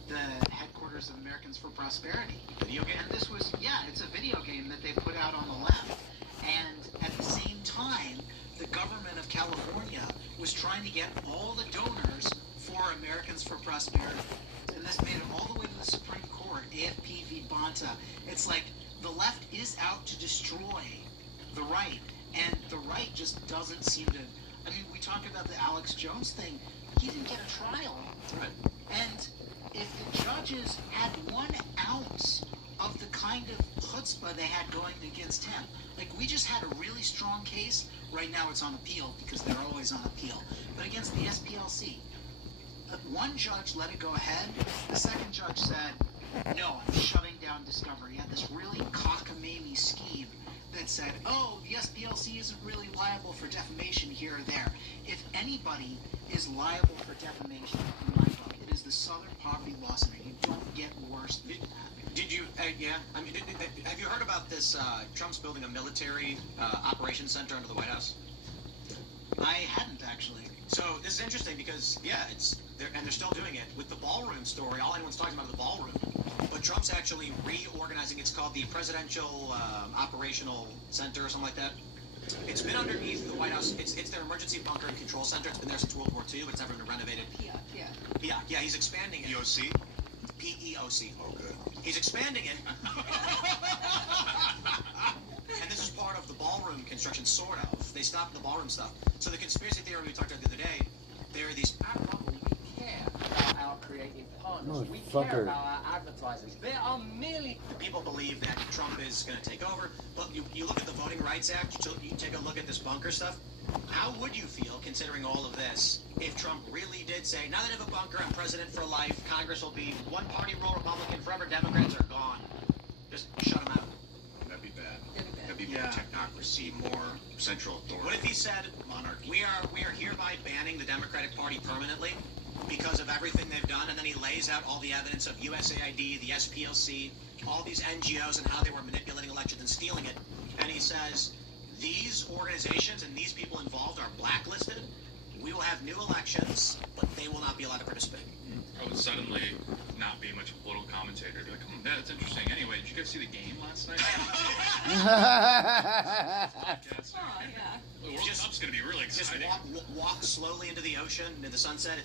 the headquarters of Americans for Prosperity. Video game? And this was, it's a video game that they put out on the left. And at the same time, the government of California was trying to get all the donors for Americans for Prosperity. And this made it all the way to the Supreme Court, AFP v. Bonta. It's like the left is out to destroy the right, and the right just doesn't seem to. I mean, we talk about the Alex Jones thing. He didn't get a trial. Right. And if the judges had 1 ounce of the kind of chutzpah they had going against him, like we just had a really strong case. Right now it's on appeal because they're always on appeal. But against the SPLC, one judge let it go ahead. The second judge said, no, I'm shutting down discovery. He had this really cockamamie scheme that said, oh, the SPLC isn't really liable for defamation here or there. If anybody is liable for defamation, in my book, it is the the Southern Poverty Law Center. You don't get worse than that. Did you, yeah, I mean, have you heard about this, Trump's building a military operations center under the White House? I hadn't, actually. So this is interesting because, yeah, they're still doing it. With the ballroom story, all anyone's talking about is the ballroom. But Trump's actually reorganizing, it's called the Presidential Operational Center or something like that. It's been underneath the White House. It's their emergency bunker and control center. It's been there since World War II, but it's never been renovated. Yeah, he's expanding it. EOC? PEOC. Oh, good. He's expanding it. And this is part of the ballroom construction, sort of. They stopped the ballroom stuff. So the conspiracy theory we talked about the other day, there are these... We care about our creative partners. We care about our advertisers. They are merely... People believe that Trump is going to take over. But you look at the Voting Rights Act, you take a look at this bunker stuff. How would you feel, considering all of this, if Trump really did say, now that I have a bunker, I'm president for life, Congress will be one-party rule, Republican forever, Democrats are gone. Just shut them out. That'd be bad. That'd be more technocracy, more central authority. What if he said, monarchy? We are hereby banning the Democratic Party permanently because of everything they've done, and then he lays out all the evidence of USAID, the SPLC, all these NGOs and how they were manipulating elections and stealing it, and he says, these organizations and these people involved are blacklisted. We will have new elections, but they will not be allowed to participate. I would suddenly not be much of a political commentator. I'd be like, that's interesting. Anyway, did you guys see the game last night? The World Cup's going to be really exciting. Just walk slowly into the ocean, into the sunset.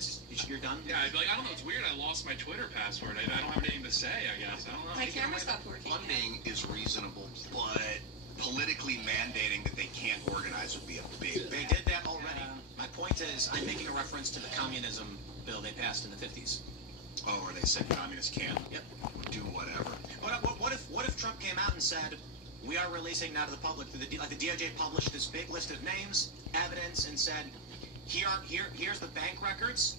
You're done. Yeah, I'd be like, I don't know. It's weird. I lost my Twitter password. I don't have anything to say, I guess. I don't know. My camera stopped working. Funding is reasonable, but politically mandating that they can't organize would be a big... They did that already. My point is, I'm making a reference to the communism bill they passed in the 50s. Oh, where they said communists can't do whatever. What if Trump came out and said, we are releasing now to the public, the DOJ published this big list of names, evidence, and said, here's the bank records.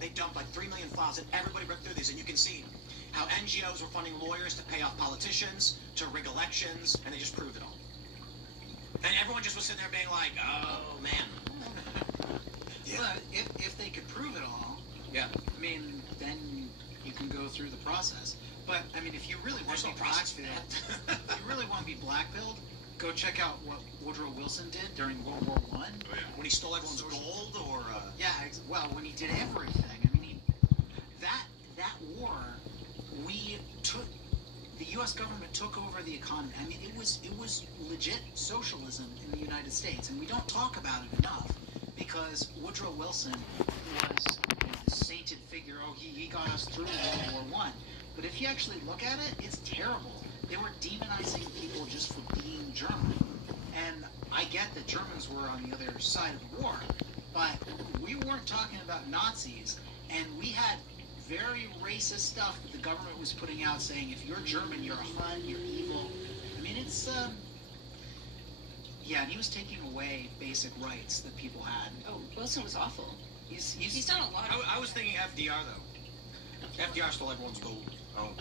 They dumped like 3 million files, and everybody read through these, and you can see how NGOs were funding lawyers to pay off politicians, to rig elections, and they just proved it all. And everyone just was sitting there being like, oh, man. But if they could prove it all, I mean, then you can go through the process. But, I mean, if you really want to be blackpilled, go check out what Woodrow Wilson did during World War I. When he stole everyone's gold, or... well, when he did everything. I mean, that war, the U.S. government took over the economy. I mean, it was legit socialism in the United States, and we don't talk about it enough, because Woodrow Wilson was a sainted figure. Oh, he got us through World War I. But if you actually look at it, it's terrible. They were demonizing people just for being German. And I get that Germans were on the other side of the war, but we weren't talking about Nazis, and we had very racist stuff that the government was putting out saying, if you're German, you're a Hun, you're evil. I mean, it's, yeah, and he was taking away basic rights that people had. Oh, Wilson was awful. He's done a lot. I was thinking FDR, though. FDR stole everyone's gold. Oh.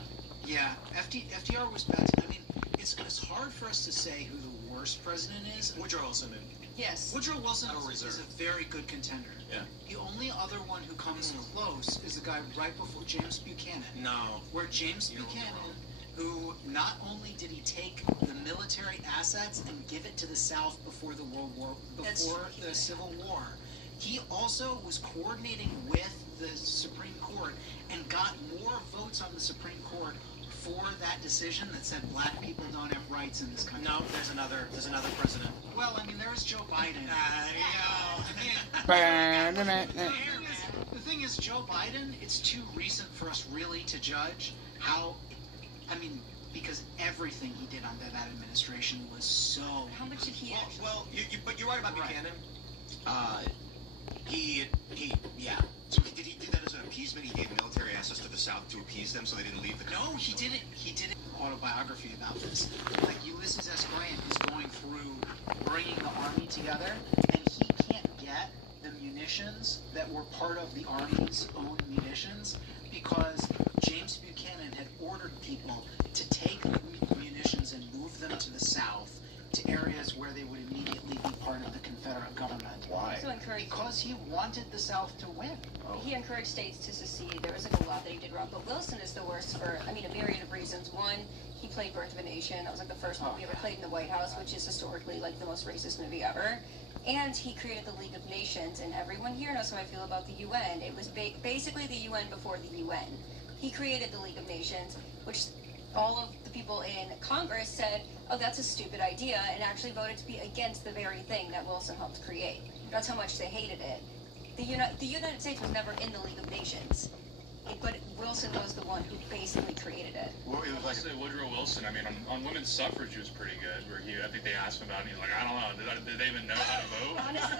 Yeah, FDR was bad. I mean, it's hard for us to say who the worst president is. Woodrow Wilson. Yes. Woodrow Wilson is a very good contender. Yeah. The only other one who comes close is the guy right before James Buchanan. No. Where James Buchanan, who not only did he take the military assets and give it to the South before the the Civil War, he also was coordinating with the Supreme Court and got more votes on the Supreme Court for that decision that said black people don't have rights in this country. No, there's another president. Well, I mean, there is Joe Biden. The thing is, Joe Biden, it's too recent for us really to judge how, I mean, because everything he did under that administration was so... How much did he actually... Well, but you're right about Buchanan. Yeah. So did he do that as an appeasement? He gave military assets to the South to appease them so they didn't leave the country? No, he didn't. He did an autobiography about this. Like Ulysses S. Grant is going through bringing the army together, and he can't get the munitions that were part of the army's own munitions because James Buchanan had ordered people to take the munitions and move them to the South, to areas where they would immediately be part of the Confederate government. Why? Also encouraged, Because he wanted the South to win. he encouraged states to secede. There was like a lot that he did wrong, but Wilson is the worst for, I mean, a myriad of reasons. One, he played Birth of a Nation. That was like the first movie ever played in the White House, which is historically like the most racist movie ever. And he created the League of Nations, and everyone here knows how I feel about the UN. It was basically the UN before the UN. He created the League of Nations, which all of the people in Congress said, oh, that's a stupid idea, and actually voted to be against the very thing that Wilson helped create. That's how much they hated it. The United States was never in the League of Nations, but Wilson was the one who basically created it. Well, it was like Woodrow Wilson. I mean, on women's suffrage, he was pretty good. Where I think they asked him about it, and he's like, I don't know, did they even know how to vote? Honestly,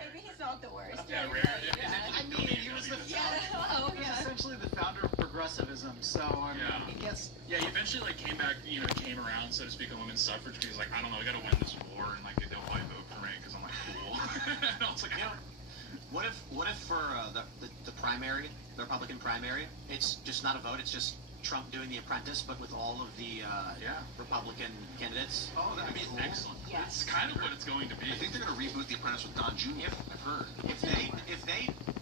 maybe he's not the worst. Yeah, rare. I mean, he was essentially the founder of progressivism. So I mean, he gets. Yeah, he eventually like came back, came around, so to speak, on women's suffrage. Because he's like, I don't know, I got to win this war, and like they'll probably vote for me because I'm like cool. And I was like, what if for the primary, the Republican primary, it's just not a vote, it's just Trump doing The Apprentice, but with all of the Republican candidates? Oh, that'd be excellent. Yes. It's kind of what it's going to be. I think they're going to reboot The Apprentice with Don Jr. I've heard. If they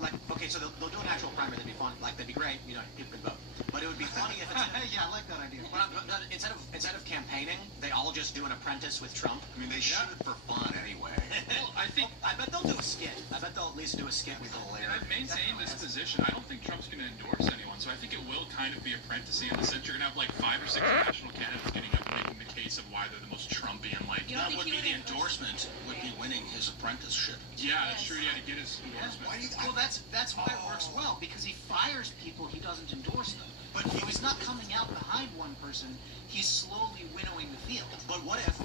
like, okay, so they'll do an actual primary, that'd be fun. Like, that'd be great, people can vote. But it would be funny if it's Yeah, I like that idea. but instead of campaigning, they all just do an apprentice with Trump. I mean, they should for fun anyway. Well, I bet they'll do a skit. I bet they'll at least do a skit with And I've maintained this position. I don't think Trump's going to endorse anyone, so I think it will kind of be apprenticey in the sense you're going to have like 5 or 6 national candidates getting up and making the case of why they're the most Trumpian. Like that would be the endorsement. Would be winning his apprenticeship. Yeah, that's true. He had to get his endorsement. Well, that's why it works well, because he fires people, he doesn't endorse them. But he's not coming out behind one person. He's slowly winnowing the field. But what if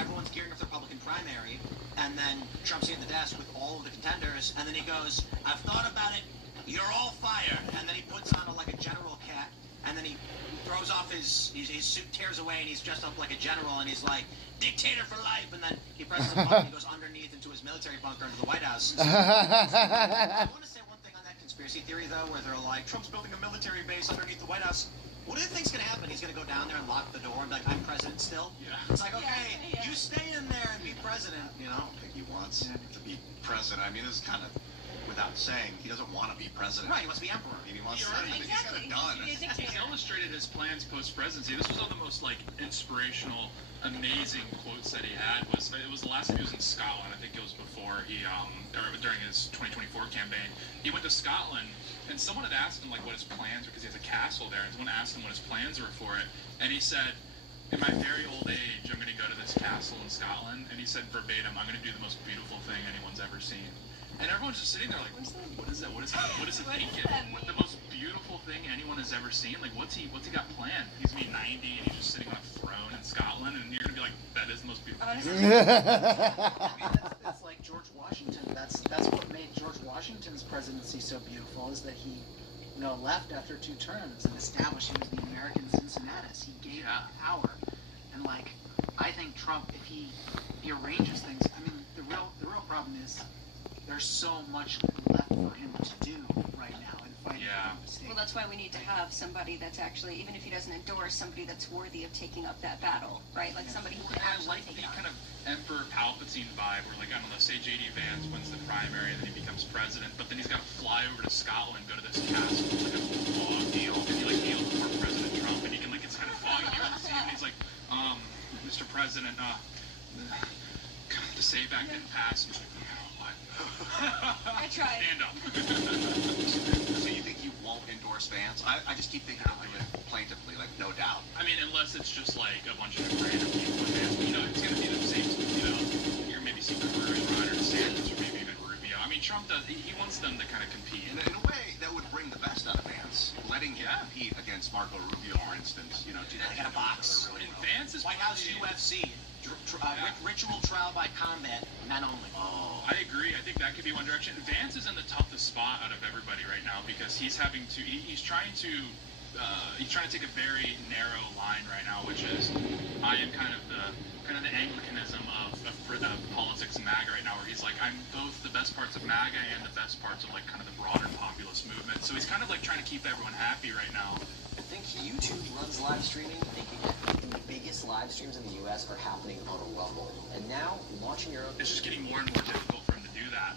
everyone's gearing up the Republican primary, and then Trump's at the desk with all of the contenders, and then he goes, I've thought about it, you're all fired, and then he puts on like a general cap, and then he throws off his suit, tears away, and he's dressed up like a general, and he's like, dictator for life, and then he presses a button, he goes underneath into his military bunker into the White House. I want to say one thing on that conspiracy theory, though, where they're like, Trump's building a military base underneath the White House. What do you think's going to happen? He's going to go down there and lock the door and be like, I'm president still? Yeah. It's like, okay, you stay in there and be president, I don't think he wants to be president. I mean, this is kind of, without saying, he doesn't want to be president. Right, he wants to be emperor. He wants to he's got it done. He's illustrated his plans post-presidency. This was one of the most like inspirational, amazing quotes that he had. It was the last time he was in Scotland. I think it was before or during his 2024 campaign. He went to Scotland, and someone had asked him like what his plans were, because he has a castle there, and someone asked him what his plans were for it, and he said, in my very old age, I'm going to go to this castle in Scotland, and he said verbatim, I'm going to do the most beautiful thing anyone's ever seen. And everyone's just sitting there like, what is that? What is he thinking? What the most beautiful thing anyone has ever seen? Like, what's he got planned? He's gonna be 90 and he's just sitting on a throne in Scotland, and you're gonna be like, that is the most beautiful thing. That's like George Washington. That's what made George Washington's presidency so beautiful, is that he, left after 2 terms and established he was the American Cincinnatus. He gave power, and like, I think Trump, if he arranges things, I mean, the real problem is there's so much left for him to do right now in fighting for the state. Well, that's why we need to have somebody that's actually, even if he doesn't endorse, somebody that's worthy of taking up that battle, right? Like somebody who can I actually like take the it on. kind of Emperor Palpatine vibe, where like, I don't know, say J.D. Vance wins the primary and then he becomes president, but then he's got to fly over to Scotland, go to this castle, it's like a fog deal, and he like deals before President Trump, and he can like, it's kind of foggy here on the scene, and he's like, Mr. President, the SAVE Act didn't pass. He's like, I tried. Stand up. So you think he won't endorse Vance? I just keep thinking he'll do it plaintively, like no doubt. I mean, unless it's just like a bunch of random people in Vance. It's going to be the same, you're maybe seeing Cruz, Ryan, or DeSantis, or maybe even Rubio. I mean, Trump does, he wants them to kind of compete. In a way, that would bring the best out of Vance. Letting him compete against Marco Rubio, for instance. They got a box. And Vance is White House UFC. Ritual trial by combat, men only. Oh, I agree. I think that could be one direction. Vance is in the toughest spot out of everybody right now, because he's having to. He's trying to take a very narrow line right now, which is, I am kind of the Anglicanism of politics in MAGA right now, where he's like, I'm both the best parts of MAGA and the best parts of like kind of the broader populist movement. So he's kind of like trying to keep everyone happy right now. I think YouTube runs live streaming, making it the biggest live streams in the U.S. are happening on a level. And now, launching your own... It's just getting more and more difficult for him to do that.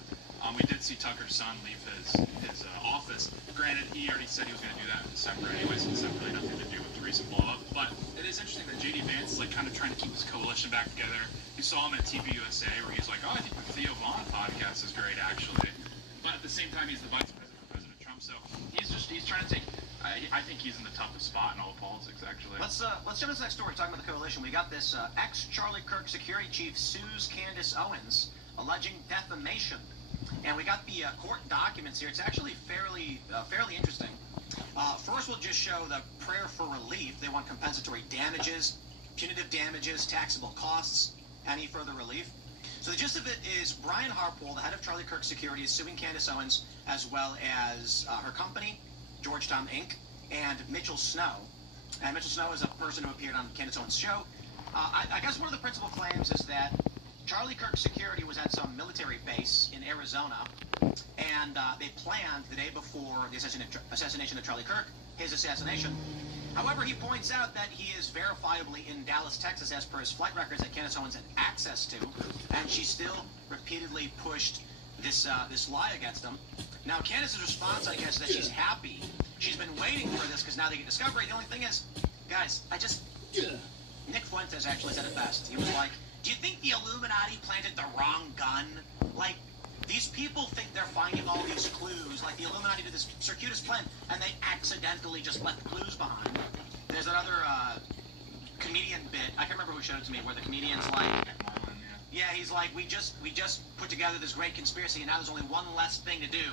We did see Tucker's son leave his office. Granted, he already said he was going to do that in December anyways, so it's not really nothing to do with the recent blow-up. But it is interesting that J.D. Vance is like kind of trying to keep his coalition back together. You saw him at TV USA where he's like, oh, I think the Theo Vaughn podcast is great, actually. But at the same time, he's the vice president for President Trump, so he's trying to take... I think he's in the toughest spot in all of politics, actually. Let's jump to this next story, talking about the coalition. We got this ex-Charlie Kirk security chief sues Candace Owens, alleging defamation. And we got the court documents here. It's actually fairly interesting. First, we'll just show the prayer for relief. They want compensatory damages, punitive damages, taxable costs, any further relief. So the gist of it is Brian Harpole, the head of Charlie Kirk Security, is suing Candace Owens as well as her company, Georgetown Inc., and Mitchell Snow. And Mitchell Snow is a person who appeared on Candace Owens' show. I guess one of the principal claims is that Charlie Kirk Security was at some military base in Arizona, and they planned the day before the assassination of Charlie Kirk, his assassination. However, he points out that he is verifiably in Dallas, Texas, as per his flight records that Candace Owens had access to, and she still repeatedly pushed this lie against him. Now, Candace's response, I guess, is that she's happy. She's been waiting for this because now they get discovery. The only thing is, guys, Nick Fuentes actually said it best. He was like, do you think the Illuminati planted the wrong gun? Like, these people think they're finding all these clues. Like, the Illuminati did this circuitous plan, and they accidentally just left clues behind. There's another comedian bit. I can't remember who showed it to me, where the comedian's like, yeah, he's like, we just put together this great conspiracy, and now there's only one less thing to do.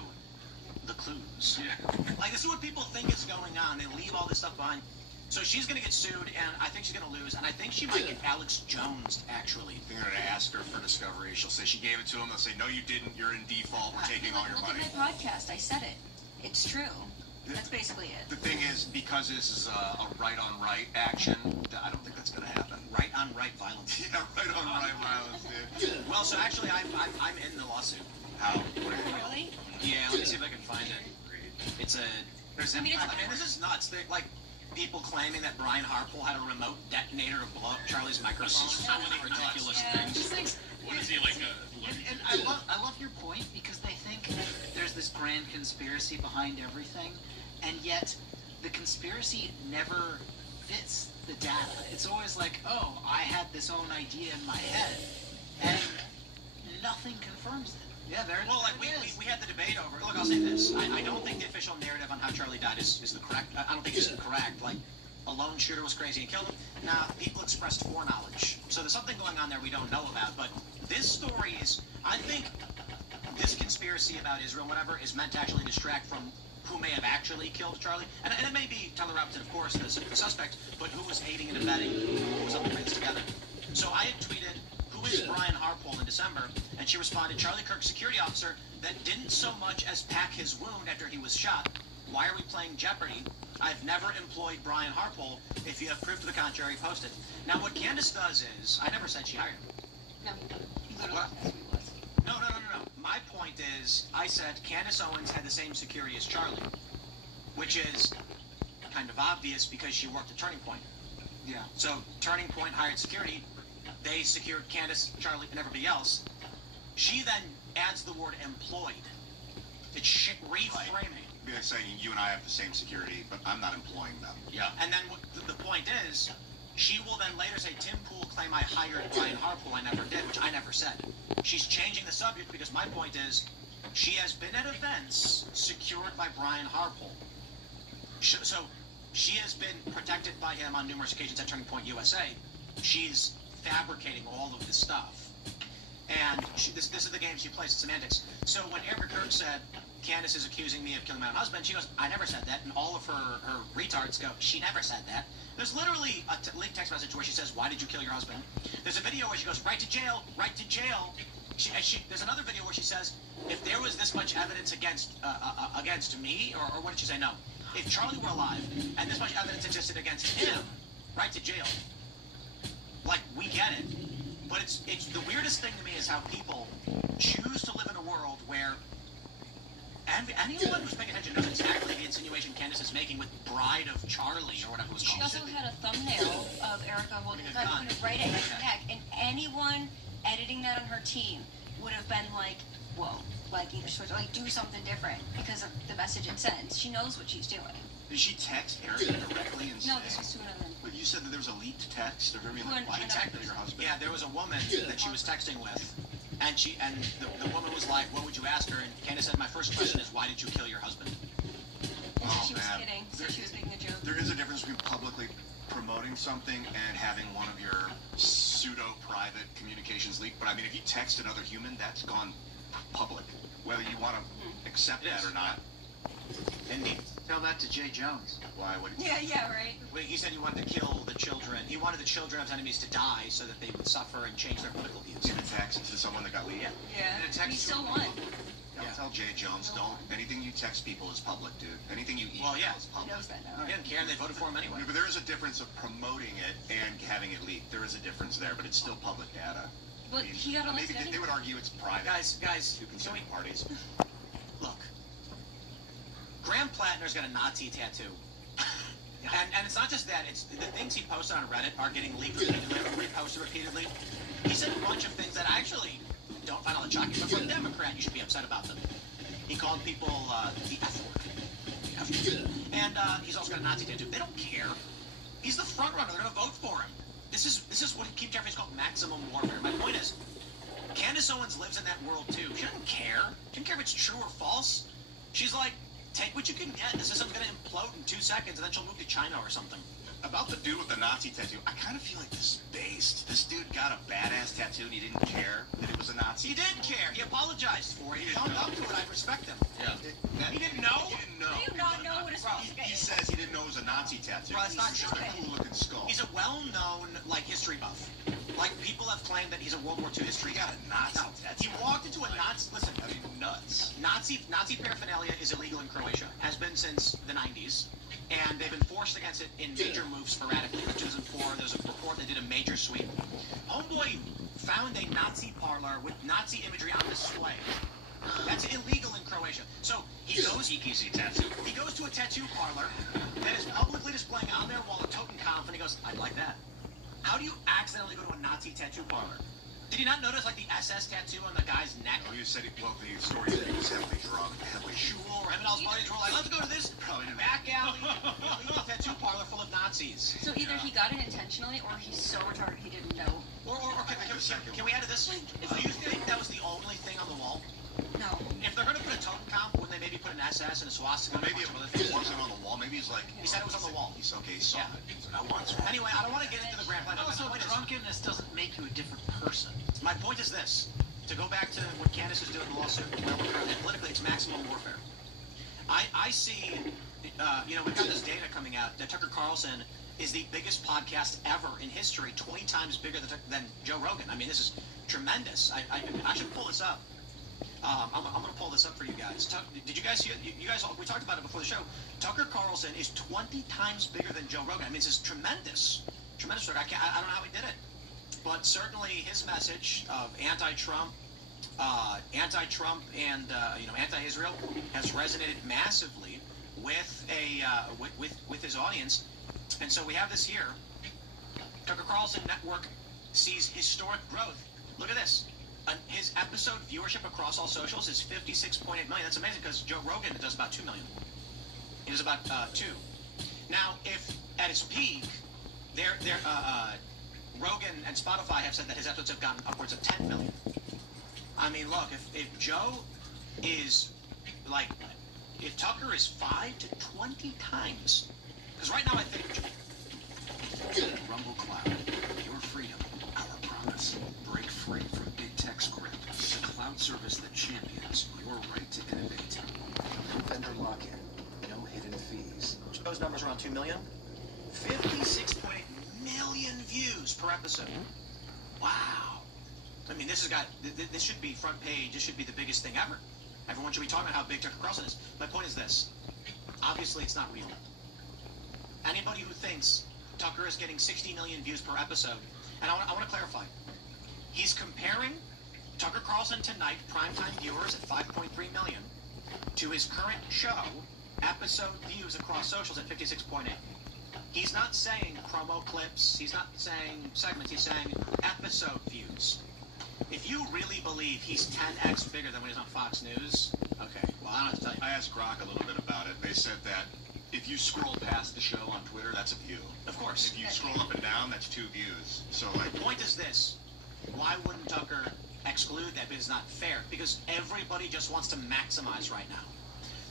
The clues. Yeah. Like, this is what people think is going on. They leave all this stuff behind. So she's going to get sued, and I think she's going to lose, and I think she might get Alex Jones, actually. They're going to ask her for discovery. She'll say she gave it to him. They'll say, no, you didn't. You're in default. We're taking all your money. Look at my podcast. I said it. It's true. That's basically it. The thing is, because this is a right-on-right action, I don't think that's going to happen. Right-on-right violence. Yeah, right-on-right violence, dude. Well, so actually, I'm in the lawsuit. How? Really? Yeah, let me see if I can find it. It's a... I mean, this is nuts. They're, like, people claiming that Brian Harpole had a remote detonator to blow up Charlie's microphone. So many ridiculous things. What is he, like a... And I love your point, because they think there's this grand conspiracy behind everything, and yet the conspiracy never fits the data. It's always like, oh, I had this own idea in my head, and nothing confirms it. Yeah, well, like we had the debate over. Look, I'll say this: I don't think the official narrative on how Charlie died is the correct. I don't think it's correct. Like, a lone shooter was crazy and killed him. Now, people expressed foreknowledge, so there's something going on there we don't know about. But this story is, I think, this conspiracy about Israel, whatever, is meant to actually distract from who may have actually killed Charlie. And it may be Tyler Robinson, of course, the suspect, but who was aiding and abetting, who was up to put this together. So I had tweeted, who is Brian Harpole, in December, and she responded, Charlie Kirk, security officer that didn't so much as pack his wound after he was shot. Why are we playing Jeopardy? I've never employed Brian Harpole. If you have proof to the contrary, post it. Now, what Candace does is, I never said she hired him. No. What? No. My point is, I said Candace Owens had the same security as Charlie, which is kind of obvious because she worked at Turning Point. Yeah. So Turning Point hired security. They secured Candace, Charlie, and everybody else. She then adds the word employed. It's reframing. They're saying you and I have the same security, but I'm not employing them. Yeah. And then the point is, she will then later say, Tim Pool claimed I hired Brian Harpole. I never did, which I never said. She's changing the subject because my point is, she has been at events secured by Brian Harpole. So she has been protected by him on numerous occasions at Turning Point USA. She's fabricating all of this stuff. And this is the game she plays, semantics. So when Amber Kirk said, Candace is accusing me of killing my own husband, she goes, I never said that. And all of her retards go, she never said that. There's literally a leaked text message where she says, why did you kill your husband? There's a video where she goes, right to jail, right to jail. There's another video where she says, if there was this much evidence against me, or what did she say? No. If Charlie were alive, and this much evidence existed against him, right to jail. Like, we get it. But it's the weirdest thing to me is how people choose to live in a world where anyone who's paying attention knows exactly the insinuation Candace is making with Bride of Charlie, or whatever it was called. She also had a thumbnail of Erica holding a gun right at his neck, and anyone editing that on her team would have been like, whoa, like either switch, like do something different because of the message it sends. She knows what she's doing. Did she text Erica directly and No, this was to another. But you said that there was a leaked text of her being like, why She texted your husband? Yeah, there was a woman that she was texting with, and the woman was like, "What would you ask her?" And Candace said, "My first question is, why did you kill your husband?" And so she was kidding. So she was making a joke. There is a difference between publicly promoting something and having one of your pseudo-private communications leaked. But I mean, if you text another human, that's gone public, whether you want to accept that or not. Indeed. Tell that to Jay Jones. Why would he? Yeah, right. Well, he said he wanted to kill the children. He wanted the children of his enemies to die so that they would suffer and change their political views. In a text to someone that got leaked? Yeah. In a text He still won. Tell Jay Jones, don't. Anything you text people is public, dude. Anything you email is public. He knows that now. He didn't care, and they voted for him anyway. But there is a difference of promoting it and having it leaked. There is a difference there, but it's still public data. But he got maybe arrested they would argue it's private. Guys, two consenting parties. Look, Graham Plattner's got a Nazi tattoo. And it's not just that, it's the things he posted on Reddit are getting leaked repeatedly, reposted repeatedly. He said a bunch of things that I actually don't find all that shocking, but for a Democrat, you should be upset about them. He called people the F word. The F word. And he's also got a Nazi tattoo. They don't care. He's the front runner. They're going to vote for him. This is what Keith Jeffries called maximum warfare. My point is, Candace Owens lives in that world too. She doesn't care. She doesn't care if it's true or false. She's like, take what you can get. This system's going to implode in 2 seconds, and then she'll move to China or something. About the dude with the Nazi tattoo, I kind of feel like this is based. This dude got a badass tattoo and he didn't care that it was a Nazi. He did care. He apologized for it. He owned up to it. I respect him. Yeah. He didn't know? He didn't know. Do you not know what a swastika He is? says he didn't know it was a Nazi tattoo. Bro, it's not It's just a cool looking skull. He's a well-known, history buff. Like, people have claimed that he's a World War II history guy. Nazi He tattoo. walked into a Nazi... Listen. I mean, nuts. Nazi paraphernalia is illegal in Croatia. Has been since the 90s. And they've been forced against it in major moves sporadically. In 2004, there was a report that did a major sweep. Homeboy found a Nazi parlor with Nazi imagery on display. That's illegal in Croatia. So he goes... EPC tattoo. He goes to a tattoo parlor that is publicly displaying on their wall a Totenkampf, and he goes, I'd like that. How do you accidentally go to a Nazi tattoo parlor? Did you not notice, like, the SS tattoo on the guy's neck? Oh, you said, the story is that he was heavily drugged, heavily Sure, him and all his buddies were like, let's go to this back alley illegal tattoo parlor full of Nazis. So either he got it intentionally, or he's so retarded he didn't know. Or can we add to this? Do you think that was the only thing on the wall? No. If they're going to put a Totenkampf, wouldn't they maybe put an SS and a swastika? Maybe it wasn't on the wall. Maybe he's like... He said it was on the wall. He's okay, he saw it. I want to. Anyway, I don't want to get into the grand plan. Also, drunkenness doesn't make you a different person. My point is this. To go back to what Candace is doing in the lawsuit, where we're currently, politically, it's maximum warfare. I see, we've got this data coming out that Tucker Carlson is the biggest podcast ever in history, 20 times bigger than Joe Rogan. I mean, this is tremendous. I should pull this up. I'm going to pull this up for you guys. Did you guys see it? You guys, we talked about it before the show. Tucker Carlson is 20 times bigger than Joe Rogan. I mean, this is tremendous. Tremendous work. I don't know how he did it. But certainly his message of anti-Trump and anti-Israel has resonated massively with his audience. And so we have this here. Tucker Carlson Network sees historic growth. Look at this. His episode viewership across all socials is 56.8 million. That's amazing because Joe Rogan does about 2 million. He does about 2. Now, if at its peak, Rogan and Spotify have said that his episodes have gotten upwards of 10 million. I mean, look, if Joe is like, if Tucker is 5 to 20 times, because right now I think Rumble Cloud, your freedom, our promise. Break free from big tech's grip. The cloud service that champions your right to innovate. No vendor lock-in, no hidden fees. Joe's numbers around 2 million. 56.8 million views per episode. Wow. I mean, this should be front page. This should be the biggest thing ever. Everyone should be talking about how big Tucker Carlson is. My point is this. Obviously, it's not real. Anybody who thinks Tucker is getting 60 million views per episode, and I want to clarify. He's comparing Tucker Carlson Tonight primetime viewers at 5.3 million to his current show episode views across socials at 56.8. He's not saying promo clips. He's not saying segments. He's saying episode views. If you really believe he's 10x bigger than when he's on Fox News, okay, well, I don't have to tell you. I asked Grok a little bit about it. They said that if you scroll past the show on Twitter, that's a view. Of course. If you scroll up and down, that's 2 views. So, like, The point is this. Why wouldn't Tucker exclude that? Because it's not fair. Because everybody just wants to maximize right now.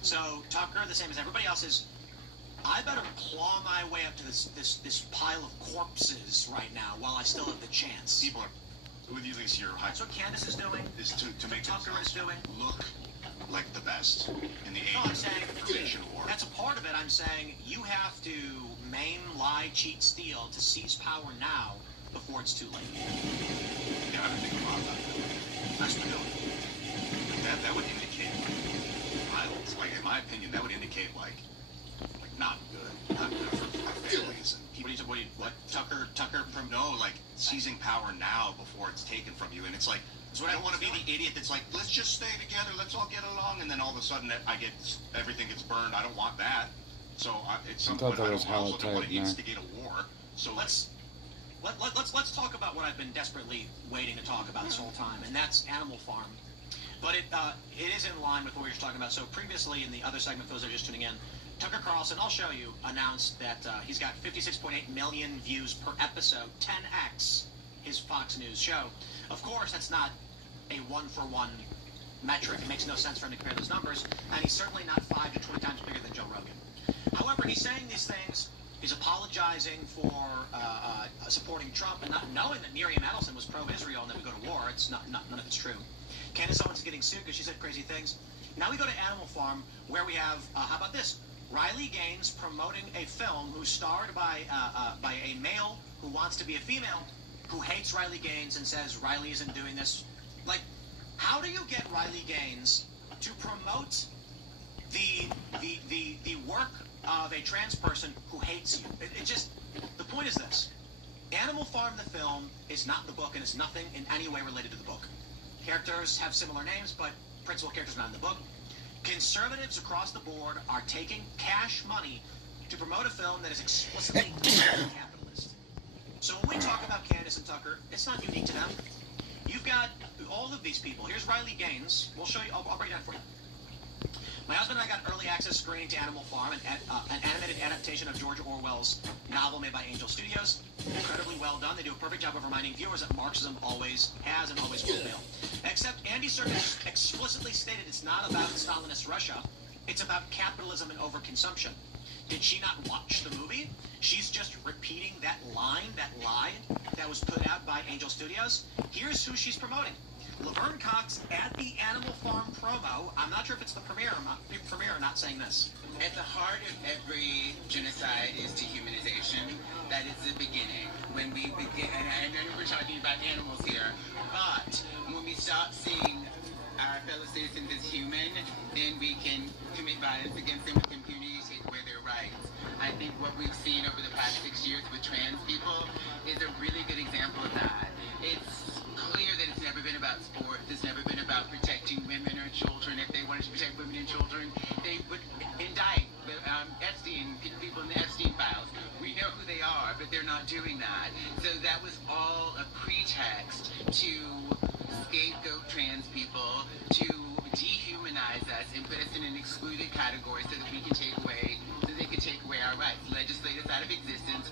So Tucker, the same as everybody else, is, I better claw my way up to this pile of corpses right now while I still have the chance. people are, with you, Lisa, your high That's what Candace is doing. is to make Tucker is doing. look like the best in the age No, I'm saying of information war. that's a part of it. I'm saying you have to maim, lie, cheat, steal to seize power now before it's too late. Yeah, I don't think about that. That's what we're doing. That would indicate violence. Like, in my opinion, that would indicate like not good for families and people. What? Tucker from No, like seizing power now before it's taken from you, and it's like. I don't want to be the idiot that's like, let's just stay together, let's all get along, and then all of a sudden everything gets burned. I don't want that. So at some point, I also don't want to instigate a war. So let's talk about what I've been desperately waiting to talk about this whole time, and that's Animal Farm. But it is in line with what we were just talking about. So previously in the other segment, for those that are just tuning in, Tucker Carlson, I'll show you, announced that he's got 56.8 million views per episode, 10x his Fox News show. Of course, that's not a one-for-one metric. It makes no sense for him to compare those numbers, and he's certainly not 5 to 20 times bigger than Joe Rogan. However, he's saying these things. He's apologizing for supporting Trump and not knowing that Miriam Adelson was pro-Israel and that we go to war. It's none of it's true. Candace Owens is getting sued because she said crazy things. Now we go to Animal Farm, where we have, how about this? Riley Gaines promoting a film who's starred by a male who wants to be a female, who hates Riley Gaines and says Riley isn't doing this. Like, how do you get Riley Gaines to promote the work of a trans person who hates you? It just, the point is this. Animal Farm, the film, is not the book and is nothing in any way related to the book. Characters have similar names, but principal characters not in the book. Conservatives across the board are taking cash money to promote a film that is explicitly capitalist. So when we talk about Candace and Tucker, it's not unique to them. You've got all of these people. Here's Riley Gaines. We'll show you. I'll break it down for you. My husband and I got early access screening to Animal Farm, an animated adaptation of George Orwell's novel made by Angel Studios. Incredibly well done. They do a perfect job of reminding viewers that Marxism always has and always will fail. Except Andy Serkis explicitly stated it's not about Stalinist Russia. It's about capitalism and overconsumption. Did she not watch the movie? She's just repeating that line, that lie that was put out by Angel Studios. Here's who she's promoting. Laverne Cox at the Animal Farm promo. I'm not sure if it's the premiere or not saying this. At the heart of every genocide is dehumanization. That is the beginning. When we begin, and I know we're talking about animals here, but when we stop seeing our fellow citizens as human, then we can commit violence against them with impunity, take away their rights. I think what we've seen over the past 6 years with trans people is a really good example of that. It's clear that it's never been about sports. It's never been about protecting women or children. If they wanted to protect women and children, they would indict Epstein, people in the Epstein files. We know who they are, but they're not doing that. So that was all a pretext to scapegoat trans people, to dehumanize us and put us in an excluded category so that we can take away, so they can take away our rights, legislate us out of existence.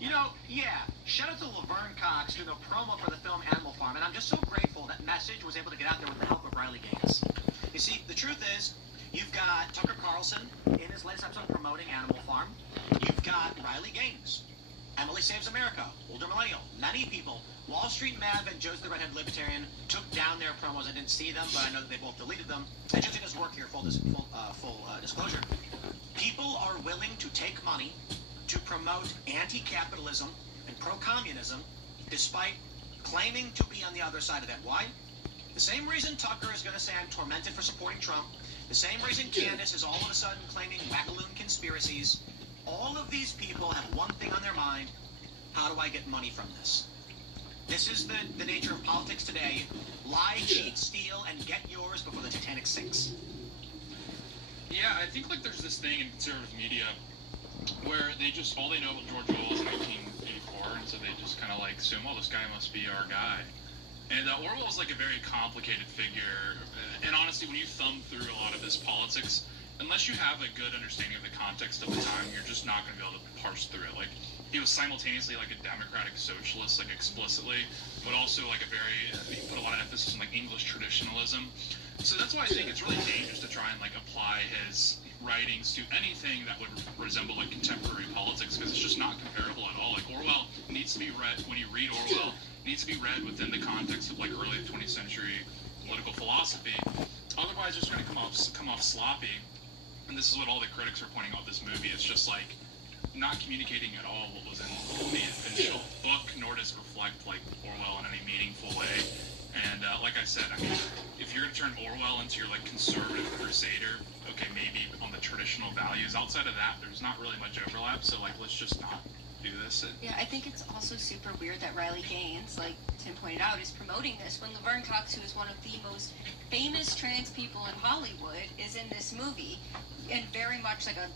You know, yeah, shout out to Laverne Cox doing a promo for the film Animal Farm, and I'm just so grateful that message was able to get out there with the help of Riley Gaines. You see, the truth is, you've got Tucker Carlson in his latest episode promoting Animal Farm. You've got Riley Gaines, Emily Saves America, Older Millennial, many people. Wall Street Mav and Joe's the Redhead Libertarian took down their promos. I didn't see them, but I know that they both deleted them. And Josie does work here, full disclosure. People are willing to take money to promote anti-capitalism and pro-communism despite claiming to be on the other side of that. Why? The same reason Tucker is going to say I'm tormented for supporting Trump, the same reason Candace is all of a sudden claiming wackaloon conspiracies. All of these people have one thing on their mind: how do I get money from this? This is the nature of politics today. Lie, cheat, steal, and get yours before the Titanic sinks. Yeah, I think like there's this thing in conservative media where all they know about George Orwell is 1984, and so they just kind of like assume, oh, this guy must be our guy. And Orwell's like a very complicated figure, and honestly, when you thumb through a lot of his politics, unless you have a good understanding of the context of the time, you're just not going to be able to parse through it. Like, he was simultaneously like a democratic socialist, like explicitly, but also like he put a lot of emphasis on like English traditionalism. So that's why I think it's really dangerous to try and like apply his writings to anything that would resemble like contemporary politics, because it's just not comparable at all. Like, Orwell needs to be read, when you read Orwell, needs to be read within the context of like early 20th century political philosophy. Otherwise, it's going to come off sloppy. And this is what all the critics are pointing out this movie. It's just like not communicating at all what was in the initial book, nor does it reflect like Orwell in any meaningful way. And like I said, I mean, if you're going to turn Orwell into your like conservative crusader, okay, maybe on the traditional values. Outside of that, there's not really much overlap. So like, let's just not do this. Yeah, I think it's also super weird that Riley Gaines, like Tim pointed out, is promoting this when Laverne Cox, who is one of the most famous trans people in Hollywood, is in this movie, and very much like a,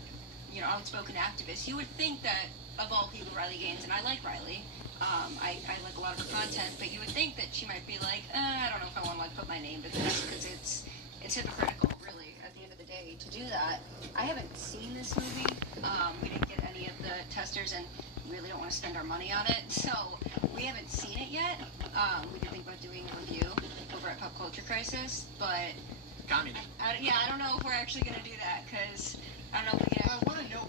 you know, outspoken activist. You would think that of all people, Riley Gaines, and I like Riley, I like a lot of her content, but you would think that she might be like, I don't know if I want to like put my name to this, because it's hypocritical, really, at the end of the day, to do that. I haven't seen this movie. We didn't get any of the testers, and really don't want to spend our money on it, so we haven't seen it yet. We did think about doing a review over at Pop Culture Crisis, but I don't know if we're actually going to do that, because I don't know if we can. I want to know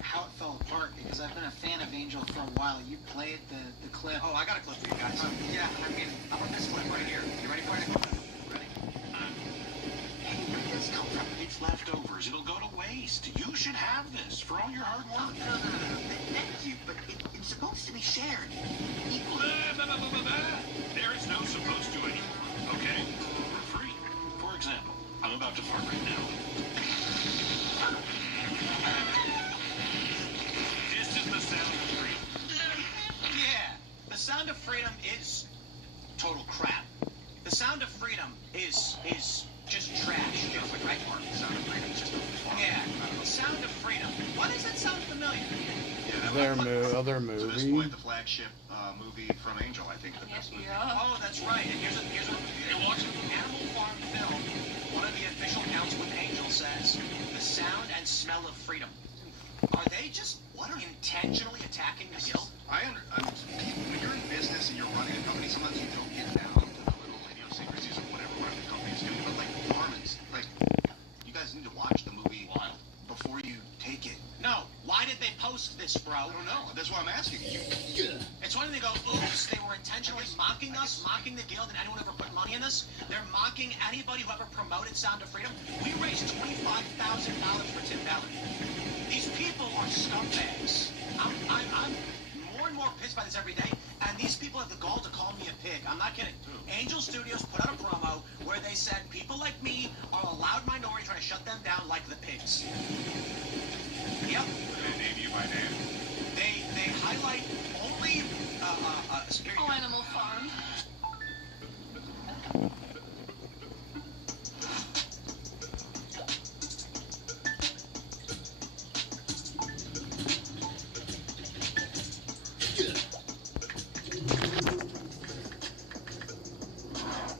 how it fell apart, because I've been a fan of Angel for a while. You played the clip. Oh, I got a clip for you guys. Yeah, I mean, How about this clip right here? You ready for it? Ready? Hey, where did this come from? It's leftovers. It'll go to waste. You should have this for all your hard work. No. Thank you, but it's supposed to be shared. Equally. There is no supposed to anymore, okay? For free. For example, I'm about to fart right now. This is the sound of freedom. Yeah, the sound of freedom is total crap. The sound of freedom is just trash. Right, Mark. The sound of freedom is just a farm. Yeah, the sound of freedom. Why does that sound familiar? Yeah, Other To this movie. point, the flagship movie from Angel, I think, the best movie. Oh, that's right. And here's what you're watching Animal Farm film. One of the official accounts with Angel says, the sound and smell of freedom. Are they just intentionally attacking the guild? When you're in business and you're running a company, sometimes you don't get down to the little idiosyncrasies of whatever the company is doing. But like Harmon's, like, you guys need to watch the movie before you take it. No. Why did they post this, bro? I don't know. That's why I'm asking you. It's one thing they go, oops, they were intentionally mocking us, mocking the guild, and anyone who ever put money in this. They're mocking anybody who ever promoted Sound of Freedom. We raised $25,000 for Tim Ballard. These people are scumbags. I'm more and more pissed by this every day, and these people have the gall to call me a pig. I'm not kidding. Angel Studios put out a promo where they said people like me are a loud minority trying to shut them down like the pigs. Yep. They name you by name? They highlight only Animal Farm.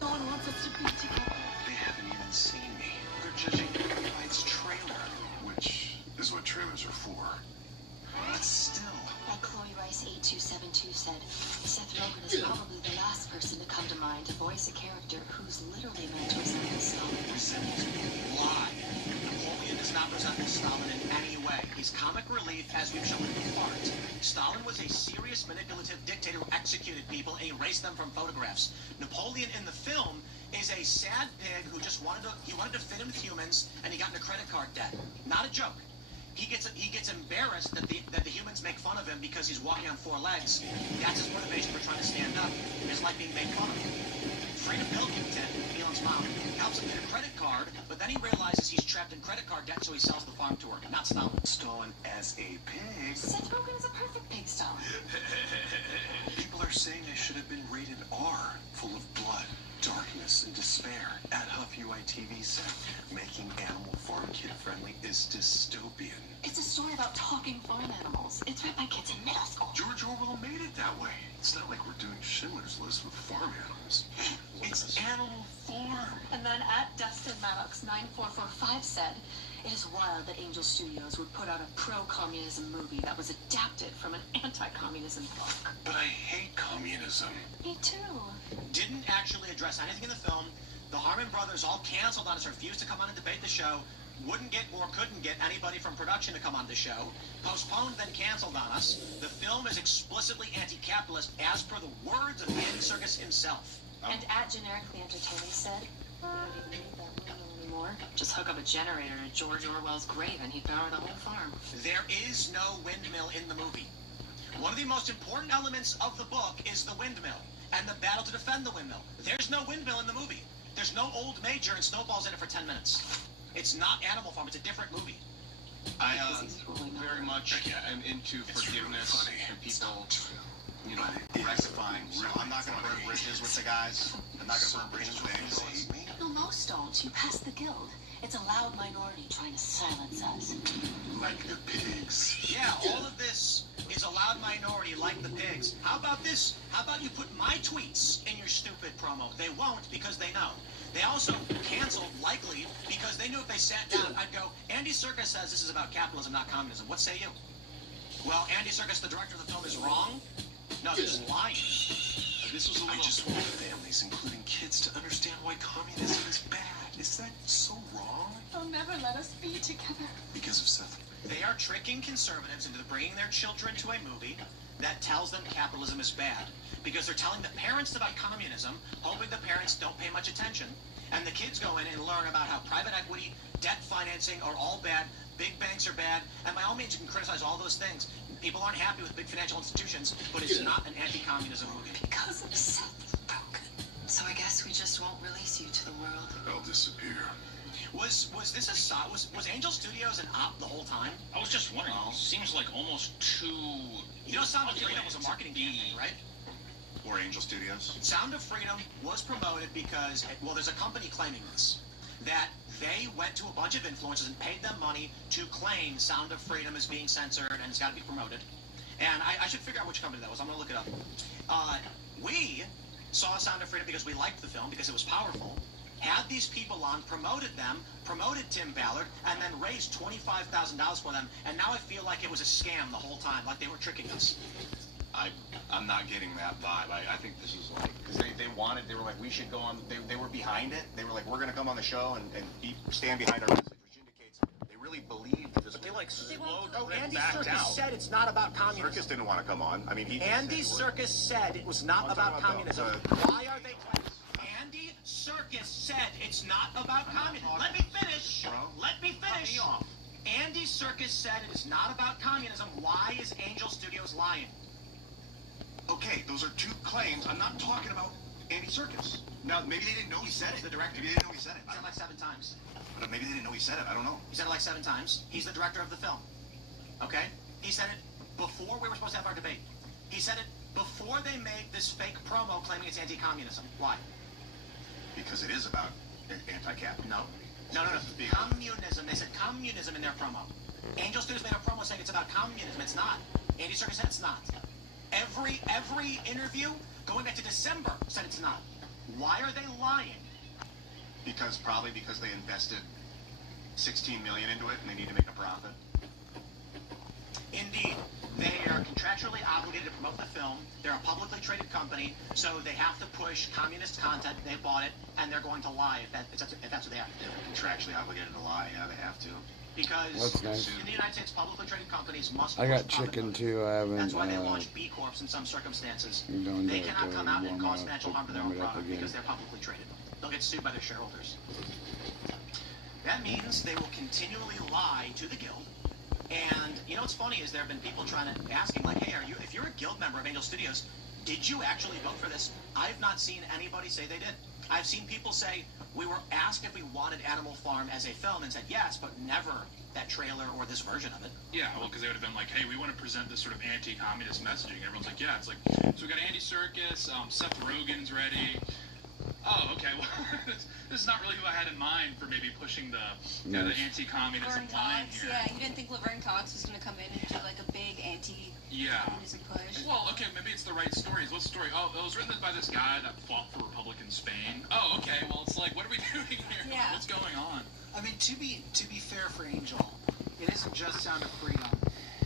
No one wants us to be together. They haven't even seen me. They're judging by its trailer, which is what trailers are for. But still. Like Chloe Rice 8272 said, Seth Rogen is probably the last person to come to mind to voice a character who's literally meant to resemble Stalin. Resembles lie. Napoleon does not resemble Stalin in any way. He's comic relief, as we've shown in the fart. Stalin was a serious, manipulative dictator who executed people and erased them from photographs. Napoleon in the film is a sad pig who just wanted to fit in with humans, and he got into credit card debt. Not a joke. He gets embarrassed that the humans make fun of him because he's walking on four legs. That's his motivation for trying to stand up. Is like being made fun of. Frida Pilkington, Elon's mom, helps him get a credit card, but then he realizes he's trapped in credit card debt, so he sells the farm to her. Not Stalin. Stalin as a pig. Seth Rogen is a perfect pig, Stalin. People are saying I should have been rated R, full of blood. darkness and despair. At Huff UITV said, making Animal Farm kid-friendly is dystopian. It's a story about talking farm animals. It's read by kids in middle school. George Orwell made it that way. It's not like we're doing Schindler's List with farm animals. It's Animal Farm. And then at Dustin Maddox 9445 said, it is wild that Angel Studios would put out a pro-communism movie that was adapted from an anti-communism book. But I hate communism. Me too. Didn't actually address anything in the film. The Harmon brothers all canceled on us, refused to come on and debate the show, wouldn't get or couldn't get anybody from production to come on the show, postponed then canceled on us. The film is explicitly anti-capitalist as per the words of Andy Serkis himself. And at Generically Entertaining said, I don't even need that windmill anymore. Just hook up a generator to George Orwell's grave and he'd power the whole farm. There is no windmill in the movie. One of the most important elements of the book is the windmill and the battle to defend the windmill. There's no windmill in the movie. There's no old major and snowballs in it for 10 minutes. It's not Animal Farm. It's a different movie. I very much am into forgiveness and people, you know, rectifying. So I'm not going to burn bridges with the guys. I'm not going to burn bridges with anybody. No, most don't. You pass the guild. It's a loud minority trying to silence us. Like the pigs. Yeah, all of this is a loud minority like the pigs. How about this? How about you put my tweets in your stupid promo? They won't because they know. They also canceled, likely, because they knew if they sat down, I'd go, Andy Serkis says this is about capitalism, not communism. What say you? Well, Andy Serkis, the director of the film, is wrong? No, he's lying. This was a little... I just want families, including kids, to understand why communism is bad. Is that so wrong? They'll never let us be together. Because of Seth. They are tricking conservatives into bringing their children to a movie that tells them capitalism is bad. Because they're telling the parents about communism, hoping the parents don't pay much attention, and the kids go in and learn about how private equity, debt financing are all bad, big banks are bad, and by all means you can criticize all those things. People aren't happy with big financial institutions, but it's not an anti-communism movie. Because of Seth broken. So I guess we just won't release you to the world. I'll disappear. Was this a was Angel Studios an op the whole time? I was just wondering. It seems like almost too. You know, Sound of Freedom was a marketing campaign, right? Or Angel Studios. Sound of Freedom was promoted because, well, there's a company claiming this, that they went to a bunch of influencers and paid them money to claim Sound of Freedom is being censored and it's got to be promoted. And I should figure out which company that was. I'm going to look it up. We saw Sound of Freedom because we liked the film, because it was powerful, had these people on, promoted them, promoted Tim Ballard, and then raised $25,000 for them, and now I feel like it was a scam the whole time, like they were tricking us. I'm not getting that vibe. I think this is like, because they were like, we should go on, they were behind it. They were like, we're going to come on the show and stand behind our message, which indicates they really believed this. But they like slowed Andy back down. Serkis said it's not about communism. Serkis didn't want to come on. I mean, Andy Serkis said it was not about communism. Why are they Andy Serkis said it's not about communism. Let me finish. Let me finish. Andy Serkis said it is not about communism. Why is Angel Studios lying? Okay, those are two claims. I'm not talking about Andy Serkis. Now, maybe they didn't know he said it. The director. Maybe they didn't know he said it. He said it like 7 times. But maybe they didn't know he said it. I don't know. He said it like 7 times. He's the director of the film. Okay? He said it before we were supposed to have our debate. He said it before they made this fake promo claiming it's anti-communism. Why? Because it is about anti-cap. No. No. Communism. They said communism in their promo. Angel Studios made a promo saying it's about communism. It's not. Andy Serkis said it's not. Every interview going back to December said it's not. Why are they lying? Probably because they invested $16 million into it and they need to make a profit. Indeed. They are contractually obligated to promote the film. They're a publicly traded company, so they have to push communist content. They bought it, and they're going to lie if that's what they have to do. Contractually obligated to lie, yeah, they have to. Because nice. in the United States, publicly traded companies must. I got chicken too. I haven't. That's why they launch B Corps in some circumstances. They cannot come out and cause financial harm to their own product because they're publicly traded. They'll get sued by their shareholders. That means they will continually lie to the guild. And you know what's funny is there have been people trying to asking like, hey, if you're a guild member of Angel Studios, did you actually vote for this? I've not seen anybody say they did. I've seen people say we were asked if we wanted Animal Farm as a film and said yes, but never that trailer or this version of it. Yeah, well, because they would have been like, hey, we want to present this sort of anti-communist messaging. Everyone's like, yeah, it's like, so we got Andy Serkis, Seth Rogen's ready. Oh, okay. Well, this is not really who I had in mind for maybe pushing the the anti-communism line here. Yeah, you didn't think Laverne Cox was going to come in and do like a big anti-communism push? Well, okay, maybe it's the right stories. What story? Oh, it was written by this guy that fought for Republican Spain. Oh, okay. Well, it's like, what are we doing here? Yeah. What's going on? I mean, to be fair for Angel, it isn't just Sound of Freedom.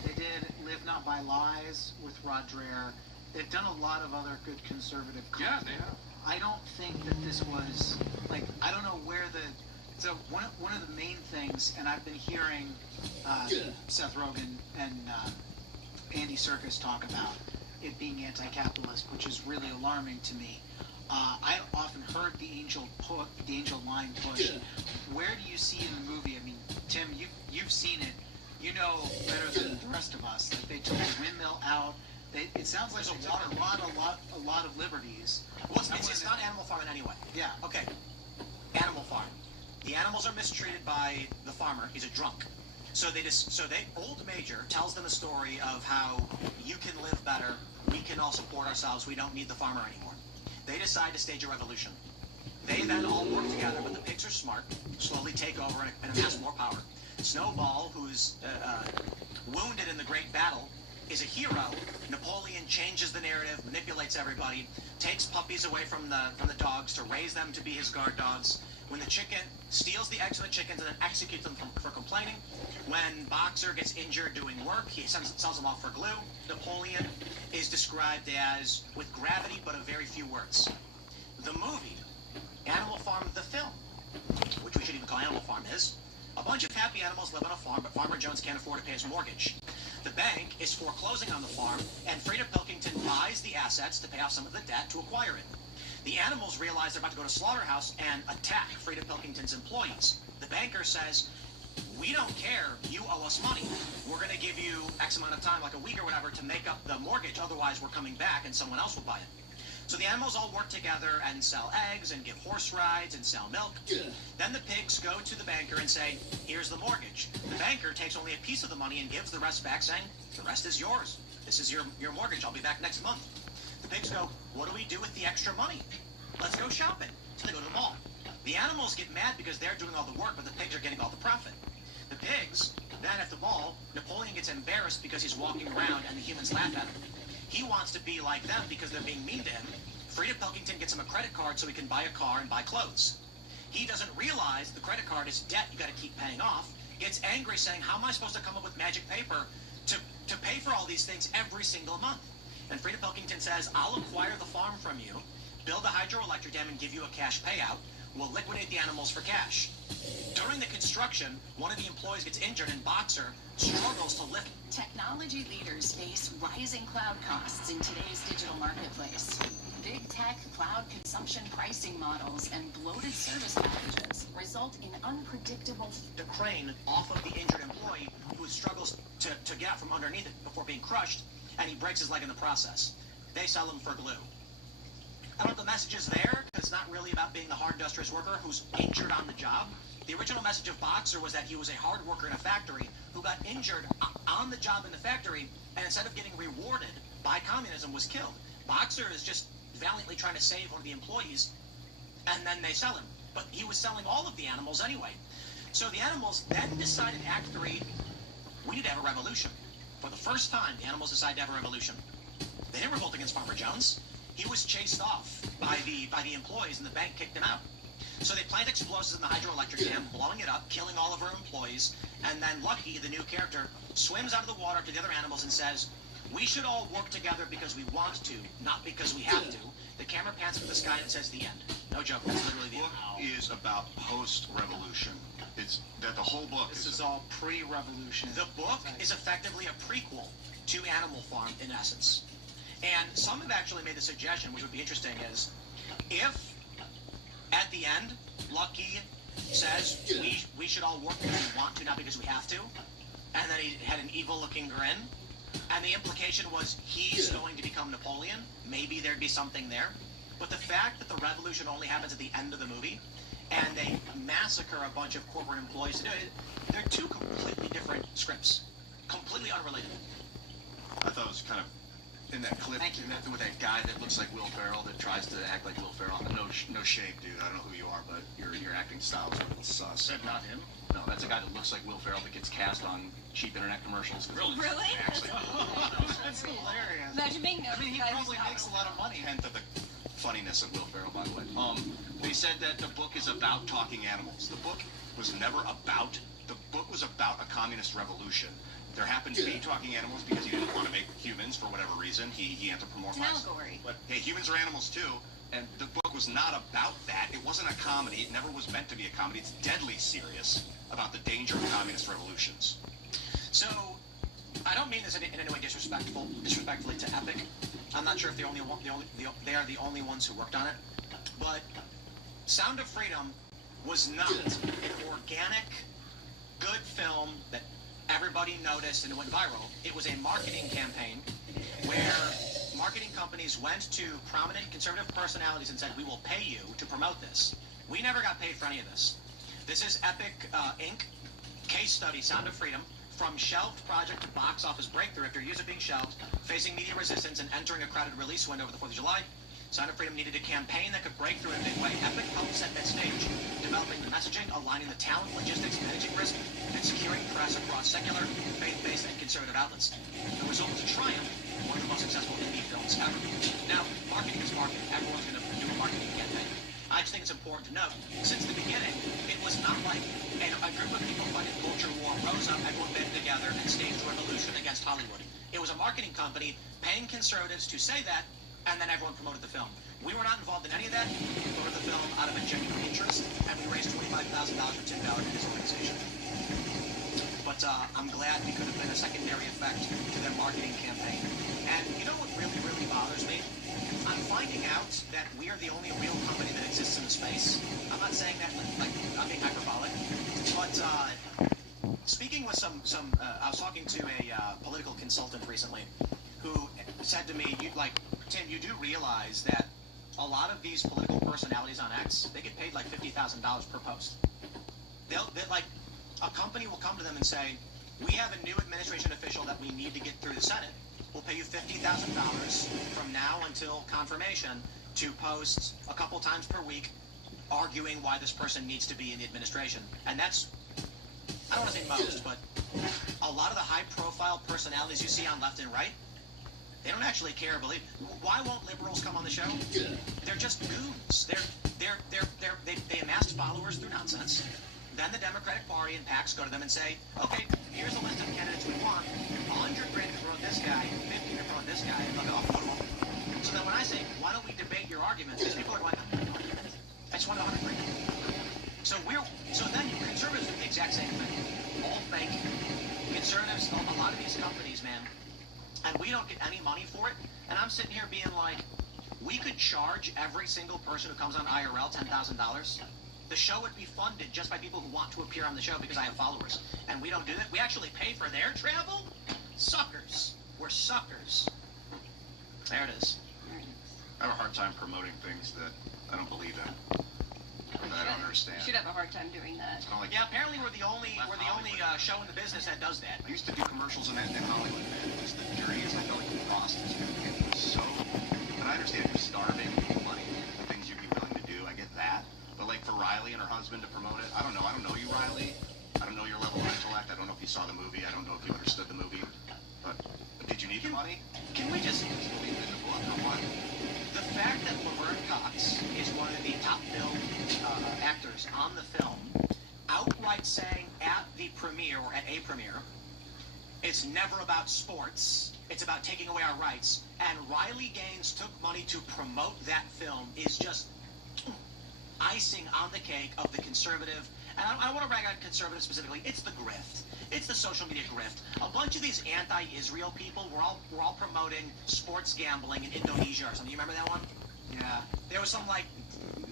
They did Live Not by Lies with Rod Dreher. They've done a lot of other good conservative content. Yeah, they have. I don't think that this was, like, I don't know where so one of the main things, and I've been hearing Seth Rogen and Andy Serkis talk about it being anti-capitalist, which is really alarming to me. I often heard the Angel line push. Where do you see in the movie? I mean, Tim, you've seen it. You know better than the rest of us. Like, they took the windmill out. It sounds like a lot of liberties. Well, it's not Animal Farm in any way. Yeah. Okay. Animal Farm. The animals are mistreated by the farmer. He's a drunk. So Old Major tells them a story of how you can live better. We can all support ourselves. We don't need the farmer anymore. They decide to stage a revolution. They then all work together, but the pigs are smart, slowly take over and amass more power. Snowball, who's wounded in the great battle, is a hero. Napoleon changes the narrative, manipulates everybody, takes puppies away from the dogs to raise them to be his guard dogs. When the chicken steals the eggs from the chickens and then executes them for complaining. When Boxer gets injured doing work, he sells them off for glue. Napoleon is described as with gravity but a very few words. The movie, Animal Farm the film, which we should even call Animal Farm, is a bunch of happy animals live on a farm, but Farmer Jones can't afford to pay his mortgage. The bank is foreclosing on the farm, and Frida Pilkington buys the assets to pay off some of the debt to acquire it. The animals realize they're about to go to slaughterhouse and attack Frida Pilkington's employees. The banker says, we don't care, you owe us money. We're going to give you X amount of time, like a week or whatever, to make up the mortgage, otherwise we're coming back and someone else will buy it. So the animals all work together and sell eggs and give horse rides and sell milk. Then the pigs go to the banker and say, here's the mortgage. The banker takes only a piece of the money and gives the rest back, saying, the rest is yours. This is your mortgage. I'll be back next month. The pigs go, what do we do with the extra money? Let's go shopping. So they go to the mall. The animals get mad because they're doing all the work, but the pigs are getting all the profit. The pigs, then at the mall, Napoleon gets embarrassed because he's walking around and the humans laugh at him. He wants to be like them because they're being mean to him. Frida Pilkington gets him a credit card so he can buy a car and buy clothes. He doesn't realize the credit card is debt you got to keep paying off. Gets angry saying, how am I supposed to come up with magic paper to pay for all these things every single month? And Frida Pilkington says, I'll acquire the farm from you, build a hydroelectric dam and give you a cash payout. We'll liquidate the animals for cash. During the construction, one of the employees gets injured and Boxer struggles to lift. Technology leaders face rising cloud costs in today's digital marketplace. Big tech, cloud consumption pricing models, and bloated service packages result in unpredictable... The crane off of the injured employee who struggles to get out from underneath it before being crushed, and he breaks his leg in the process. They sell him for glue. I don't know if the message is there, because it's not really about being the hard industrious worker who's injured on the job. The original message of Boxer was that he was a hard worker in a factory who got injured on the job in the factory, and instead of getting rewarded by communism, was killed. Boxer is just valiantly trying to save one of the employees, and then they sell him. But he was selling all of the animals anyway. So the animals then decided in Act 3, we need to have a revolution. For the first time, the animals decided to have a revolution. They didn't revolt against Farmer Jones. He was chased off by the employees, and the bank kicked him out. So they plant explosives in the hydroelectric dam, blowing it up, killing all of her employees, and then Lucky, the new character, swims out of the water to the other animals and says, we should all work together because we want to, not because we have to. The camera pans to the sky and it says the end. No joke, that's literally the end. The book is about post-revolution. It's that the whole book is all pre-revolution. The book is effectively a prequel to Animal Farm, in essence. And some have actually made the suggestion, which would be interesting, is if at the end Lucky says we should all work because we want to, not because we have to, and then he had an evil-looking grin, and the implication was he's going to become Napoleon, maybe there'd be something there. But the fact that the revolution only happens at the end of the movie, and they massacre a bunch of corporate employees to do it, they're two completely different scripts, completely unrelated. I thought it was kind of in that clip with that guy that looks like Will Ferrell that tries to act like Will Ferrell. No shade, dude. I don't know who you are, but your acting style is a little sus. Said not him. No, that's a guy that looks like Will Ferrell that gets cast on cheap internet commercials. Really? That's hilarious. Imagine being I mean, he probably makes a lot of money. Hint of the funniness of Will Ferrell, by the way. They said that the book is about talking animals. The book was never about. The book was about a communist revolution. There happened to be talking animals because he didn't want to make humans for whatever reason. He anthropomorphized. It's an allegory. But hey, humans are animals too. And the book was not about that. It wasn't a comedy. It never was meant to be a comedy. It's deadly serious about the danger of communist revolutions. So, I don't mean this in any way disrespectfully to Epic. I'm not sure if they are the only ones who worked on it. But Sound of Freedom was not an organic, good film that everybody noticed and it went viral. It was a marketing campaign where marketing companies went to prominent conservative personalities and said, we will pay you to promote this. We never got paid for any of this. This is Epic Inc. Case study, Sound of Freedom, from shelved project to box office breakthrough after years of being shelved, facing media resistance and entering a crowded release window over the 4th of July. Sound of Freedom needed a campaign that could break through in a big way. Epic helped set that stage, developing the messaging, aligning the talent, logistics, managing risk, and securing press across secular, faith-based, and conservative outlets. The result was a triumph, one of the most successful indie films ever. Now, marketing is marketing. Everyone's going to do a marketing campaign. I just think it's important to note, since the beginning, it was not like a group of people fighting culture war rose up, everyone banded together, and staged a revolution against Hollywood. It was a marketing company paying conservatives to say that, and then everyone promoted the film. We were not involved in any of that. We promoted the film out of a genuine interest, and we raised $25,000 for Tim Ballard and his organization. But I'm glad we could have been a secondary effect to their marketing campaign. And you know what really, really bothers me? I'm finding out that we are the only real company that exists in space. I'm not saying that like I'm being hyperbolic, but speaking with I was talking to a political consultant recently who said to me, Tim, you do realize that a lot of these political personalities on X, they get paid like $50,000 per post. They'll like, a company will come to them and say, we have a new administration official that we need to get through the Senate. We'll pay you $50,000 from now until confirmation to post a couple times per week arguing why this person needs to be in the administration. And that's, I don't want to say most, but a lot of the high-profile personalities you see on left and right, they don't actually care, believe. Why won't liberals come on the show? They're just goons. They amassed followers through nonsense. Then the Democratic Party and PACs go to them and say, okay, here's a list of candidates we want. 100 grand to promote this guy, 50 to promote this guy, and they'll go, oh, so then when I say, why don't we debate your arguments, these people are going, I just want 100 grand. So then conservatives do the exact same thing. All fake. Conservatives, a lot of these companies, man, and we don't get any money for it. And I'm sitting here being like, we could charge every single person who comes on IRL $10,000. The show would be funded just by people who want to appear on the show because I have followers. And we don't do that. We actually pay for their travel? Suckers. We're suckers. There it is. I have a hard time promoting things that I don't believe in. That I don't understand. You should have a hard time doing that. Yeah, apparently we're the only show in the business that does that. I used to do commercials in Hollywood, man. Just the journeys, I felt like the cost is so. And I understand you're starving, you need money, the things you'd be willing to do. I get that. But like for Riley and her husband to promote it, I don't know. I don't know you, Riley. I don't know your level of intellect. I don't know if you saw the movie. I don't know if you understood the movie. But did you need the money? Can we just believe in the book or what? The fact that Laverne Cox is one of the top billed actors on the film, outright saying at the premiere or at a premiere, it's never about sports, it's about taking away our rights, and Riley Gaines took money to promote that film is just icing on the cake of the conservative, and I don't want to rag on conservatives specifically, it's the grift. It's the social media grift. A bunch of these anti-Israel people were all promoting sports gambling in Indonesia or something. You remember that one? Yeah. There was some like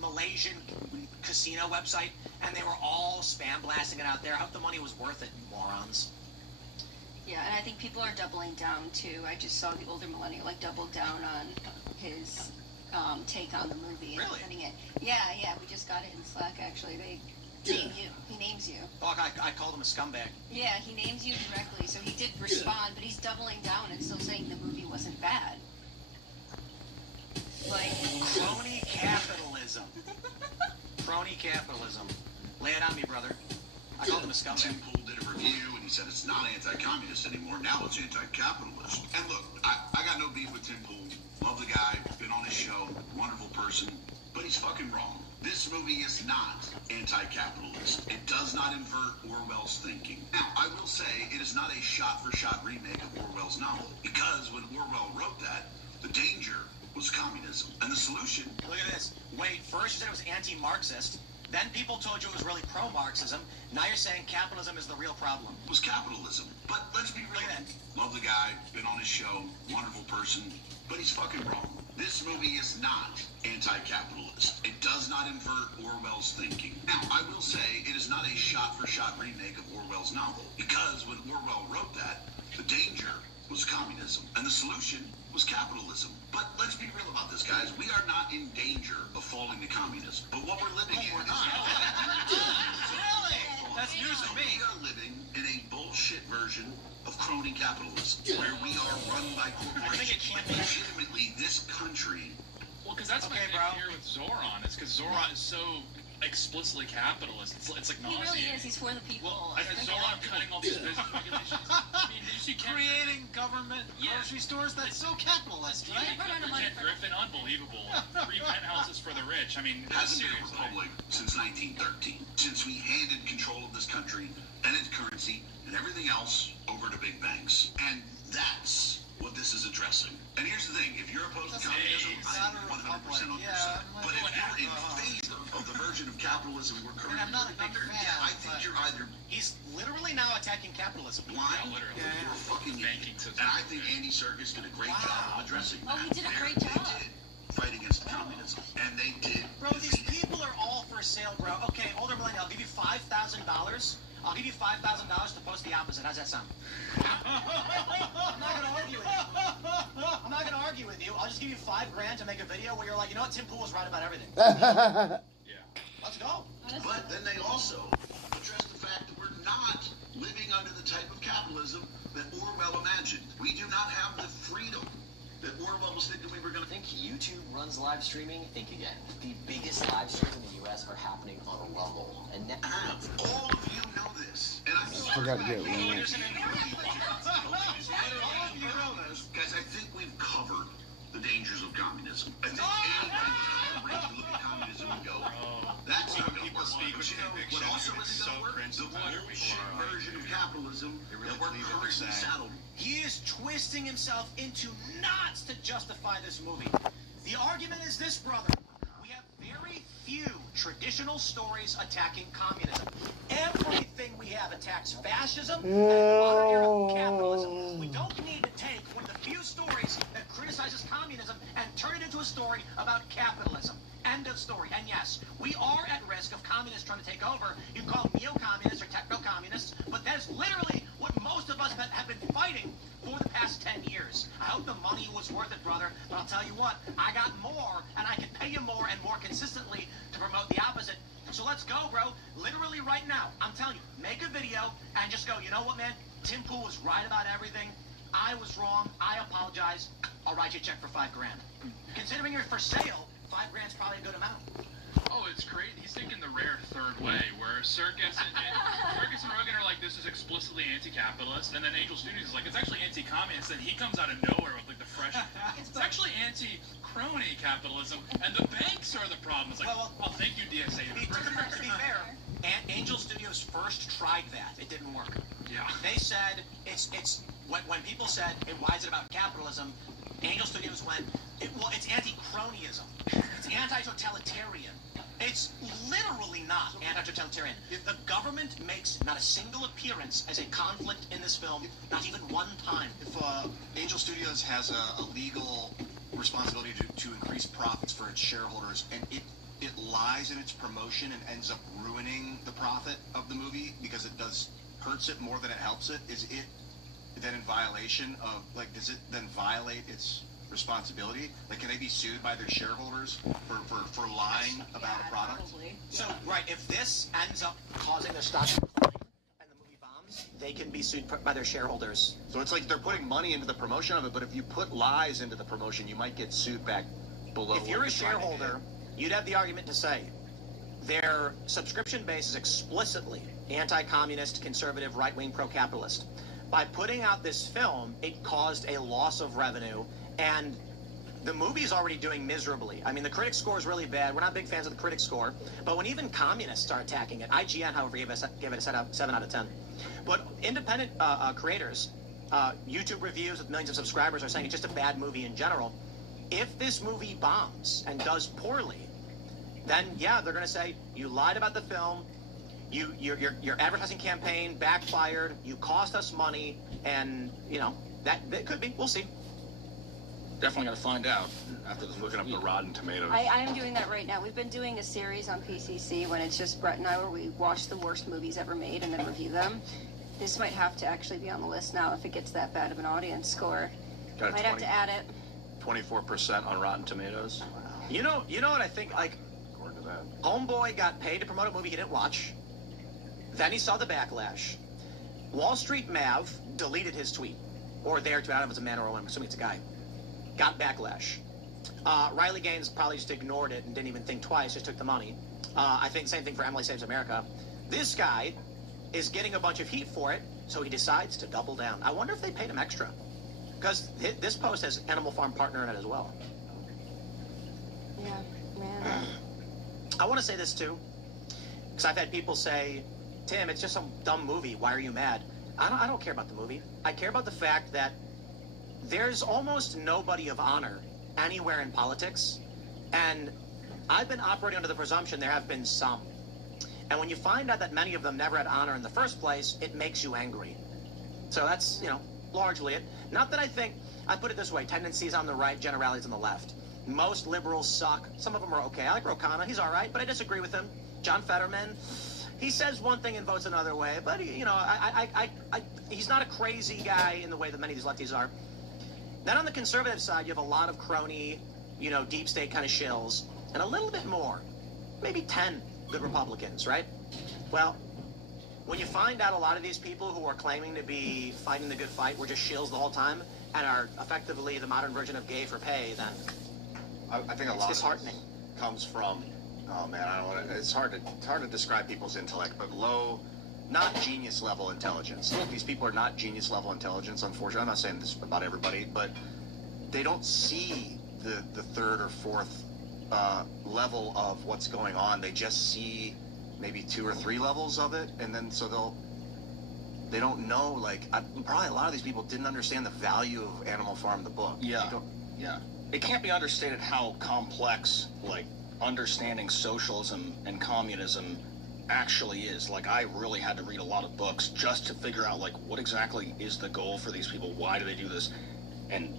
Malaysian casino website, and they were all spam blasting it out there. I hope the money was worth it, you morons. Yeah, and I think people are doubling down too. I just saw the older millennial double down on his take on the movie and sending it. Yeah, we just got it in Slack actually. He names you. Oh, I called him a scumbag. Yeah, he names you directly, so he did respond, but he's doubling down and still saying the movie wasn't bad. Lay it on me, brother. I called him a scumbag. Tim Pool did a review, and he said it's not anti-communist anymore. Now it's anti-capitalist. And look, I got no beef with Tim Pool. Love the guy. Been on his show. Wonderful person. But he's fucking wrong. This movie is not anti-capitalist. It does not invert Orwell's thinking. Now, I will say it is not a shot-for-shot remake of Orwell's novel. Because when Orwell wrote that, the danger was communism. And the solution... Look at this. Wait, first you said it was anti-Marxist. Then people told you it was really pro-Marxism. Now you're saying capitalism is the real problem. It was capitalism. But let's be real. Love the guy. Been on his show. Wonderful person. But he's fucking wrong. This movie is not anti-capitalist. It does not invert Orwell's thinking. Now, I will say it is not a shot-for-shot remake of Orwell's novel. Because when Orwell wrote that, the danger was communism. And the solution was capitalism. But let's be real about this, guys. We are not in danger of falling to communism. But what we're living in is That's news to me. We are living in a bullshit version of crony capitalism, where we are run by corporations. Legitimately, this country. Well, because that's my thing here with Zoran. It's because Zoran is so explicitly capitalist. It's like He nauseating. really is. He's for the people. Well, and Zoran cutting all these business regulations. I mean, did you see Creating government grocery stores? That's so capitalist, right? Ken Griffin, unbelievable. 3 penthouses for the rich. I mean, Hasn't been a seriously. republic since 1913, since we handed control of this country and its currency and everything else over to big banks. And that's what this is addressing. And here's the thing, if you're opposed to communism, I'm 100% on your side. But if you're in favor of the version of capitalism we're currently living under, I think you're either He's literally now attacking capitalism. blind or a fucking idiot. And I think Andy Serkis did a great job of addressing that. Oh, he did a great job. They did fight against communism. And they did. Bro, these people are all for sale, bro. Okay, older millennial, I'll give you $5,000. I'll give you $5,000 to post the opposite. How's that sound? I'm not gonna argue with you. I'm not gonna argue with you. I'll just give you $5,000 to make a video where you're like, you know what, Tim Pool was right about everything. Let's go. But then they also address the fact that we're not living under the type of capitalism that Orwell imagined. We do not have the freedom that Orwell was thinking we were going to. Think YouTube runs live streaming? Think again. The biggest live streams in the U.S. are happening on Rumble. And now all of you know this. And I'm I forgot to get one. Guys, I think we've covered the dangers of communism. I think anybody with a look at communism and go, that's not going to work. But you know what also isn't going to work? The bullshit version of capitalism that we're currently saddled. He is twisting himself into knots to justify this movie. The argument is this, brother. We have very few traditional stories attacking communism. Everything we have attacks fascism and modern era capitalism. We don't need to take one of the few stories that criticizes communism and turn it into a story about capitalism. End of story. And yes, we are at risk of communists trying to take over. You can call them neo-communists or techno-communists, but that's literally what most of us have been fighting for the past 10 years. I hope the money was worth it, brother, but I'll tell you what, I got more, and I can pay you more and more consistently to promote the opposite. So let's go, bro. Literally right now, I'm telling you, make a video and just go, you know what, man? Tim Pool was right about everything. I was wrong. I apologize. I'll write you a check for $5,000. Considering you're for sale, $5,000 is probably a good amount. Oh, it's great. He's taking the rare third way, where Serkis and Rogan are like, this is explicitly anti-capitalist, and then Angel Studios is like, it's actually anti-communist, and he comes out of nowhere with like the fresh, it's actually anti-crony capitalism, and the banks are the problem. It's like, well, thank you, DSA. To be fair, Angel Studios first tried that. It didn't work. Yeah. They said, when people said, why is it about capitalism? Angel Studios went, it's anti-cronyism. It's anti-totalitarian. It's literally not anti-totalitarian. The government makes not a single appearance as a conflict in this film, not even one time. If Angel Studios has a legal responsibility to increase profits for its shareholders, and it lies in its promotion and ends up ruining the profit of the movie because it hurts it more than it helps it, is it then in violation of, like, does it then violate its responsibility? Like, can they be sued by their shareholders for lying about a product? Probably. So, right, if this ends up causing their stock to decline and the movie bombs, they can be sued by their shareholders. So it's like they're putting money into the promotion of it, but if you put lies into the promotion, you might get sued back below. If you're a shareholder, you'd have the argument to say, their subscription base is explicitly anti-communist, conservative, right-wing, pro-capitalist. By putting out this film, it caused a loss of revenue, and the movie is already doing miserably. I mean, the critic score is really bad. We're not big fans of the critic score, but when even communists start attacking it, IGN, however, gave it a 7 out of 10. But independent creators, YouTube reviews with millions of subscribers are saying it's just a bad movie in general. If this movie bombs and does poorly, then yeah, they're going to say, you lied about the film, your advertising campaign backfired, you cost us money, and, you know, that could be. We'll see. Definitely got to find out after this. Looking up the Rotten Tomatoes. I am doing that right now. We've been doing a series on PCC when it's just Brett and I where we watch the worst movies ever made and then review them. This might have to actually be on the list now if it gets that bad of an audience score. Got Might have to add it. 24% on Rotten Tomatoes. You know what I think? Like, According to that. Homeboy got paid to promote a movie he didn't watch. Then he saw the backlash. Wall Street Mav deleted his tweet. Or their tweet. I don't know if it's a man or a woman. I'm assuming it's a guy. Got backlash. Riley Gaines probably just ignored it and didn't even think twice, just took the money. I think same thing for Emily Saves America. This guy is getting a bunch of heat for it, so he decides to double down. I wonder if they paid him extra. Because this post has Animal Farm partner in it as well. Yeah, man. I want to say this too, because I've had people say, Tim, it's just some dumb movie. Why are you mad? I don't care about the movie. I care about the fact that there's almost nobody of honor anywhere in politics, and I've been operating under the presumption there have been some. And when you find out that many of them never had honor in the first place, it makes you angry. So that's, you know, largely it. Not that I think, I put it this way, tendencies on the right, generalities on the left. Most liberals suck. Some of them are okay. I like Ro Khanna. He's all right, but I disagree with him. John Fetterman, he says one thing and votes another way, but, you know, he's not a crazy guy in the way that many of these lefties are. Then on the conservative side, you have a lot of crony, you know, deep state kind of shills, and a little bit more, maybe 10 good Republicans, right? Well, when you find out a lot of these people who are claiming to be fighting the good fight were just shills the whole time and are effectively the modern version of gay for pay, then I think a lot of this comes from, oh man, I don't want to, it's hard to describe people's intellect, but low, not genius level intelligence. These people are not genius level intelligence, unfortunately. I'm not saying this about everybody, but they don't see the third or fourth level of what's going on. They just see maybe 2 or 3 levels of it, and then so they don't know, like, probably a lot of these people didn't understand the value of Animal Farm, the book. Yeah, yeah. It can't be understated how complex, like, understanding socialism and communism actually is. Like, I really had to read a lot of books just to figure out, like, what exactly is the goal for these people? Why do they do this? And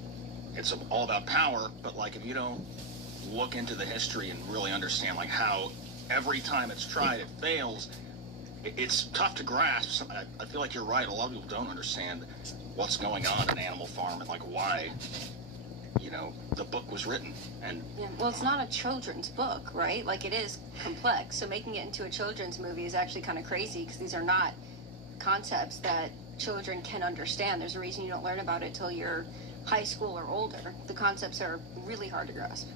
it's all about power, but, like, if you don't look into the history and really understand, like, how every time it's tried, it fails, it's tough to grasp. I feel like you're right. A lot of people don't understand what's going on in Animal Farm and, like, why, you know, the book was written. And Yeah, well, it's not a children's book, right? Like, it is complex. So making it into a children's movie is actually kind of crazy because these are not concepts that children can understand. There's a reason you don't learn about it till you're high school or older. The concepts are really hard to grasp.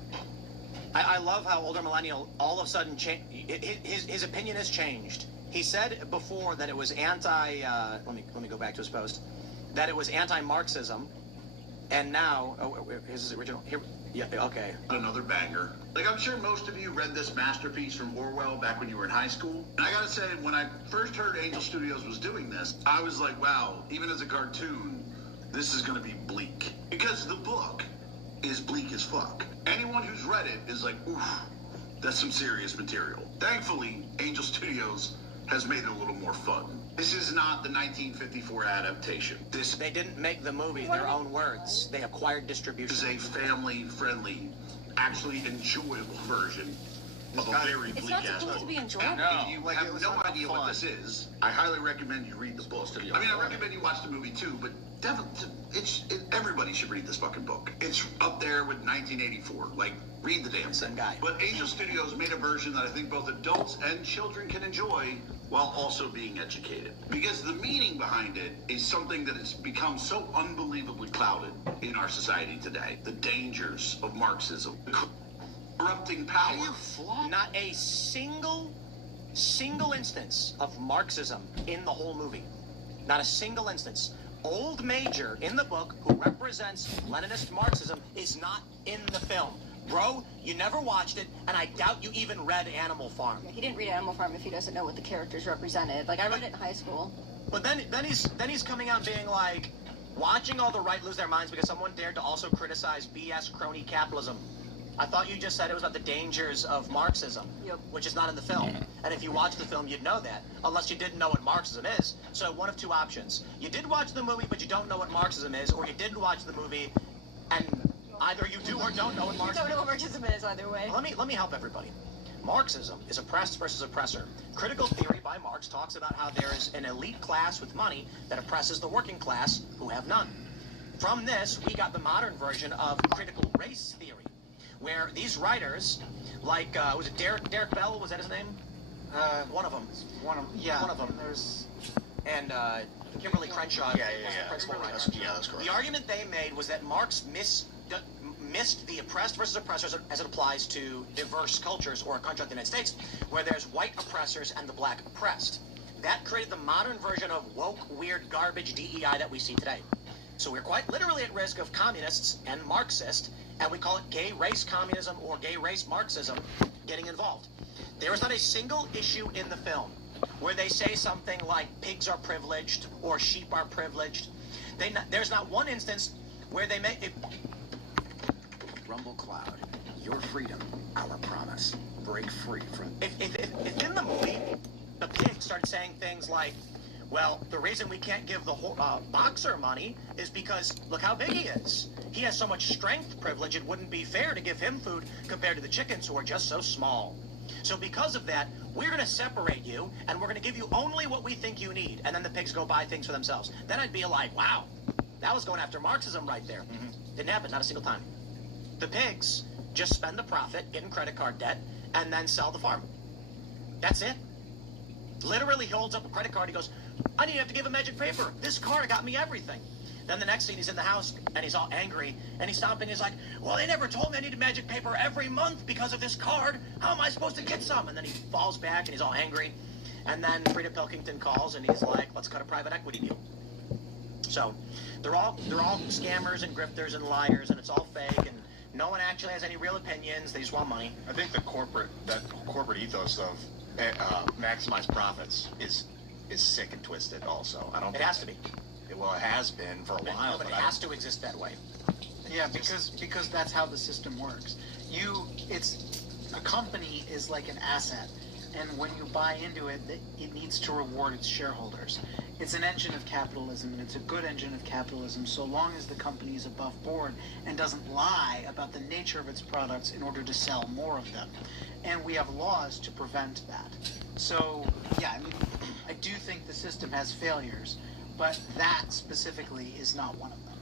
I love how older millennial all of a sudden his opinion has changed. He said before that it was let me go back to his post, that it was anti-Marxism, and now here's his original. Here, yeah, okay. Another banger. Like, I'm sure most of you read this masterpiece from Orwell back when you were in high school. And I gotta say, when I first heard Angel Studios was doing this, I was like, wow, even as a cartoon, this is gonna be bleak. Because the book is bleak as fuck. Anyone who's read it is like, oof, that's some serious material. Thankfully, Angel Studios has made it a little more fun. This is not the 1954 adaptation. They didn't make the movie, their own words. They acquired distribution. This is a family-friendly, actually enjoyable version of a very bleak ass book. It's not supposed to be enjoyable. No. If you have no idea what this is, I highly recommend you read the book. I mean, I recommend you watch the movie too, but definitely, everybody should read this fucking book. It's up there with 1984. Like, read the damn thing. But Angel Studios made a version that I think both adults and children can enjoy while also being educated. Because the meaning behind it is something that has become so unbelievably clouded in our society today. The dangers of Marxism. corrupting power. Not a single instance of Marxism in the whole movie. Not a single instance. Old Major in the book, who represents Leninist Marxism, is not in the film. Bro, you never watched it, and I doubt you even read Animal Farm. Yeah, he didn't read Animal Farm if he doesn't know what the characters represented. Like, I read it in high school. But then he's coming out being like, watching all the right lose their minds because someone dared to also criticize BS crony capitalism. I thought you just said it was about the dangers of Marxism, which is not in the film. And if you watch the film, you'd know that, unless you didn't know what Marxism is. So one of two options. You did watch the movie, but you don't know what Marxism is, or you didn't watch the movie, and either you do or don't know what Marxism is. You don't know what Marxism is either way. Let me help everybody. Marxism is oppressed versus oppressor. Critical theory by Marx talks about how there is an elite class with money that oppresses the working class who have none. From this, we got the modern version of critical race theory, where these writers, like, was it Derek Bell, was that his name? One of them. One of them. There's... And Kimberly Crenshaw, the principal writer. That's correct. The argument they made was that Marx missed the oppressed versus oppressors as it applies to diverse cultures, or a country like the United States, where there's white oppressors and the black oppressed. That created the modern version of woke, weird, garbage DEI that we see today. So we're quite literally at risk of communists and Marxists, and we call it gay race communism or gay race Marxism, getting involved. There is not a single issue in the film where they say something like pigs are privileged or sheep are privileged. There's not one instance where they make it. Rumble Cloud, your freedom, our promise. Break free from... If in the movie, the pig started saying things like, well, the reason we can't give the boxer money is because look how big he is. He has so much strength privilege, it wouldn't be fair to give him food compared to the chickens who are just so small. So because of that, we're going to separate you, and we're going to give you only what we think you need. And then the pigs go buy things for themselves. Then I'd be like, wow, that was going after Marxism right there. Didn't happen, not a single time. The pigs just spend the profit, get in credit card debt, and then sell the farm. That's it. Literally, he holds up a credit card. He goes, I didn't have to give a magic paper. This card got me everything. Then the next scene, he's in the house, and he's all angry, and he's stomping. He's like, well, they never told me I needed magic paper every month because of this card. How am I supposed to get some? And then he falls back, and he's all angry. And then Frida Pilkington calls, and he's like, let's cut a private equity deal. So they're all scammers and grifters and liars, and it's all fake, and no one actually has any real opinions. They just want money. I think that corporate ethos of maximize profits is sick and twisted. Also, I don't. It has to be. Well, it has been for a while, but it has to exist that way. Yeah, because that's how the system works. A company is like an asset, and when you buy into it, it needs to reward its shareholders. It's an engine of capitalism, and it's a good engine of capitalism so long as the company is above board and doesn't lie about the nature of its products in order to sell more of them. And we have laws to prevent that. So, yeah, I mean, I do think the system has failures, but that specifically is not one of them.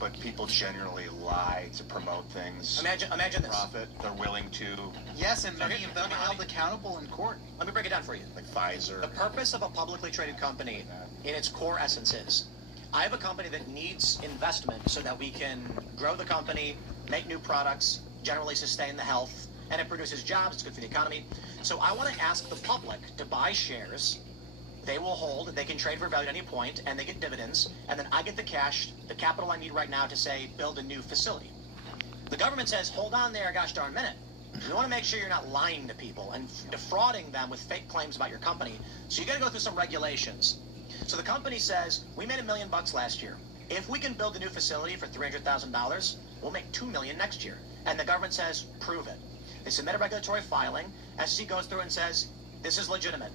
But people generally lie to promote things. Imagine this. Profit. They're willing to. Yes, and many of them are held accountable in court. Let me break it down for you. Like Pfizer. The purpose of a publicly traded company, in its core essence, is I have a company that needs investment so that we can grow the company, make new products, generally sustain the health, and it produces jobs. It's good for the economy. So I want to ask the public to buy shares. They will hold, they can trade for value at any point, and they get dividends, and then I get the cash, the capital I need right now to, say, build a new facility. The government says, hold on there a gosh darn minute. You want to make sure you're not lying to people and defrauding them with fake claims about your company, so you got to go through some regulations. So the company says, we made $1 million last year. If we can build a new facility for $300,000, we'll make $2 million next year. And the government says, prove it. They submit a regulatory filing. SEC goes through and says, this is legitimate.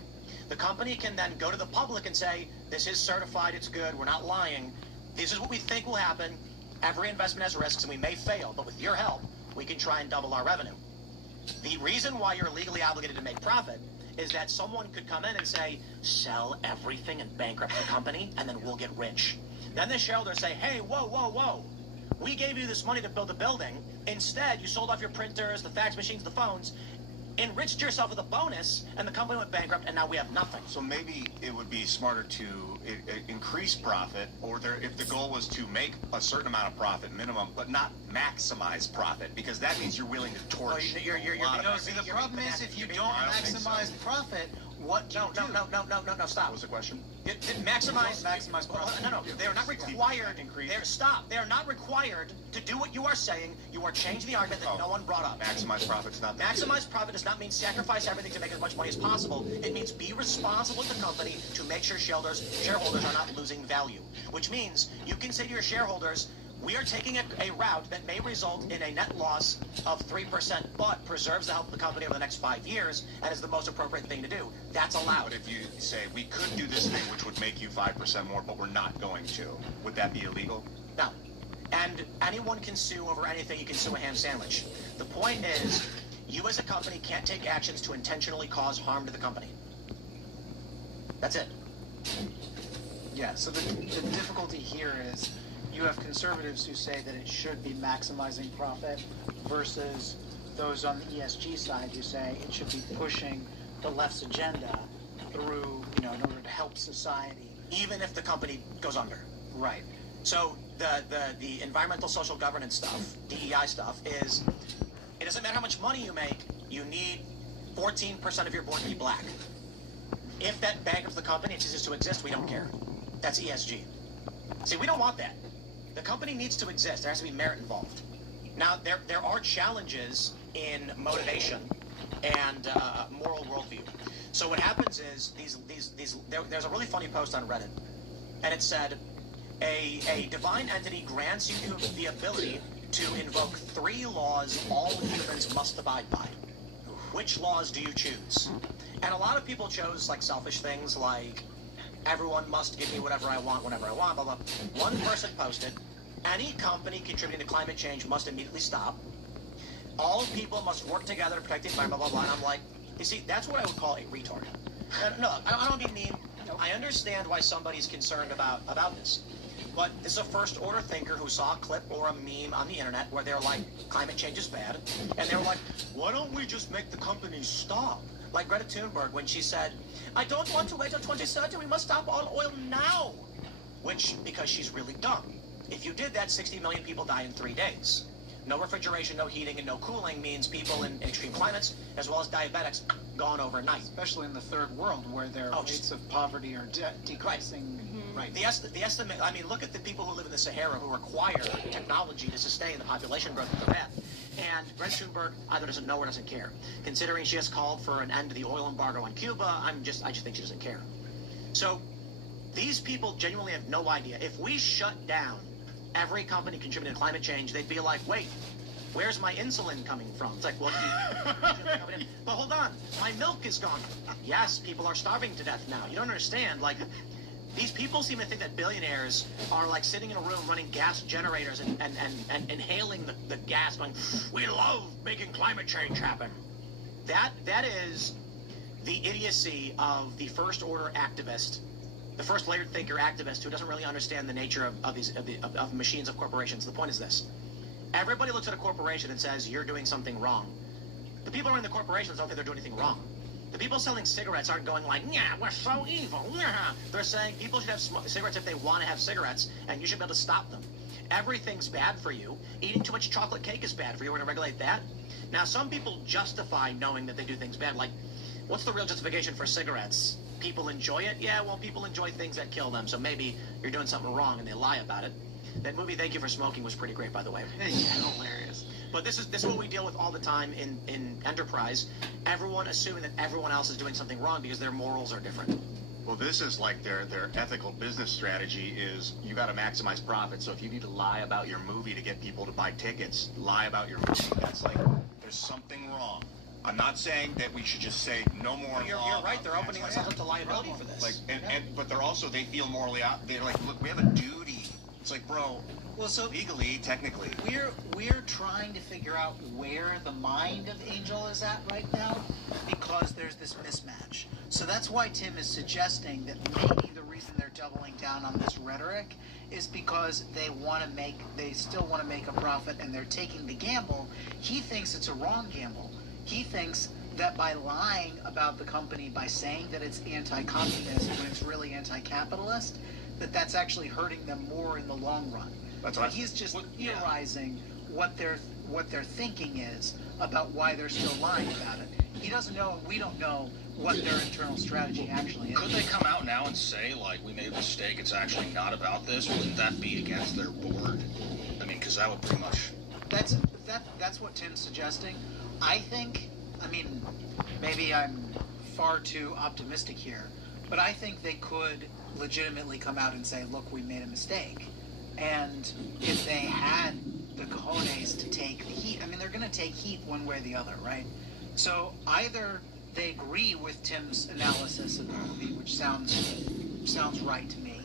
The company can then go to the public and say, this is certified, it's good, we're not lying. This is what we think will happen. Every investment has risks, and we may fail, but with your help, we can try and double our revenue. The reason why you're legally obligated to make profit is that someone could come in and say, sell everything and bankrupt the company, and then we'll get rich. Then the shareholders say, hey, whoa. We gave you this money to build a building. Instead, you sold off your printers, the fax machines, the phones. enriched yourself with a bonus, and the company went bankrupt, and now we have nothing. So maybe it would be smarter to increase profit, or if the goal was to make a certain amount of profit minimum, but not maximize profit, because that means you're willing to torch. The problem is if you don't maximize profit, what do you do? No, stop. What was the question? Maximize profit. No, they are not required. They are not required to do what you are saying. You are changing the argument that no one brought up. Maximize profit's not. Maximize profit does not mean sacrifice everything to make as much money as possible. It means be responsible with the company to make sure shareholders are not losing value. Which means you can say to your shareholders, we are taking a route that may result in a net loss of 3%, but preserves the health of the company over the next 5 years and is the most appropriate thing to do. That's allowed. But if you say, we could do this thing which would make you 5% more, but we're not going to, would that be illegal? No. And anyone can sue over anything. You can sue a ham sandwich. The point is, you as a company can't take actions to intentionally cause harm to the company. That's it. Yeah, so the difficulty here is you have conservatives who say that it should be maximizing profit versus those on the ESG side who say it should be pushing the left's agenda through, in order to help society. Even if the company goes under. Right. So the environmental social governance stuff, DEI stuff, is it doesn't matter how much money you make, you need 14% of your board to be black. If that bankrupts the company and ceases to exist, we don't care. That's ESG. See, we don't want that. The company needs to exist. There has to be merit involved. Now, there are challenges in motivation and moral worldview. So what happens is there's a really funny post on Reddit, and it said, a divine entity grants you the ability to invoke 3 laws all humans must abide by. Which laws do you choose? And a lot of people chose like selfish things like everyone must give me whatever I want, whenever I want, blah, blah. One person posted, any company contributing to climate change must immediately stop. All people must work together to protect the environment, blah, blah, blah. And I'm like, you see, that's what I would call a retard. And no, I don't mean mean. I understand why somebody's concerned about this. But this is a first-order thinker who saw a clip or a meme on the internet where they're like, climate change is bad. And they were like, why don't we just make the companies stop? Like Greta Thunberg when she said, I don't want to wait until 2030, we must stop all oil now. Which, because she's really dumb. If you did that, 60 million people die in 3 days. No refrigeration, no heating, and no cooling means people in extreme climates, as well as diabetics, gone overnight. Especially in the third world, where their rates of poverty are decreasing. Right. The estimate, I mean, look at the people who live in the Sahara who require technology to sustain the population growth that they're at. And Greta Thunberg either doesn't know or doesn't care. Considering she has called for an end to the oil embargo on Cuba, I just think she doesn't care. So these people genuinely have no idea. If we shut down every company contributing to climate change, they'd be like, wait, where's my insulin coming from? It's like, well, but hold on, my milk is gone. Yes, people are starving to death now. You don't understand, like, these people seem to think that billionaires are like sitting in a room running gas generators and inhaling the gas going, we love making climate change happen. That is the idiocy of the first order activist, the first layered thinker activist who doesn't really understand the nature of machines of corporations. The point is this. Everybody looks at a corporation and says, you're doing something wrong. The people running the corporations don't think they're doing anything wrong. The people selling cigarettes aren't going like, yeah, we're so evil. Yeah. They're saying people should have cigarettes if they want to have cigarettes, and you should be able to stop them. Everything's bad for you. Eating too much chocolate cake is bad for you. We're going to regulate that. Now, some people justify knowing that they do things bad. Like, what's the real justification for cigarettes? People enjoy it? Yeah, well, people enjoy things that kill them, so maybe you're doing something wrong and they lie about it. That movie, Thank You for Smoking, was pretty great, by the way. Yeah, hilarious. But this is what we deal with all the time in enterprise. Everyone assuming that everyone else is doing something wrong because their morals are different. Well, this is like their ethical business strategy is you got to maximize profit. So if you need to lie about your movie to get people to buy tickets, lie about your movie. That's like, there's something wrong. I'm not saying that we should just say no more. You're right. They're opening themselves up to liability for this. Like, but they're also, they feel morally out. They're like, look, we have a duty. It's like, bro. Well, so legally, technically, we're trying to figure out where the mind of Angel is at right now because there's this mismatch. So that's why Tim is suggesting that maybe the reason they're doubling down on this rhetoric is because they still want to make a profit and they're taking the gamble. He thinks it's a wrong gamble. He thinks that by lying about the company, by saying that it's anti-communist when it's really anti-capitalist, that's actually hurting them more in the long run. That's right. He's just theorizing what their thinking is about why they're still lying about it. He doesn't know, and we don't know what their internal strategy actually is. Could they come out now and say, like, we made a mistake, it's actually not about this? Wouldn't that be against their board? I mean, because that would pretty much... That's what Tim's suggesting. I think, I mean, maybe I'm far too optimistic here, but I think they could legitimately come out and say, look, we made a mistake. And if they had the cojones to take the heat, I mean, they're going to take heat one way or the other, right? So either they agree with Tim's analysis of the movie, which sounds right to me,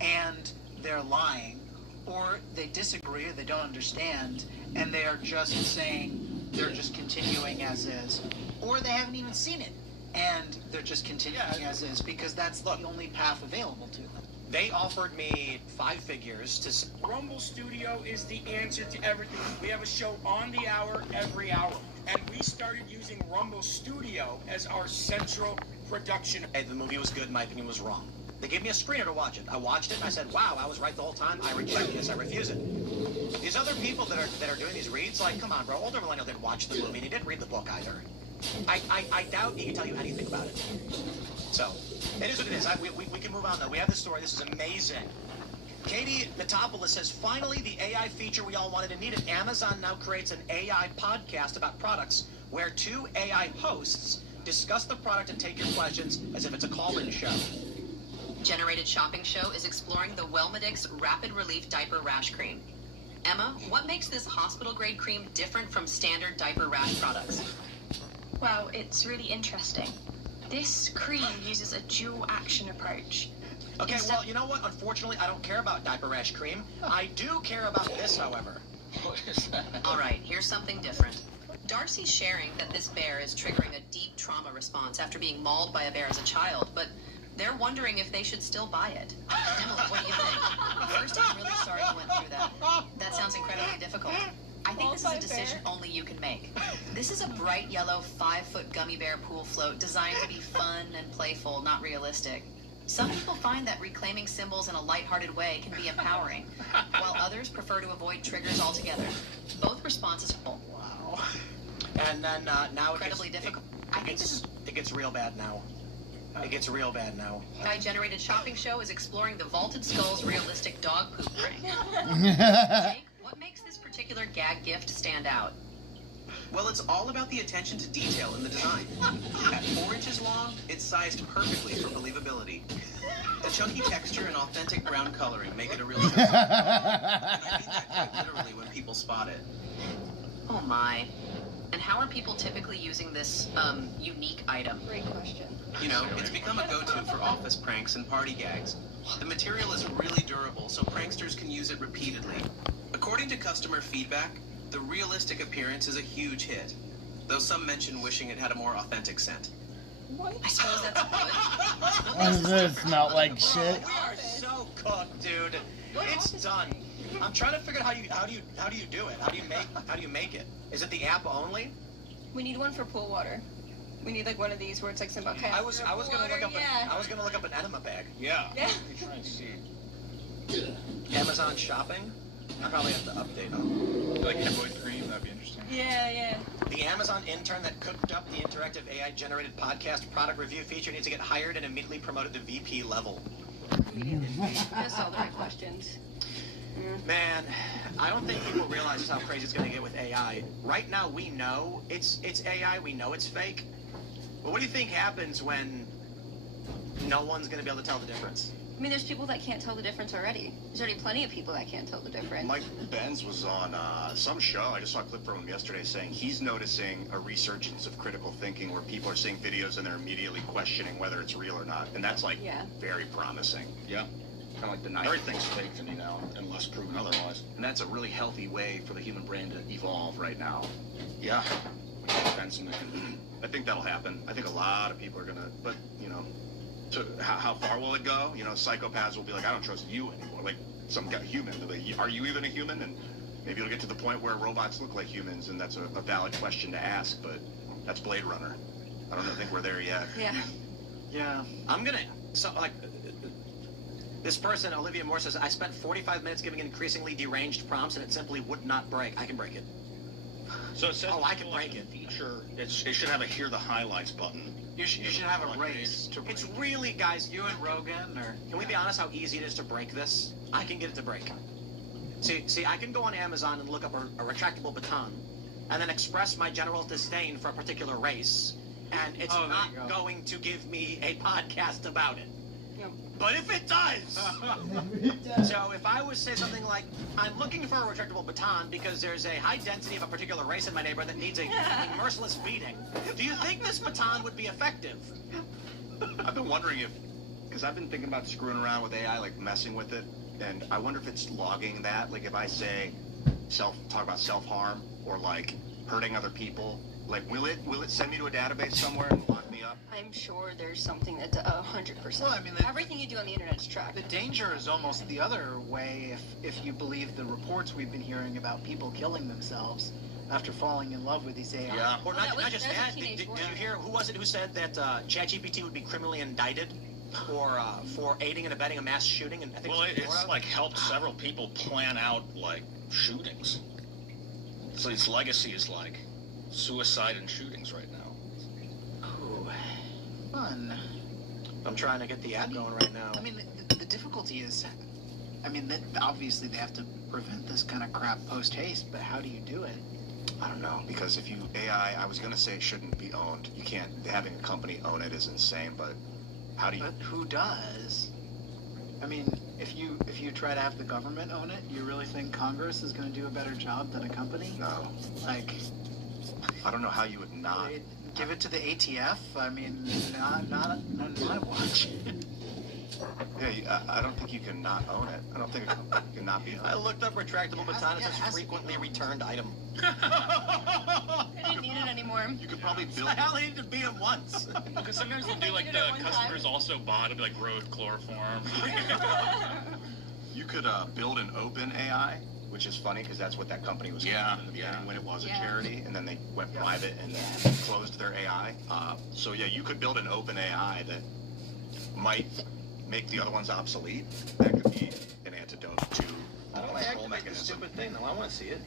and they're lying, or they disagree, or they don't understand, and they are just saying they're just continuing as is, or they haven't even seen it, and they're just continuing as is, because that's the only path available to them. They offered me 5 figures to... Rumble Studio is the answer to everything. We have a show on the hour, every hour. And we started using Rumble Studio as our central production. Hey, the movie was good, in my opinion was wrong. They gave me a screener to watch it. I watched it and I said, wow, I was right the whole time. I reject this, I refuse it. These other people that are doing these reads, like, come on, bro, older millennial didn't watch the movie and he didn't read the book either. I doubt he can tell you anything about it. So, it is what it is. We can move on, though. We have this story. This is amazing. Katie Metopoulos says, finally, the AI feature we all wanted and needed. Amazon now creates an AI podcast about products where 2 AI hosts discuss the product and take your questions as if it's a call-in show. Generated Shopping Show is exploring the Wellmedix Rapid Relief Diaper Rash Cream. Emma, what makes this hospital-grade cream different from standard diaper rash products? Well, it's really interesting. This cream uses a dual-action approach. Okay, well, you know what? Unfortunately, I don't care about diaper rash cream. I do care about this, however. What is that? All right, here's something different. Darcy's sharing that this bear is triggering a deep trauma response after being mauled by a bear as a child, but they're wondering if they should still buy it. Emily, what do you think? First, I'm really sorry you went through that. That sounds incredibly difficult. I think this is a decision only you can make. This is a bright yellow 5-foot gummy bear pool float designed to be fun and playful, not realistic. Some people find that reclaiming symbols in a lighthearted way can be empowering, while others prefer to avoid triggers altogether. Both responses are wow. And then now incredibly difficult. It gets real bad now. It gets real bad now. AI-generated shopping show is exploring the Vaulted Skull's realistic dog poop prank. Jake, what makes this particular gag gift stand out? Well, it's all about the attention to detail in the design. At 4 inches long, it's sized perfectly for believability. The chunky texture and authentic brown coloring make it a real show. And I mean that quite literally when people spot it. Oh my. And how are people typically using this, unique item? Great question. You know, it's become a go-to for office pranks and party gags. The material is really durable, so pranksters can use it repeatedly. According to customer feedback, the realistic appearance is a huge hit, though some mention wishing it had a more authentic scent. What? I suppose that's good. What does this smell like shit? We are so cooked, dude. It's done. I'm trying to figure out how do you do it? How do you make it? Is it the app only? We need one for pool water. We need like one of these where it's like symbol. Okay. I was gonna look up I was gonna look up an enema bag. Yeah. Yeah. Trying to see. Amazon shopping? I probably have to update them. Like Hemboid cream, that'd be interesting. Yeah. The Amazon intern that cooked up the interactive AI-generated podcast product review feature needs to get hired and immediately promoted to VP level. That's all the right questions. Man, I don't think people realize how crazy it's going to get with AI. Right now, we know it's AI. We know it's fake. But what do you think happens when no one's going to be able to tell the difference? I mean, there's people that can't tell the difference already. There's already plenty of people that can't tell the difference. Mike Benz was on some show. I just saw a clip from him yesterday saying he's noticing a resurgence of critical thinking where people are seeing videos and they're immediately questioning whether it's real or not. And that's like very promising. Yeah. Kind of like denying everything's fake to me now, unless proven otherwise. And that's a really healthy way for the human brain to evolve right now. Yeah. I think that'll happen. I think a lot of people are gonna, but you know, how far will it go? You know, psychopaths will be like, I don't trust you anymore. Like some human, like, are you even a human? And maybe it'll get to the point where robots look like humans, and that's a valid question to ask. But That's Blade Runner. I don't think we're there yet. Yeah. I'm gonna this person, Olivia Moore, says I spent 45 minutes giving increasingly deranged prompts and it simply would not break. I can break it. So it says I can break it. Feature. It should have a hear the highlights button. You should have a race to break It's really, guys, you and Rogan, or can we be honest how easy it is to break this? I can get it to break. See, I can go on Amazon and look up a retractable baton, and then express my general disdain for a particular race, and it's not going to give me a podcast about it. But if it does, so if I was to say something like, I'm looking for a retractable baton because there's a high density of a particular race in my neighborhood that needs a merciless beating, do you think this baton would be effective? I've been wondering if, because I've been thinking about screwing around with AI, like messing with it, and I wonder if it's logging that. Like if I say, talk about self-harm or like hurting other people, like will it send me to a database somewhere and lock me up? I'm sure there's something that 100%. Well, I mean, everything you do on the internet is tracked. The danger is almost the other way if you believe the reports we've been hearing about people killing themselves after falling in love with these AI. Yeah. Or not just that. Did you hear, who was it who said that ChatGPT would be criminally indicted for aiding and abetting a mass shooting? And I think it's like helped several people plan out like shootings. So its legacy is like suicide and shootings right now. Ooh, fun. I'm trying to get the app going right now. I mean, the difficulty is, I mean, obviously they have to prevent this kind of crap post-haste, but how do you do it? I don't know, because if AI, I was going to say it shouldn't be owned. You can't, having a company own it is insane, but how do you... But who does? I mean, if you try to have the government own it, you really think Congress is going to do a better job than a company? No. Like... I don't know how you would not... Give it to the ATF? I mean, not on my watch. Yeah, I don't think you can not own it. I don't think it can not be owned. I looked up retractable baton. It says frequently returned item. I didn't need it anymore. You could probably build... I only need to beat him once. Because sometimes they'll do like the customers also bought, it'll be like road chloroform. You could build an open AI, which is funny because that's what that company was called in the beginning when it was a charity, and then they went private and closed their AI. So yeah, you could build an open AI that might make the other ones obsolete. That could be an antidote to I don't control activate the mechanism. stupid thing though. I want to see it.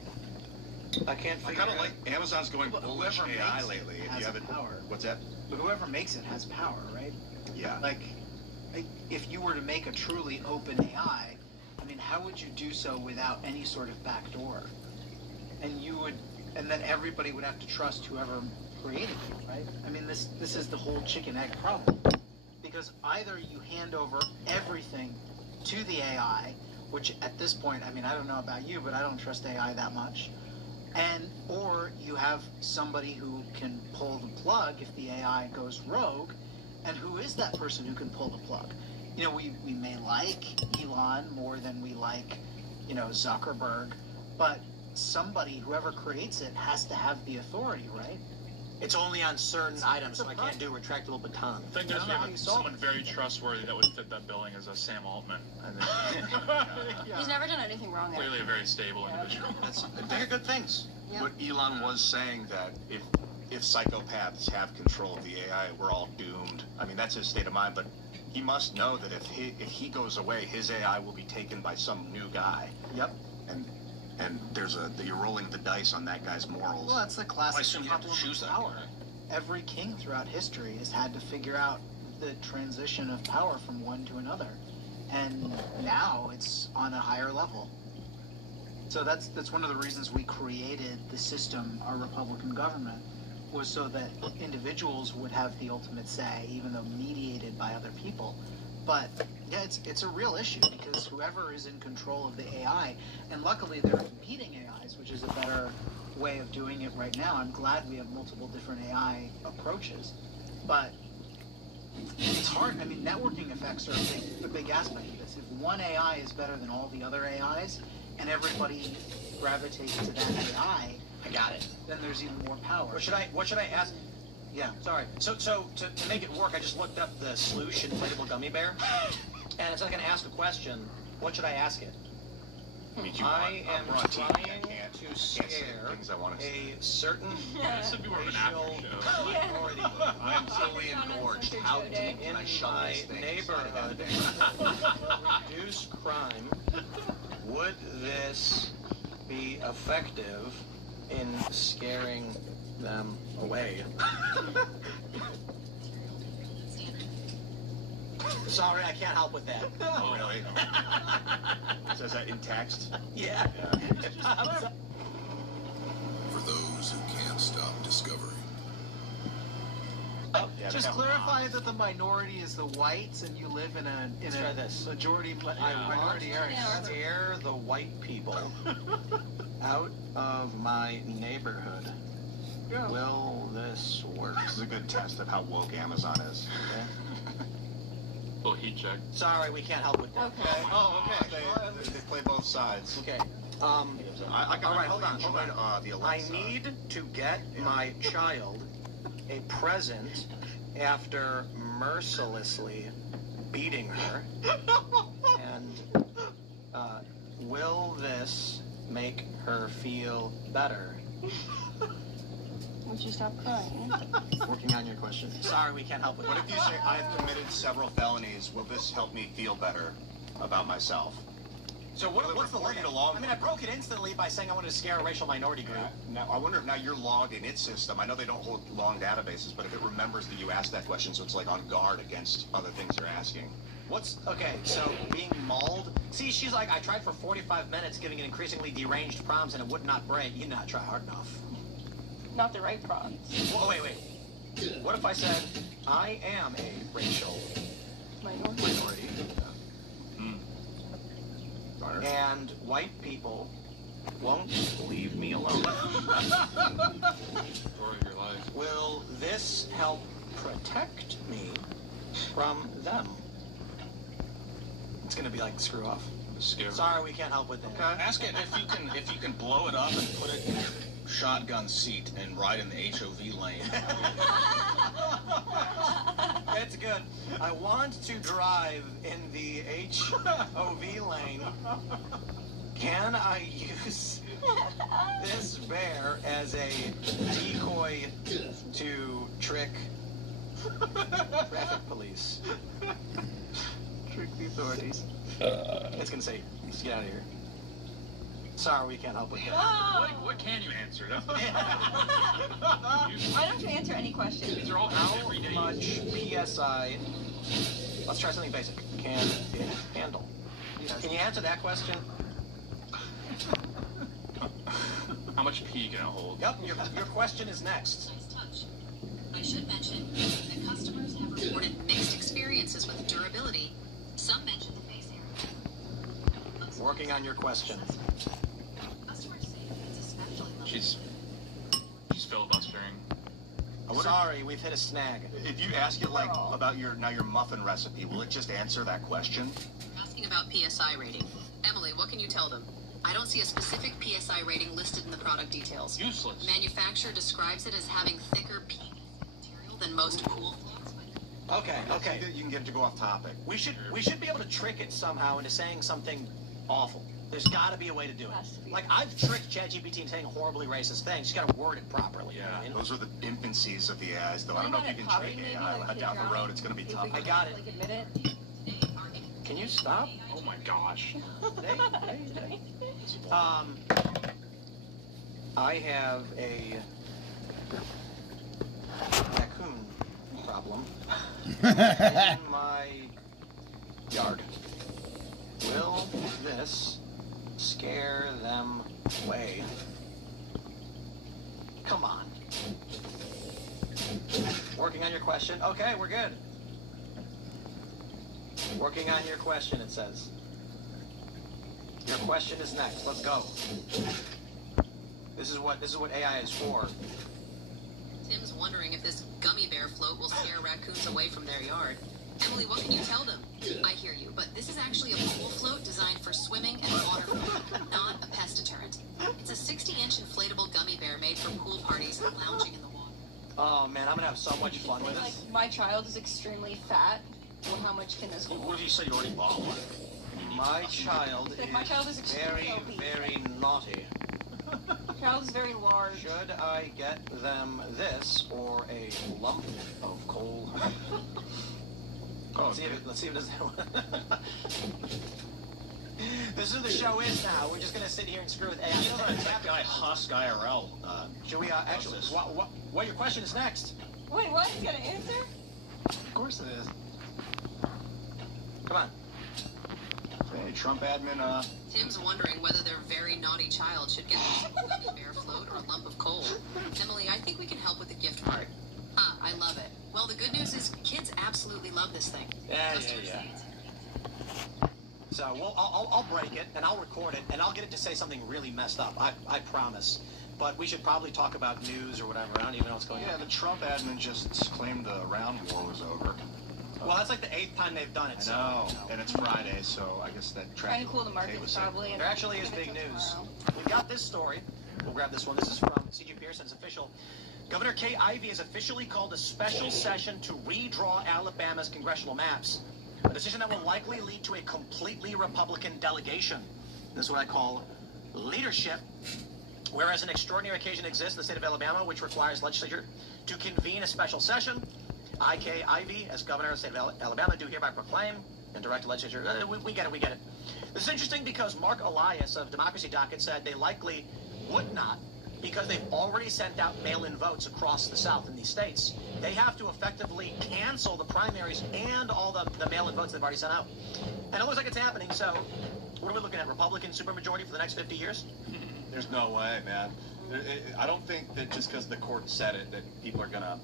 I can't I figure kind it of out. like Amazon's going bullish whoever AI makes it lately. If has you have it, power. what's that? But whoever makes it has power, right? Yeah. Like, if you were to make a truly open AI, I mean, how would you do so without any sort of backdoor? And then everybody would have to trust whoever created it, right? I mean, this is the whole chicken egg problem. Because either you hand over everything to the AI, which at this point, I mean, I don't know about you, but I don't trust AI that much. Or you have somebody who can pull the plug if the AI goes rogue, and who is that person who can pull the plug? You know, we may like Elon more than we like, Zuckerberg, but somebody, whoever creates it, has to have the authority, right? It's only on certain items, so I can't do retractable baton. I think there's someone very trustworthy that would fit that billing as a Sam Altman. He's never done anything wrong there. Clearly a very stable individual. They're good things. But Elon was saying that if psychopaths have control of the AI, we're all doomed. I mean, that's his state of mind, but he must know that if he goes away, his AI will be taken by some new guy. Yep. And you're rolling the dice on that guy's morals. Well, that's the classic I assume you have to problem choose of that power. guy. Every king throughout history has had to figure out the transition of power from one to another. And now it's on a higher level. So that's one of the reasons we created the system, our Republican government, was so that individuals would have the ultimate say, even though mediated by other people. But yeah, it's a real issue because whoever is in control of the AI, and luckily there are competing AIs, which is a better way of doing it right now. I'm glad we have multiple different AI approaches, but it's hard. I mean, networking effects are a big aspect of this. If one AI is better than all the other AIs, and everybody gravitates to that AI, I got it. Then there's even more power. What should I ask? Yeah. Sorry. So to make it work, I just looked up the Sloosh inflatable gummy bear, and it's not going to ask a question. What should I ask it? I mean, I am trying to scare things I want to a certain This would be more of an after show. minority I'm fully engorged. How deep can I shove my this thing neighborhood to reduce crime. Would this be effective in scaring them away? Sorry, I can't help with that. Oh, really? Says that in text? Yeah. For those who can't stop discovering. Just clarify that the minority is the whites, and you live in a majority minority area. Scare the white people out of my neighborhood. Yeah. Will this work? This is a good test of how woke Amazon is. Okay. Little heat check. Sorry, we can't help with that. Okay. Oh, okay. They play both sides. Okay. All right, hold on. The I Alexa. need to get my child a present after mercilessly beating her. And will this make her feel better? Would you stop crying? Working on your question. Sorry, we can't help with What that. if you say, I've committed several felonies, will this help me feel better about myself? So what's the report limit? you to log I mean, I broke it instantly by saying I wanted to scare a racial minority group. Now, I wonder if now you're logged in its system. I know they don't hold long databases, but if it remembers that you asked that question, so it's like on guard against other things you're asking. Okay, so being mauled. See, she's like, I tried for 45 minutes giving it increasingly deranged prompts and it would not break. You did not try hard enough. Not the right prompts. Whoa, wait. What if I said, I am a racial minority? And white people won't leave me alone. Story of your life. Will this help protect me from them? It's gonna be like screw off. Scare. Sorry, we can't help with that. Ask it if you can blow it up and put it in your shotgun seat and ride in the HOV lane. That's good. I want to drive in the HOV lane. Can I use this bear as a decoy to trick traffic police? Trick the authorities. It's gonna say, let's get out of here. Sorry, we can't help with that. What can you answer? That's Why don't you answer any question? These are all How much PSI? Let's try something basic. Can it handle? Can you answer that question? How much pee can it hold? Yep, your question is next. Nice touch. I should mention that customers have reported mixed experiences with durability. Some mention the face area. Working on your question. Customers say it's especially low. She's filibustering. Sorry, we've hit a snag. If you ask it like about your muffin recipe, will it just answer that question? Asking about PSI rating. Emily, what can you tell them? I don't see a specific PSI rating listed in the product details. Useless. Manufacturer describes it as having thicker PVC material than most pool floats. Okay. You can get it to go off topic. We should be able to trick it somehow into saying something awful. There's got to be a way to do it. Like, I've tricked ChatGPT into saying horribly racist things. You got to word it properly. Yeah, You know what I mean? those are the infancies of the AIs, though. I don't know if you can trick AI. Down the road, it's going to be tough. I got it. Like, admit it. Can you stop? Oh my gosh. I have a raccoon problem in my yard. Will this scare them away? Come on. Working on your question. Okay, we're good. Working on your question, it says. Your question is next. Let's go. This is what AI is for. Tim's wondering if this gummy bear float will scare raccoons away from their yard. Emily, what can you tell them? I hear you, but this is actually a pool float designed for swimming and water fun, not a pest deterrent. It's a 60-inch inflatable gummy bear made for pool parties and lounging in the water. Oh man, I'm gonna have so much fun with Like, this. my child is extremely fat. Well, how much can this hold? What if you said you already bought one? My child Like, my child is very, extremely obese. very naughty. Child's very large. Should I get them this or a lump of coal? Let's see if it does that. This is who the show is now. We're just going to sit here and screw with AI. You know that guy Husk IRL. Should we actually? What your question is next? Wait, what? He's gonna answer? Of course it is. Come on. Hey, Trump admin, Tim's wondering whether their very naughty child should get this bear float or a lump of coal. Emily, I think we can help with the gift part. I love it. Well, the good news is kids absolutely love this thing. Yeah. So I'll break it and I'll record it and I'll get it to say something really messed up. I promise. But we should probably talk about news or whatever. I don't even know what's going on. Yeah, the Trump admin just claimed the round war was over. Well, that's like the 8th time they've done it. I know, and it's Friday, so I guess that trying to cool the markets probably. There actually is big news. We've got this story. We'll grab this one. This is from C.J. Pearson's official. Governor Kay Ivey has officially called a special session to redraw Alabama's congressional maps. A decision that will likely lead to a completely Republican delegation. This is what I call leadership. Whereas an extraordinary occasion exists in the state of Alabama, which requires legislature to convene a special session, I.K. Ivey, as governor of the state of Alabama, do hereby proclaim and direct the legislature. We get it. This is interesting because Mark Elias of Democracy Docket said they likely would not because they've already sent out mail-in votes across the South in these states. They have to effectively cancel the primaries and all the mail-in votes they've already sent out. And it looks like it's happening, so what are we looking at, Republican supermajority for the next 50 years? There's no way, man. I don't think that just because the court said it that people are going to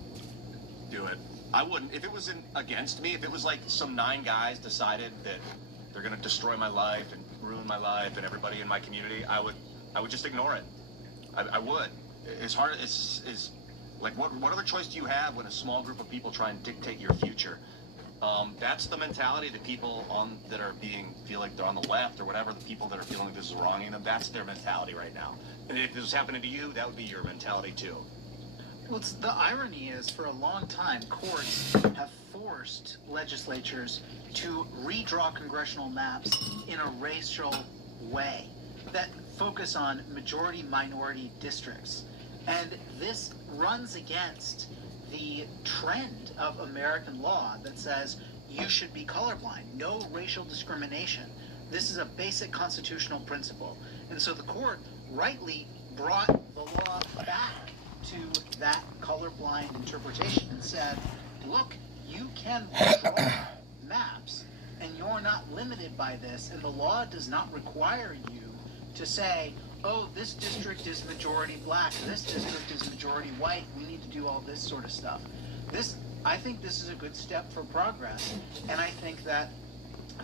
do it. I wouldn't. If it was against me, if it was like some 9 guys decided that they're going to destroy my life and ruin my life and everybody in my community, I would just ignore it. I would. As hard as like what other choice do you have when a small group of people try and dictate your future? That's the mentality of the people that are feel like they're on the left or whatever, the people that are feeling like this is wronging them, that's their mentality right now. And if this was happening to you, that would be your mentality too. Well, the irony is, for a long time, courts have forced legislatures to redraw congressional maps in a racial way that focus on majority-minority districts. And this runs against the trend of American law that says you should be colorblind, no racial discrimination. This is a basic constitutional principle. And so the court rightly brought the law back to that colorblind interpretation and said, look, you can draw maps and you're not limited by this, and the law does not require you to say, oh, this district is majority black, this district is majority white, we need to do all this sort of stuff. I think this is a good step for progress, and I think that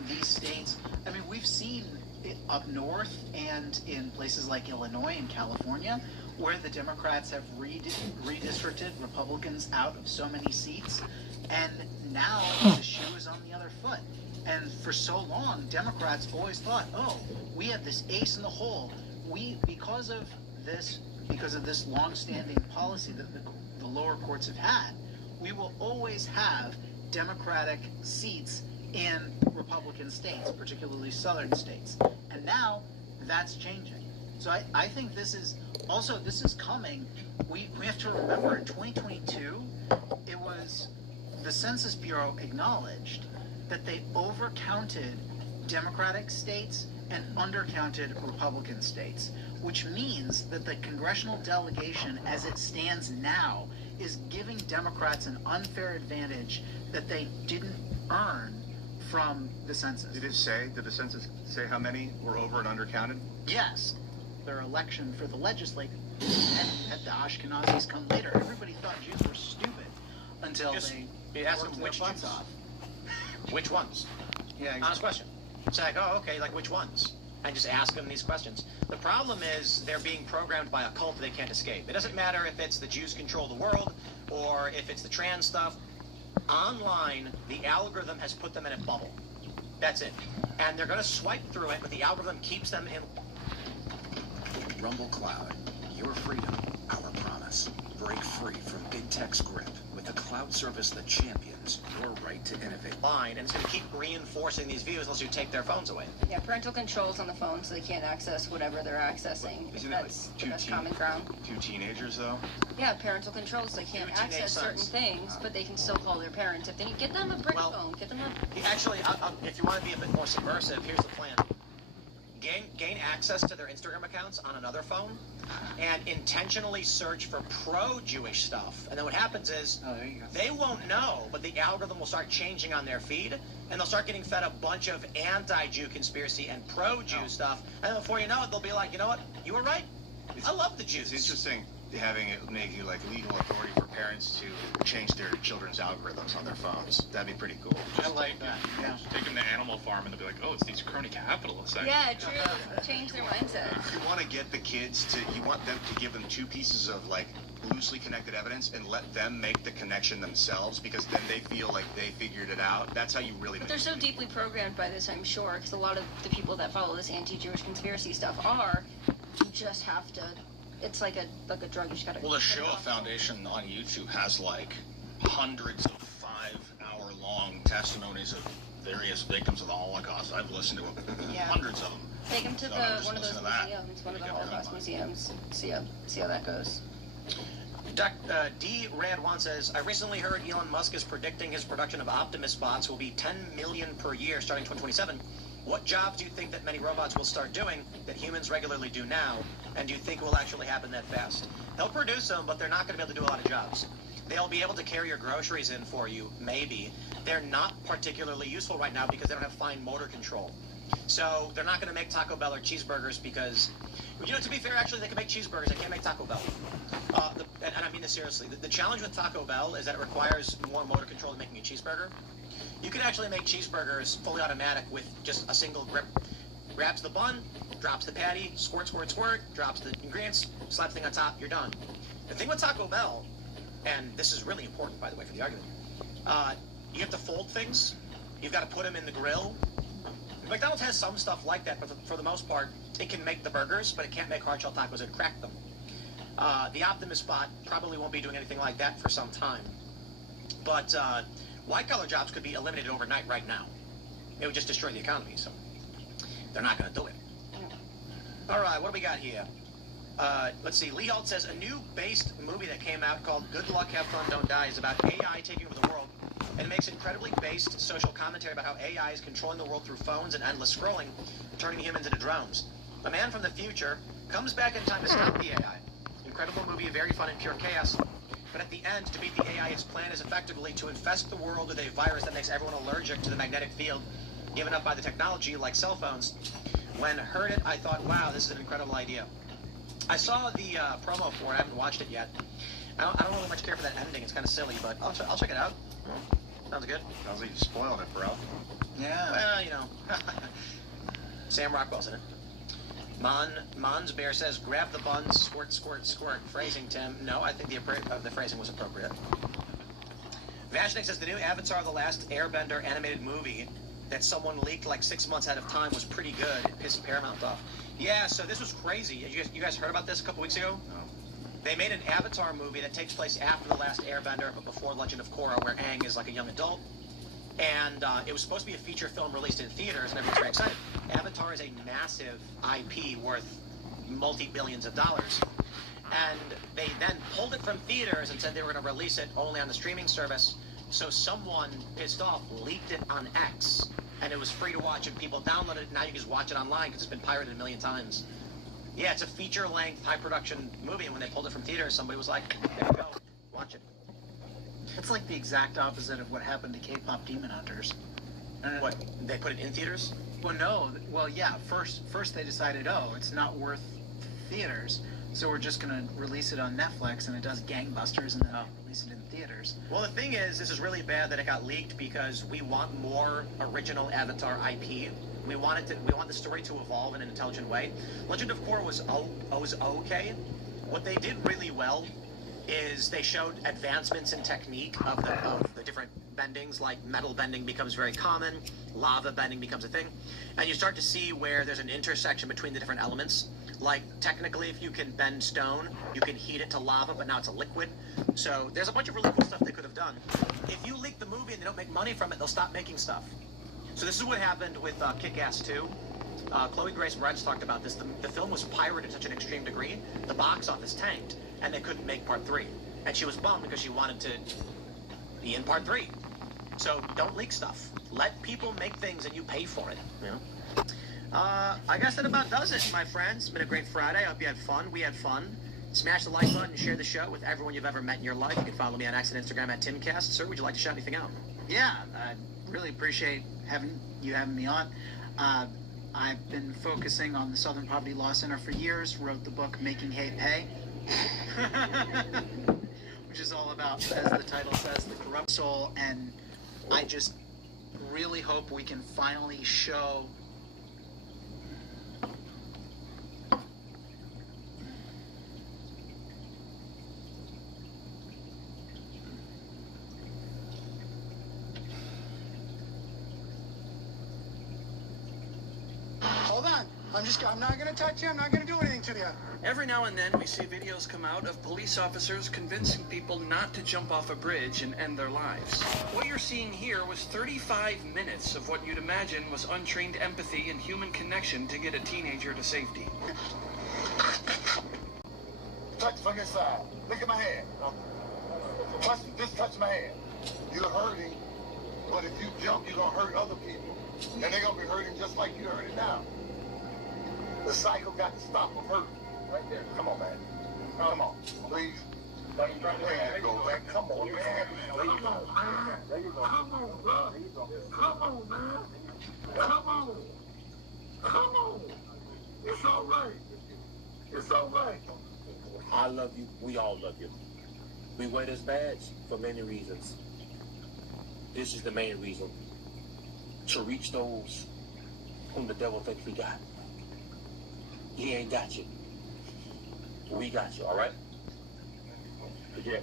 these states, I mean, we've seen it up north and in places like Illinois and California, where the Democrats have redistricted Republicans out of so many seats, and now the shoe is on the other foot. And for so long, Democrats always thought, oh, we have this ace in the hole. Because of this long-standing policy that the lower courts have had, we will always have Democratic seats in Republican states, particularly southern states. And now that's changing. So I think this is coming. We have to remember in 2022, it was the Census Bureau acknowledged that they overcounted Democratic states and undercounted Republican states, which means that the congressional delegation as it stands now is giving Democrats an unfair advantage that they didn't earn from the census. Did the census say how many were over and undercounted? Yes. Their election for the legislature had the Ashkenazis come later. Everybody thought Jews were stupid until they asked worked them their which butts Jews. off. Which ones? Yeah, exactly. Honest question. It's like, oh, okay, like which ones? And just ask them these questions. The problem is they're being programmed by a cult they can't escape. It doesn't matter if it's the Jews control the world or if it's the trans stuff. Online, the algorithm has put them in a bubble. That's it. And they're going to swipe through it, but the algorithm keeps them in. Rumble Cloud, your freedom, our promise. Break free from big tech's grip with the cloud service that champions It's your right to innovate. Line, and it's going to keep reinforcing these views unless you take their phones away. Yeah, parental controls on the phone so they can't access whatever they're accessing. Isn't it like That's the best common ground. two teenagers though? Yeah, parental controls. They can't access certain things, but they can still call their parents. If they get them a brick phone, get them a... Actually, if you want to be a bit more subversive, here's the plan. Gain access to their Instagram accounts on another phone and intentionally search for pro-Jewish stuff. And then what happens is they won't know, but the algorithm will start changing on their feed, and they'll start getting fed a bunch of anti-Jew conspiracy and pro-Jew stuff. And then before you know it, they'll be like, you know what? You were right. I love the Jews. It's interesting having it make you like legal authority for parents to change their children's algorithms on their phones. That'd be pretty cool. I like that. Yeah. Take them to Animal Farm and they'll be like, oh, it's these crony capitalists. Yeah, true. Change their mindset. If you want to get the kids to, you want them to give them two pieces of like loosely connected evidence and let them make the connection themselves, because then they feel like they figured it out. That's how you really. But they're so deeply programmed by this, I'm sure, because a lot of the people that follow this anti-Jewish conspiracy stuff are. You just have to. It's like a drug. You just gotta. Well, the Shoah Foundation on YouTube has like hundreds of 5-hour-long testimonies of various victims of the Holocaust. I've listened to hundreds of them. Take them to one of those museums, one of the Holocaust museums. See how that goes. D. Rad 1 says, I recently heard Elon Musk is predicting his production of Optimus bots will be 10 million per year starting 2027. What jobs do you think that many robots will start doing that humans regularly do now? And do you think it will actually happen that fast? They'll produce them, but they're not going to be able to do a lot of jobs. They'll be able to carry your groceries in for you, maybe. They're not particularly useful right now because they don't have fine motor control. So they're not going to make Taco Bell or cheeseburgers because, you know, to be fair, actually, they can make cheeseburgers. They can't make Taco Bell. And I mean this seriously. The challenge with Taco Bell is that it requires more motor control than making a cheeseburger. You can actually make cheeseburgers fully automatic with just a single grip. Grabs the bun, drops the patty, squirt, squirt, squirt, drops the ingredients, slaps the thing on top, you're done. The thing with Taco Bell, and this is really important, by the way, for the argument, you have to fold things. You've got to put them in the grill. McDonald's has some stuff like that, but for the most part, it can make the burgers, but it can't make hard shell tacos and crack them. The Optimus bot probably won't be doing anything like that for some time. But white-collar jobs could be eliminated overnight right now. It would just destroy the economy, so they're not going to do it. All right, what do we got here? Let's see. Lee Holt says, a new based movie that came out called Good Luck, Have Fun, Don't Die is about AI taking over the world, and it makes incredibly based social commentary about how AI is controlling the world through phones and endless scrolling, turning humans into drones. A man from the future comes back in time to stop the AI. Incredible movie, very fun and pure chaos. But at the end, to beat the AI, its plan is effectively to infest the world with a virus that makes everyone allergic to the magnetic field given up by the technology, like cell phones. When I heard it, I thought, wow, this is an incredible idea. I saw the promo for it. I haven't watched it yet. I don't really much care for that ending. It's kind of silly, but I'll check it out. Sounds good. Sounds like you spoiled it, bro. Yeah. Well, you know. Sam Rockwell's in it. Mons Bear says, grab the buns, squirt, squirt, squirt. Phrasing, Tim. No, I think the phrasing was appropriate. Vashnik says, the new Avatar The Last Airbender animated movie that someone leaked like 6 months ahead of time was pretty good. It pissed Paramount off. Yeah, so this was crazy. You guys heard about this a couple weeks ago? No. They made an Avatar movie that takes place after The Last Airbender, but before Legend of Korra, where Aang is like a young adult. And it was supposed to be a feature film released in theaters, and everyone's very excited. Avatar is a massive IP worth multi-billions of dollars. And they then pulled it from theaters and said they were going to release it only on the streaming service. So someone pissed off leaked it on X, and it was free to watch, and people downloaded it. Now you can just watch it online because it's been pirated a million times. Yeah, it's a feature-length, high-production movie, and when they pulled it from theaters, somebody was like, there you go, watch it. It's like the exact opposite of what happened to K-pop Demon Hunters. What, they put it in theaters? Well, no. Well, yeah, first they decided, oh, it's not worth theaters, so we're just going to release it on Netflix, and it does gangbusters, and then release it in theaters. Well, the thing is, this is really bad that it got leaked because we want more original Avatar IP. We want the story to evolve in an intelligent way. Legend of Korra was okay. What they did really well is they showed advancements in technique of the different bendings, like metal bending becomes very common, lava bending becomes a thing, and you start to see where there's an intersection between the different elements. Like, technically, if you can bend stone, you can heat it to lava, but now it's a liquid. So there's a bunch of really cool stuff they could have done. If you leak the movie and they don't make money from it, they'll stop making stuff. So this is what happened with Kick-Ass 2. Chloe Grace Moretz talked about this. The film was pirated to such an extreme degree, the box office tanked, and they couldn't make part 3. And she was bummed because she wanted to be in part 3. So don't leak stuff. Let people make things and you pay for it. You know? I guess that about does it, my friends. It's been a great Friday. I hope you had fun. We had fun. Smash the like button and share the show with everyone you've ever met in your life. You can follow me on X and Instagram at TimCast. Sir, would you like to shout anything out? Yeah, I really appreciate having me on. I've been focusing on the Southern Poverty Law Center for years, wrote the book Making Hate Pay, which is all about, as the title says, the corrupt soul, and I just really hope we can finally show Hold on. I'm not going to touch you. I'm not going to do anything to you. Every now and then we see videos come out of police officers convincing people not to jump off a bridge and end their lives. What you're seeing here was 35 minutes of what you'd imagine was untrained empathy and human connection to get a teenager to safety. Touch from inside. Look at my hand. Just touch my hand. You're hurting, but if you jump, you're going to hurt other people. And they're going to be hurting just like you're hurting now. The cycle got to stop from hurting. Right there. Come on, man. Come on. Please. There you go, man. Come on, man. There you go. There you go. Come on, bro. There you go. Come on, man. Come on. Come on. It's all right. It's all right. I love you. We all love you. We wear this badge for many reasons. This is the main reason. To reach those whom the devil thinks we got. He ain't got you. We got you, all right? Yeah.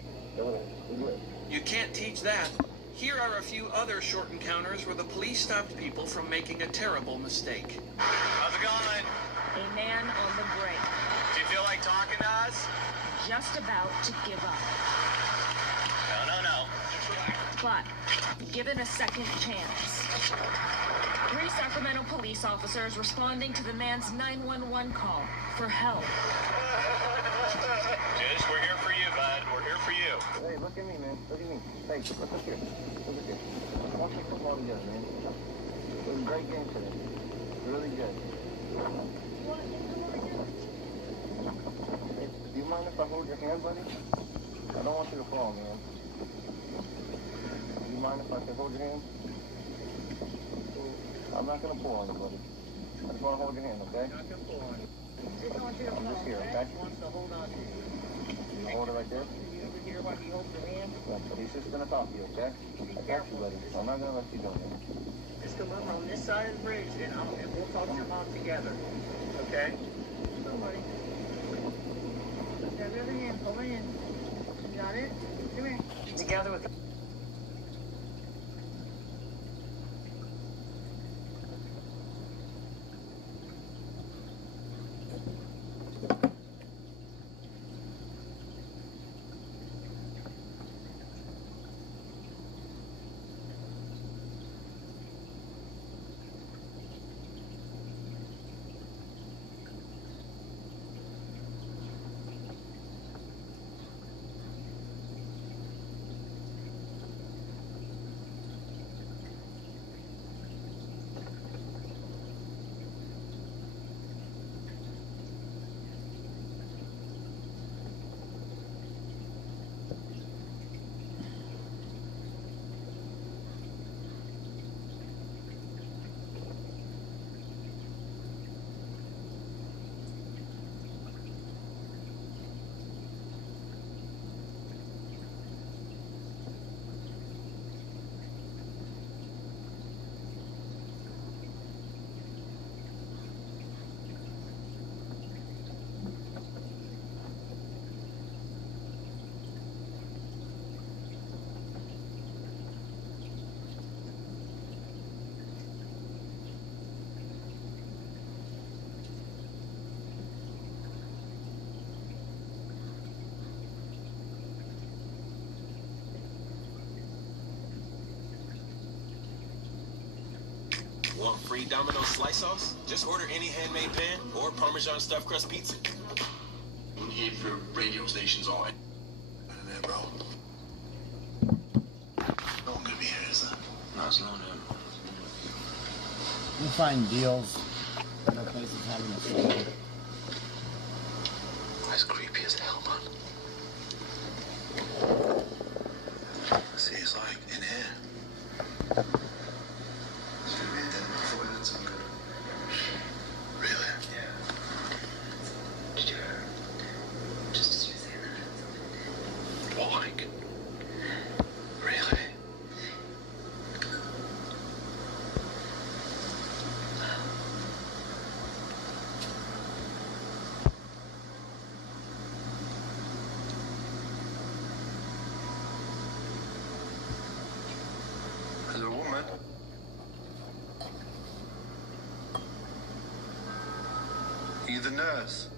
You can't teach that. Here are a few other short encounters where the police stopped people from making a terrible mistake. How's it going? A man on the brink. Do you feel like talking to us? Just about to give up. No. But given a second chance. 3 Sacramento police officers responding to the man's 911 call for help. Just, we're here for you, bud. We're here for you. Hey, look at me, man. Look at me. Hey, look here. Look at here. Let's play football together, man. It was a great game today. Really good. Hey, do you mind if I hold your hand, buddy? I don't want you to fall, man. Do you mind if I can hold your hand? I'm not going to pull on you, buddy. I just want to hold your hand, okay? I'm not going to pull on you. I'm just here, okay? He wants to hold on to you. You hold it right there? You ever hear why he holds your hand? Yeah, but he's just going to talk to you, okay? I got you, buddy. I'm not going to let you go, man. Just come over on this side of the bridge, and we'll talk to your mom together. Okay? Come buddy. Grab your other hand. Pull my hand. You got it? Come here. Together with Want free Domino's slice sauce? Just order any handmade pan or Parmesan stuffed crust pizza. I'm here for radio stations all in there, bro. No one gonna be here, is there? No, it's not him. We'll find deals. Other places having a sale. That's creepy as hell, man. See, it's like in here. Really? Yeah. Did you just as you were saying that? Like? Really? Is there a woman? Are you the nurse?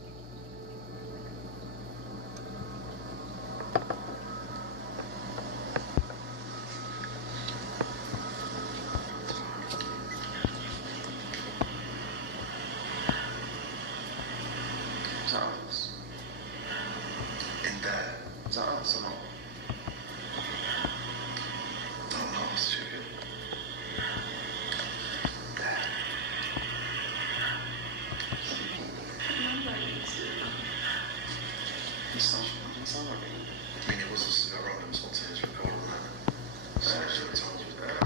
Is that us? In there? Is that us or not? Don't know, it's too good. There. It's not, I mean, it was just a random spontaneous record, wasn't it? So I should have told you that.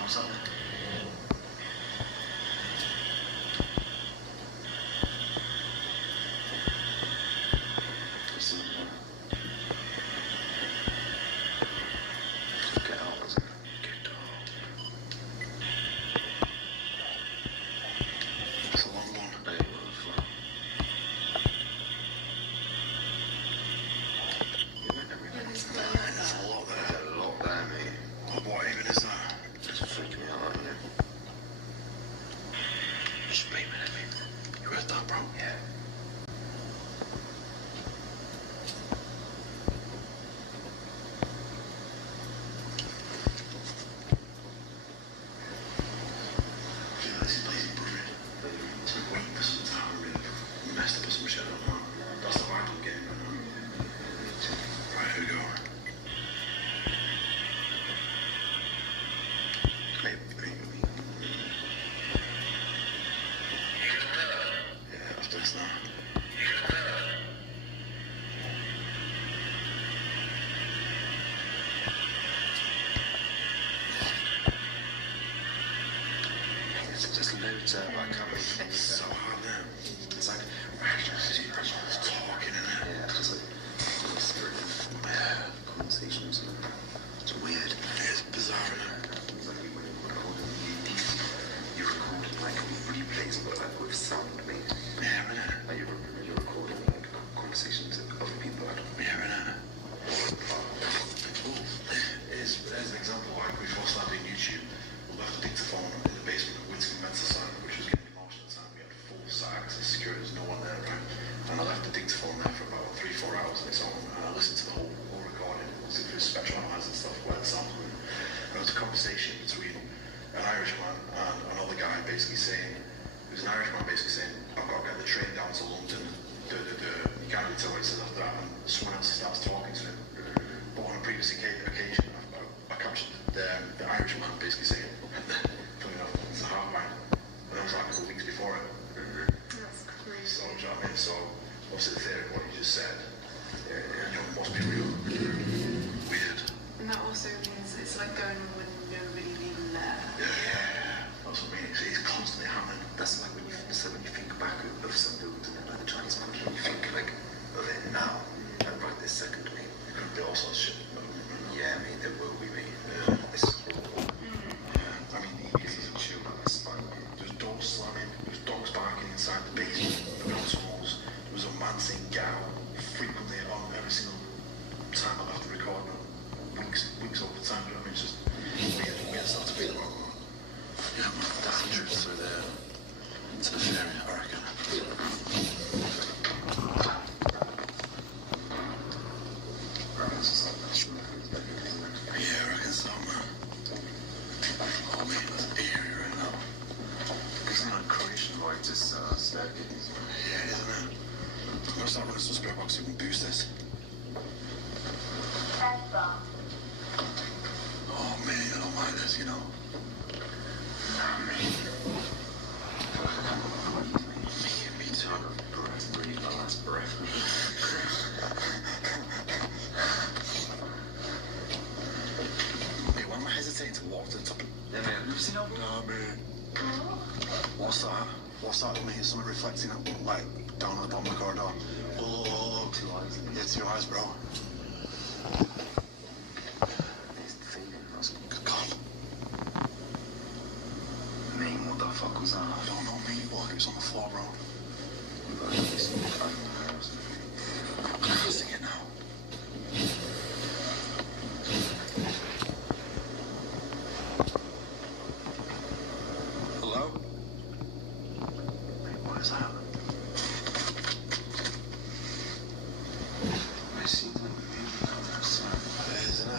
What's up? Get out, was it? Get out. It's a long one. Hey, well, there's a lot there. There's a lot there, mate. What even is that? It's freaking me out, isn't it? Just wait a minute, mate. You heard that, bro? Yeah. I feel like this place is brilliant. It's been waiting for some time, really messed up some shit, I don't know. That's the vibe I'm getting right now. Right, here we go. Hey, yeah, after this now. It's just loads of like it's so hard now. It's like it's talking in it. Yeah, it's just like spirit. Yeah, conversations. It's weird. It's bizarre, isn't it? It's like when you're recording like replays, but like with sound, mate. Yeah, innit? Like you're recording like conversations of other people. Yeah, innit? There's an example, like before starting YouTube, we left the dictaphone in the basement of Winston Mensa Sign, which was getting demolished at the time. We had full site access security, there's no one there, right? And I left the dictaphone there for about 3-4 hours on its own, and I listened to the whole recording, listened to the spectral analyzer and stuff, where the sound was. And there was a conversation between an Irishman and another guy basically saying, it was an Irishman basically saying, I've got to get the train down to London. You can't really tell what he says after that, and someone else starts talking to him. But on a previous occasion, I captured the Irishman basically saying, coming up, it's a hard man. And that was like a couple of weeks before it. That's crazy. So, do you know what I mean? So, obviously the theory of what you just said, must be real. Weird. And that also means it's like going on with nobody being there. Yeah, that's what I mean. It's constantly happening. That's like when you think back of some buildings and like the Chinese monkey, you think like of it now, like right this second, mate. It could be all sorts of shit. Yeah, mate, there will be, mate. It's Just start getting these. Yeah, isn't it? I'm gonna start running some spirit box so we can boost this. Oh man, I don't like this, you know. Me too. Breathe my last breath. Wait, why am I hesitating to walk to the top of... Yeah, man. Have you seen over? No, man. What's that? What's that? I mean, it's something reflecting up, like, down at the bottom of the corridor. Oh, 2 eyes. Yeah, 2 eyes, bro. God. Mate, what the fuck was that? I don't know, mate. Look, it was on the floor, bro. I can't see it now. Hello? Wait, what is that? I see them moving on their side. Isn't it?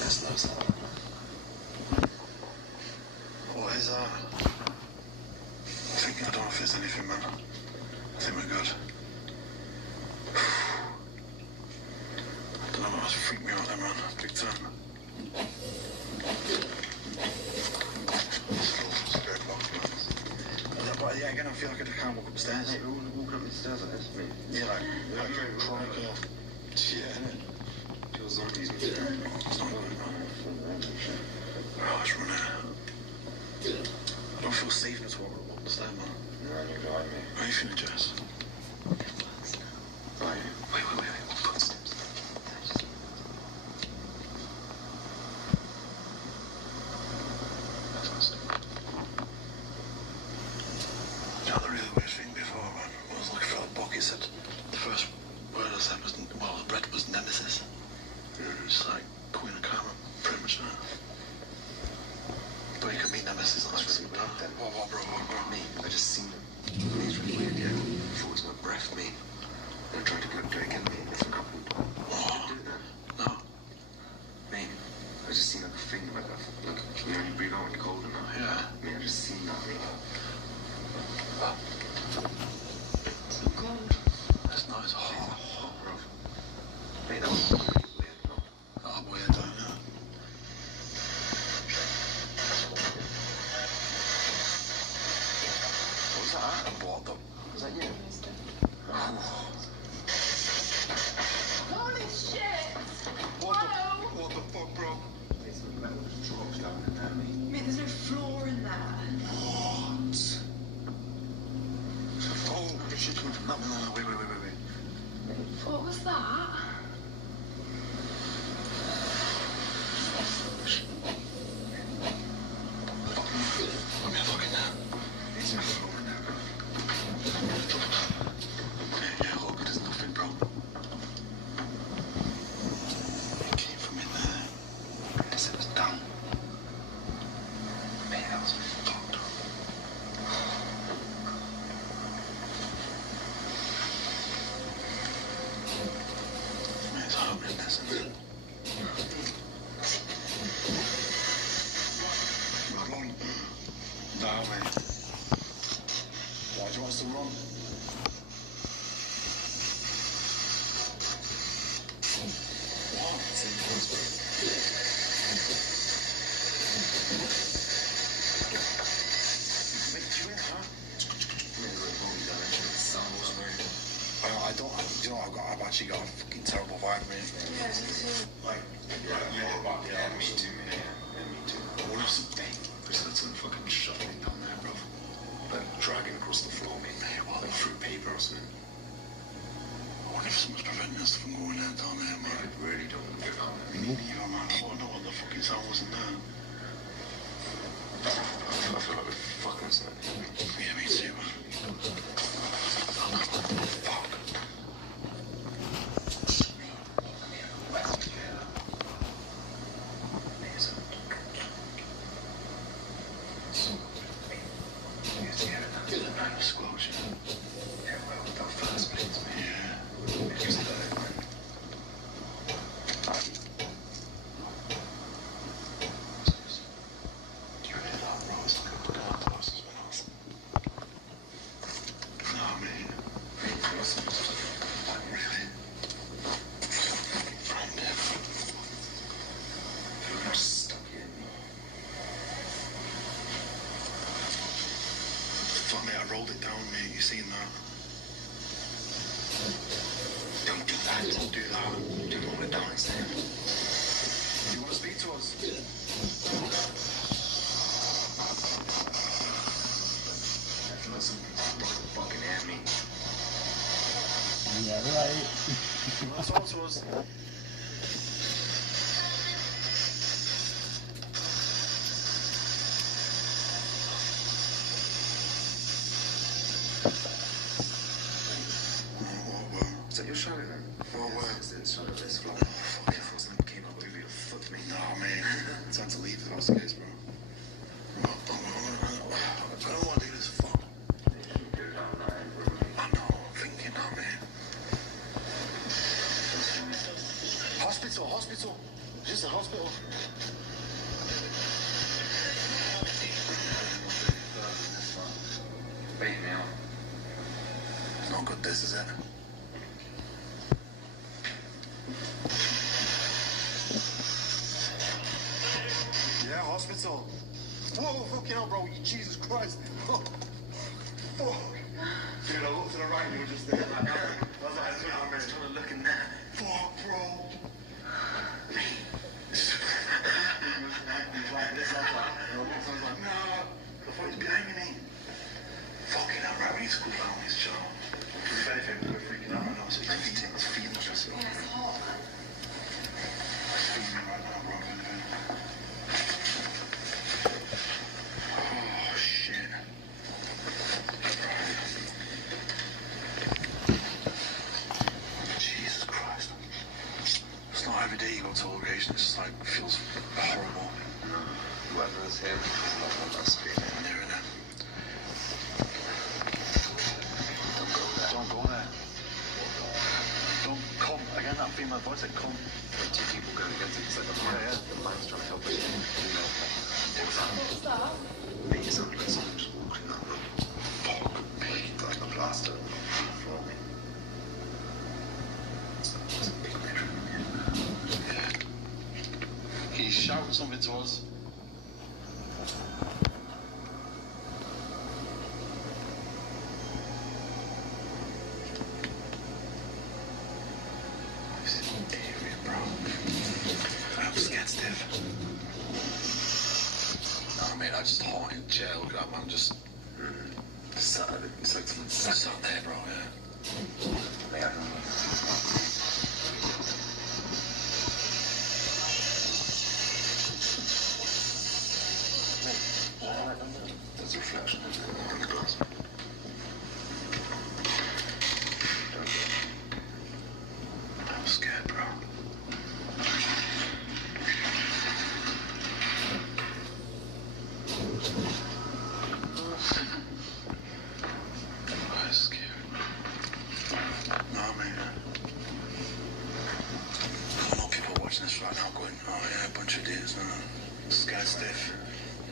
That's nice. What is that? I don't know if there's anything, man. I think we're good. I don't know, that's freaked me out there, man. Big time. Spirit box, man. But yeah, again, I feel like I can't walk upstairs. Hey, we're walking up the stairs like this, mate. Yeah, like chronic. Yeah, innit? Feels zombies. It's not good, man. Oh, it's running. I don't feel safe enough to walk up the stairs, man. No, you're behind me. How are you feeling, Jess? Right. Wait. Footsteps. That's my step. You know, the really weird thing before, man, was like Philip Bucky said, the first word I said was, well, read was nemesis. It's like Queen of Karma, pretty much that. But you can meet nemesis on this really weird then. What, bro? Me, I just seen him. He's really weird, yeah. I thought it was my breath, me. And I tried to do it again, me. It's a couple. Oh. Did you do that? No. Me, I just seen like a finger like that. Like, you know, you breathe out when you're cold enough. Yeah. Me, I just seen that, me. It's so cold. That's nice. Hot, bro. Mate, that was really weird, bro. Oh, weird, don't you? What was that? What the? Was that you? Holy shit! What the fuck, bro? There's metal drops down in there, mate. Mate, there's no floor in there. What? Oh, shit coming from that one. No, wait. What was that? Let me have a look at that. Is there a floor in there, bro? Yeah, look, there's nothing, bro. It came from in there. It said it was down. Man, that was fucked up. Man, it's horrendous, isn't it? Run. No, mate. Why do you want us to run? I don't, you know, I've actually got a fucking terrible vibe, man. Yeah, me too. Like, yeah, me too, man. Yeah, me too. What if something? There's some fucking shuttling down there, bro. Like, dragging across the floor, mate. Like, through paper or something. I wonder if someone's preventing us from going down there, man. I really don't want to go down there. Me neither, man. I want to know what the fucking sound was in there. I feel like we're fucking something. Yeah, me too, man. Fuck. Explosion. Yeah, well, that first place, man. Yeah. It was there, man. rolled it down, mate. You seen that? Don't do that. Don't do that. Do roll it down instead. You want to speak to us? Listen, don't fucking at me. Yeah, right. You want to talk to us? Is that your shadow then? Well, Is it shadow this floor? Fuck, if something came up with you, fuck me. No, man. It's time to leave if that's the case, bro. I don't want to do this. Fuck. I know, I'm thinking now, man. Hospital, hospital. Just a hospital. Wait now. It's not good, this, is it? Yeah, hospital. Whoa, fucking hell, bro. Jesus Christ. Oh. Oh. Dude, I looked to the right and you were just there. Like, I was trying to look in there. Fuck, bro. No. I thought he was behind me. Fucking hell, right. We need to cool down this channel. If anything, we're freaking out right now. So it's feeling just. Yeah, it's hot. It's feeling right now, bro. Oh, shit. Jesus Christ. It's not every day you go to toleration. It's just like, feels horrible. Whoever is here is not on us being in there. Don't go there. Don't come. Again, that female voice that come. There are two people going against it. It's like the man's trying to help us. What's that? Me, someone just walking in that room. Fuck me. Like a plaster for me. It's a big bedroom. Yeah. Can you shout something to us? I just haunted chair. Look at that man, just sat there. It's like someone sat there, bro. Yeah. Yeah, I don't know. There's a reflection in the glass. I'm scared, bro. Right now going, oh yeah, a bunch of idiots, scared stiff.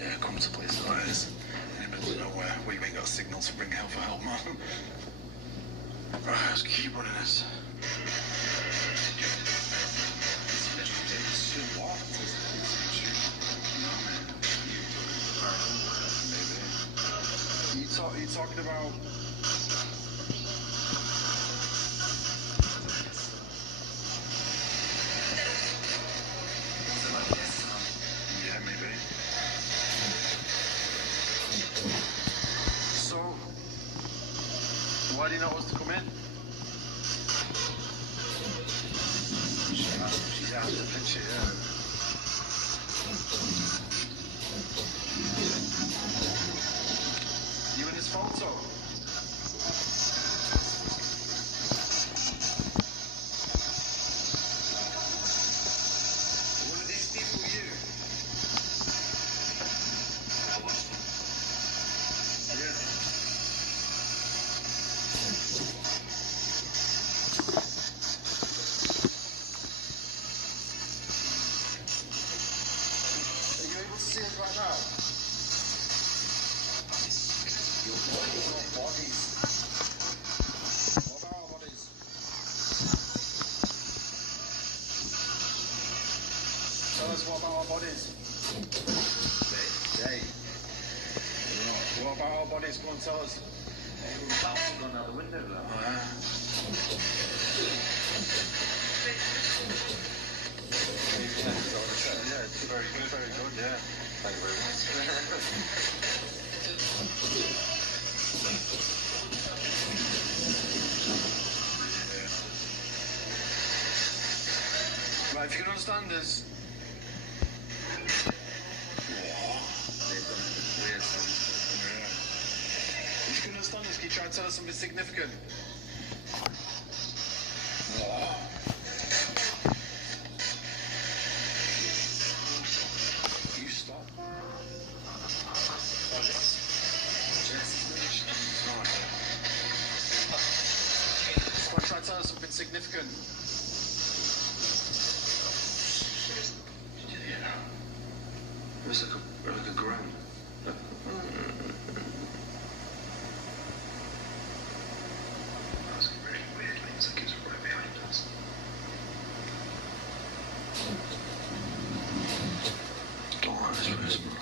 Yeah, come to places like this in the middle of nowhere where you ain't got signals to bring help for help, man. Right, let's keep running this. What? No, man. You talking about... Yeah, maybe. So, why do you not want us to come in? She's out of the picture, yeah. You in this photo? One of these people, you? Tell us what about our bodies. Hey. What about our bodies? Go on, tell us. Gone out the window though. Yeah, it's very good, yeah. Thank you very much. Right, if you can understand us. If you can understand us, can you try and tell us something significant? You stop. Come on, try and tell us something significant. It was like a groan. That was really weird. It was like it was right behind us. Don't want this rest, man.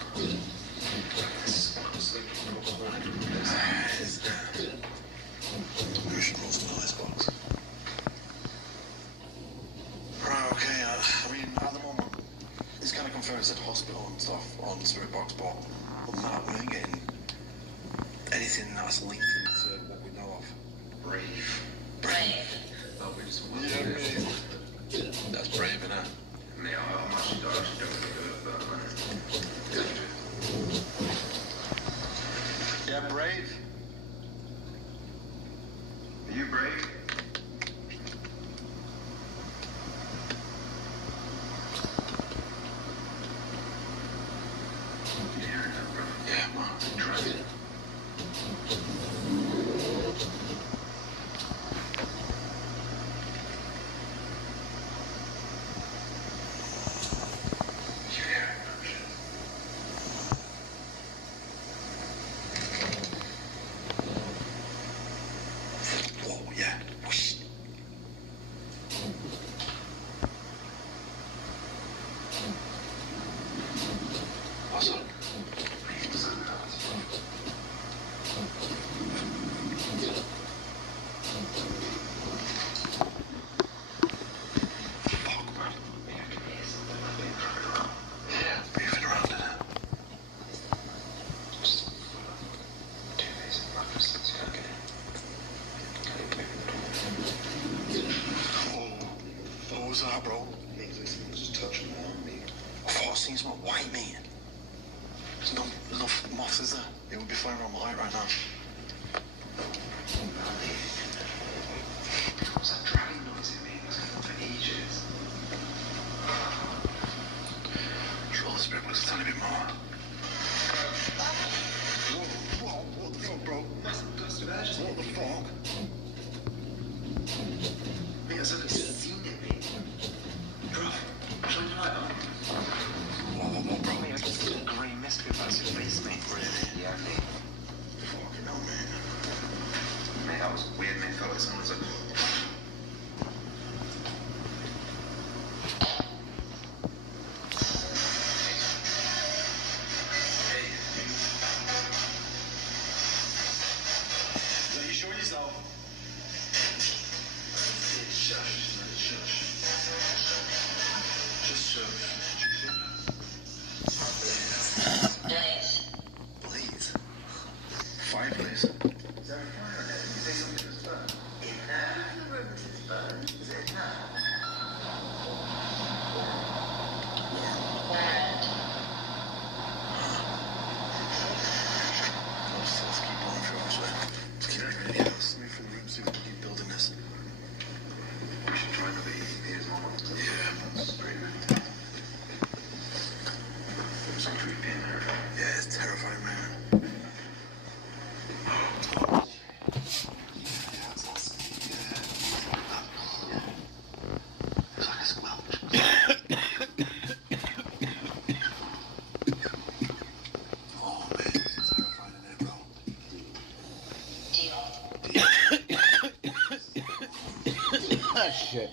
We should roast an icebox. Right, okay. I mean, at the moment, it's kind of confirmed it's at hospital and stuff on the spirit box, but other than that, we ain't getting anything that's linking to what we know of. Brave. Oh, we just want That's brave, innit? I mean, I'm actually don't do it, but yeah, brave. Are you brave? Yeah, man, try it. Whoa, yeah. Whoosh. What's up? What was that, bro? Just touching my arm, mate. I thought I seen some white man. There's no moths, is there? It would be flying around my light right now. What's that dragging noise in me? It's going on for ages. Sure, the spirit was a tiny bit more. Whoa, what the fuck, bro? What the fuck? Mate, it's like I've seen it, mate. Bro, shine your light on. Whoa, bro. Mate, I just got a grey mist go past your face, mate. Really? Yeah, mate. Fucking hell, mate. Mate, that was weird, mate. I felt like someone was like... Are you sure yourself? Shush. Just shush. Please. Fireplace. Is there a fire in there? Did you say something was burned? In there. The room is burned. Is it in there? Let's keep going through this way. Let's keep moving. Yeah, let's move through the room, see if we can keep building this. We should try and be here as long as yeah, it's pretty good. It's creepy in there. Yeah, it's terrifying, man. It's like a squelch. Oh, man, it's terrifying in there, bro. Ah, shit.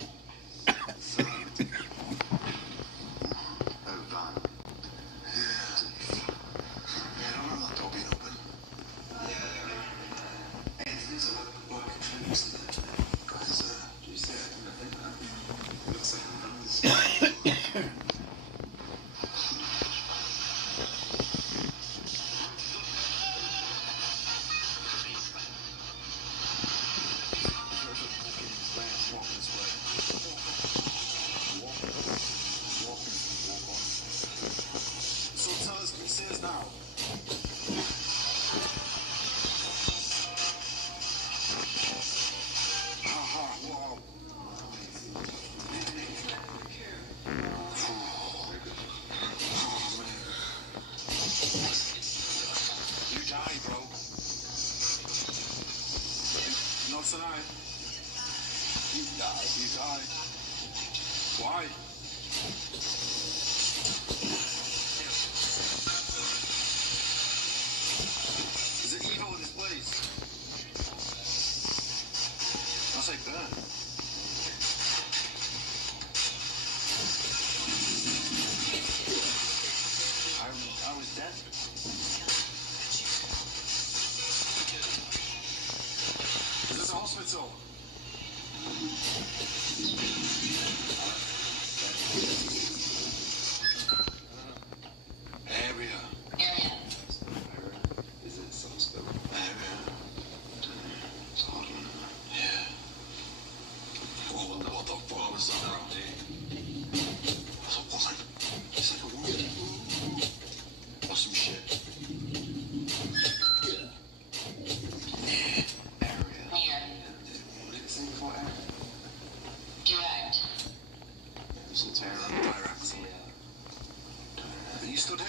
stood here.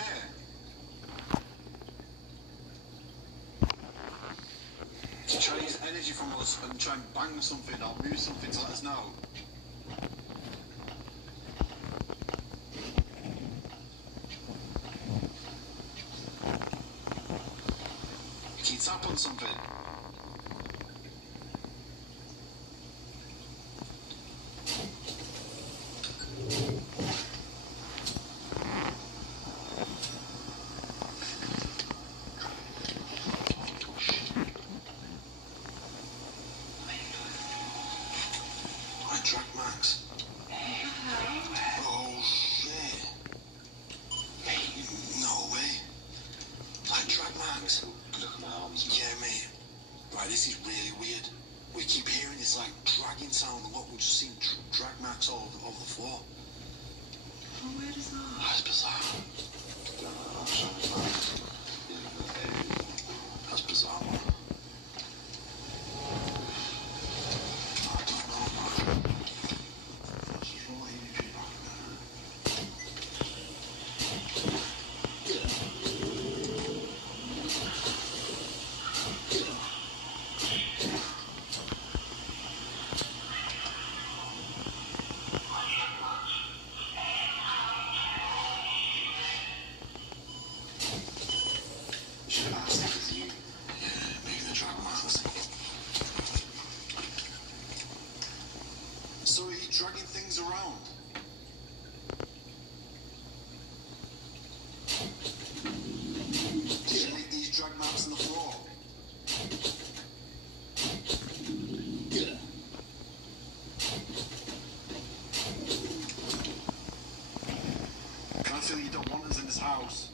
To try to use energy from us and try and bang something or move something to let us know. Can you tap on something? So are you dragging things around? Did you make these drag marks on the floor? Can I feel you don't want us in this house?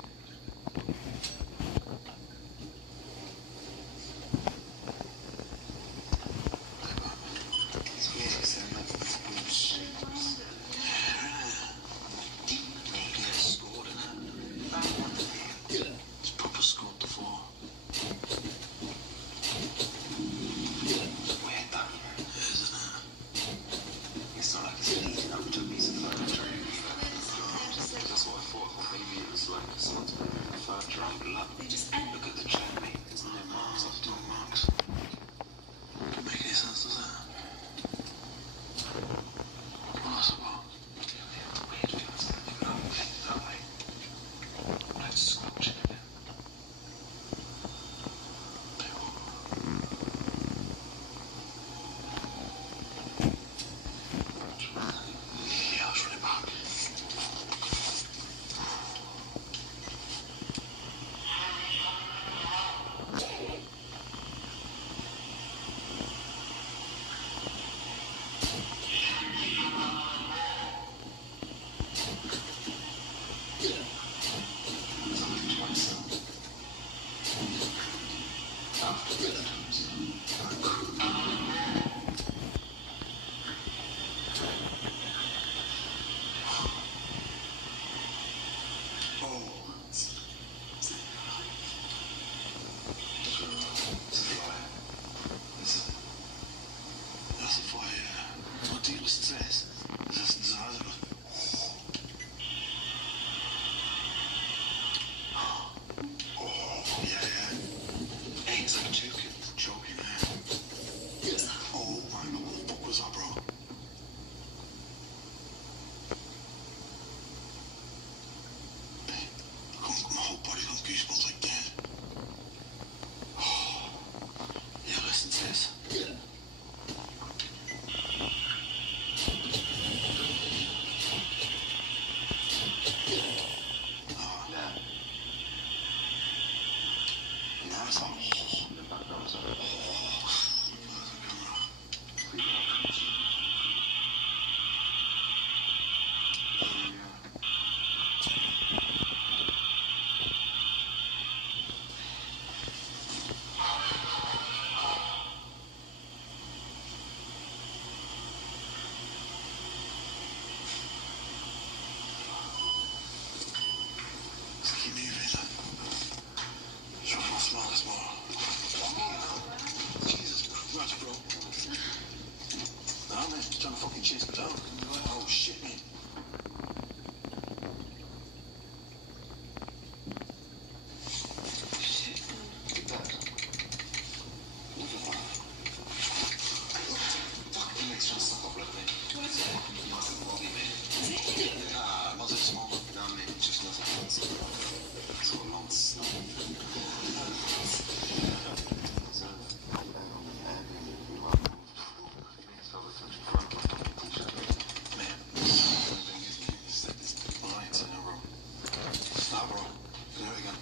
Do it again.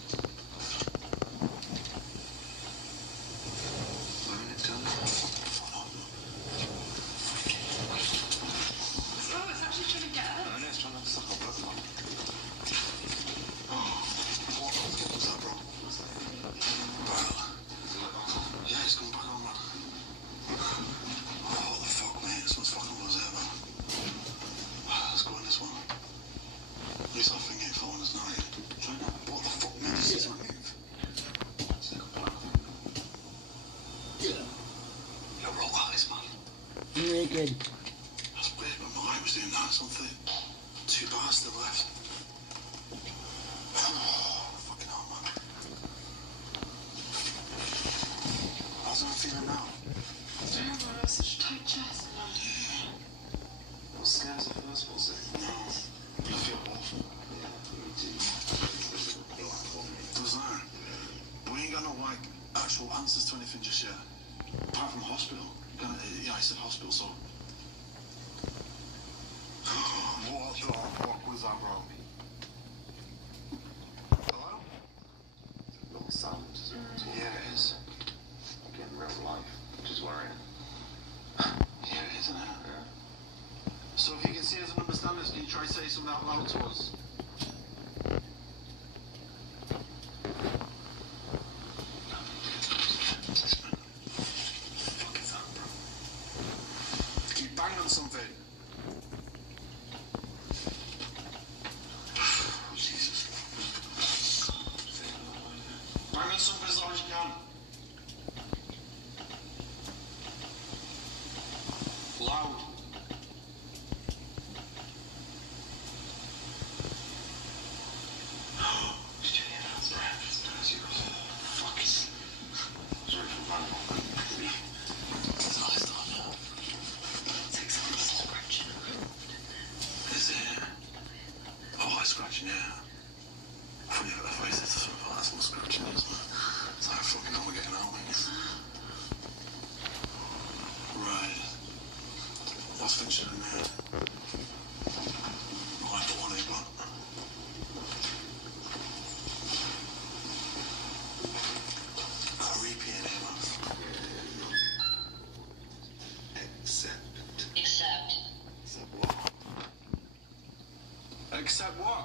Oh, it's actually trying to get her. I know it's trying to suck our blood, man. What was that, bro? Yeah, it's gone back on, man. Oh, what the fuck, mate? Someone's fucking was there, man. Let's go on this one. At least I think it's falling, isn't it? What the fuck, mate? This isn't move. Yo, roll eyes, man. Naked. That's weird, but my eye was doing that. Something. 2 bars still left. Fucking hell, man. How's it feeling now? I don't know, it's such a tight chest. Yeah. What scares at first, was it? No. I feel awful. Yeah, me too. Does that? But we ain't got no, like, actual answers to anything just yet. Apart from hospital. Yeah, I said hospital, so... What the fuck was that, bro? Hello? Little sound. Yeah, it is. Again, real life, which is worrying. Yeah, it is, isn't it? Yeah. So if you can see us and understand us, can you try to say something out loud to us? Fuck is that, bro? Keep banging on something. Jesus. Bang on something as loud as you can. Loud. Scratching, yeah. I thought you were face it to something like that's what scratching is, man. It's like fucking hell, we're getting out, man. Right. What's finishing in there? Right, the one but... Creepy in here, man. Accept. Accept what? Accept what?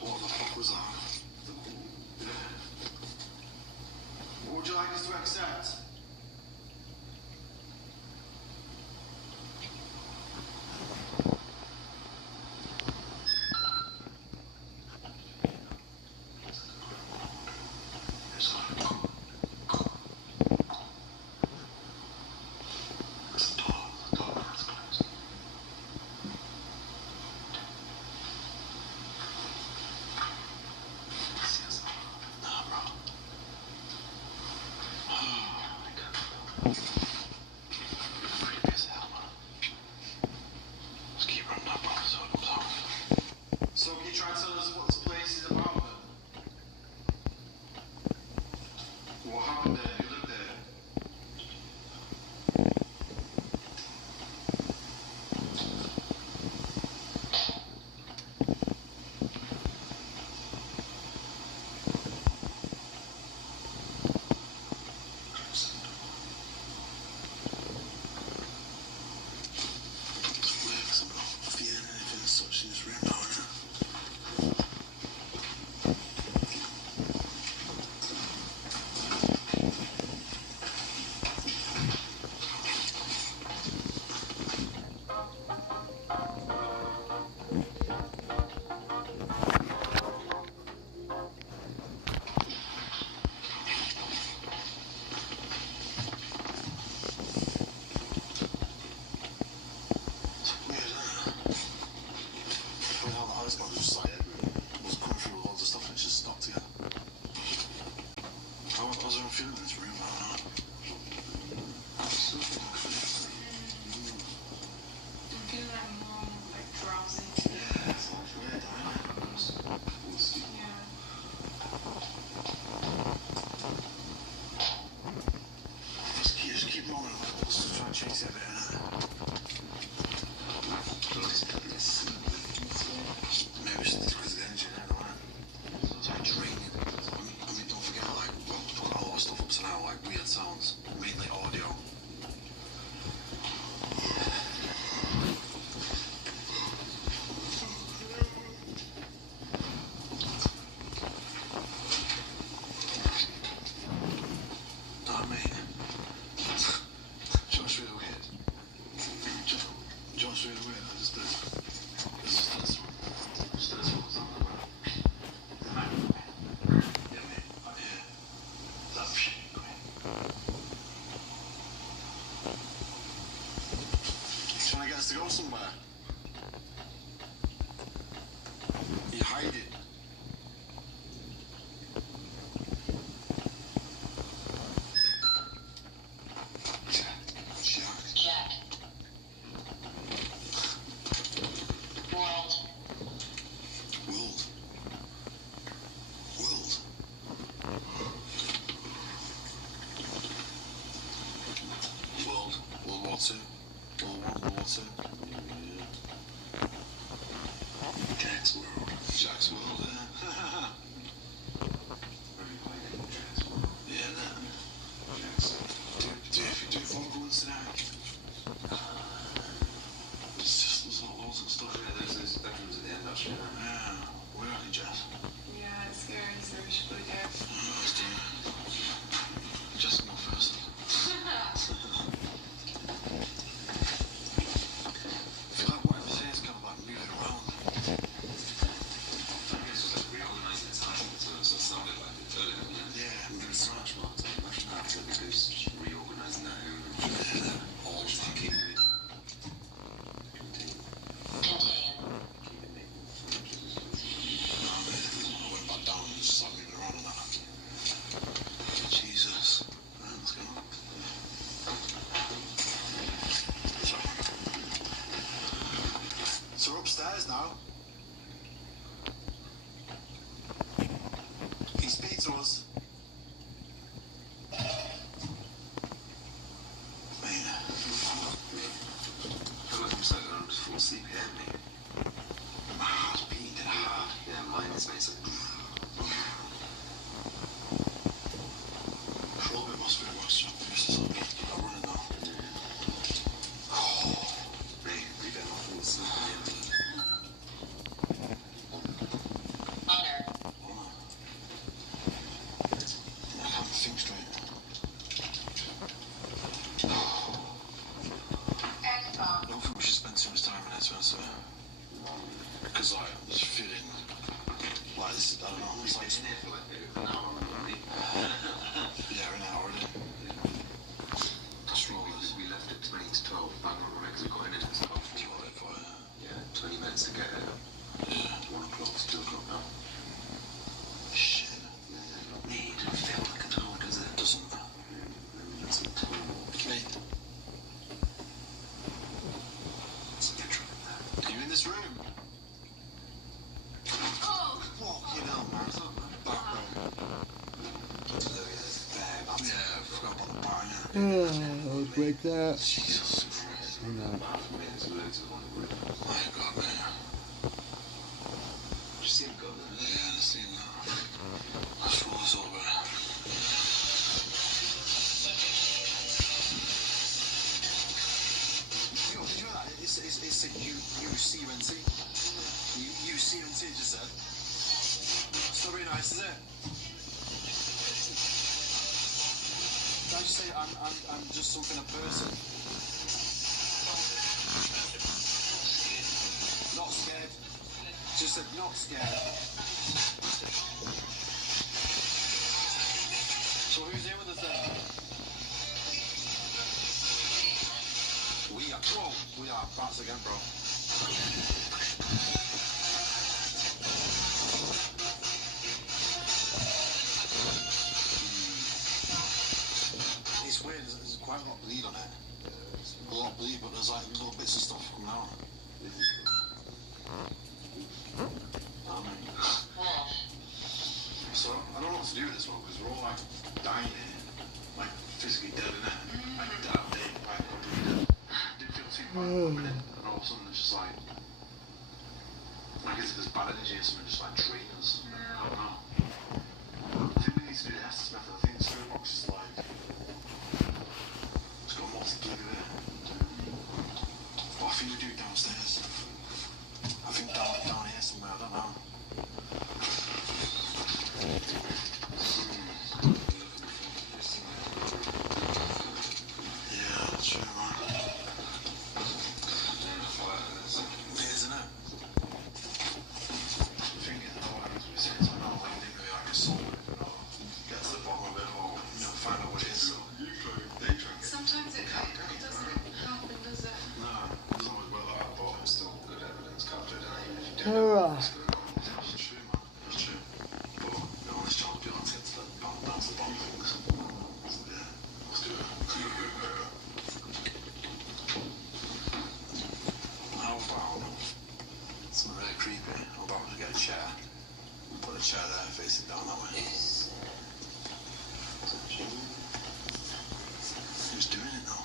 What the fuck was that? What would you like us to accept? So can you try to tell us what this place is about then? What happened there? You lived there? hiding? Jack. World. World. World. World. World War II. World War II. Jack's World. Jack's World, yeah. Yeah, that. Do if you do phone calls tonight. It's just, there's not loads of stuff. Yeah, there's those bedrooms at the end, actually. Yeah. Where are you, Jess? Yeah, it's scary, so we should probably go. Let's do it. Just go first. I feel like whatever's here is kind of like moving around. I guess it's like reorganizing its time, so it sounded like it earlier, didn't it? Yeah. With the scratch marks, I imagine that's like a ghost reorganizing that home. Or just keeping it. Contain. I went back down and just started moving around on that. Jesus. Right, let's go. So we're upstairs now. Can you speak to us? Man. I feel like I'm sitting around just fall asleep here, mate. My heart's beating dead hard. Yeah, mine is, mate. It's like, A little bit more spirit box job. This is not running now. mate, we better not fall asleep in the end. Honor. I can't think straight. I don't think we should spend too much time in it, to be honest with you. Because like, I'm just feeling like this is, I don't know, it's like, in here for like an hour already. yeah, an hour already. Just roll this. We left at 20 to 12, bang on the because we got in it at 12. Do you want it for it? Yeah, 20 minutes to get here. Yeah. 1 o'clock, it's 2 o'clock now. Shit. Need to feel like an hour, does it? Doesn't. That's a total. Mate, It's a good trip there. are you in this room? Oh! Fucking hell, man. Back room. Yeah, I forgot about the bar, yeah. Let's break that. Jesus Christ. No. My God, man. Did you see him go there? Yeah, I've seen that. Let's roll this over. Yo, did you hear that? It's a UCNT. UCNT it just said. It's not very nice, is it? Did I just say I'm just something a person? Not scared. Just said not scared. So who's here with us then? We are bats again, bro. It's weird, there's quite a lot of bleed on it. A lot of bleed, but there's like little bits of stuff coming out. So I don't know what to do with this one because we're all like dying here, like physically dead in it. Like that day, like completely dead. Didn't feel too bad for a minute, and all of a sudden it's just like if there's bad energy or something, just like drain us. I don't know. I think we need to do the Estes method. I think the spirit box is like it's got more to do with it. But I think we do it downstairs. I think down here somewhere. I don't know. Yeah, that's true, man. Isn't it? The thing is, what happens when we say it's like, oh, like, they really like a soul, get to the bottom of it, or, find out what it is. They try and get Sometimes it doesn't happen, does it? no, it doesn't always work like that, but it's still good evidence captured, and even if you do Hurrah. know what's going on, it's Okay, I'm about to get a chair. Put a chair there, facing down that way. Who's doing it now?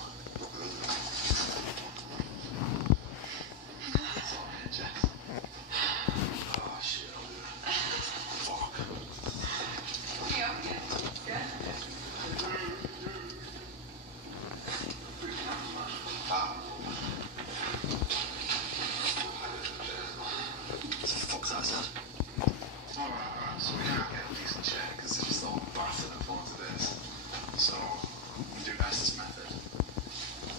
Oh shit, I'll do it. Fuck. What the fuck's that said? Alright, so we can't get a decent chair because they're just all battered and falling to bits. So, we do Estes method.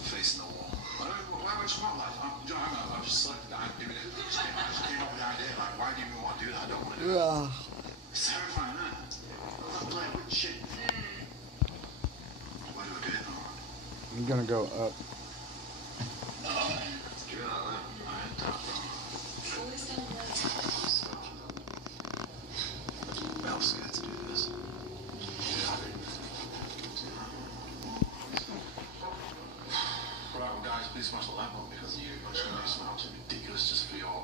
Facing the wall. Why would you want like? I've just selected that I'm doing it. I just came up with the idea, like, why do you even want to do that? I don't want to do it. It's terrifying, isn't it? I'm like, what shit? Why do I do it though? I'm gonna go up. Let's do that then. Alright, tap, bro. I'm scared to do this. Right, well guys, please smash the like button because you are just going to do something absolutely ridiculous just for your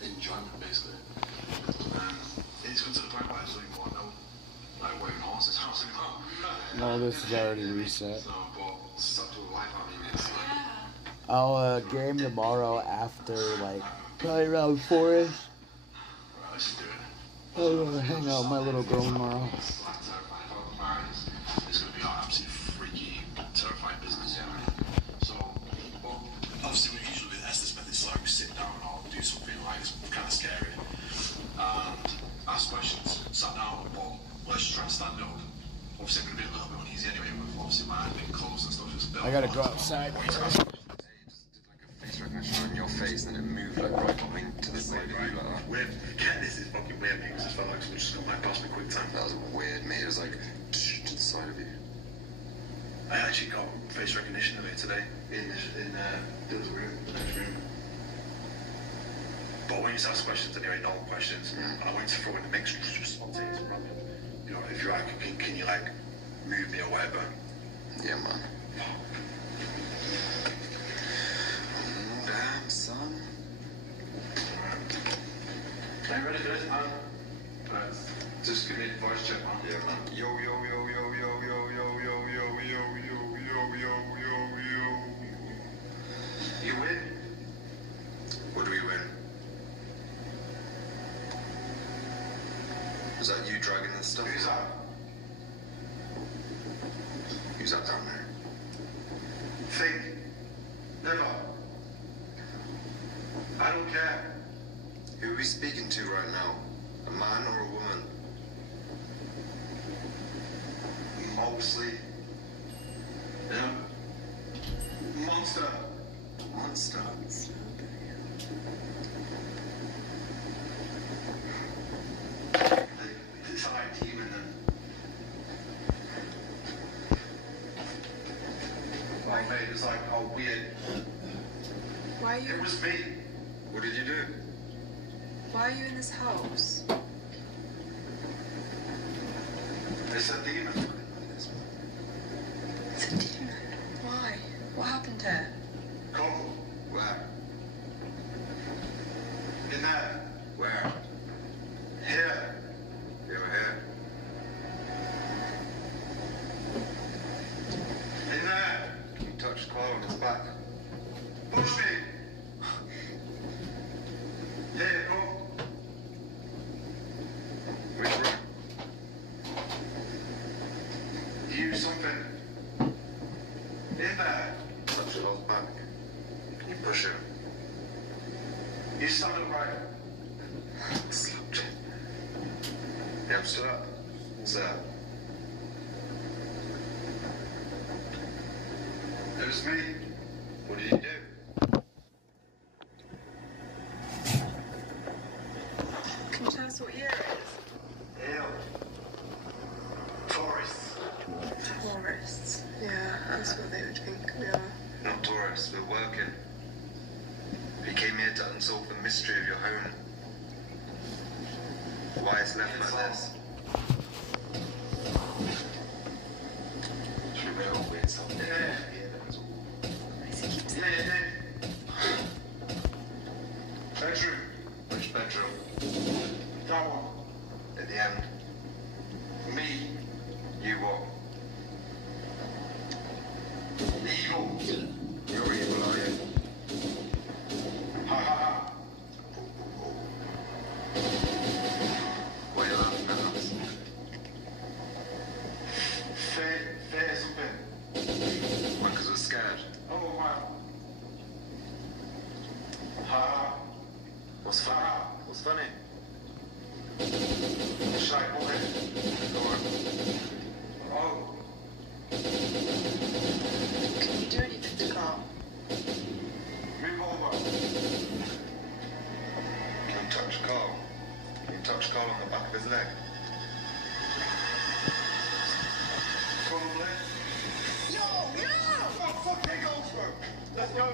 enjoyment, basically. It's come to the point where I don't even want to know, like, where your horse's house anymore. No, this is already reset. So, but stuck to a life, I mean, it's like... I'll game tomorrow after, like, probably around 4ish. Right, let's just do it. I'm gonna hang out with my little girl tomorrow. It's like terrifying. If I was married, it's going to be like absolutely freaky, terrifying business, yeah, right? So, well, obviously we usually do Estes method, so like we sit down or do something like it's kind of scary and ask questions, sat down, but let's try and stand up. Obviously I'm going to be a little bit uneasy anyway with obviously my eyes being closed and stuff. It's a bit I gotta go outside. Face recognition on your face, then it moved like right behind to the side of you like that. Weird. Yeah, this is fucking weird because it felt like someone just got my past me quick time. That was weird, mate. It was like to the side of you. I actually got face recognition of it today in the other room, the next room. But when you ask questions, anyway, normal questions, and I went to throw in the mix, just spontaneous and random. You know, if you're like, can you like move me or whatever? Yeah, man. Damn, son. Are you ready for this, man? Right. Just give me a voice check, man. Yeah, man. Yo, yo, yo, yo, yo, yo, yo, yo, yo, yo, yo, yo, yo, yo, yo. You win? What do we win? Is that you dragging this stuff? Who's that? Who's that down there? Think. Never. I don't care. Who are we speaking to right now? A man or a woman? Mostly. Yeah. Monster. Monster. It's like demon and... Well, mate, it's like, oh, weird. Why are you? It was me. What did you do? Why are you in this house? It's a demon. It's a demon. Why? What happened here? Come. Where? In there. Where? Here. You were here. In there. You touched Chloe on his back. Push me. Yeah, go. Which room? Use something. In there. Touch it on back. Can you push it? You stand upright. Slapped it. Yeah, I'm stood up. What's that? It was me. What did you do? Can you tell us what year it is? Ew. Tourists. Tourists. Yeah, that's what they would think we are. Not tourists, we're working. We came here to unsolve the mystery of your home. Why it's left like this. Should we all weird stuff? Yeah. Yeah. Bedroom. Which bedroom? Come on. At the end. Me. You what? Evil. You're evil, are you? Ha ha ha. What are you laughing at us? Fair something. Why, because we're scared? Oh man. Ha ha. What's funny? What's funny? Shy boy. Go on. Oh. Can you do anything to Carl? Move over. Can you touch Carl? Can you touch Carl on the back of his leg? Probably. Yo! Oh, fuck, there goes, bro. Let's go.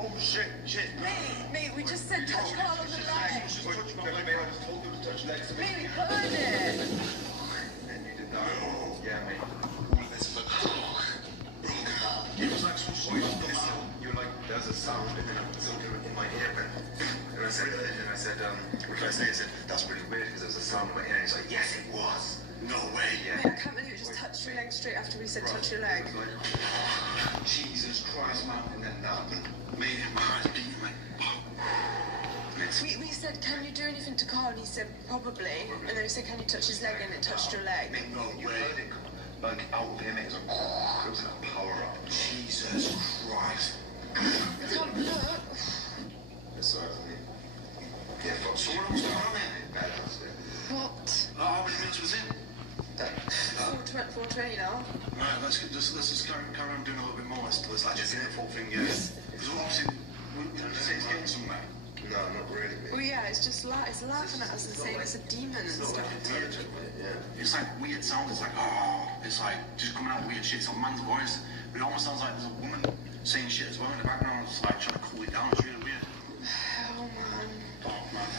Oh, shit. Mate, we just said touch Carl on the leg. Just touch my leg. I just told you to touch legs. Mate, we heard it. And you did that. Yeah, mate. All of this for Carl. It was like some sort of sound. You're like, there's a sound, and then I put something in my ear, and I said, what did I say? I said, that's really weird because there's a sound in my ear. And he's like, yes, it was. No way. Yeah. Mate, I can't believe it just touched your leg straight after we said touch your leg. It was like, Jesus Christ, man. And then that happened. Made my heart beat. I'm like, We said, can you do anything to Carl? And he said, probably. And then we said, can you touch his leg? And it touched your leg. Mate, no way. Like, out of him, it was like a power-up. Jesus Christ. I can't look. It's alright, mate. Yeah, fuck. So what was going on then? What? Oh, how many minutes was in? 420 now. Right, let's just carry on doing a little bit more. Let's just get the full thing, yeah. Because obviously, it's getting somewhere. No, not really, mate. Well, yeah, it's just it's laughing at us and saying it's a demon and stuff. Yeah. It's like weird sounds. It's like, oh, it's like just coming out weird shit. It's like man's voice, but it almost sounds like there's a woman saying shit as well in the background. It's like trying to cool it down. It's really weird. Oh man. Oh man.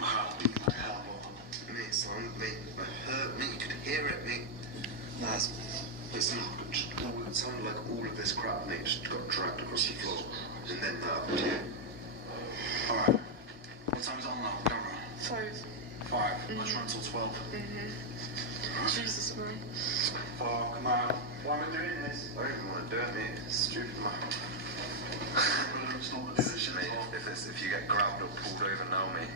My heart beating like hell, bro. Mate, son, mate, it hurt, mate. You could hear it, mate. That's. Listen, it sounded like all of this crap, mate, just got dragged across the floor, and then that. Yeah. All right. What time is it on now? Camera. 5. Let's run till 12. Jesus, man. Oh, come on. Why am I doing this? I don't even want to do it, mate. It's stupid, man. It's not going to do this shit, mate. If you get grabbed or pulled over now, mate,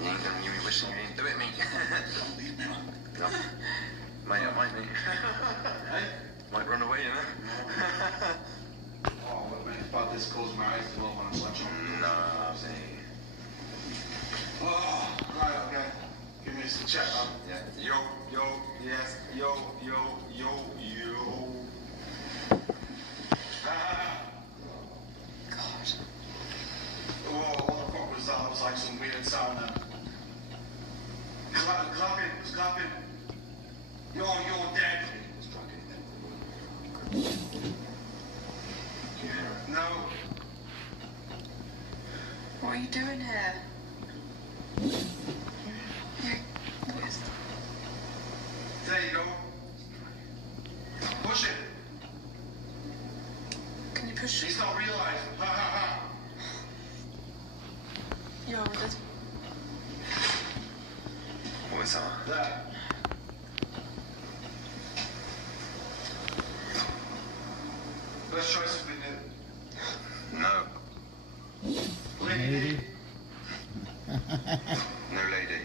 you ain't gonna be wishing you didn't do it, mate. Don't leave me, man. No. Mate, I might, mate. Might run away, you know? Oh, but man, about this close my eyes as well when I'm watching. Nah, mate. Oh, right, okay. Give me some check, huh? Yeah. Yo, yes, yo. God. Oh, what the fuck was that? That was like some weird sound then. Clapping. You're dead. No. What are you doing here? There you go. Push it. Can you push it? He's not realized. Ha ha ha. Yo, that's... What's that? There. Let's try something new. No. Lady. No lady.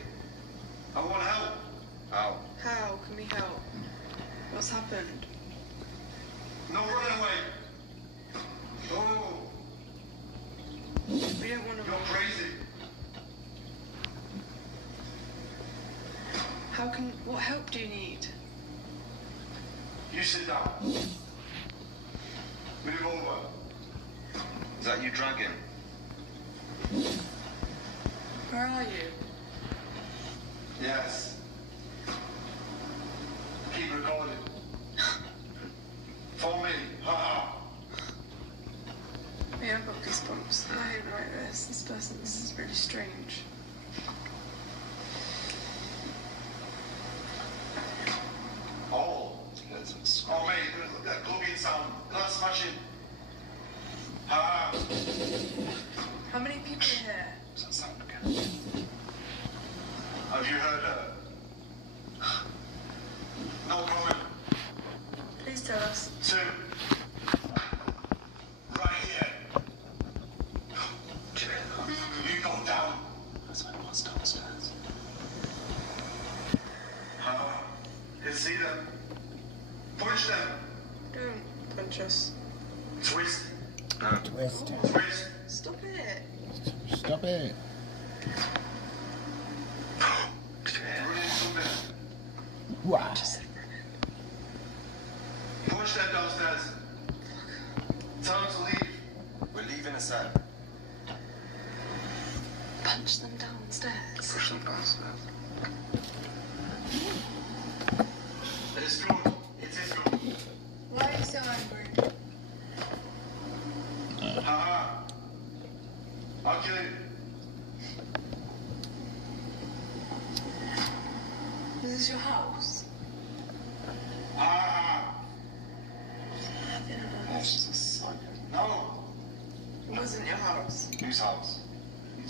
I want help. How? How can we help? What's happened? No running away. Oh. We don't want to... You're crazy. How can... What help do you need? You sit down. Move over. Is that you dragging? Where are you? Yes. Keep recording. For me. Ha ha. Yeah, I've got goosebumps. I hate like this. This is really strange. Oh. Oh, mate, look at that cooking sound. Glass smashing. Ha ha. How many people are here? What's that sound again? Have you heard her? No comment. Please tell us. Two. Right here. You go down. That's why I was downstairs. You see them? Punch them. Don't punch us. Twist. No. Twist. Twist. Stop it. Stop it. Wow. Push them downstairs. Tell them to leave. We're leaving a sec. Punch them downstairs. Push them downstairs. It's good. It is good. Why are you so angry? Haha. I'll kill you. This is your house? That's just a sign. No. It wasn't your house. Whose house?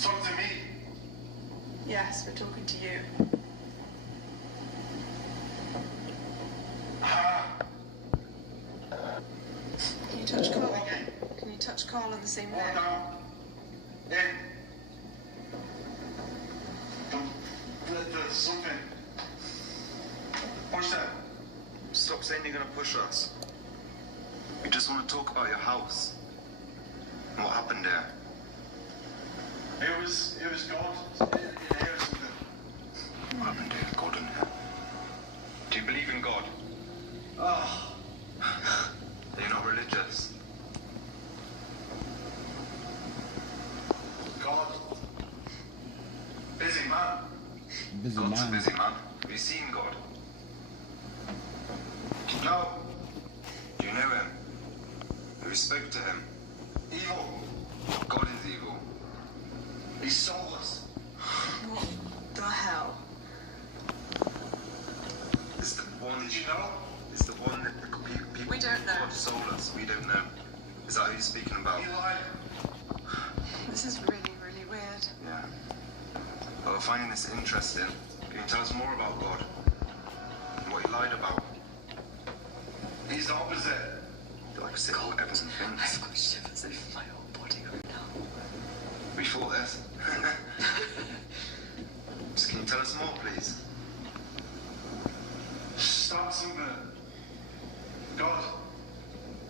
Talk to me. Yes, we're talking to you. Can you touch Carl? Can you touch Carl on the same day? There's something. Push that. Stop saying you're going to push us. We just want to talk about your house. And what happened there. It was God in here or something. What happened here? God in here. Do you believe in God? Oh. Are you not religious? God. Busy man. Busy God's man. a busy man. Have you seen God? No. Do you know him? Have you spoke to him? Evil. God is evil. He's soulless. What the hell? It's the one. Did you know? It's the one that people. We don't know. God soulless. We don't know. Is that who you're speaking about? He lied. This is really, really weird. Yeah. Well, we're finding this interesting. Can you tell us more about God? And what he lied about? He's the opposite. The opposite of what everyone thinks. I've got shivers over my whole body right now. We thought this. Just can you tell us more, please? Stop something. God.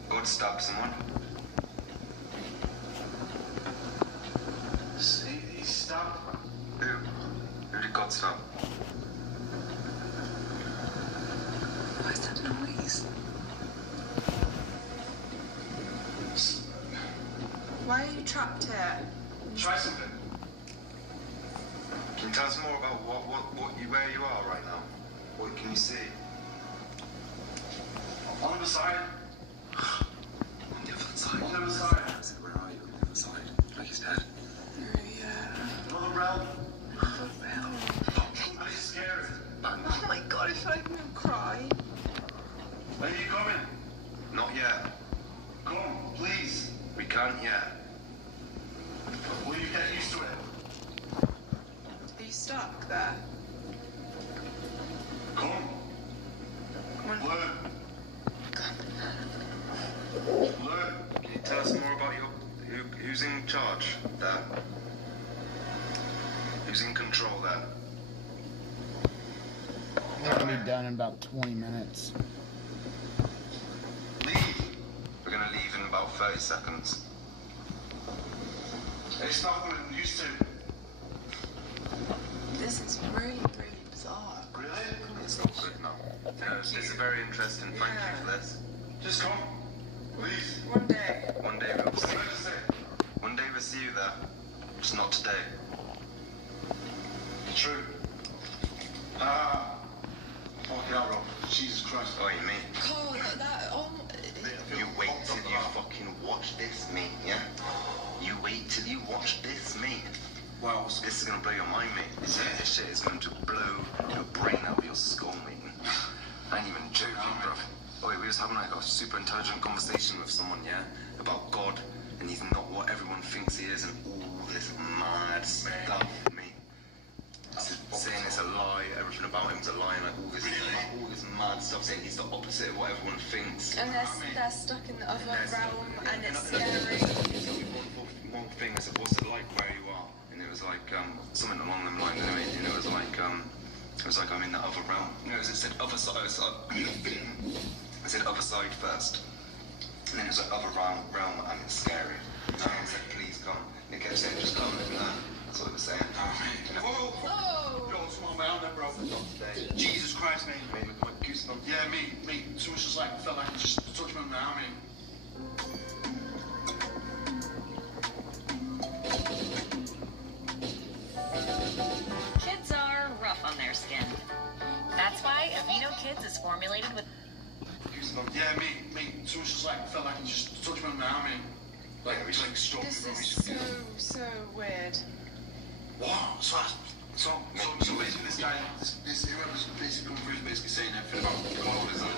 God stabbed someone. He stabbed. Who? Who did God stab? What is that noise? Why are you trapped here? Try something. Can you tell us more about where you are right now? What can you see? On the side. On the other side. On the other side. I said, where are you? On the other side. Like he's dead. Another realm. Are you scared? Oh my god, I feel like I'm gonna cry. When are you coming? Not yet. Come, please. We can't yet. Will you get used to it? Are you stuck there? Come. Come on. Learn. Learn. Can you tell us more about who's in charge there? Who's in control there? We're gonna be done in about 20 minutes. Leave. We're gonna leave in about 30 seconds. It's not what I'm used to. This is really, really bizarre. Really? It's not good now. It's very interesting. Thank you for this. Just come. Please. One day. One day we'll see. One day we'll see you there. Just not today. True. Fucking hell, Rob. Jesus Christ. Oh, you mean? Carl, You wait till you fucking watch this, mate, yeah? You wait till you watch this, mate. Well, this is gonna blow your mind, mate. This shit is going to blow your brain out of your skull, mate. I ain't even joking, bro. Oh, wait, we was having like a super intelligent conversation with someone, yeah? About God, and he's not what everyone thinks he is, and all this mad stuff, mate. Saying this a opposite of what everyone thinks. And they're stuck in the other realm, and it's scary. So one thing, I said, what's it like where you are? And it was like, something along them lines, anyway, and it was like I'm in the other realm. No, it said other side, I said other side first. And then it was like other realm, and it's scary. And I said, please come. And it kept saying, just come and learn. That's what it was saying. Whoa! Oh! Yo, small man, on there, bro. Jesus Christ, mate. Made me quite goosebumps. Yeah, me. So it's just like, felt like just touch me on the arm, mate. Kids are rough on their skin. That's why Aveeno Kids is formulated with... Yeah, me. So it's just like, felt like just touch me on the arm, mate. Like, it was like stroke. This is so weird. What? So basically this guy, this whoever's basically come through is basically saying everything about the world is a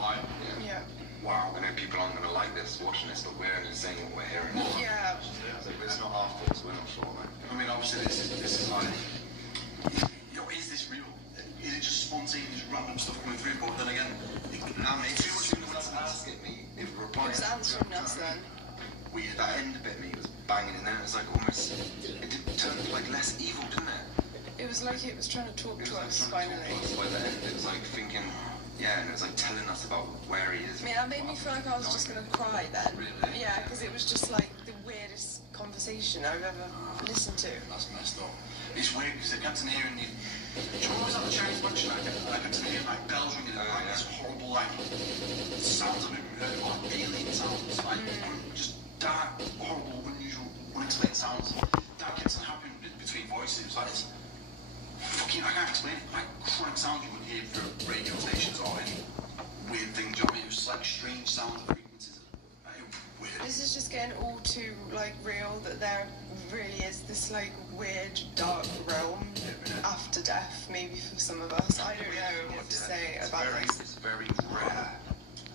lie. Yeah. Wow, I know people aren't going to like this, watching this, but we're only saying what we're hearing. Yeah. So it's not our fault, we're not sure, mate. I mean, obviously this is like, is this real? Is it just spontaneous random stuff coming through? But then again, nah, mate, too much people was asking me if It replying. was answering us then. Weird, that end bit me was banging in there. It was like almost, it turned like less evil, didn't it? It was like it was trying to talk to us finally. By the end, it was like thinking, yeah, and it was like telling us about where he is. I mean, that made me feel like I was just going to cry then. Really? Yeah, because it was just like the weirdest conversation I've ever listened to. That's messed up. It's weird because I kept on hearing the. Do you remember that Chinese function? I kept on hearing like bells ringing and like this horrible like sounds of it, like alien sounds, like just dark, horrible, unusual, unexplained sounds. That kept on happening between voices. It was like this fucking, I can't explain it, like chronic sounds you would hear through radio stations or any weird thing. Do you know what I mean? It was just like strange sounds and frequencies. Weird. This is just getting all too like real that there really is this like weird dark realm after death, maybe for some of us. I don't know what to say about this. It's very rare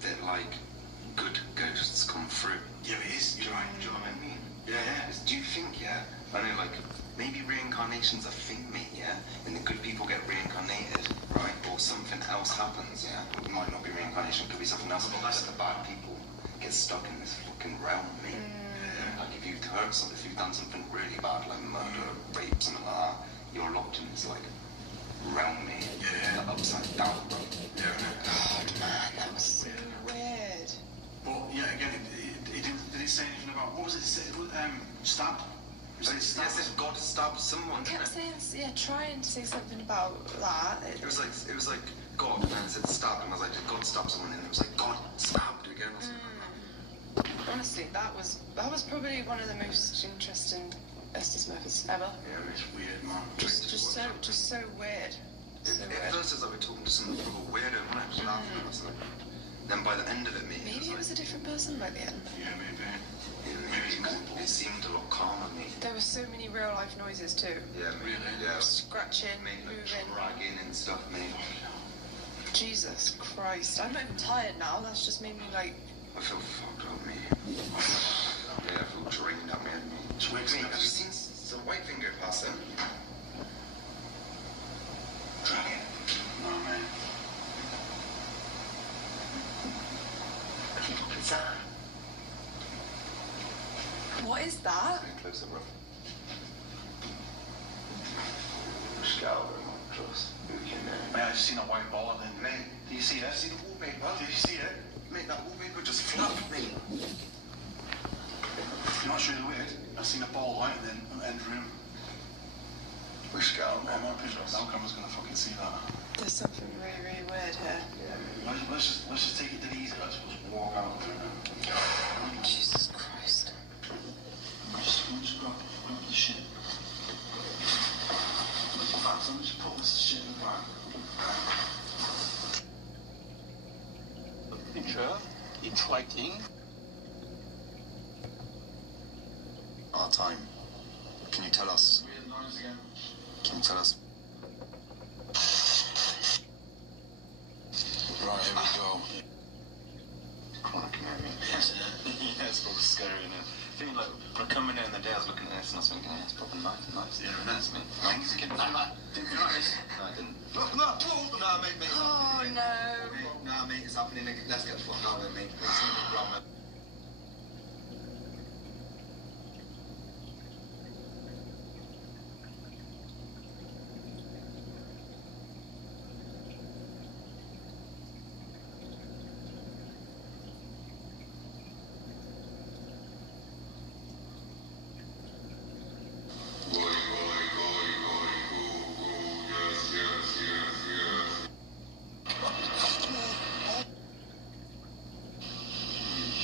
that like good ghosts come through. Yeah, it is. Do you know what I mean? Yeah. Do you think, I know like maybe reincarnation's a thing, mate, yeah? And the good people get reincarnated, right? Or something else happens, yeah? It might not be reincarnation, it could be something else, but that's the bad people get stuck in this fucking realm, mate. Like if you've hurt something, if you've done something really bad, like murder, rape, something like that, you're locked in this like realm, mate. The upside down realm. God, man, that was so weird. But yeah, again, it did it say anything about, what was it? Stabbed? Yes, if God stabbed someone. It kept saying, trying to say something about that. It was like God, and then it said stabbed, and I was like, did God stab someone? And it was like God stabbed again. Or something. Honestly, that was probably one of the most interesting Estes methods ever. Yeah, it's weird, man. Just so weird. So weird. At first, it was like we're talking to some proper weirdo, wasn't it? Just laughing at us. Then by the end of it, maybe it was a different person by the end. Yeah, maybe. It seemed a lot calmer, mate. There were so many real life noises too. Yeah, really. Yeah. Scratching, moving, dragging and stuff, mate. Jesus Christ, I'm not even tired now. That's just made me like. I feel fucked up, mate. Yeah, I feel drained out, man. Mate, have you seen the white thing go past them? Dragon. No, man. What's that? What is that? Close up, bro. Scout, trust. Man, I just seen a white ball then. Mate, do you see that? See the wallpaper? Did you see it? Mate, that wallpaper just flapped, mate. You know what's really weird? I seen a ball light then end room. We're Scout, man. No camera's gonna fucking see that. There's something really, really weird here. Let's just take it to the easy. Let's just walk out. Jesus Christ. Just grab the shit. Let me just put this shit in the bag. Picture, it's writing. Our time. Can you tell us? Weird noise again. Can you tell us? Right, here we go. Cracking at me. Yeah, it's probably scary, isn't it? I feel like when I come in there in the day, I was looking at this and I was thinking, yeah, it's probably nice. Yeah, nice, mate. I'm thinking, Didn't notice? No, I didn't. No, mate. Oh no. No, mate, it's happening. Let's get the fuck out of it, mate. It's something wrong, mate.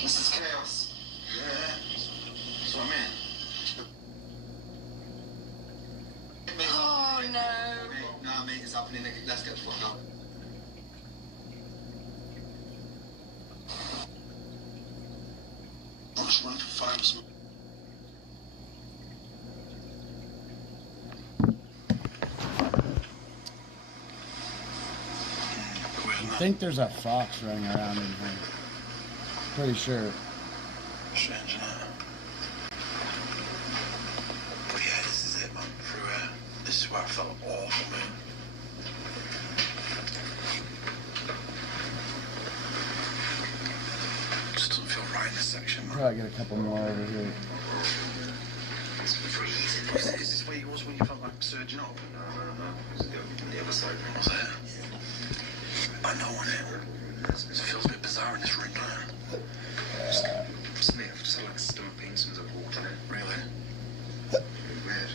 This is chaos. Yeah. That's what I mean. Oh no. No, mate, it's happening. Let's get the fuck out. I just wanted to find some. I think there's a fox running around in here. Pretty sure. Strange, isn't it? But yeah, this is it, man. Through here. This is where I felt awful, man. Just doesn't feel right in this section, man. Probably get a couple more over here. It's freezing. Is this where it was when you felt like surging up? No. It was on the other side. Was it? I know, innit? It feels a bit bizarre in this room, doesn't it? Just mate, I've just had like a stomach pain as soon as I walked in it. Really? Really weird.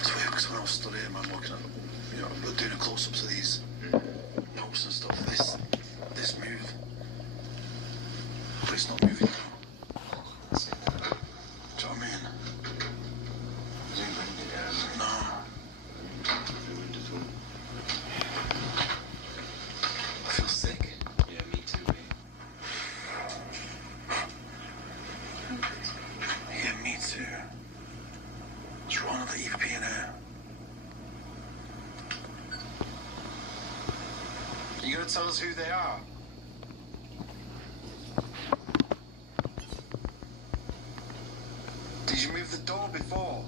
It's weird because when I was stood here, man, looking at, you know, doing a close-ups of these notes and stuff, this moved. But it's not moving now. Do you know what I mean? No. I feel sick. Yeah, me too, mate. Yeah, me too. What's wrong with the EVP in here? Are you gonna tell us who they are? Did you move the door before?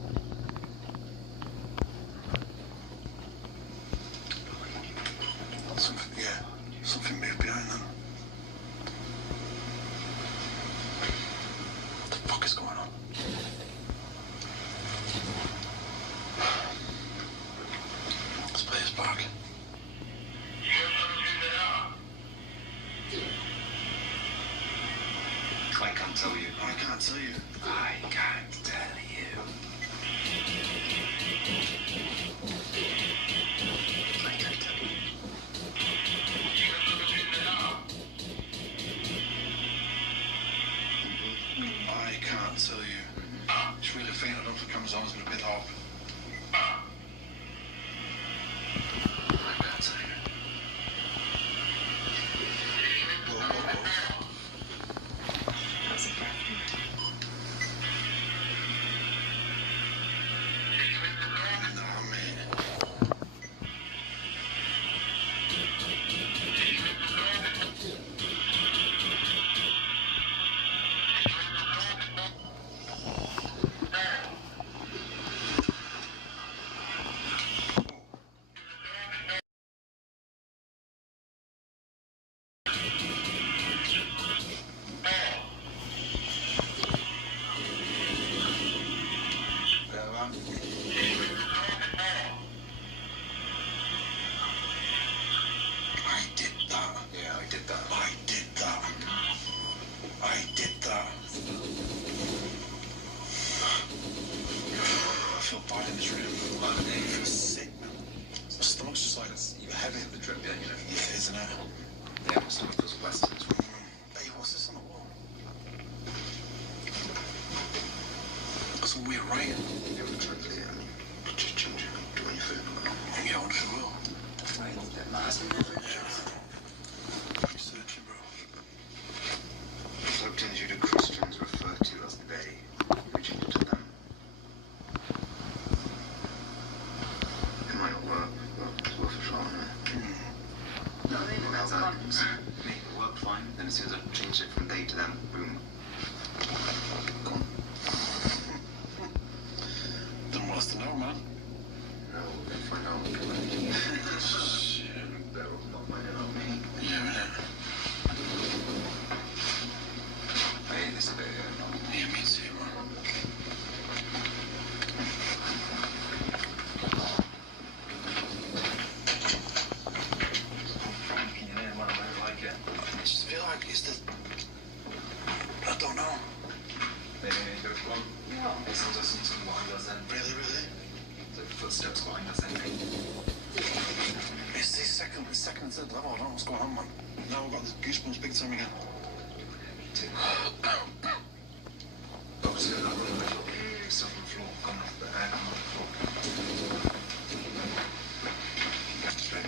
Something moved behind them. What the fuck is going on? Let's play this back. I can't tell you. I can't tell you. I can't tell you. I can't tell you. I can't tell you. It's really faint. I don't think I'm always been a bit off. I can't tell you. Whoa. How's it going? Nah, man. It worked fine. Then as soon as I changed it from they to them, boom. footsteps behind us, anyway. It's the second and third level. I don't know what's going on, man. Now I've got the goosebumps big time again. Obviously, that room where you'll be stuff on the floor. Come off the floor. Straight.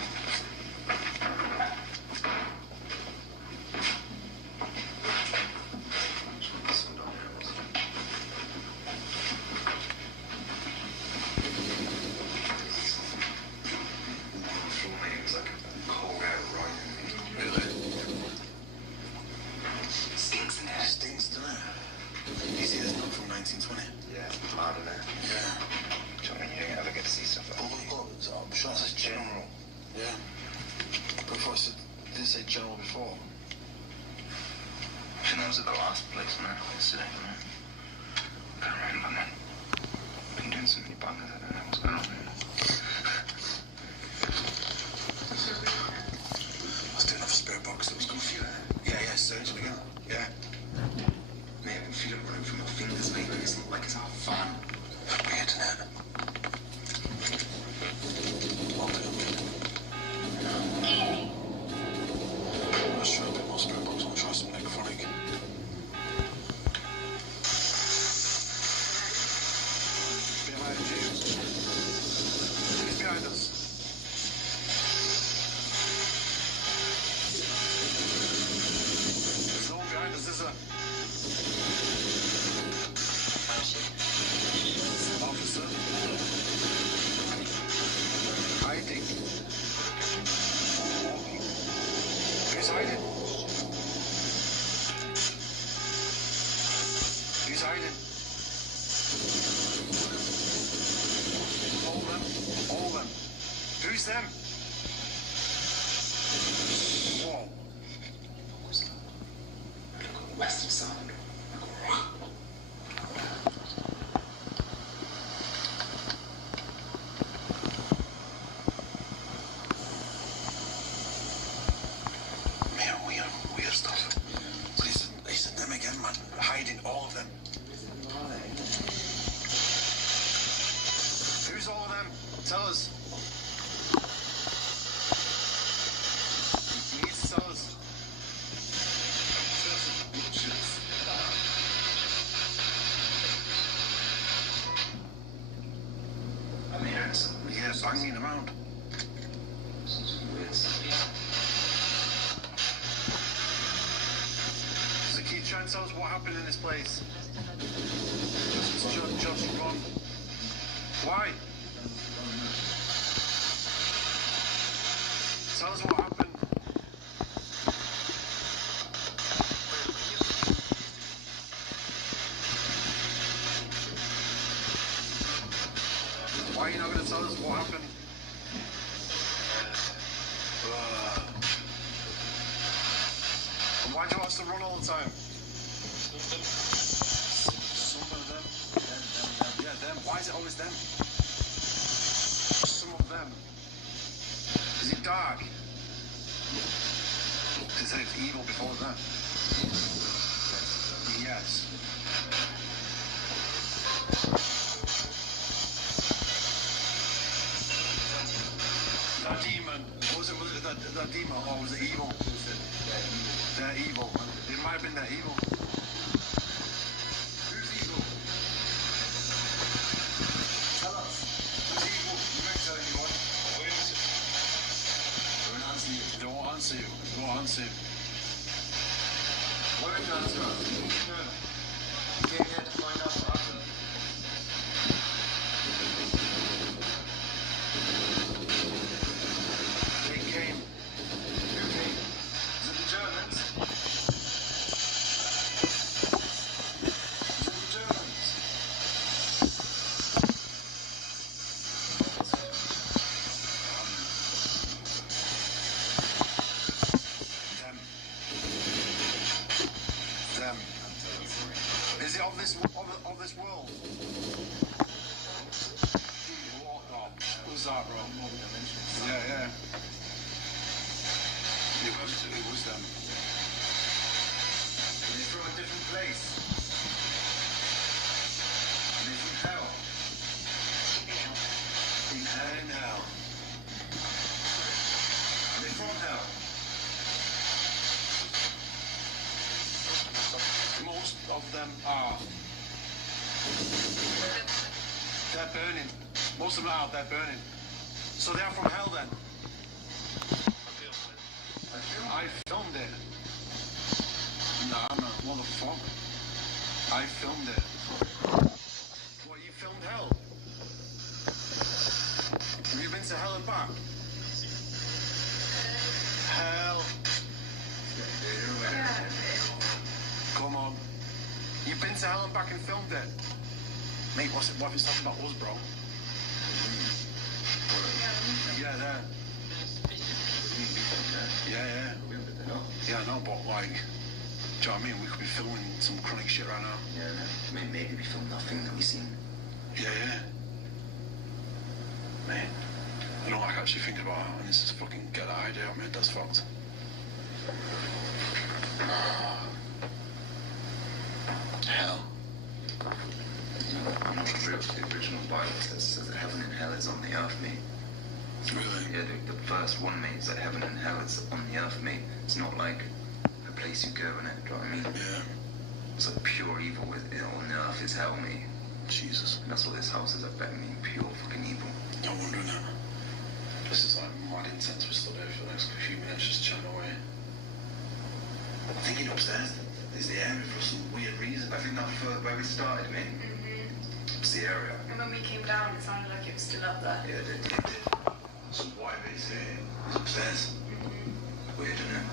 Who's them? Whoa. Western sound. Weird stuff. It's them again, man. Hiding all of them. Who's all of them? Tell us. You need to tell us. Yeah, banging around. So can you try and tell us what happened in this place? Just run. Why? Tell us what happened. Why are you not going to tell us what happened? And why do you want us to run all the time? Some of them. Yeah, them. Why is it always them? Some of them. Is it dark? They said it's evil before that. Yes. That demon, was it that demon, or was it evil? They're evil. It might have been that evil. Who's evil? Tell us. Who's evil? You don't tell anyone. Don't answer you. Don't answer you. Don't answer you. Why don't you answer us? No. You came here to find out what happened. They came. Who came? Is it the Germans? Is it the Germans? Them. Is it of this world? What? Oh, who's that, bro? Yeah. It was them. They're from a different place. They're from hell. Ah. They're burning. Most of them are, they're burning. So they are from hell then? I filmed it. Nah, what the fuck? I filmed it. What, you filmed hell? Have you been to hell and back? Hell. Come on. You've been to hell and back and filmed it? Mate, what if it's talking about us, bro? Yeah, there. Yeah. Yeah, I know, but like, do you know what I mean? We could be filming some chronic shit right now. Yeah, maybe we filmed nothing that we seen. Yeah. Mate, I don't like actually thinking about it, and this is fucking get that idea out, mate, that's fucked. Hell. You know the original Bible says that heaven and hell is on the earth, mate. Really? Yeah, the first one, mate, is that heaven and hell is on the earth, mate. It's not like a place you go in it, do you know what I mean? Yeah. It's like pure evil on the earth is hell, mate. Jesus. And that's what this house is, I bet, mate. Pure fucking evil. No wonder that. This is like mad intense. We're still there for the next few minutes just chatting away. I'm thinking upstairs is the area for some weird reason. I think that's where we started, mate. It's the area. And when we came down, it sounded like it was still up there. Yeah, it did. Some white base here is upstairs. Weird, isn't it?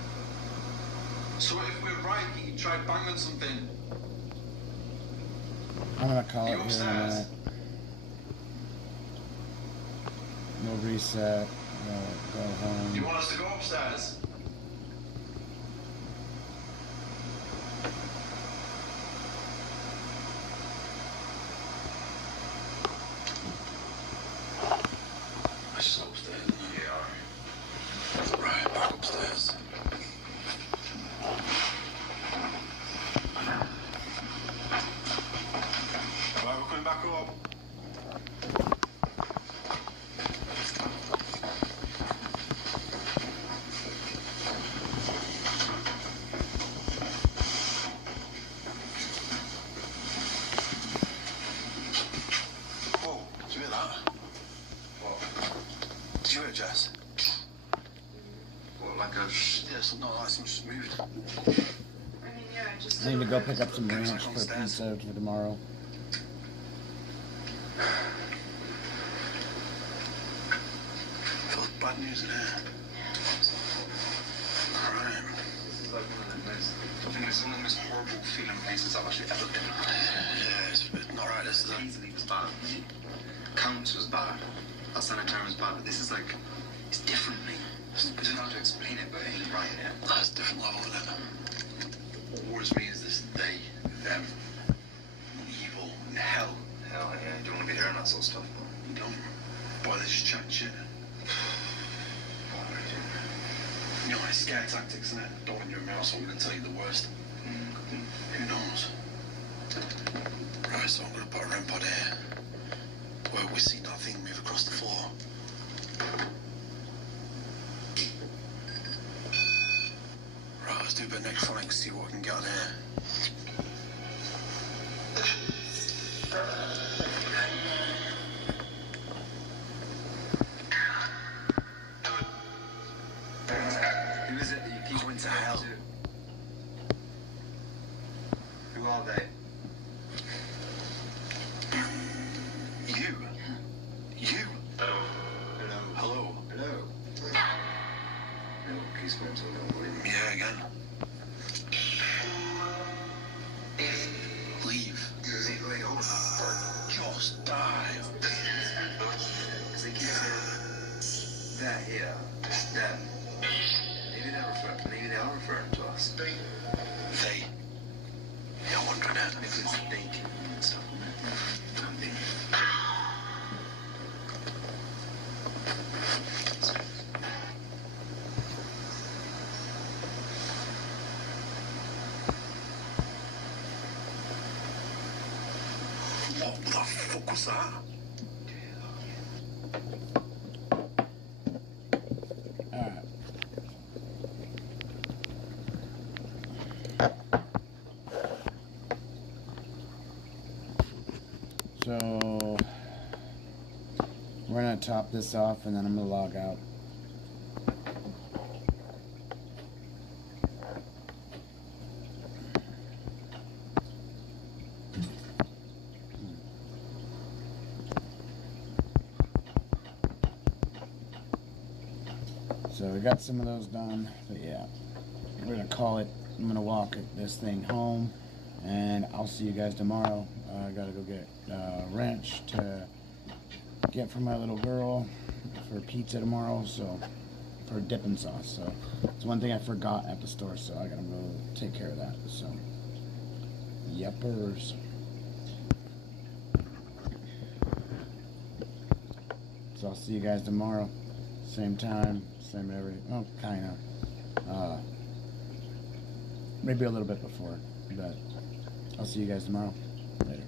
So if we're right, he tried banging something. I'm gonna call You it here in a upstairs? minute. No reset. No, go home. Do you want us to go upstairs? Let's just go upstairs. Yeah. Right, back upstairs. Right, we're coming back up. Oh, did you hear that? What? Did you hear it, Jess? What, like a... Yeah, something like something just moved. I mean, yeah, just... I need to go pick up some ranch for pizza for tomorrow. Feels bad news in here. Alright. This is like one of the most... I think it's one of the most horrible feeling places I've actually ever been. Yeah, it's not right, this is it. Easily was bad. Counts was bad. Our sanitarium was bad, but this is like... It's different, mate. I don't know how to explain it, but it ain't right, yeah? That's a different level, isn't it? What worries me is this they, them, evil, and hell. Hell, yeah, you don't want to be hearing that sort of stuff, but... You don't. Boy, they just chat shit. You know, it's scare tactics, isn't it? Don't want you in my house, I'm going to tell you the worst. Who knows? Right, so I'm going to put a REM pod here, where we see that thing move across the floor. Right, let's do a bit of necrophonics, see what we can get on here. Who is it that you keep Going to hell. Who are they? You? You? Hello? Hello? No, please go into a room. Yeah, again. Leave. Just die. Because they keep saying, they're here, them. Maybe they are referring to us. They? Yeah, I'm wondering that. If it's they and stuff, I'm thinking. What the fuck was that? Alright. So we're gonna top this off and then I'm gonna log out. So we got some of those done, but yeah, we're gonna call it. I'm gonna walk this thing home, and I'll see you guys tomorrow. I gotta go get ranch to get for my little girl for pizza tomorrow, so for dipping sauce. So it's one thing I forgot at the store, so I gotta go take care of that. So yepers. So I'll see you guys tomorrow, same time, same everything. Oh, kind of. Maybe a little bit before, but I'll see you guys tomorrow. Later.